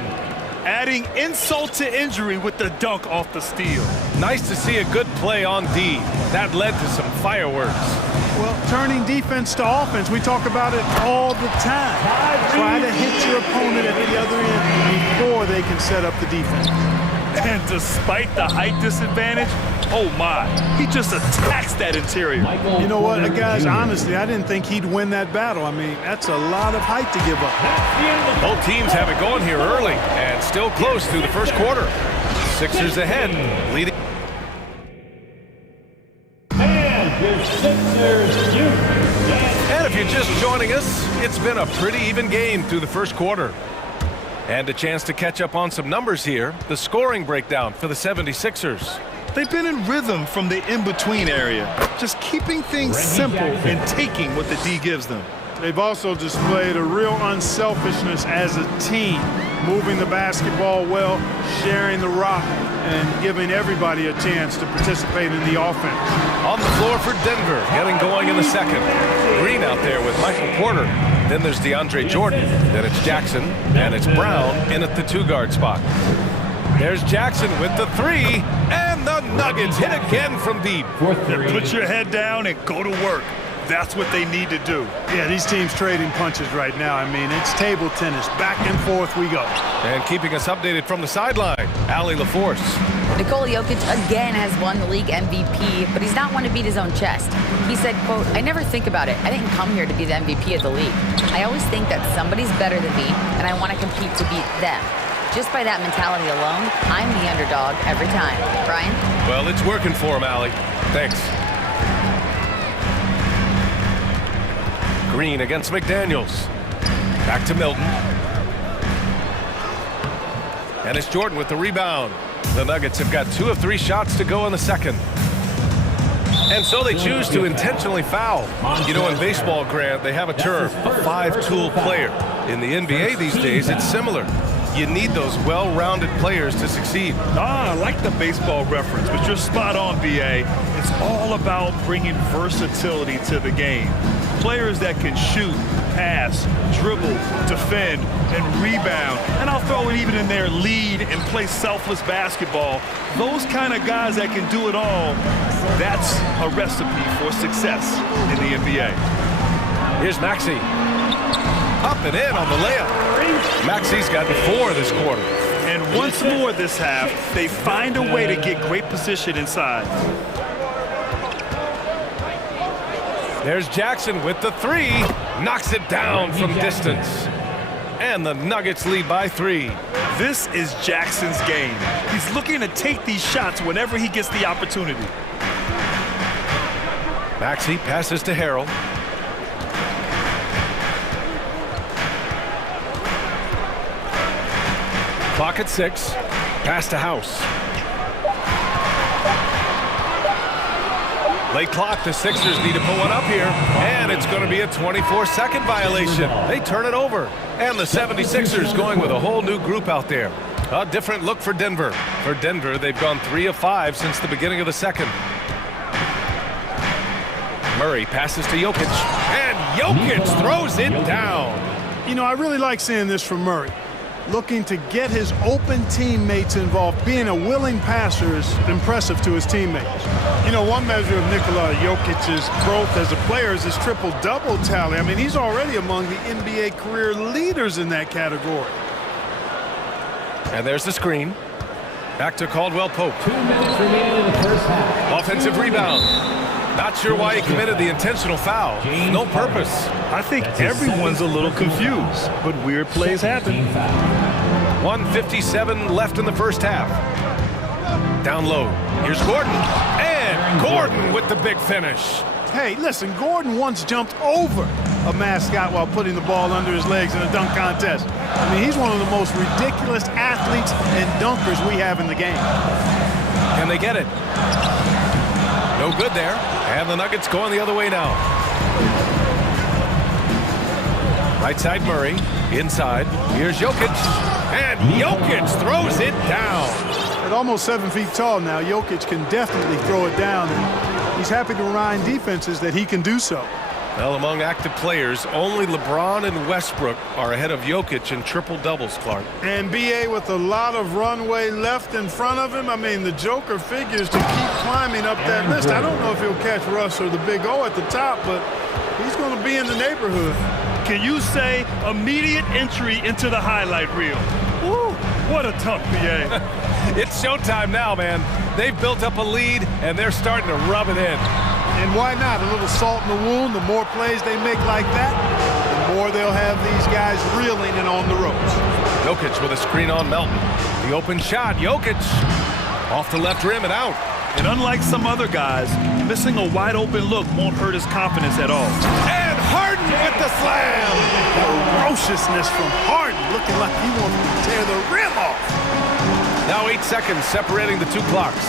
Adding insult to injury with the dunk off the steal. Nice to see a good play on D. That led to some fireworks. Well, turning defense to offense, we talk about it all the time. Try to hit your opponent at the other end before they can set up the defense. And despite the height disadvantage, oh my, he just attacks that interior. You know what, guys, honestly, I didn't think he'd win that battle. I mean, that's a lot of height to give up. Both teams have it going here early and still close through the first quarter. Sixers ahead, leading. And if you're just joining us, it's been a pretty even game through the first quarter. And a chance to catch up on some numbers here. The scoring breakdown for the 76ers. They've been in rhythm from the in-between area, just keeping things simple and taking what the D gives them. They've also displayed a real unselfishness as a team, moving the basketball well, sharing the rock, and giving everybody a chance to participate in the offense. On the floor for Denver, getting going in the second. Green out there with Michael Porter. Then there's DeAndre Jordan. Then it's Jackson, and it's Brown in at the 2-guard spot. There's Jackson with the 3, and the Nuggets hit again from deep. Put your head down and go to work. That's what they need to do. Yeah, these teams trading punches right now. I mean, it's table tennis. Back and forth we go. And keeping us updated from the sideline, Allie LaForce. Nikola Jokic again has won the league MVP, but he's not one to beat his own chest. He said, quote, "I never think about it. I didn't come here to be the MVP of the league. I always think that somebody's better than me, and I want to compete to beat them. Just by that mentality alone, I'm the underdog every time." Brian? Well, it's working for him, Allie. Thanks. Green against McDaniels. Back to Milton. And it's Jordan with the rebound. The Nuggets have got 2 of 3 shots to go in the second. And so they choose to intentionally foul. You know, in baseball, Grant, they have a term, a 5-tool player. In the NBA these days, it's similar. You need those well-rounded players to succeed. I like the baseball reference, but you're spot on, B.A. It's all about bringing versatility to the game. Players that can shoot, pass, dribble, defend, and rebound. And I'll throw it even in there, lead and play selfless basketball. Those kind of guys that can do it all, that's a recipe for success in the NBA. Here's Maxey. Up and in on the layup. Maxey's gotten 4 this quarter. And once more this half, they find a way to get great position inside. There's Jackson with the 3. Knocks it down from distance. And the Nuggets lead by 3. This is Jackson's game. He's looking to take these shots whenever he gets the opportunity. Maxey passes to Harrell. Clock at 6. Pass to House. Late clock, the Sixers need to put one up here, and it's going to be a 24-second violation. They turn it over, and the 76ers going with a whole new group out there. A different look for Denver. For Denver, they've gone 3 of 5 since the beginning of the second. Murray passes to Jokic, and Jokic throws it down. You know, I really like seeing this from Murray. looking to get his open teammates involved. Being a willing passer is impressive to his teammates. You know, one measure of Nikola Jokic's growth as a player is his triple-double tally. I mean, he's already among the NBA career leaders in that category. And there's the screen. Back to Caldwell Pope. 2 minutes remaining in the first half. Offensive rebound. Not sure why he committed the intentional foul. No purpose. I think everyone's a little confused, but weird plays happen. 1:57 left in the first half. Down low. Here's Gordon. And Gordon with the big finish. Hey, listen, Gordon once jumped over a mascot while putting the ball under his legs in a dunk contest. I mean, he's one of the most ridiculous athletes and dunkers we have in the game. Can they get it? No good there. And the Nuggets going the other way now. Right side Murray. Inside. Here's Jokic. And Jokic throws it down. At almost 7 feet tall now, Jokic can definitely throw it down. And he's happy to remind defenses that he can do so. Well, among active players, only LeBron and Westbrook are ahead of Jokic in triple-doubles, Clark. And B.A. with a lot of runway left in front of him. I mean, the Joker figures to keep climbing up that list. I don't know if he'll catch Russ or the Big O at the top, but he's going to be in the neighborhood. Can you say immediate entry into the highlight reel? Woo, what a tough BA. It's showtime now, man. They've built up a lead, and they're starting to rub it in. And why not? A little salt in the wound. The more plays they make like that, the more they'll have these guys reeling and on the ropes. Jokic with a screen on Melton. The open shot. Jokic off the left rim and out. And unlike some other guys, missing a wide open look won't hurt his confidence at all. And Harden with the slam. Ferociousness from Harden, looking like he wants to tear the rim off. Now 8 seconds separating the two clocks.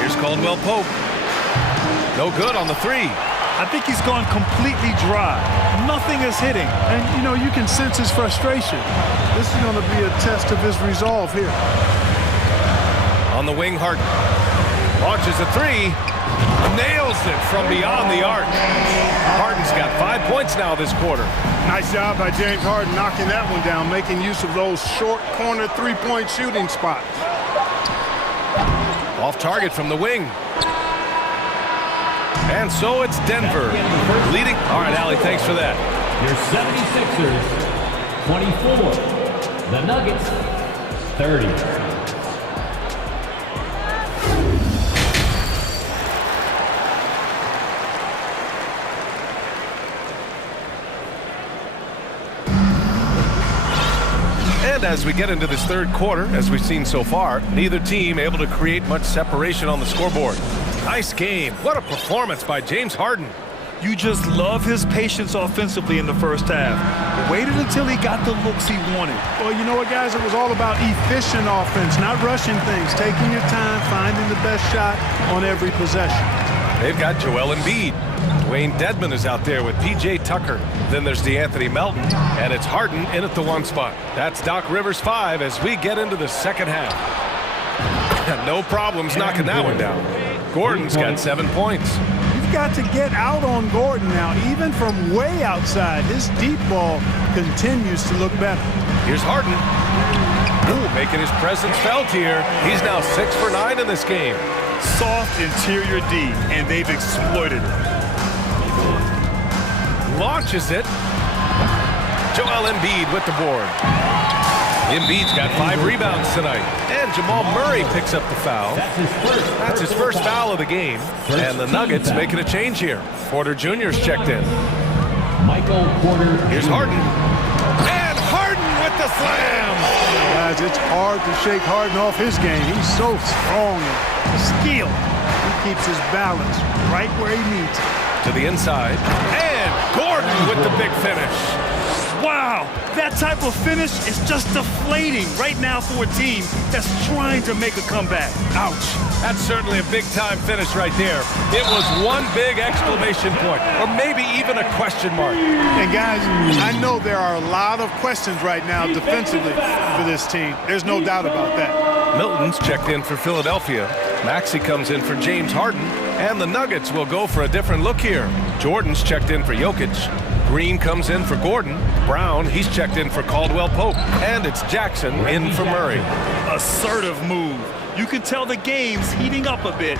Here's Caldwell Pope. No good on the three. I think he's gone completely dry. Nothing is hitting. And, you know, you can sense his frustration. This is going to be a test of his resolve here. On the wing, Harden. Launches a three. Nails it from beyond the arc. Harden's got 5 points now this quarter. Nice job by James Harden knocking that one down, making use of those short corner three-point shooting spots. Off target from the wing. And so it's Denver leading. All right, Allie, thanks for that. Your 76ers, 24. The Nuggets, 30. And as we get into this third quarter, as we've seen so far, neither team able to create much separation on the scoreboard. Nice game. What a performance by James Harden. You just love his patience offensively in the first half. Waited until he got the looks he wanted. Well, you know what, guys? It was all about efficient offense, not rushing things, taking your time, finding the best shot on every possession. They've got Joel Embiid. Dwayne Dedmon is out there with P.J. Tucker. Then there's DeAnthony Melton, and it's Harden in at the one spot. That's Doc Rivers 5 as we get into the second half. No problems knocking that one down. Gordon's got 7 points. You've got to get out on Gordon now, even from way outside. His deep ball continues to look better. Here's Harden. Ooh, making his presence felt here. He's now 6 for 9 in this game. Soft interior D, and they've exploited it. Launches it. Joel Embiid with the board. Embiid's got 5 rebounds tonight. And Jamal Murray picks up the foul. That's his first foul of the game. And the Nuggets making a change here. Porter Jr.'s checked in. Michael Porter. Here's Harden. And Harden with the slam. Guys, it's hard to shake Harden off his game. He's so strong and skilled. He keeps his balance right where he needs it. To the inside. And Gordon with the big finish. Wow, that type of finish is just deflating right now for a team that's trying to make a comeback. Ouch. That's certainly a big-time finish right there. It was one big exclamation point, or maybe even a question mark. And guys, I know there are a lot of questions right now defensively for this team. There's no doubt about that. Milton's checked in for Philadelphia. Maxey comes in for James Harden. And the Nuggets will go for a different look here. Jordan's checked in for Jokic. Green comes in for Gordon. Brown, he's checked in for Caldwell Pope. And it's Jackson in for Murray. Assertive move. You can tell the game's heating up a bit.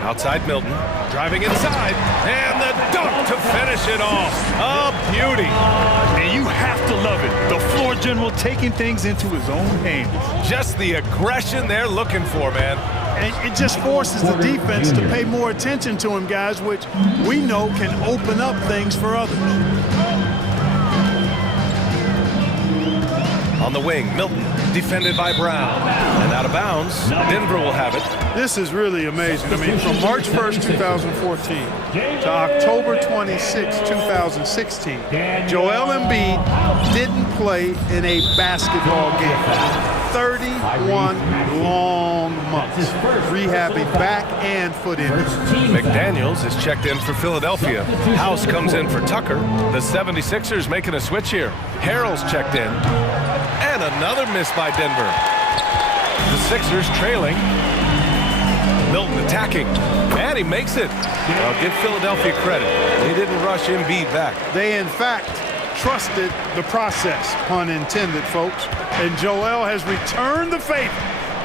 Outside Milton, driving inside, and the dunk to finish it off. A beauty. And you have to love it. The floor general taking things into his own hands. Just the aggression they're looking for, man. And it just forces the defense to pay more attention to him, guys, which we know can open up things for others. On the wing, Milton, defended by Brown. And out of bounds, Denver will have it. This is really amazing. I mean, from March 1st, 2014 to October 26, 2016, Joel Embiid didn't play in a basketball game. 31 long months, rehabbing back and foot injuries. McDaniels is checked in for Philadelphia. House comes in for Tucker. The 76ers making a switch here. Harrell's checked in. And another miss by Denver. The Sixers trailing. Milton attacking. And he makes it. I'll give Philadelphia credit. They didn't rush Embiid back. They, in fact, trusted the process, pun intended, folks. And Joel has returned the favor.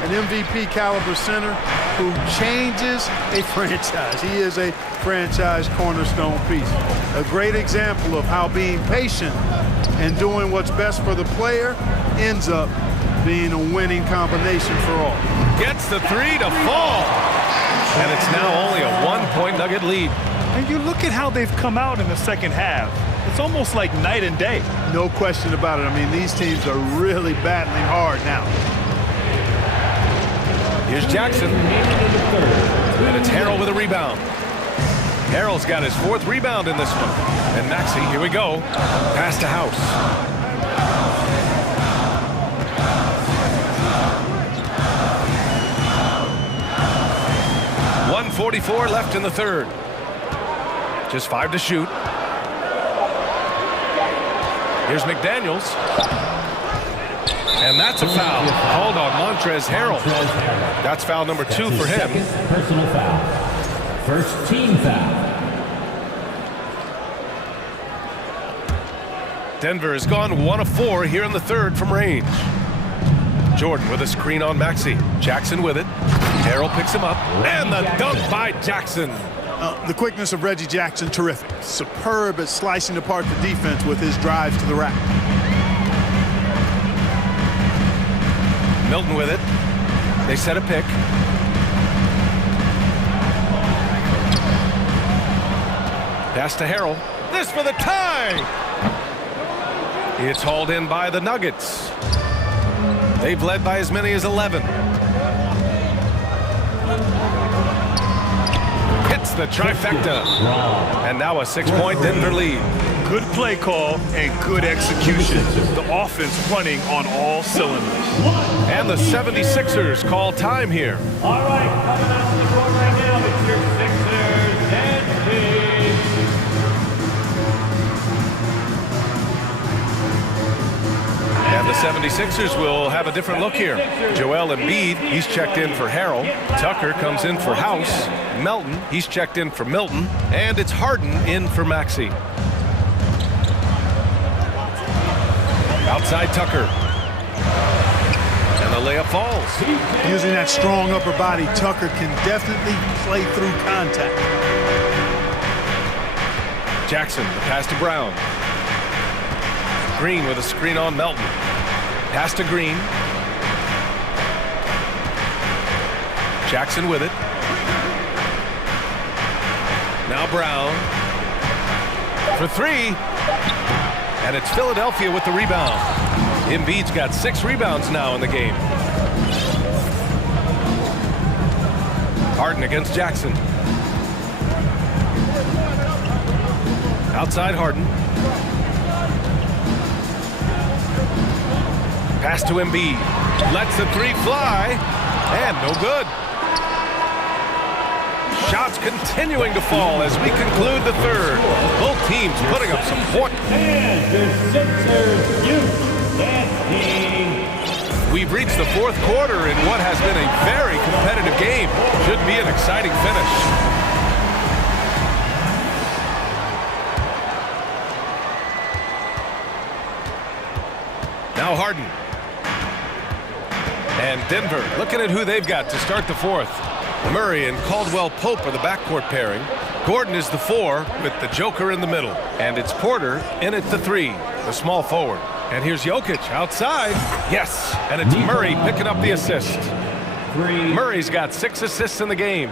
An MVP caliber center who changes a franchise. He is a franchise cornerstone piece. A great example of how being patient and doing what's best for the player ends up being a winning combination for all. Gets the three to fall. And it's now only a 1-point Nugget lead. And you look at how they've come out in the second half. It's almost like night and day. No question about it. I mean, these teams are really battling hard now. Here's Jackson. And it's Harrell with a rebound. Harrell's got his 4th rebound in this one. And Maxey, here we go. Pass to House. .144 left in the third. Just 5 to shoot. Here's McDaniels. And that's a foul. Called on Montrezl Harrell. That's foul number 2 for him. Personal foul. First team foul. Denver has gone 1 of 4 here in the third from range. Jordan with a screen on Maxey. Jackson with it. Harrell picks him up. And the dunk by Jackson. The quickness of Reggie Jackson, terrific. Superb at slicing apart the defense with his drives to the rack. Milton with it. They set a pick. Pass to Harrell. This for the tie! It's hauled in by the Nuggets. They've led by as many as 11. Hits the trifecta. And now a 6-point Denver lead. Good play call and good execution. The offense running on all cylinders. And the 76ers call time here. All right, coming out to the court right now, it's your Sixers and Kings. And the 76ers will have a different look here. Joel Embiid, he's checked in for Harrell. Tucker comes in for House. Melton, he's checked in for Milton. And it's Harden in for Maxey. Outside Tucker. And the layup falls. Using that strong upper body, Tucker can definitely play through contact. Jackson, the pass to Brown. Green with a screen on Melton. Pass to Green. Jackson with it. Now Brown. For 3. And it's Philadelphia with the rebound. Embiid's got 6 rebounds now in the game. Harden against Jackson. Outside Harden. Pass to Embiid. Lets the 3 fly. And no good. Shots continuing to fall as we conclude the third. Both teams putting up some points. And the Sixers youth and team. We've reached the 4th quarter in what has been a very competitive game. Should be an exciting finish. Now Harden. And Denver looking at who they've got to start the fourth. Murray and Caldwell Pope are the backcourt pairing. Gordon is the 4 with the Joker in the middle. And it's Porter in at the 3, the small forward. And here's Jokic outside. Yes, and it's Murray picking up the assist. Murray's got 6 assists in the game.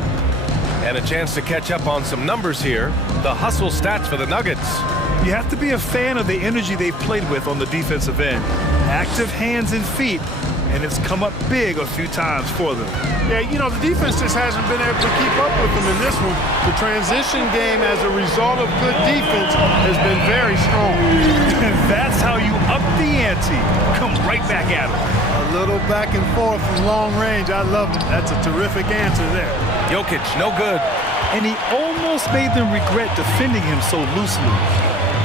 And a chance to catch up on some numbers here. The hustle stats for the Nuggets. You have to be a fan of the energy they've played with on the defensive end. Active hands and feet, and it's come up big a few times for them. Yeah, you know, the defense just hasn't been able to keep up with them in this one. The transition game as a result of good defense has been very strong. And that's how you up the ante. Come right back at them. A little back and forth from long range. I love it. That's a terrific answer there. Jokic, no good. And he almost made them regret defending him so loosely.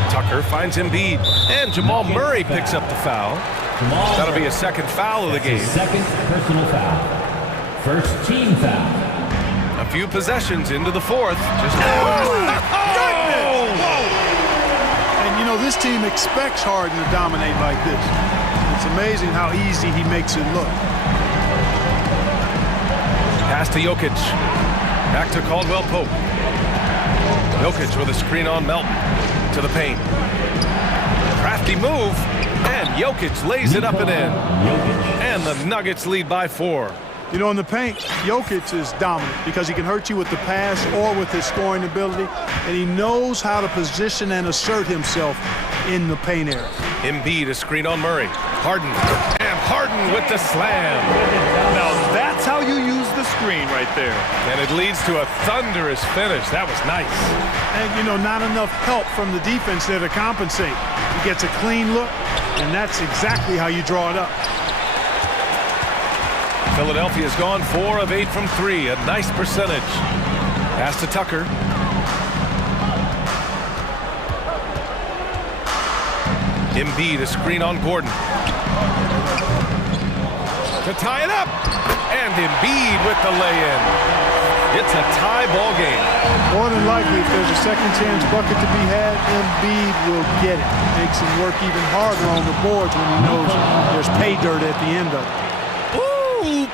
Tucker finds Embiid. And Jamal Murray picks up the foul. That'll be a second foul of the game. Second personal foul. First team foul. A few possessions into the fourth. Just And you know, this team expects Harden to dominate like this. It's amazing how easy he makes it look. Pass to Jokic. Back to Caldwell Pope. Jokic with a screen on Melton. To the paint. Crafty move. And Jokic lays it up and in. And the Nuggets lead by 4. You know, in the paint, Jokic is dominant because he can hurt you with the pass or with his scoring ability, and he knows how to position and assert himself in the paint area. Embiid, a screen on Murray. Harden. And Harden with the slam. Now that's how you use the screen right there. And it leads to a thunderous finish. That was nice. And, you know, not enough help from the defense there to compensate. He gets a clean look, and that's exactly how you draw it up. Philadelphia's gone 4 of 8 from 3. A nice percentage. Pass to Tucker. Embiid, a screen on Gordon. To tie it up. And Embiid with the lay-in. It's a tie ball game. More than likely, if there's a second chance bucket to be had, Embiid will get it. Makes him work even harder on the boards when he knows there's pay dirt at the end of it.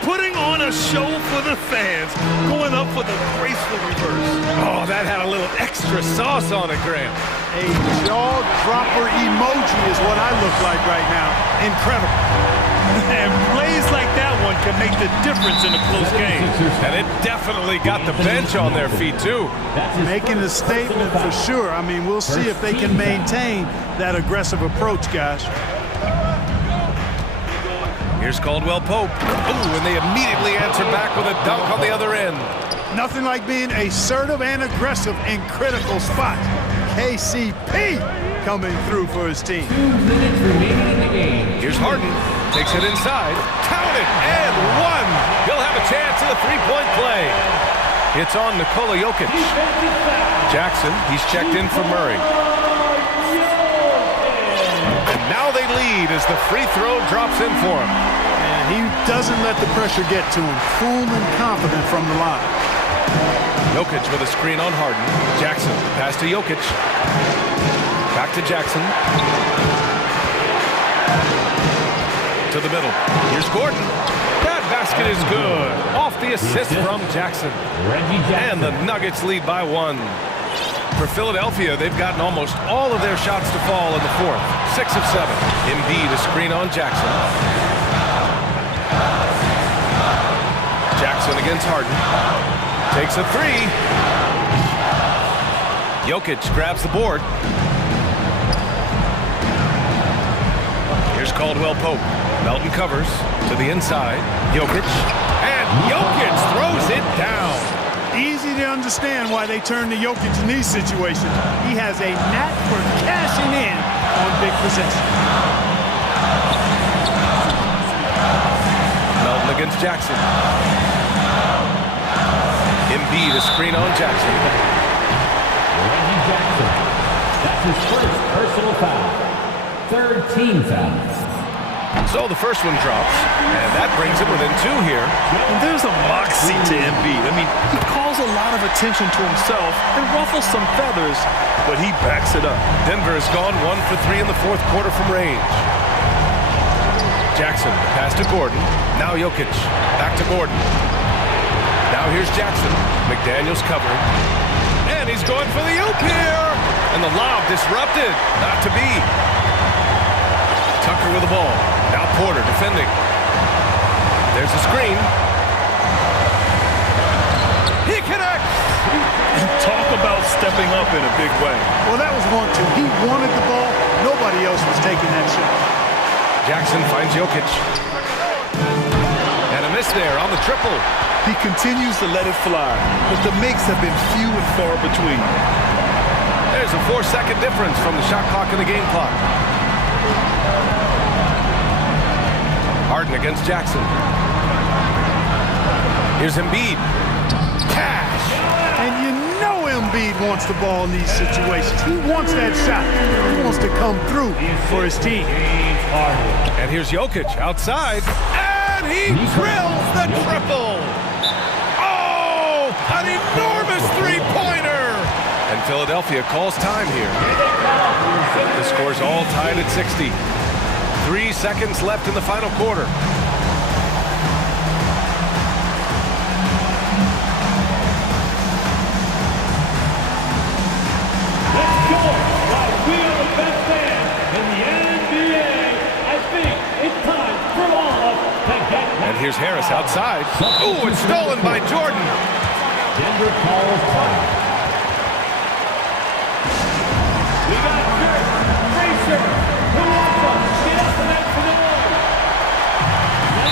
Putting on a show for the fans, going up with a graceful reverse. Oh, that had a little extra sauce on it, Graham. A jaw-dropper emoji is what I look like right now. Incredible. And plays like that one can make the difference in a close game. And it definitely got the bench on their feet, too. Making a statement for sure. I mean, we'll see if they can maintain that aggressive approach, guys. Here's Caldwell Pope. Ooh, and they immediately answer back with a dunk on the other end. Nothing like being assertive and aggressive in critical spots. KCP coming through for his team. 2 minutes remaining in the game. Here's Harden. Takes it inside. Count it. And 1. He'll have a chance at a three-point play. It's on Nikola Jokic. Jackson, he's checked in for Murray. And now they lead as the free throw drops in for him. And he doesn't let the pressure get to him. Cool and confident from the line. Jokic with a screen on Harden. Jackson, pass to Jokic. Back to Jackson. To the middle. Here's Gordon. That basket is good. Off the assist from Jackson. And the Nuggets lead by 1. For Philadelphia, they've gotten almost all of their shots to fall in the fourth. 6 of 7. Embiid, a screen on Jackson. Jackson against Harden. Takes a 3. Jokic grabs the board. Here's Caldwell Pope. Melton covers to the inside. Jokic. And Jokic throws it down. Easy to understand why they turn to Jokic in these situations. He has a knack for cashing in on big possessions. Melton against Jackson. Embiid, a screen on Jackson. Reggie Jackson. That's his first personal foul. 3rd team foul. So the first one drops, and that brings him within 2 here. And there's a moxie to Embiid. I mean, he calls a lot of attention to himself and ruffles some feathers, but he backs it up. Denver has gone 1 for 3 in the fourth quarter from range. Jackson, pass to Gordon. Now Jokic, back to Gordon. Now here's Jackson. McDaniels covering. And he's going for the oop here. And the lob disrupted. Not to be. Tucker with the ball. Now Porter defending. There's a screen. He connects. Talk about stepping up in a big way. Well, that was 1-2. He wanted the ball. Nobody else was taking that shot. Jackson finds Jokic. And a miss there on the triple. He continues to let it fly, but the makes have been few and far between. There's a 4-second difference from the shot clock and the game clock. Harden against Jackson. Here's Embiid. Cash! And you know Embiid wants the ball in these situations. He wants that shot. He wants to come through for his team. And here's Jokic outside. And he drills the triple! Oh! An enormous three-pointer! And Philadelphia calls time here. The score's all tied at 60. 3 seconds left in the final quarter. Let's go! While we are the best fans in the NBA, I think it's time for all of us to get... And here's Harris outside. Ooh, it's stolen by Jordan. Denver calls time. We got Dirk, Fraser, who wants them? Get up and that's the door.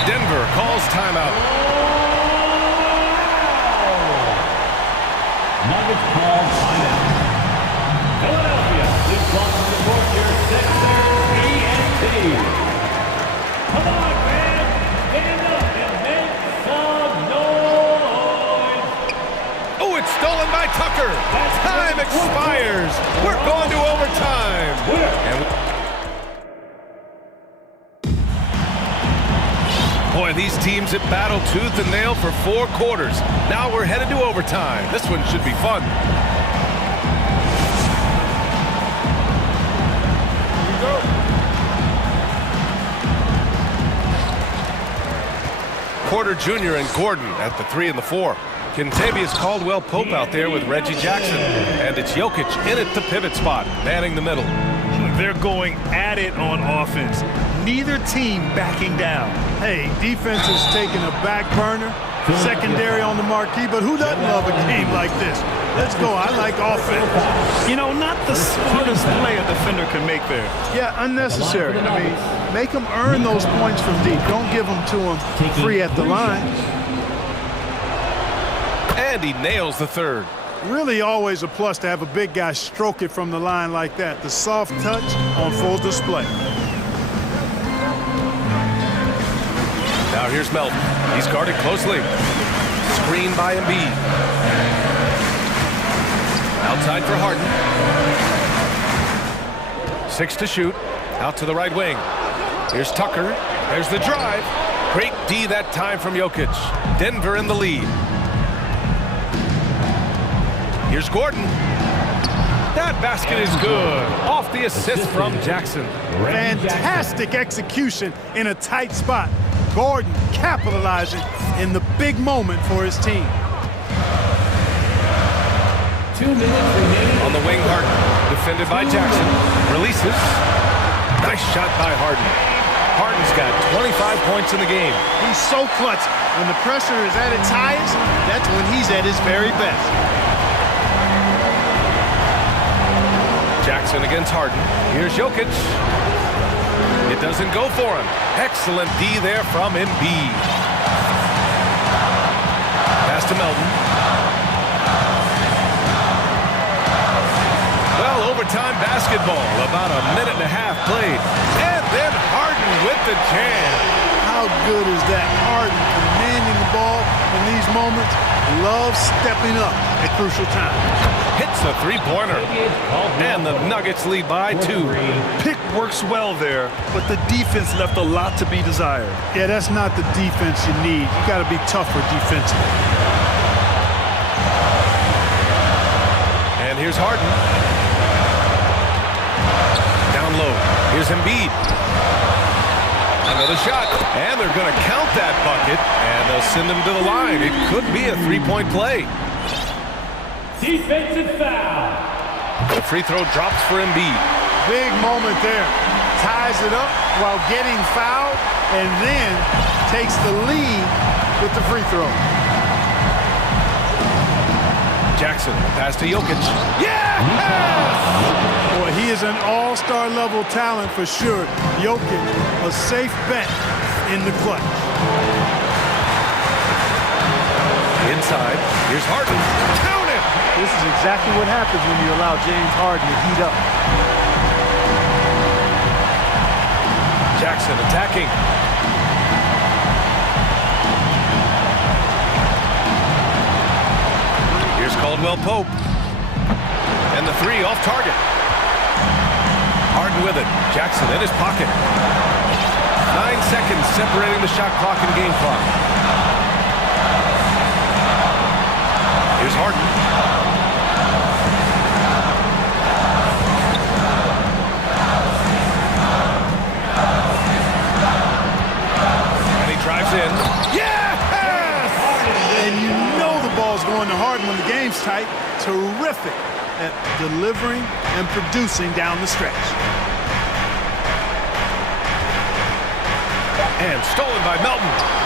Denver calls timeout. Nuggets call timeout. Philadelphia is on to support your Sixers ENT. Come on, man. Stand up and make some noise. Oh, it's stolen by Tucker. Time expires. We're going to overtime. Boy, these teams have battled tooth and nail for 4 quarters. Now we're headed to overtime. This one should be fun. Porter Jr. and Gordon at the 3 and the 4. Kentavious Caldwell-Pope out there with Reggie Jackson. And it's Jokic in at the pivot spot, manning the middle. They're going at it on offense. Neither team backing down. Hey, defense is taking a back burner, secondary on the marquee, but who doesn't love a game like this? Let's go. I like offense. You know, not the smartest play a defender can make there. Yeah, unnecessary. I mean, make them earn those points from deep. Don't give them to them free at the line. And he nails the third. Really always a plus to have a big guy stroke it from the line like that. The soft touch on full display. Now here's Melton. He's guarded closely. Screen by Embiid. Outside for Harden. 6 to shoot. Out to the right wing. Here's Tucker. There's the drive. Great D that time from Jokic. Denver in the lead. Here's Gordon. That basket is good. Off the assist from Jackson. Fantastic execution in a tight spot. Gordon capitalizing in the big moment for his team. 2 minutes remaining. On the wing, Harden. Defended by Jackson. Releases. Nice shot by Harden. Harden's got 25 points in the game. He's so clutch. When the pressure is at its highest, that's when he's at his very best. Jackson against Harden. Here's Jokic. It doesn't go for him. Excellent D there from Embiid. Pass to Melton. Well, overtime basketball. About a minute and a half played. And then Harden with the jam. How good is that? Harden commanding the ball in these moments. Loves stepping up at crucial times. Hits a three-pointer. And the Nuggets lead by 2. Pick works well there, but the defense left a lot to be desired. Yeah, that's not the defense you need. You got to be tougher defensively. And here's Harden. Down low. Here's Embiid. Another shot, and they're going to count that bucket, and they'll send him to the line. It could be a three-point play. Defensive foul. The free throw drops for Embiid. Big moment there. Ties it up while getting fouled, and then takes the lead with the free throw. Jackson, pass to Jokic. Yes! Boy, he is an all-star level talent for sure. Jokic, a safe bet in the clutch. Inside, here's Harden. Count it! This is exactly what happens when you allow James Harden to heat up. Jackson attacking. Here's Caldwell Pope. And the three off target. Harden with it. Jackson in his pocket. 9 seconds separating the shot clock and game clock. Here's Harden. And he drives in. Yes! And you know the ball's going to Harden when the game's tight. Terrific at delivering and producing down the stretch. And stolen by Melton.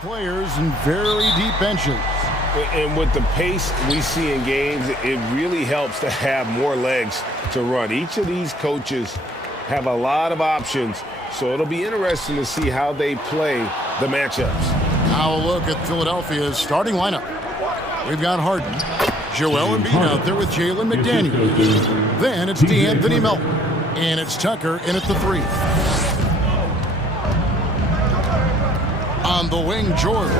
Players and very deep benches. And with the pace we see in games, it really helps to have more legs to run. Each of these coaches have a lot of options, so it'll be interesting to see how they play the matchups. Now a look at Philadelphia's starting lineup. We've got Harden, Joel Embiid out there with Jalen McDaniels. Then it's D'Anthony Melton, and it's Tucker in at the 3. On the wing, George.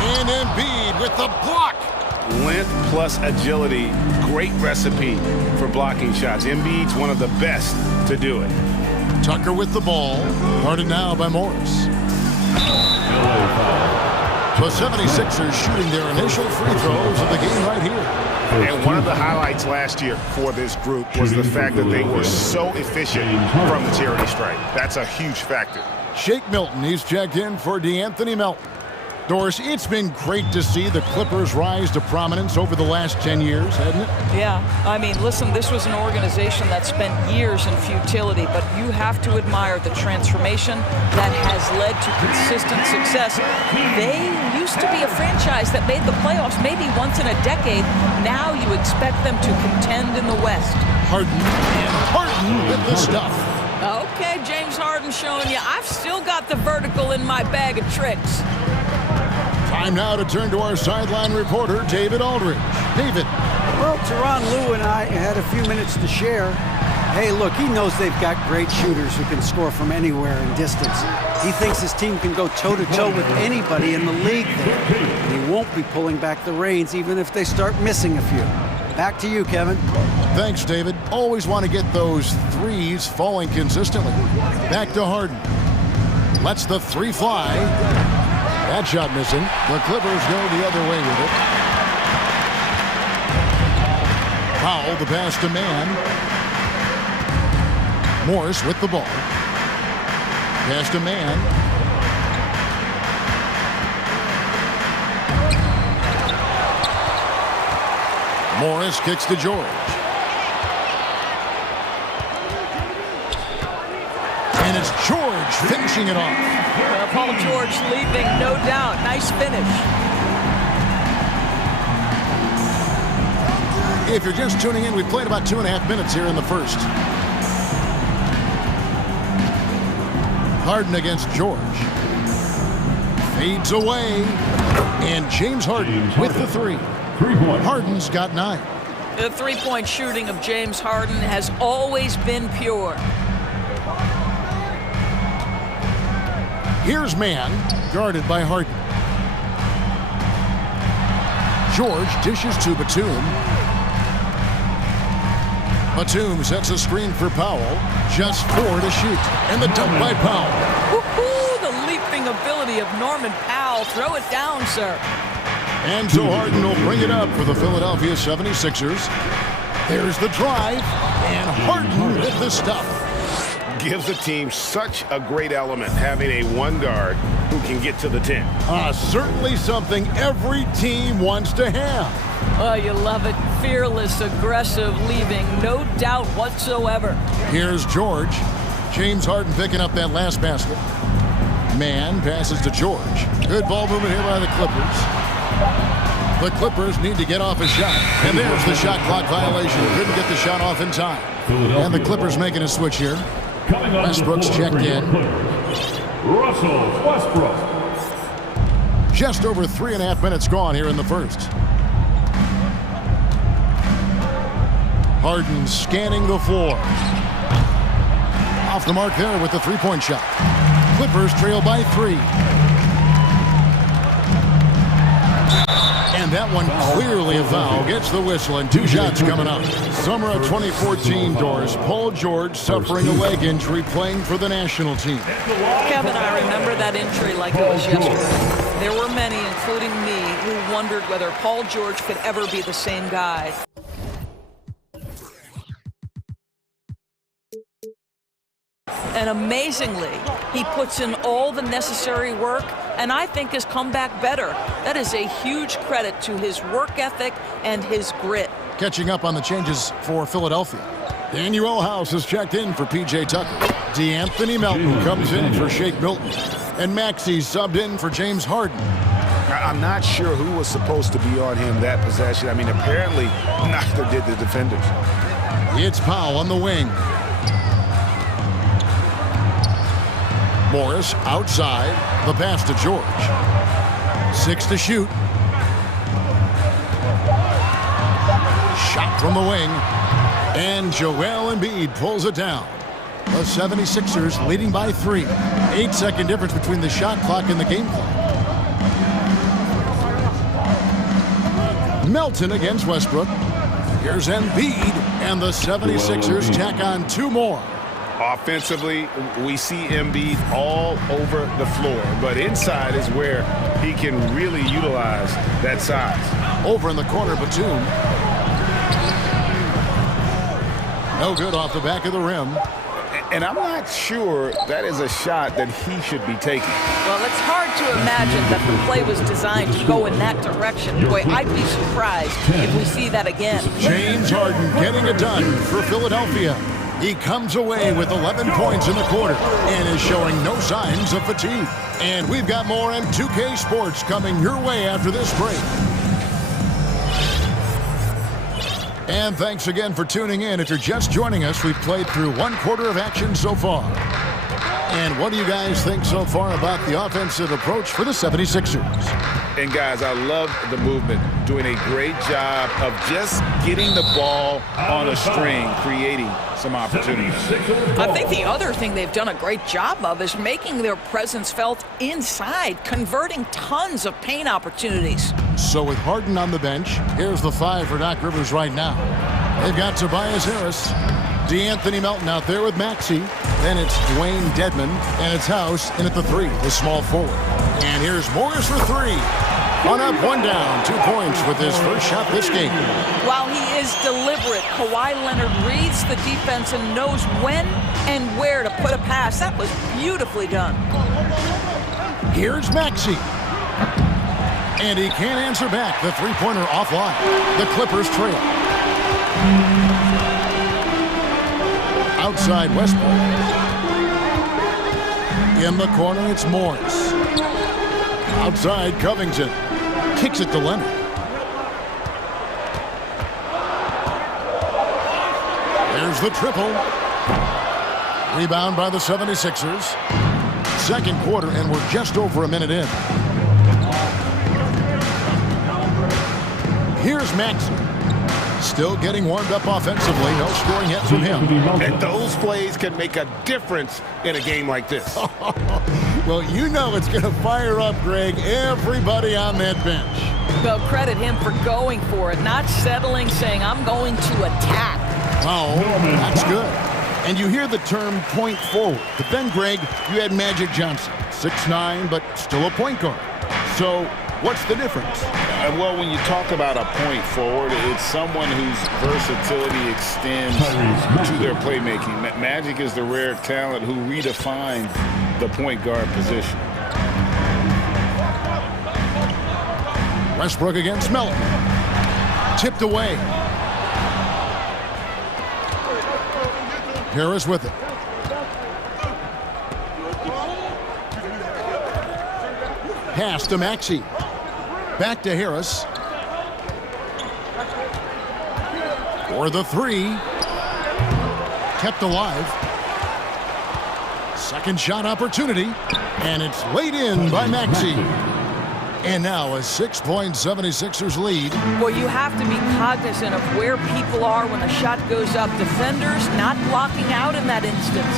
And Embiid with the block. Length plus agility, great recipe for blocking shots. Embiid's one of the best to do it. Tucker with the ball, guarded now by Morris. The 76ers shooting their initial free throws of the game right here. And one of the highlights last year for this group was the fact that they were so efficient from the charity stripe. That's a huge factor. Shake Milton, he's checked in for D'Anthony Melton. Doris, it's been great to see the Clippers rise to prominence over the last 10 years, hasn't it? Yeah, I mean, listen, this was an organization that spent years in futility, but you have to admire the transformation that has led to consistent success. They used to be a franchise that made the playoffs maybe once in a decade. Now you expect them to contend in the West. Harden with the stuff. Okay, James Harden showing you I've still got the vertical in my bag of tricks. Time now to turn to our sideline reporter, David Aldridge. David. Well, Tyronn Lue and I had a few minutes to share. Hey, look, he knows they've got great shooters who can score from anywhere in distance. He thinks his team can go toe-to-toe with anybody in the league there. And he won't be pulling back the reins even if they start missing a few. Back to you, Kevin. Thanks, David. Always want to get those threes falling consistently. Back to Harden. Lets the 3 fly. That shot missing. The Clippers go the other way with it. Powell, the pass to Man. Morris with the ball. Pass to Man. Morris kicks to George. And it's George finishing it off. Paul George leaping, no doubt. Nice finish. If you're just tuning in, we played about 2.5 minutes here in the first. Harden against George. Fades away. And James Harden with the 3. Harden's got 9. The three-point shooting of James Harden has always been pure. Here's Man, guarded by Harden. George dishes to Batum. Batum sets a screen for Powell. Just 4 to shoot. And the dunk by Powell. Woohoo! The leaping ability of Norman Powell. Throw it down, sir. And so Harden will bring it up for the Philadelphia 76ers. There's the drive. And Harden with the stuff. Gives the team such a great element, having a 1 guard who can get to the 10. Certainly something every team wants to have. Oh, you love it. Fearless, aggressive, leaving no doubt whatsoever. Here's George. James Harden picking up that last basket. Man passes to George. Good ball movement here by the Clippers. The Clippers need to get off a shot. And there's the shot clock violation. Couldn't get the shot off in time. And the Clippers making a switch here. Westbrook's checked in. Russell Westbrook. Just over 3.5 minutes gone here in the first. Harden scanning the floor. Off the mark there with the 3-point shot. Clippers trail by 3. And that one clearly a foul. Gets the whistle and 2 shots coming up. Summer of 2014, Doris. Paul George suffering a leg injury playing for the national team. Kevin, I remember that injury like it was yesterday. There were many, including me, who wondered whether Paul George could ever be the same guy. And amazingly, he puts in all the necessary work and I think has come back better. That is a huge credit to his work ethic and his grit. Catching up on the changes for Philadelphia. Daniel House is checked in for P.J. Tucker. D'Anthony Melton comes in for Shake Milton. And Maxey subbed in for James Harden. I'm not sure who was supposed to be on him that possession. I mean, apparently neither did the defenders. It's Powell on the wing. Morris outside. The pass to George. 6 to shoot. Shot from the wing. And Joel Embiid pulls it down. The 76ers leading by 3. 8-second difference between the shot clock and the game clock. Melton against Westbrook. Here's Embiid, and the 76ers tack on 2 more. Offensively, we see Embiid all over the floor, but inside is where he can really utilize that size. Over in the corner, Batum. No good off the back of the rim. And I'm not sure that is a shot that he should be taking. Well, it's hard to imagine that the play was designed to go in that direction. Boy, I'd be surprised if we see that again. James Harden getting it done for Philadelphia. He comes away with 11 points in the quarter and is showing no signs of fatigue. And we've got more M2K Sports coming your way after this break. And thanks again for tuning in. If you're just joining us, we've played through 1 quarter of action so far. And what do you guys think so far about the offensive approach for the 76ers? And guys, I love the movement, doing a great job of just getting the ball on a string, creating some opportunities. I think the other thing they've done a great job of is making their presence felt inside, converting tons of paint opportunities. So with Harden on the bench, here's the 5 for Doc Rivers right now. They've got Tobias Harris, D'Anthony Melton out there with Maxey. Then it's Dwayne Dedman, and it's House in at the 3, the small forward. And here's Morris for 3. 1 up, 1 down, 2 points with his first shot this game. While he is deliberate, Kawhi Leonard reads the defense and knows when and where to put a pass. That was beautifully done. Here's Maxey. And he can't answer back. The 3-pointer offline. The Clippers trail. Outside Westbrook. In the corner, it's Morris. Outside Covington. Kicks it to Leonard. There's the triple. Rebound by the 76ers. Second quarter, and we're just over a minute in. Here's Maxey. Still getting warmed up offensively. No scoring yet from him. And those plays can make a difference in a game like this. Well, you know it's going to fire up, Greg, everybody on that bench. Well, credit him for going for it, not settling, saying, I'm going to attack. Oh, that's good. And you hear the term point forward. But then, Greg, you had Magic Johnson, 6'9", but still a point guard. So what's the difference? Well, when you talk about a point forward, it's someone whose versatility extends to their playmaking. Magic is the rare talent who redefined the point guard position. Westbrook against Melton. Tipped away. Harris with it. Pass to Maxey. Back to Harris. For the 3. Kept alive. Second shot opportunity. And it's laid in by Maxey. And now a 6-point 76ers lead. Well, you have to be cognizant of where people are when the shot goes up. Defenders not blocking out in that instance.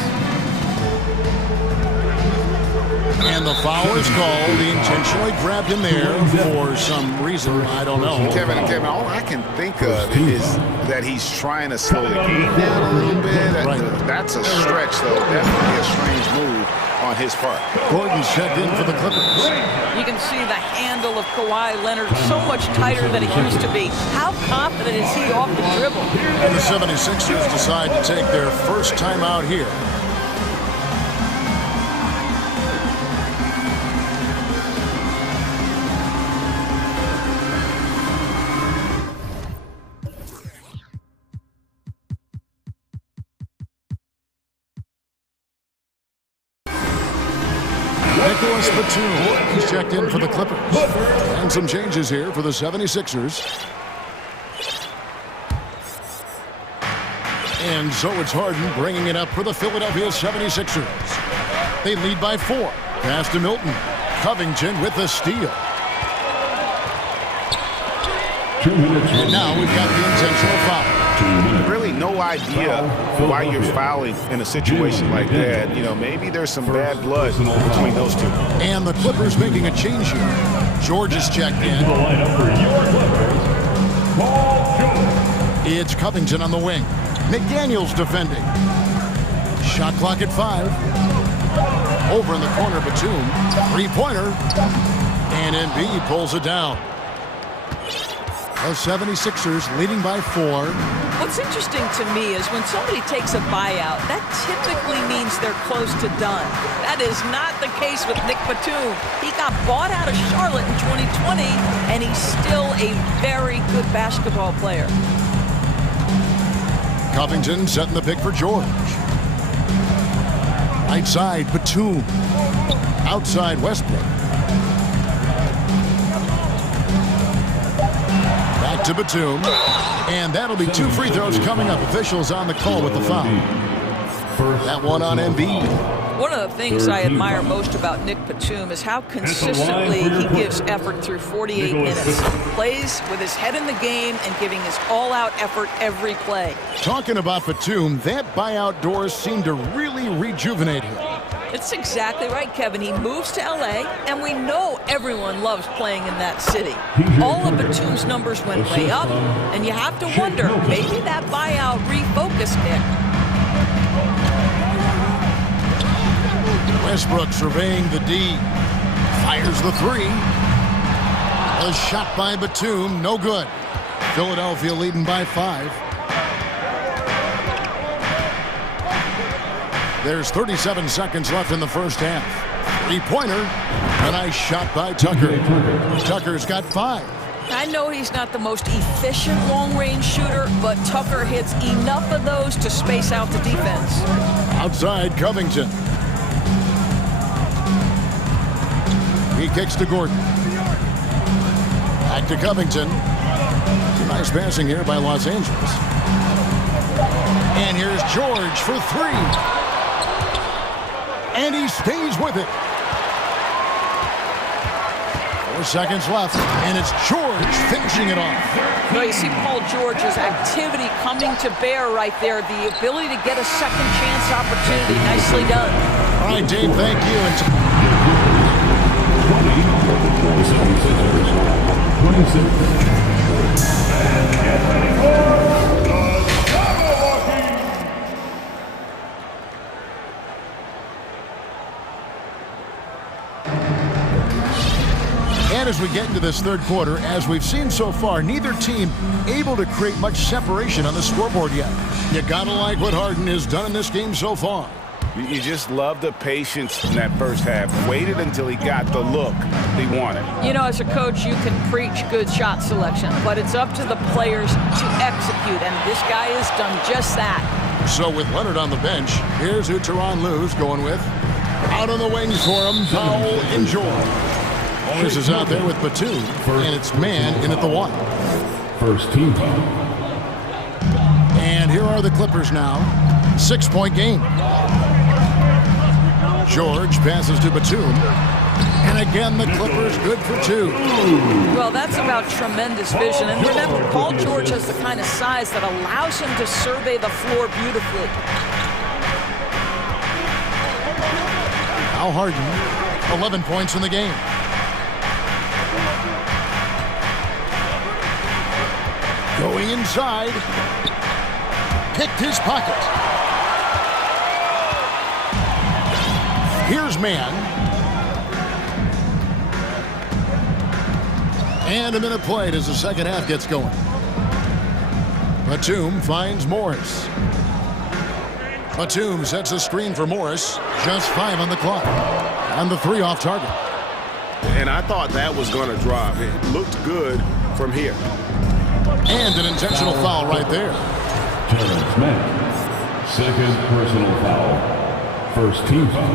And the foul is called. He intentionally grabbed him there for some reason. I don't know. Kevin, all I can think of is that he's trying to slow the game down a little bit. Right. That's a stretch, though. Definitely a strange move on his part. Gordon's checked in for the Clippers. You can see the handle of Kawhi Leonard so much tighter than it used to be. How confident is he off the dribble? And the 76ers decide to take their first time out here. Nicholas Batum. He's checked in for the Clippers. And some changes here for the 76ers. And so it's Harden bringing it up for the Philadelphia 76ers. They lead by 4. Pass to Milton. Covington with the steal. And now we've got the intentional foul. Really no idea why you're fouling in a situation like that. You know, maybe there's some bad blood between those two. And the Clippers making a change here. George is checked in. It's Covington on the wing. McDaniels defending. Shot clock at 5. Over in the corner, Batum. Three-pointer. And Embiid pulls it down. The 76ers leading by 4. What's interesting to me is when somebody takes a buyout, that typically means they're close to done. That is not the case with Nick Batum. He got bought out of Charlotte in 2020, and he's still a very good basketball player. Covington setting the pick for George. Right side, Batum. Outside, Westbrook. Back to Batum. And that'll be 2 free throws coming up. Officials on the call with the foul. That one on Embiid. One of the things I admire most about Nick Batum is how consistently he gives effort through 48 minutes. Plays with his head in the game and giving his all-out effort every play. Talking about Batum, that buyout doors seem to really rejuvenate him. It's exactly right, Kevin. He moves to L.A., and we know everyone loves playing in that city. All of Batum's numbers went way up, and you have to wonder, maybe that buyout refocused Nick. Westbrook surveying the D. Fires the 3. A shot by Batum, no good. Philadelphia leading by 5. There's 37 seconds left in the first half. Three-pointer. A nice shot by Tucker. Tucker's got 5. I know he's not the most efficient long-range shooter, but Tucker hits enough of those to space out the defense. Outside, Covington. He kicks to Gordon. Back to Covington. Nice passing here by Los Angeles. And here's George for 3. And he stays with it. 4 seconds left, and it's George finishing it off. Well, you see Paul George's activity coming to bear right there. The ability to get a second chance opportunity. Nicely done. All right, Dave, thank you. And as we get into this third quarter, as we've seen so far, neither team able to create much separation on the scoreboard yet. You gotta like what Harden has done in this game so far. You just love the patience in that first half. Waited until he got the look he wanted. You know, as a coach, you can preach good shot selection, but it's up to the players to execute, and this guy has done just that. So with Leonard on the bench, here's who Tyronn Lue's going with. Out on the wings for him, Powell and George. Morris is out there with Batum, and it's man in at the 1. First team foul. And here are the Clippers now. 6-point game. George passes to Batum. And again, the Clippers good for 2. Well, that's about tremendous vision. And remember, Paul George has the kind of size that allows him to survey the floor beautifully. Now Harden, 11 points in the game. Going inside. Picked his pocket. Here's man. And a minute played as the second half gets going. Batum finds Morris. Batum sets a screen for Morris. Just 5 on the clock. And the 3 off target. And I thought that was going to drop. It looked good from here. And an intentional foul right there. Terrence Mann, second personal foul. First team foul.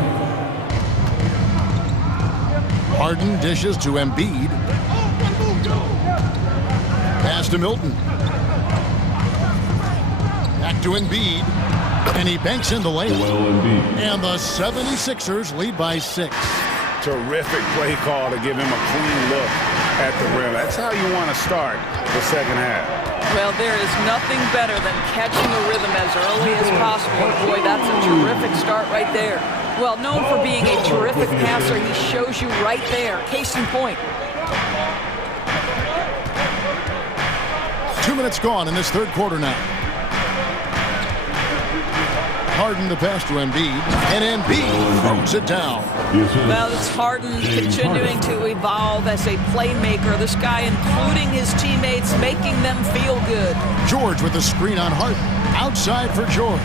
Harden dishes to Embiid. Pass to Milton. Back to Embiid. And he banks in the layup. And the 76ers lead by 6. Terrific play call to give him a clean look at the rim. That's how you want to start the second half. Well, there is nothing better than catching a rhythm as early as possible. Boy, that's a terrific start right there. Well, known for being a terrific passer, he shows you right there. Case in point. 2 minutes gone in this third quarter now. Harden the pass to Embiid, and Embiid throws it down. Well, it's Harden continuing to evolve as a playmaker. This guy, including his teammates, making them feel good. George with the screen on Harden. Outside for George.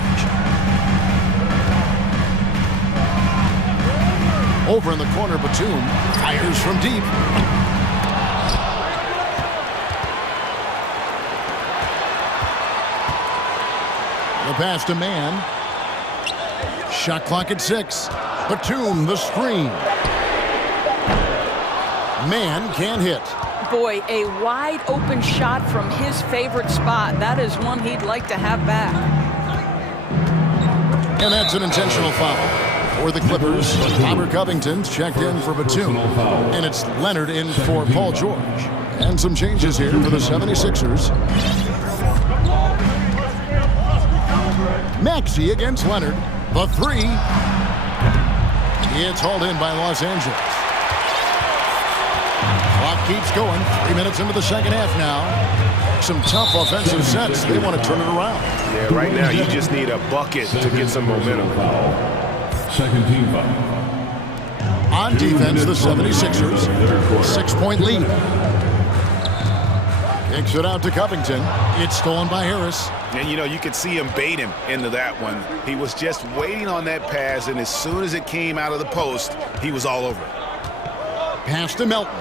Over in the corner, Batum fires from deep. The pass to Mann. Shot clock at 6. Batum, the screen. Mann can't hit. Boy, a wide open shot from his favorite spot. That is one he'd like to have back. And that's an intentional foul. For the Clippers, Robert Covington's checked in for Batum. And it's Leonard in for Paul George. And some changes here for the 76ers. Maxey against Leonard. The 3. It's hauled in by Los Angeles. Clock keeps going. 3 minutes into the second half now. Some tough offensive sets. They want to turn it around. Yeah, right now you just need a bucket to get some momentum. Second team foul. On defense, the 76ers. 6-point lead. Kicks it out to Covington. It's stolen by Harris. And, you know, you could see him bait him into that one. He was just waiting on that pass, and as soon as it came out of the post, he was all over it. Pass to Melton.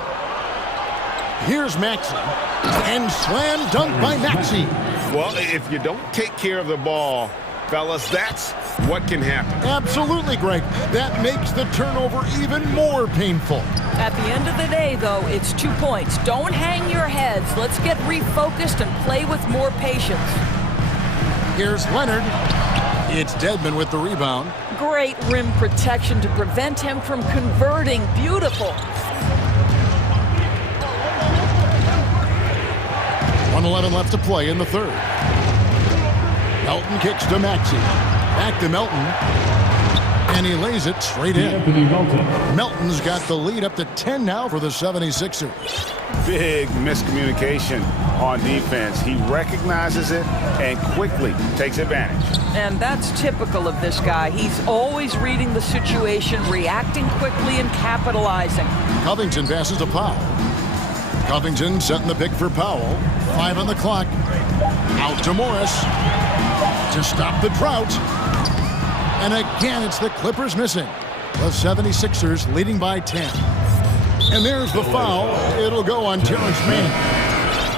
Here's Maxey. And slam dunk by Maxey. Well, if you don't take care of the ball, fellas, that's what can happen. Absolutely, Greg. That makes the turnover even more painful. At the end of the day, though, it's 2 points. Don't hang your heads. Let's get refocused and play with more patience. Here's Leonard. It's Dedmon with the rebound. Great rim protection to prevent him from converting. Beautiful. 1:11 left to play in the third. Melton kicks to Maxey. Back to Melton. And he lays it straight in. Melton's got the lead up to 10 now for the 76ers. Big miscommunication on defense. He recognizes it and quickly takes advantage. And that's typical of this guy. He's always reading the situation, reacting quickly, and capitalizing. Covington passes to Powell. Covington setting the pick for Powell. 5 on the clock. Out to Morris to stop the drought. And again, it's the Clippers missing. The 76ers leading by 10. And there's the foul. It'll go on Terrence Mann.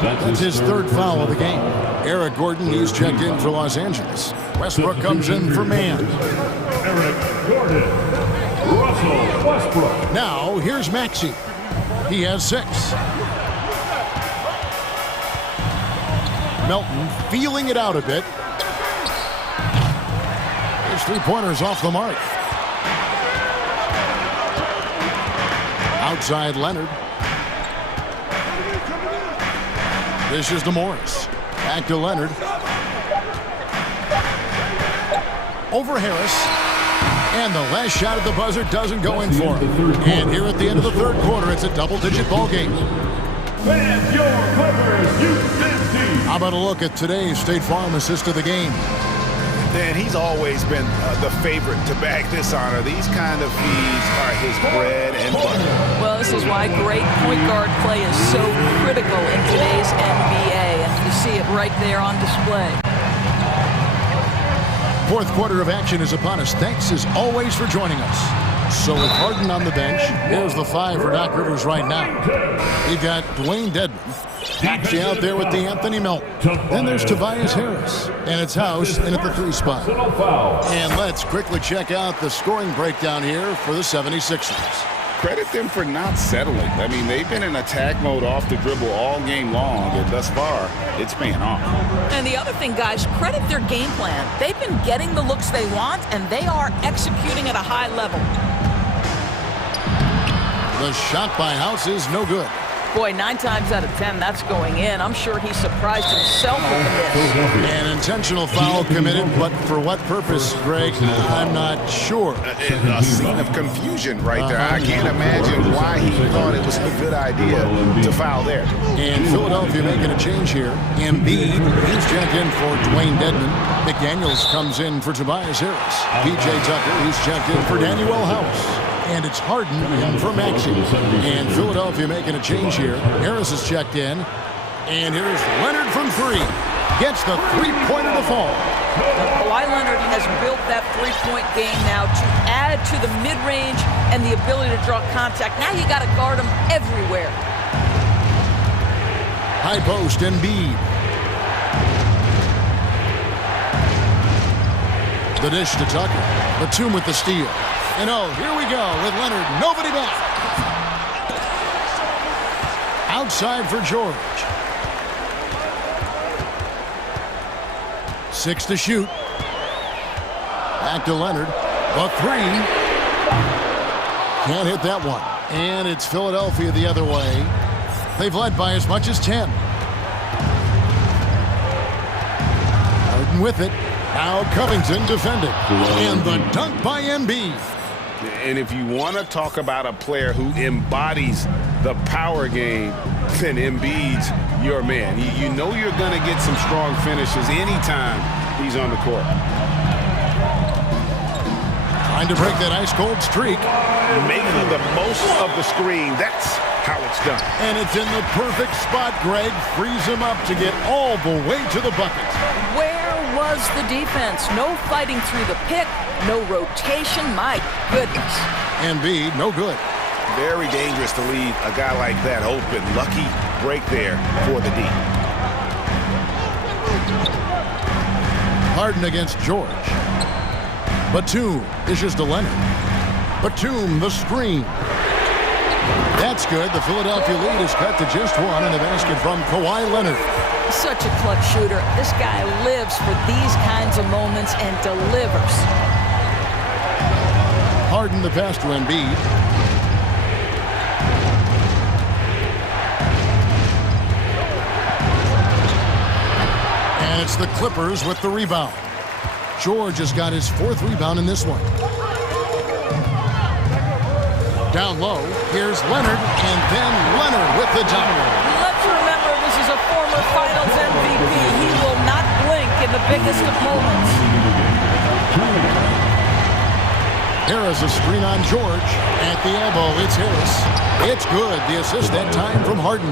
That's his third foul of the game. Eric Gordon, he's checked in for Los Angeles. Westbrook comes in for Mann. Eric Gordon. Russell Westbrook. Now, here's Maxey. He has 6. Melton feeling it out a bit. His three-pointers off the mark. Outside Leonard. This is to Morris. Back to Leonard. Over Harris. And the last shot at the buzzer doesn't go in for him. And here at the end of the third quarter, it's a double-digit ball game. And your Clippers, How about a look at today's State Farm assist of the game? Man, he's always been the favorite to bag this honor. These kind of feeds are his bread and butter. Well, this is why great point guard play is so critical in today's NBA, and you see it right there on display. Fourth quarter of action is upon us. Thanks as always for joining us. So with Harden on the bench, here's the 5 for Doc Rivers right now. We've got Dwayne Dedmon. Actually out there with the Anthony Melton. Then there's Tobias Harris. And it's House in at the 3 spot. And let's quickly check out the scoring breakdown here for the 76ers. credit them for not settling. I mean, they've been in attack mode off the dribble all game long, and thus far, it's paying off. And the other thing, guys, credit their game plan. They've been getting the looks they want, and they are executing at a high level. The shot by House is no good. Boy, 9 times out of 10, that's going in. I'm sure he surprised himself with the miss. An intentional foul committed, but for what purpose, Greg? I'm not sure. A scene of confusion right there. I can't imagine why he thought it was a good idea to foul there. And Philadelphia making a change here. Embiid, he's checked in for Dwayne Dedman. McDaniels comes in for Tobias Harris. PJ Tucker, he's checked in for Daniel House. And it's Harden in for Maxey. And Philadelphia making a change here. Harris is checked in. And here's Leonard from 3. Gets the three-pointer to fall. Kawhi Leonard has built that three-point game now to add to the mid-range and the ability to draw contact. Now you got to guard him everywhere. High post, Embiid. The dish to Tucker. Batum with the steal. And oh, here we go with Leonard. Nobody back. Outside for George. 6 to shoot. Back to Leonard. The 3. Can't hit that one. And it's Philadelphia the other way. They've led by as much as 10. Harden with it. Now Covington defending. And the dunk by Embiid. And if you want to talk about a player who embodies the power game, then Embiid's your man. You know you're going to get some strong finishes anytime he's on the court. Trying to break that ice-cold streak. Making the most of the screen. That's how it's done. And it's in the perfect spot, Greg. Frees him up to get all the way to the bucket. Where was the defense? No fighting through the pick, no rotation. My goodness. Embiid, no good. Very dangerous to leave a guy like that open. Lucky break there for the D. Harden against George. Batum dishes to Leonard. Batum, the screen. That's good. The Philadelphia lead is cut to just 1 in the basket from Kawhi Leonard. Such a clutch shooter. This guy lives for these kinds of moments and delivers. Harden the pass to Embiid. And it's the Clippers with the rebound. George has got his 4th rebound in this one. Down low, here's Leonard, and then Leonard with the dunk. Let's remember this is a former Finals MVP. He will not blink in the biggest of moments. Harris a screen on George. At the elbow, it's Harris. It's good. The assist that time from Harden.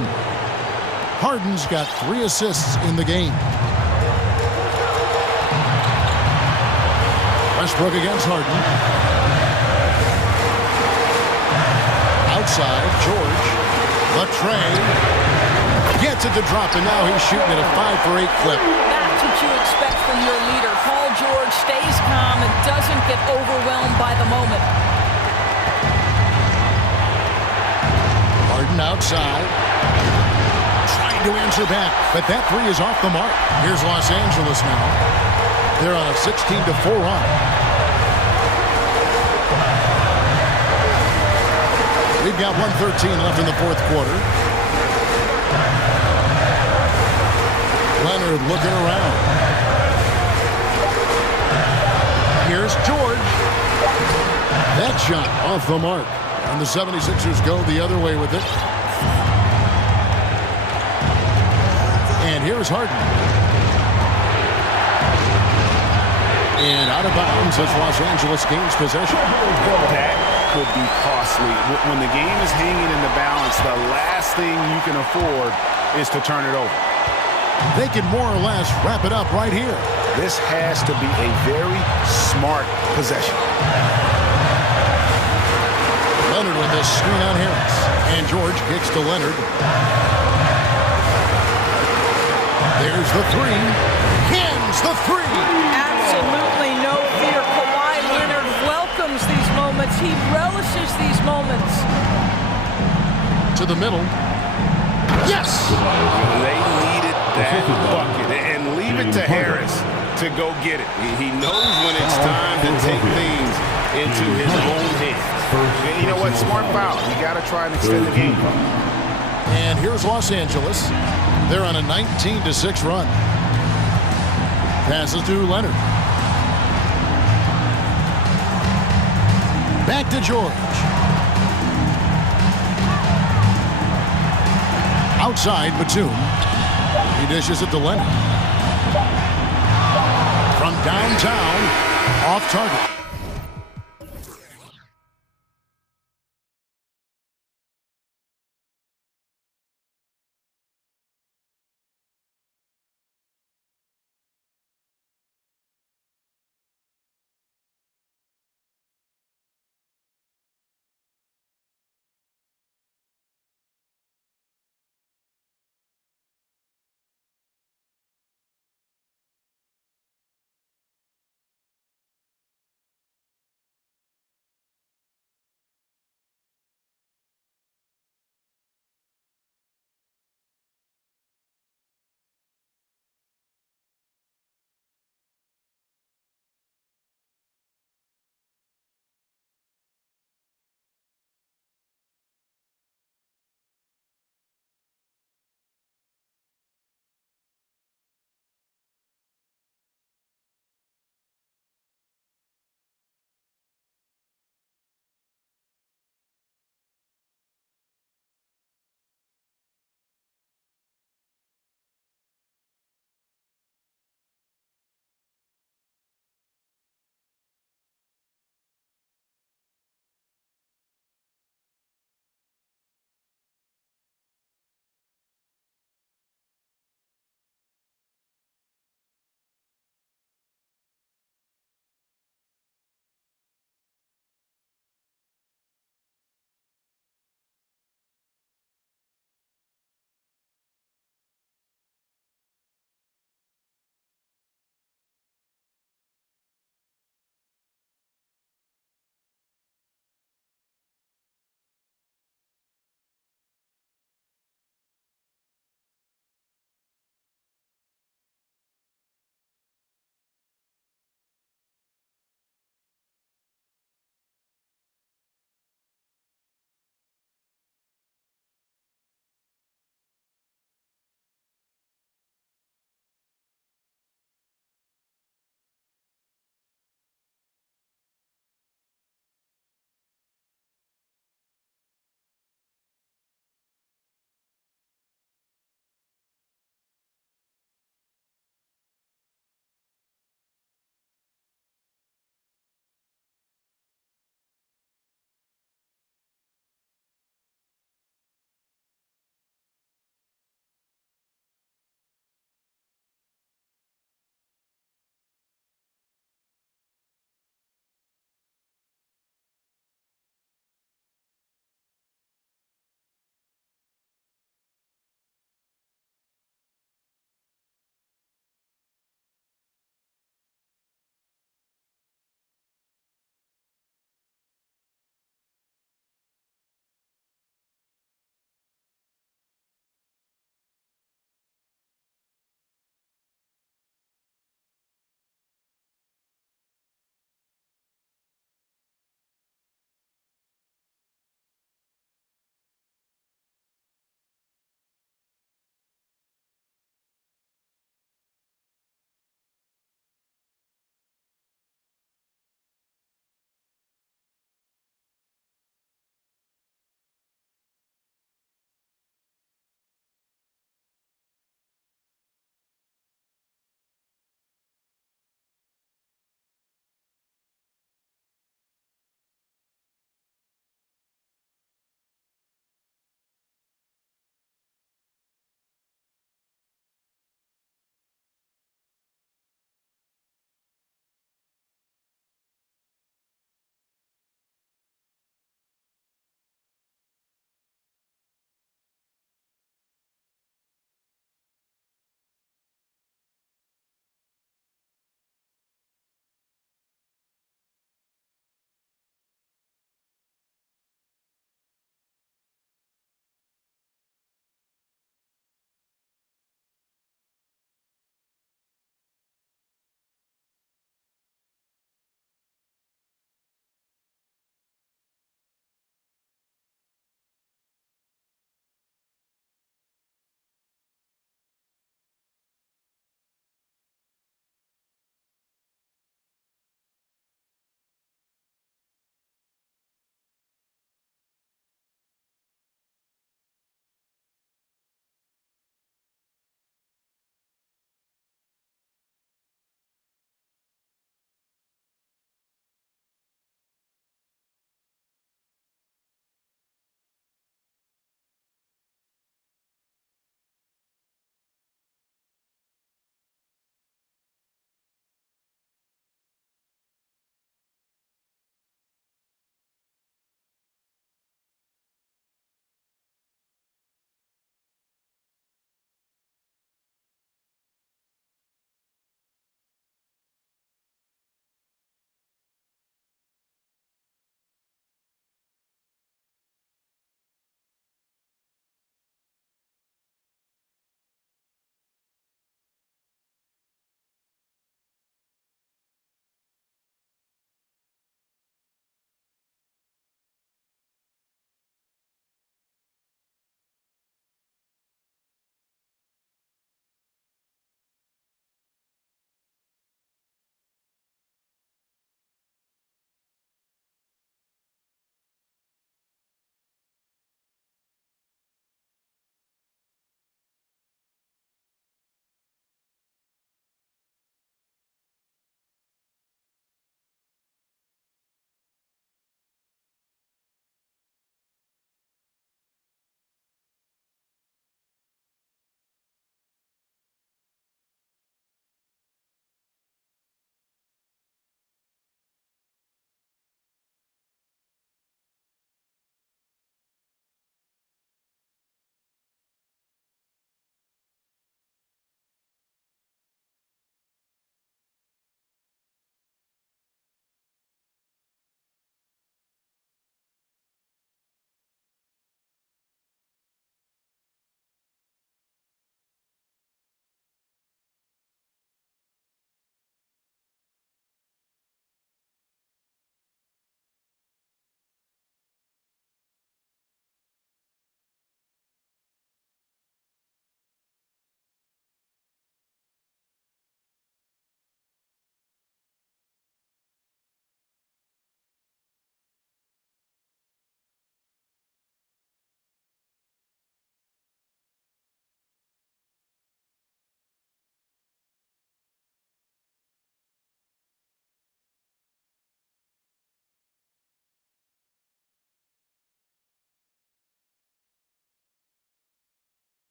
Harden's got 3 assists in the game. Westbrook against Harden. Outside, George. The tray. Gets it to drop, and now he's shooting at a 5-for-8 clip. That's what you expect from your leader. Paul George stays calm and doesn't get overwhelmed by the moment. Harden outside. Trying to answer back, but that 3 is off the mark. Here's Los Angeles now. They're on a 16-4 run. We've got 1:13 left in the 4th quarter. Leonard looking around. Here's George. That shot off the mark. And the 76ers go the other way with it. And here's Harden. And out of bounds as Los Angeles gains possession. That could be costly. When the game is hanging in the balance, the last thing you can afford is to turn it over. They can more or less wrap it up right here. This has to be a very smart possession. Leonard with this screen on Harris. And George kicks to Leonard. There's the 3. Hands the 3. Absolutely no fear. Kawhi Leonard welcomes these moments offense. He relishes these moments. To the middle. Yes! They needed that bucket. And leave it to Harris to go get it. He knows when it's time to take things into his own hands. And you know what? Smart foul. You got to try and extend the game. And here's Los Angeles. They're on a 19-6 run. Passes to Leonard. Back to George. Outside, Batum. He dishes it to Leonard. From downtown, off target.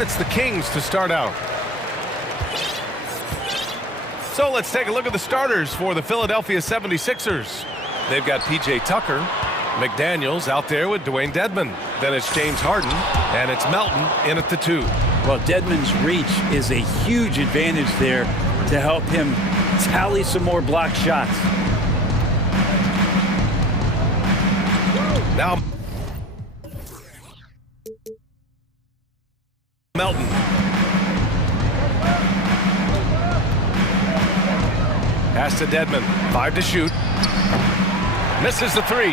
and it's the Kings to start out. So let's take a look at the starters for the Philadelphia 76ers. They've got P.J. Tucker, McDaniels out there with Dwayne Dedmon. Then it's James Harden, and it's Melton in at the 2. Well, Dedmon's reach is a huge advantage there to help him tally some more block shots. Now, Melton. Pass to Dedmon. 5 to shoot. Misses the 3.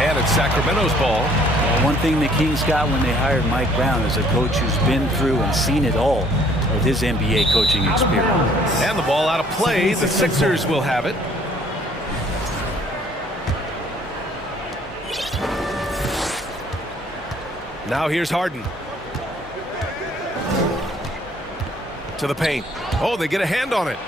And it's Sacramento's ball. Well, one thing the Kings got when they hired Mike Brown is a coach who's been through and seen it all with his NBA coaching experience. And the ball out of play. The Sixers will have it. Now here's Harden. To the paint. Oh, they get a hand on it.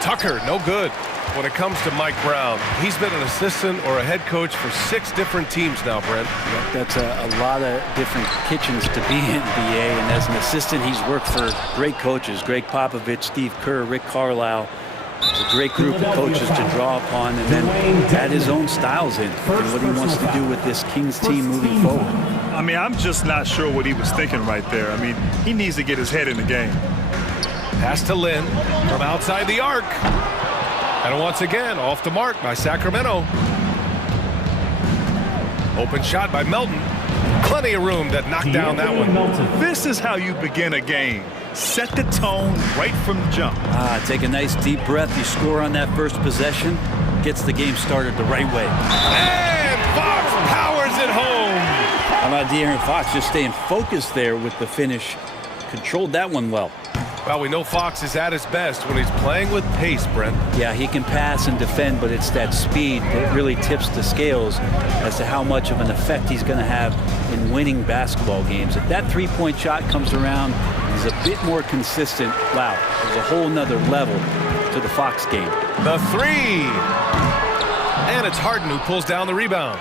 Tucker, no good. When it comes to Mike Brown, he's been an assistant or a head coach for 6 different teams now, Brent. That's a lot of different kitchens to be in NBA, and as an assistant, he's worked for great coaches, Greg Popovich, Steve Kerr, Rick Carlisle. It's a great group of coaches to draw upon, and then add his own styles in and what he wants to do with this Kings team moving forward. I mean, I'm just not sure what he was thinking right there. I mean, he needs to get his head in the game. Pass to Lynn from outside the arc. And once again, off the mark by Sacramento. Open shot by Melton. Plenty of room to knock down that one. This is how you begin a game. Set the tone right from the jump. Take a nice deep breath. You score on that first possession. Gets the game started the right way. And Fox powers it home. How about De'Aaron Fox just staying focused there with the finish? Controlled that one well. Well, we know Fox is at his best when he's playing with pace, Brent. Yeah, he can pass and defend, but it's that speed that really tips the scales as to how much of an effect he's going to have in winning basketball games. If that three-point shot comes around, he's a bit more consistent. Wow, there's a whole nother level to the Fox game. The 3. And it's Harden who pulls down the rebound.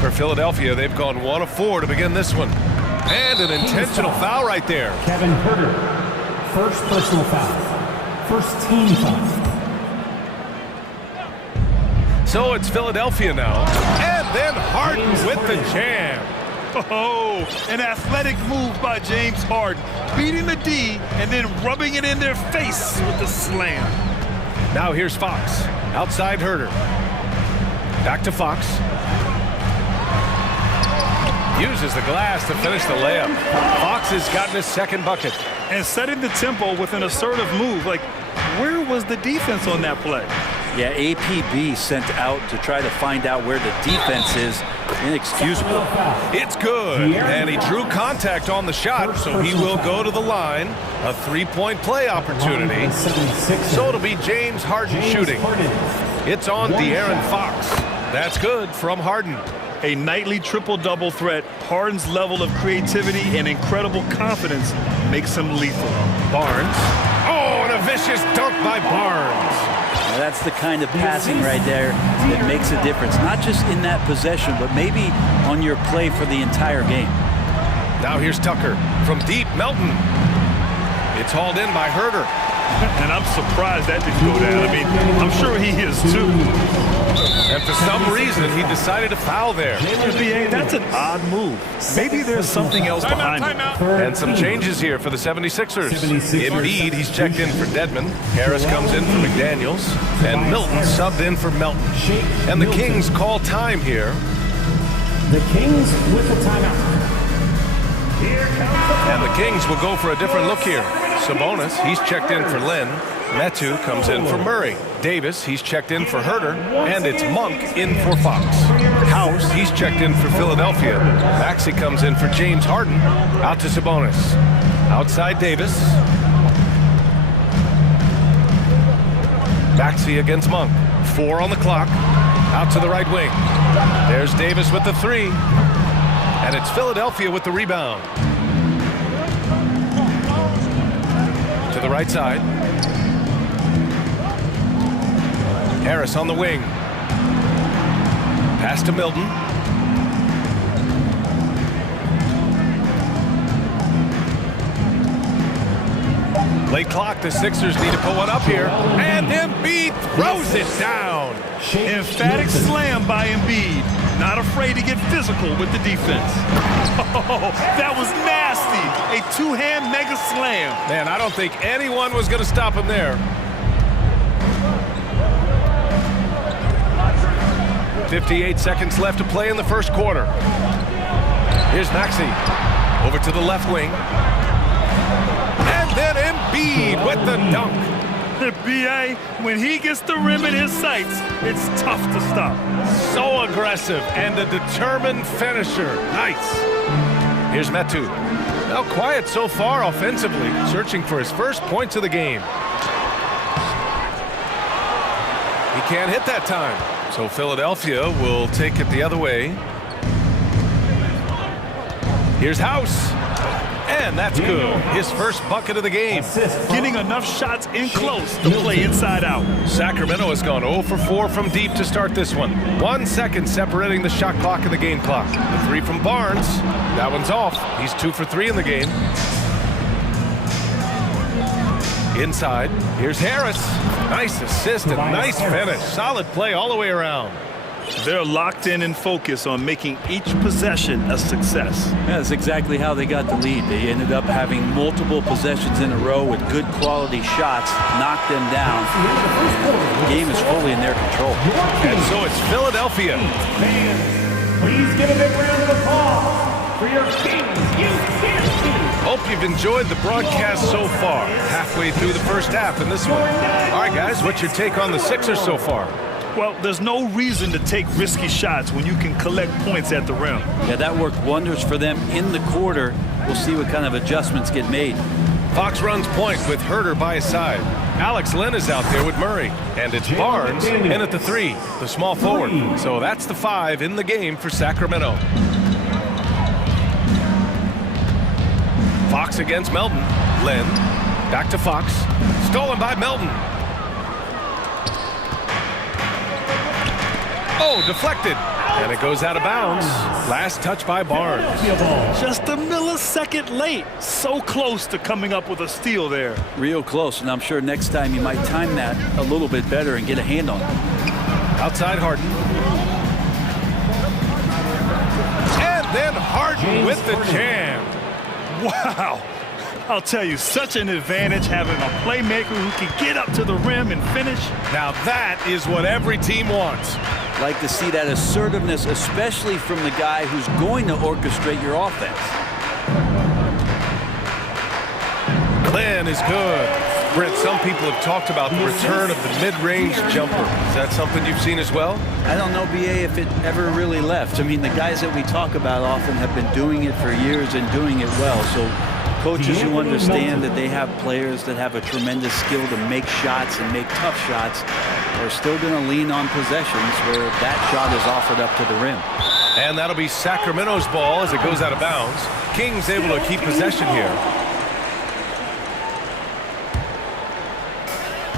For Philadelphia, they've gone 1 of 4 to begin this one. And an intentional foul right there. Kevin Herter, first personal foul. First team foul. So it's Philadelphia now. And then Harden with the jam. Oh, an athletic move by James Harden. Beating the D and then rubbing it in their face with the slam. Now here's Fox. Outside Herter. Back to Fox. Uses the glass to finish the layup. Fox has gotten his second bucket. And setting the tempo with an assertive move. Like, where was the defense on that play? Yeah, APB sent out to try to find out where the defense is. Inexcusable. It's good. And he drew contact on the shot, so he will go to the line. A three-point play opportunity. So it'll be James Harden shooting. It's on De'Aaron Fox. That's good from Harden. A nightly triple-double threat. Harden's level of creativity and incredible confidence makes him lethal. Barnes. Oh, and a vicious dunk by Barnes. Now that's the kind of passing right there that makes a difference. Not just in that possession, but maybe on your play for the entire game. Now here's Tucker. From deep, Melton. It's hauled in by Herter. And I'm surprised that didn't go down. I mean, I'm sure he is too. And for some reason, he decided to foul there. That's an odd move. Maybe there's something else behind it. And some changes here for the 76ers. Embiid, he's checked in for Dedmon. Harris comes in for McDaniels. And Milton subbed in for Melton. And the Kings call time here. The Kings with the timeout. And the Kings will go for a different look here. Sabonis, he's checked in for Lynn. Metu comes in for Murray. Davis, he's checked in for Herter. And it's Monk in for Fox. House, he's checked in for Philadelphia. Maxey comes in for James Harden. Out to Sabonis. Outside Davis. Maxey against Monk. 4 on the clock. Out to the right wing. There's Davis with the 3. And it's Philadelphia with the rebound. To the right side. Harris on the wing. Pass to Milton. Late clock, the Sixers need to put one up here. And Embiid throws it down. Emphatic slam by Embiid. Not afraid to get physical with the defense. Oh, that was nasty. A two-hand mega slam. Man, I don't think anyone was going to stop him there. 58 seconds left to play in the first quarter. Here's Maxey. Over to the left wing. And then Embiid with the dunk. The BA, when he gets the rim in his sights, it's tough to stop. So aggressive and a determined finisher. Nice. Here's Metu. Now quiet so far offensively, searching for his first points of the game. He can't hit that time. So Philadelphia will take it the other way. Here's House. And that's good. His first bucket of the game. Getting enough shots in close to play inside out. Sacramento has gone 0 for 4 from deep to start this one. 1 second separating the shot clock and the game clock. The three from Barnes. That one's off. He's 2 for 3 in the game. Inside. Here's Harris. Nice assist and nice finish. Solid play all the way around. They're locked in and focused on making each possession a success. Yeah, that's exactly how they got the lead. They ended up having multiple possessions in a row with good quality shots, knocked them down. The game is fully in their control. And so it's Philadelphia. Fans, please give a big round of applause for your Kings UCSC. Hope you've enjoyed the broadcast so far. Halfway through the first half in this one. All right, guys, what's your take on the Sixers so far? Well, there's no reason to take risky shots when you can collect points at the rim. Yeah, that worked wonders for them in the quarter. We'll see what kind of adjustments get made. Fox runs point with Herter by his side. Alex Len is out there with Murray. And it's Barnes in at the 3, the small forward. So that's the 5 in the game for Sacramento. Fox against Melton. Len back to Fox. Stolen by Melton. Oh, deflected. And it goes out of bounds. Last touch by Barnes. Just a millisecond late. So close to coming up with a steal there. Real close, and I'm sure next time you might time that a little bit better and get a hand on it. Outside Harden. And then Harden with the jam. Wow. I'll tell you, such an advantage having a playmaker who can get up to the rim and finish. Now that is what every team wants. Like to see that assertiveness, especially from the guy who's going to orchestrate your offense. Glenn is good. Brent, some people have talked about the return of the mid-range jumper. Is that something you've seen as well? I don't know, BA, if it ever really left. I mean, the guys that we talk about often have been doing it for years and doing it well. So coaches who understand that they have players that have a tremendous skill to make shots and make tough shots are still going to lean on possessions where that shot is offered up to the rim. And that'll be Sacramento's ball as it goes out of bounds. Kings able to keep possession here.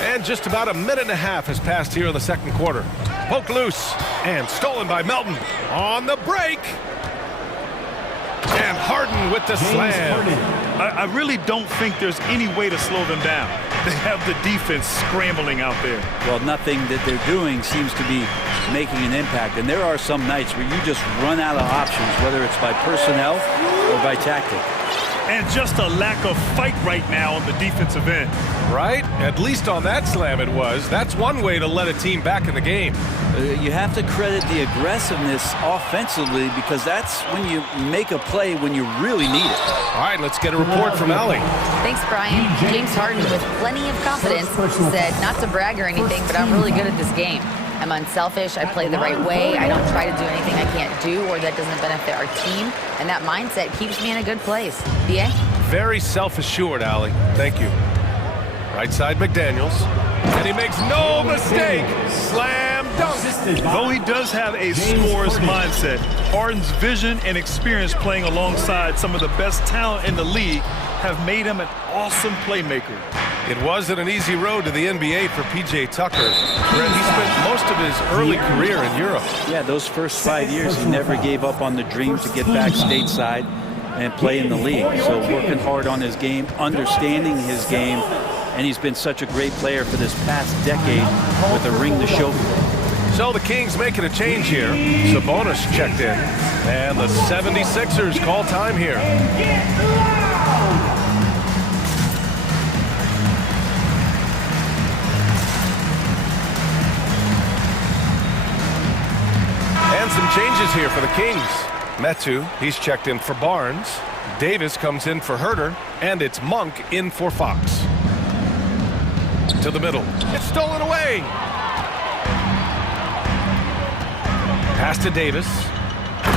And just about a minute and a half has passed here in the second quarter. Poked loose and stolen by Melton on the break. And Harden with the slam. I really don't think there's any way to slow them down. They have the defense scrambling out there. Well, nothing that they're doing seems to be making an impact. And there are some nights where you just run out of options, whether it's by personnel or by tactic. And just a lack of fight right now on the defensive end. Right? At least on that slam it was. That's one way to let a team back in the game. You have to credit the aggressiveness offensively because that's when you make a play when you really need it. All right, let's get a report from Allie. Thanks, Brian. James Harden, with plenty of confidence, said not to brag or anything, but I'm really good at this game. I'm unselfish, I play the right way, I don't try to do anything I can't do or that doesn't benefit our team, and that mindset keeps me in a good place. BA? Very self-assured, Allie. Thank you. Right side McDaniels. And he makes no mistake. Slam dunk. Though he does have a scorer's mindset, Harden's vision and experience playing alongside some of the best talent in the league have made him an awesome playmaker. It wasn't an easy road to the NBA for P.J. Tucker. He spent most of his early career in Europe. Yeah, those first 5 years, he never gave up on the dream to get back stateside. and play in the league. So working hard on his game, understanding his game, and he's been such a great player for this past decade with a ring to show for it. So the Kings making a change here. Sabonis checked in, and the 76ers call time here. And some changes here for the Kings. Metu, he's checked in for Barnes. Davis comes in for Herter, and it's Monk in for Fox. To the middle. It's stolen away. Pass to Davis.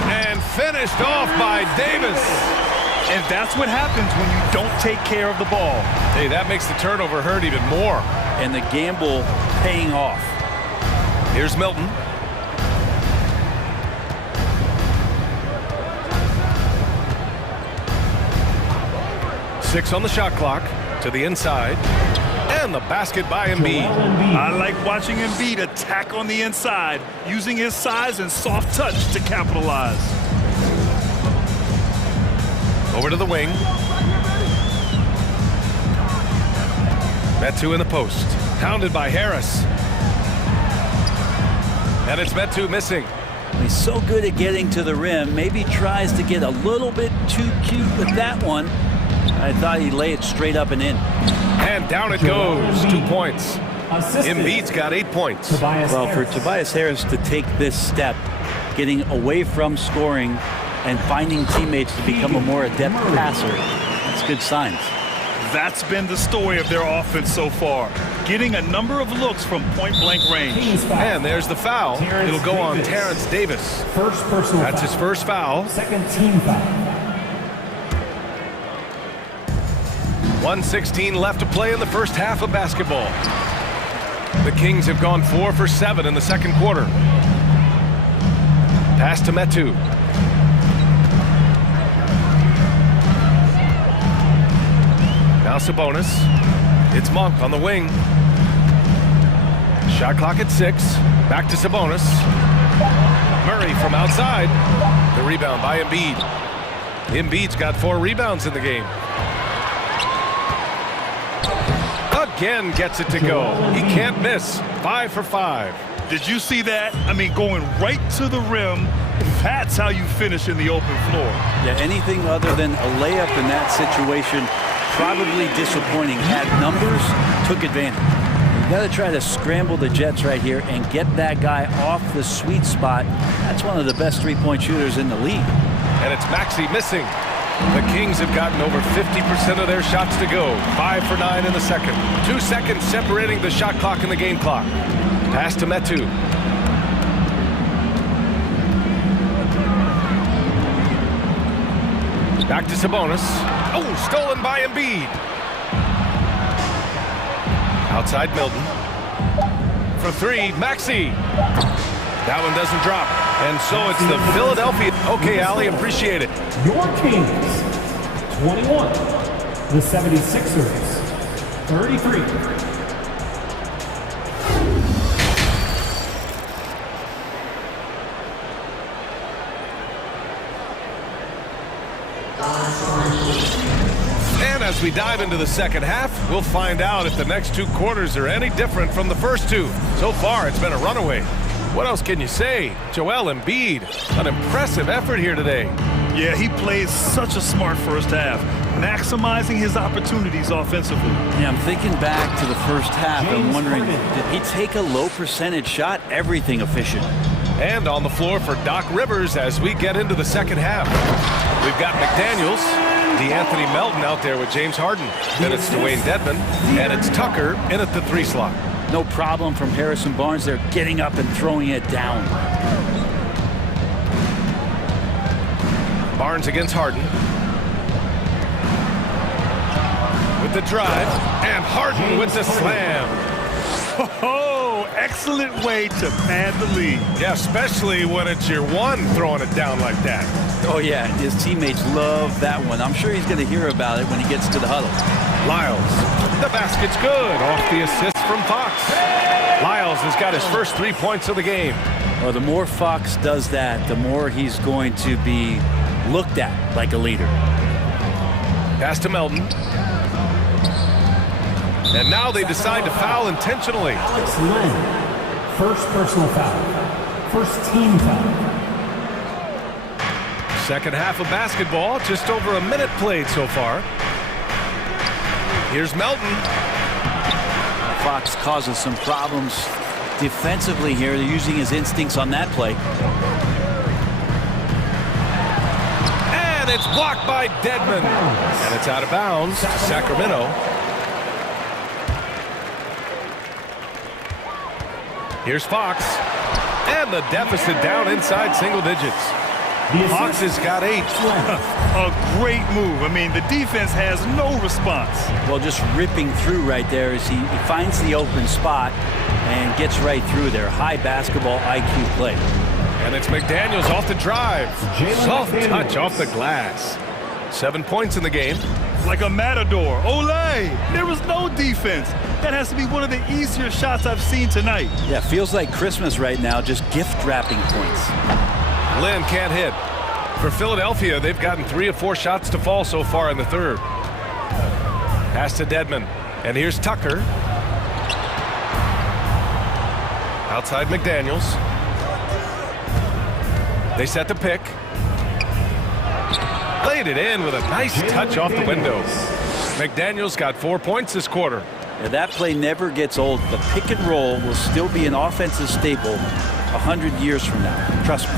And finished off by Davis. And that's what happens when you don't take care of the ball. Hey, that makes the turnover hurt even more. And the gamble paying off. Here's Milton. Six on the shot clock, to the inside, and the basket by Embiid. I like watching Embiid attack on the inside, using his size and soft touch to capitalize. Over to the wing. Metu in the post, hounded by Harris. And it's Metu missing. He's so good at getting to the rim, maybe tries to get a little bit too cute with that one. I thought he'd lay it straight up and in. And down it goes. 2 points. Embiid's got 8 points. Well, for Tobias Harris to take this step, getting away from scoring and finding teammates to become a more adept passer, that's good signs. That's been the story of their offense so far. Getting a number of looks from point-blank range. And there's the foul. It'll go on Terrence Davis. That's his first foul. Second team foul. 1:16 left to play in the first half of basketball. The Kings have gone 4 for 7 in the second quarter. Pass to Metu. Now Sabonis. It's Monk on the wing. Shot clock at 6. Back to Sabonis. Murray from outside. The rebound by Embiid. Embiid's got 4 rebounds in the game. Again gets it to go. He can't miss. 5 for 5. Did you see that? I mean, going right to the rim. That's how you finish in the open floor. Yeah, anything other than a layup in that situation, probably disappointing. Had numbers, took advantage. You got to try to scramble the Jets right here and get that guy off the sweet spot. That's one of the best three-point shooters in the league. And it's Maxey missing. The Kings have gotten over 50% of their shots to go. 5 for 9 in the second. 2 seconds separating the shot clock and the game clock. Pass to Metu. Back to Sabonis. Oh, stolen by Embiid. Outside Milton. For 3, Maxey. That one doesn't drop. And so it's the Philadelphia. Okay, Allie, appreciate it. Your Kings, 21. The 76ers, 33. And as we dive into the second half, we'll find out if the next 2 quarters are any different from the first 2. So far, it's been a runaway. What else can you say? Joel Embiid, an impressive effort here today. Yeah, he plays such a smart first half, maximizing his opportunities offensively. Yeah, I'm thinking back to the first half. I'm wondering, did he take a low percentage shot? Everything efficient. And on the floor for Doc Rivers as we get into the second half. We've got McDaniels, DeAnthony Melton out there with James Harden. Then it's Dwayne Dedmon, and it's Tucker in at the 3 slot. No problem from Harrison Barnes. They're getting up and throwing it down. Barnes against Harden. With the drive, and Harden with the slam. Oh, excellent way to pad the lead. Yeah, especially when it's your one throwing it down like that. Oh, yeah, his teammates love that one. I'm sure he's going to hear about it when he gets to the huddle. Lyles. The basket's good off the assist from Fox. Lyles has got his first 3 points of the game. Well, the more Fox does that, the more he's going to be looked at like a leader. Pass to Melton. And now they decide to foul intentionally. Alex Len, first personal foul. First team foul. Second half of basketball, just over a minute played so far. Here's Melton. Fox causes some problems defensively here. They're using his instincts on that play. And it's blocked by Dedmon. And it's out of bounds to Sacramento. Here's Fox. And the deficit down inside single digits. Fox has got 8. A great move. I mean, the defense has no response. Well, just ripping through right there as he finds the open spot and gets right through there. High basketball IQ play. And it's McDaniels off the drive. Soft touch off the glass. 7 points in the game. Like a matador. Olay! There was no defense. That has to be one of the easier shots I've seen tonight. Yeah, feels like Christmas right now, just gift wrapping points. Lynn can't hit. For Philadelphia, they've gotten 3 of 4 shots to fall so far in the third. Pass to Dedmon. And here's Tucker. Outside McDaniels. They set the pick. Laid it in with a nice touch off the window. McDaniels got 4 points this quarter. Yeah, that play never gets old. The pick and roll will still be an offensive staple 100 years from now. Trust me.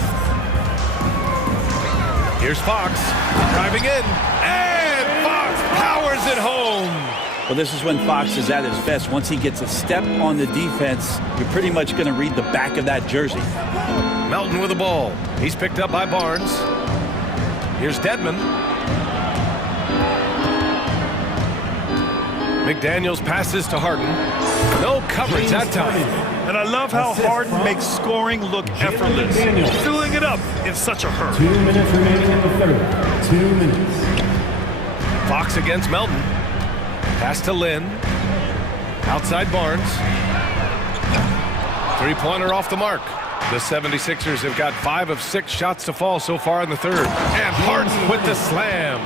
Here's Fox driving in, and Fox powers it home. Well, this is when Fox is at his best. Once he gets a step on the defense, you're pretty much going to read the back of that jersey. Melton with the ball. He's picked up by Barnes. Here's Dedmon. McDaniels passes to Harden. No coverage that time. And I love how Harden makes scoring look effortless. Filling it up in such a hurry. 2 minutes remaining in the third. 2 minutes. Fox against Melton. Pass to Lynn. Outside Barnes. Three-pointer off the mark. The 76ers have got 5 of 6 shots to fall so far in the third. And Harden with the slam.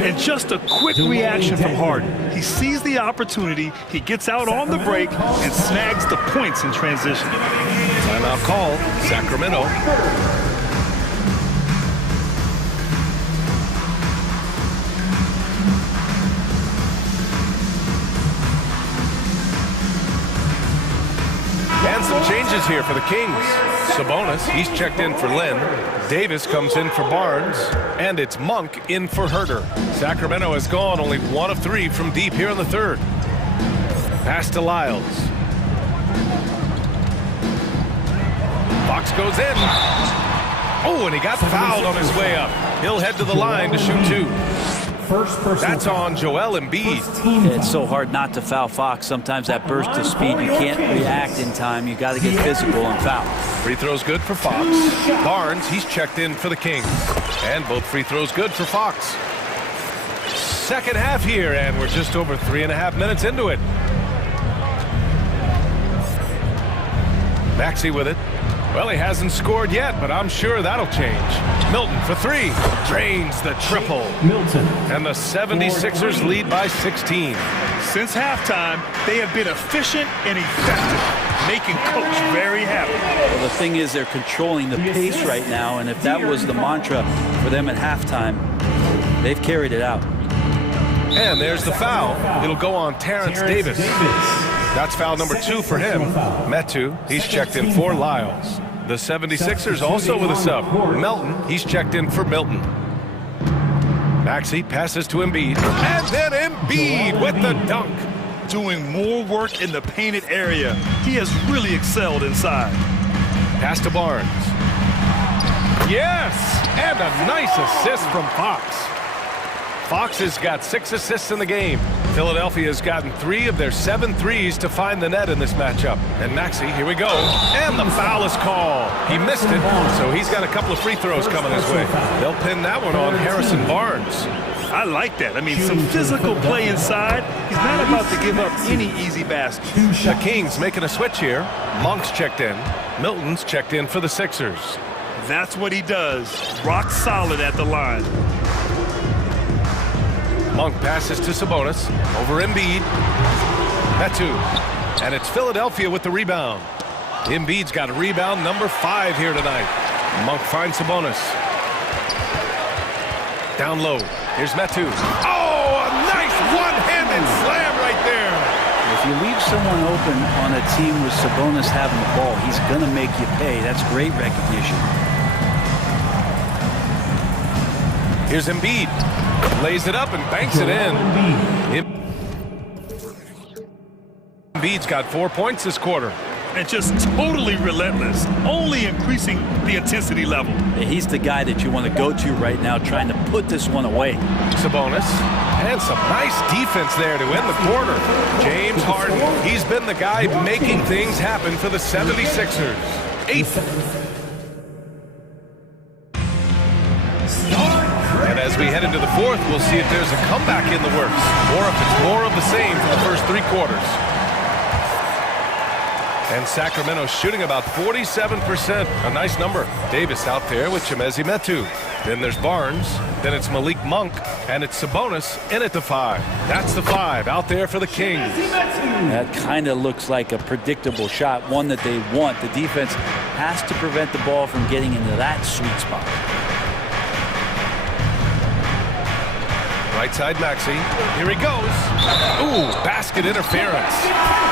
And just a quick reaction from Harden. He sees the opportunity, he gets out on the break, and snags the points in transition. Timeout call, Sacramento. And some changes here for the Kings. Sabonis, he's checked in for Lynn. Davis comes in for Barnes. And it's Monk in for Herter. Sacramento has gone only 1 of 3 from deep here in the third. Pass to Lyles. Fox goes in. Oh, and he got fouled on his way up. He'll head to the line to shoot 2. That's on Joel Embiid. It's so hard not to foul Fox. Sometimes that burst of speed, you can't react in time. You got to get physical and foul. Free throws good for Fox. Barnes, he's checked in for the Kings. And both free throws good for Fox. Second half here, and we're just over 3.5 minutes into it. Maxey with it. Well, he hasn't scored yet, but I'm sure that'll change. Milton for 3. Drains the triple. Milton. And the 76ers lead by 16. Since halftime, they have been efficient and effective, making Coach very happy. Well, the thing is, they're controlling the pace right now, and if that was the mantra for them at halftime, they've carried it out. And there's the foul. It'll go on Terrence Davis. That's foul number 2 for him. Metu, he's checked in for Lyles. The 76ers also with a sub. Melton, he's checked in for Milton. Maxey passes to Embiid. And then Embiid with the dunk. Doing more work in the painted area. He has really excelled inside. Pass to Barnes. Yes! And a nice assist from Fox. Fox has got 6 assists in the game. Philadelphia has gotten 3 of their 7 threes to find the net in this matchup. And Maxey, here we go. And the foul is called. He missed it, so he's got a couple of free throws coming his way. They'll pin that one on Harrison Barnes. I like that. I mean, some physical play inside. He's not about to give up any easy baskets. The Kings making a switch here. Monk's checked in. Milton's checked in for the Sixers. That's what he does. Rock solid at the line. Monk passes to Sabonis. Over Embiid. Metu. And it's Philadelphia with the rebound. Embiid's got rebound number 5 here tonight. Monk finds Sabonis. Down low. Here's Metu. Oh, a nice one-handed slam right there. If you leave someone open on a team with Sabonis having the ball, he's going to make you pay. That's great recognition. Here's Embiid. Lays it up and banks it in. Embiid's got 4 points this quarter. And just totally relentless, only increasing the intensity level. He's the guy that you want to go to right now, trying to put this one away. Sabonis. And some nice defense there to end the quarter. James Harden. He's been the guy making things happen for the 76ers. 8. And as we head into the fourth, we'll see if there's a comeback in the works, or if it's more of the same for the first 3 quarters. And Sacramento shooting about 47%. A nice number. Davis out there with Chimezie Metu. Then there's Barnes. Then it's Malik Monk. And it's Sabonis in at the 5. That's the 5 out there for the Kings. That kind of looks like a predictable shot, one that they want. The defense has to prevent the ball from getting into that sweet spot. Right side Maxey. Here he goes. Ooh, basket interference.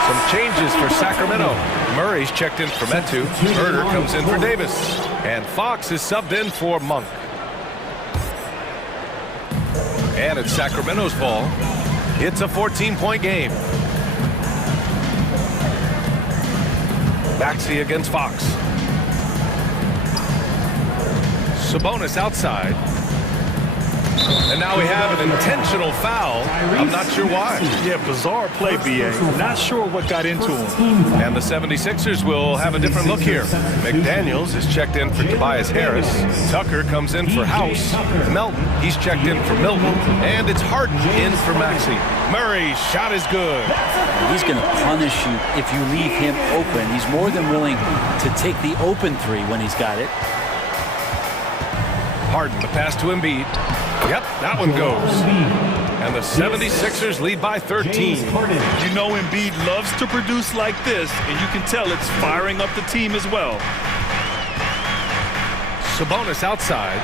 Some changes for Sacramento. Murray's checked in for Metu. Herder comes in for Davis. And Fox is subbed in for Monk. And it's Sacramento's ball. It's a 14-point game. Maxey against Fox. Sabonis outside. And now we have an intentional foul. I'm not sure why. Yeah, bizarre play, B.A. Not sure what got into him. And the 76ers will have a different look here. McDaniels is checked in for Tobias Harris. Tucker comes in for House. Melton, he's checked in for Milton. And it's Harden in for Maxey. Murray's shot is good. He's going to punish you if you leave him open. He's more than willing to take the open 3 when he's got it. Harden, the pass to Embiid. Yep, that one goes. And the 76ers lead by 13. You know Embiid loves to produce like this, and you can tell it's firing up the team as well. Sabonis outside.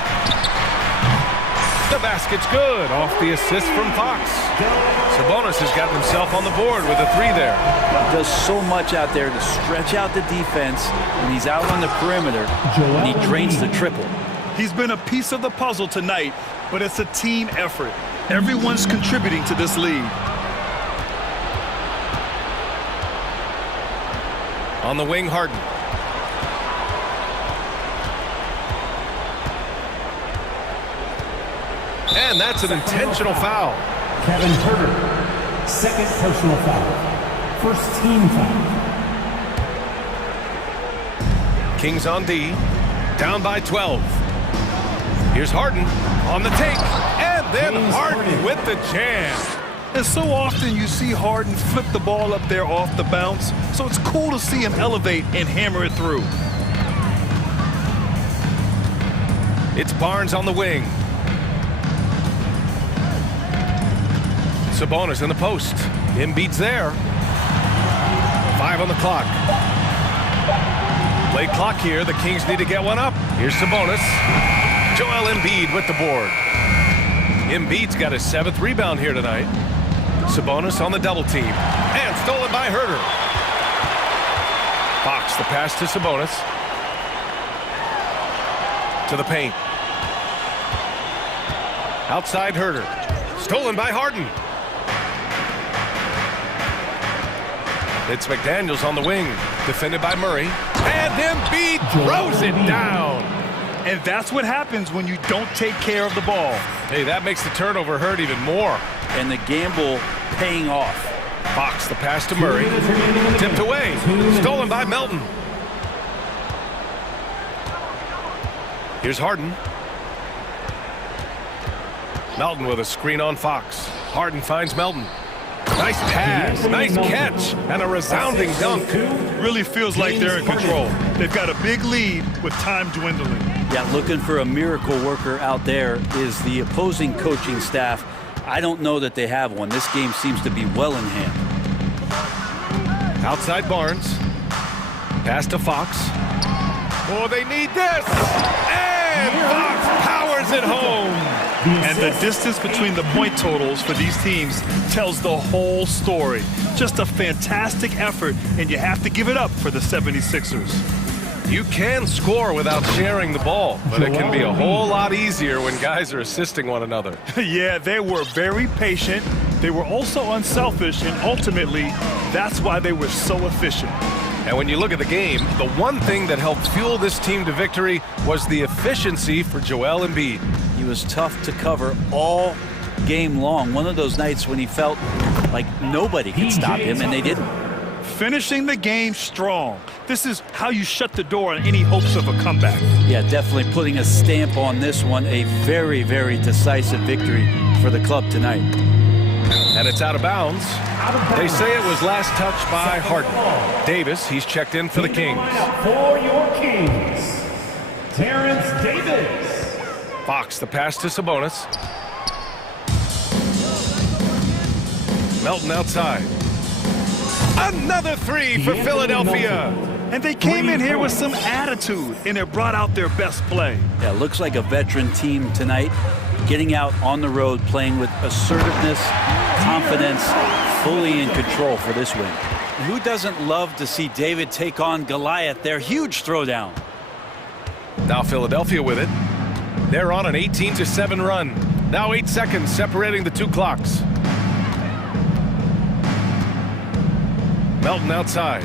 The basket's good off the assist from Fox. Sabonis has gotten himself on the board with a 3 there. Does so much out there to stretch out the defense when he's out on the perimeter, and he drains the triple. He's been a piece of the puzzle tonight, but it's a team effort. Everyone's contributing to this lead. On the wing, Harden. And that's an intentional foul. Kevin Herter, second personal foul. First team foul. Kings on D, down by 12. Here's Harden on the take, and then Harden with the jam. And so often you see Harden flip the ball up there off the bounce, so it's cool to see him elevate and hammer it through. It's Barnes on the wing. Sabonis in the post. Embiid's there. 5 on the clock. Late clock here. The Kings need to get one up. Here's Sabonis. Joel Embiid with the board. Embiid's got his 7th rebound here tonight. Sabonis on the double team. And stolen by Herder. Fox, the pass to Sabonis. To the paint. Outside Herder. Stolen by Harden. It's McDaniels on the wing. Defended by Murray. And Embiid throws it down. And that's what happens when you don't take care of the ball. Hey, that makes the turnover hurt even more. And the gamble paying off. Fox, the pass to Murray. Tipped away. Stolen by Melton. Here's Harden. Melton with a screen on Fox. Harden finds Melton. Nice pass, nice catch, and a resounding dunk. Really feels like they're in control. They've got a big lead with time dwindling. Yeah, looking for a miracle worker out there is the opposing coaching staff. I don't know that they have one. This game seems to be well in hand. Outside Barnes. Pass to Fox. Oh, they need this! And Fox powers it home! And the distance between the point totals for these teams tells the whole story. Just a fantastic effort, and you have to give it up for the 76ers. You can score without sharing the ball, but it can be a whole lot easier when guys are assisting one another. Yeah, they were very patient. They were also unselfish, and ultimately, that's why they were so efficient. And when you look at the game, the one thing that helped fuel this team to victory was the efficiency for Joel Embiid. He was tough to cover all game long. One of those nights when he felt like nobody could stop him, and they didn't. Finishing the game strong. This is how you shut the door on any hopes of a comeback. Yeah, definitely putting a stamp on this one. A very, very decisive victory for the club tonight. And it's out of bounds. They say it was last touched by Harden. Davis, he's checked in for the Kings. For your Kings, Terrence Davis. Fox, the pass to Sabonis. Melton outside. Another three for Philadelphia. And they came in here with some attitude, and it brought out their best play. Yeah, looks like a veteran team tonight, getting out on the road, playing with assertiveness, confidence, fully in control for this win. Who doesn't love to see David take on Goliath? Their huge throwdown. Now Philadelphia with it. They're on an 18-7 run. Now 8 seconds separating the two clocks. Melton outside.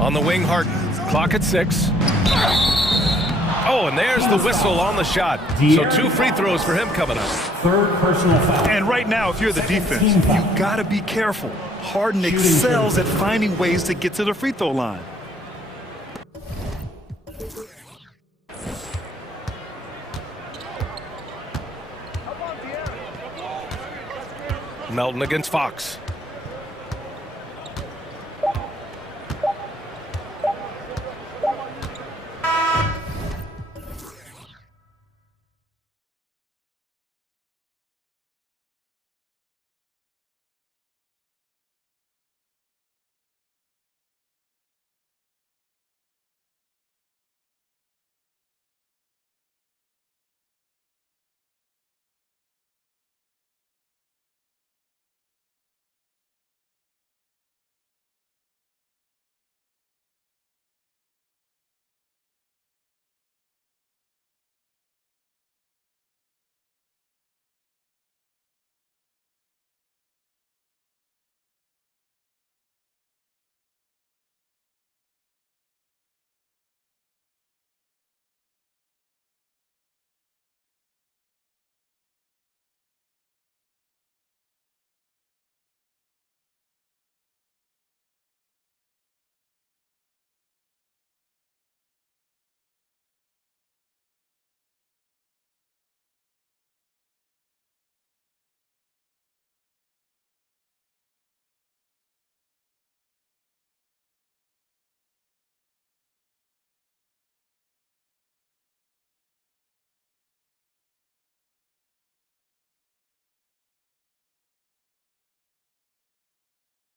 On the wing, Harden. Clock at 6. Oh, and there's the whistle on the shot. So 2 free throws for him coming up. Third personal foul. And right now, if you're the defense, you gotta be careful. Harden excels at finding ways to get to the free throw line. Melton against Fox.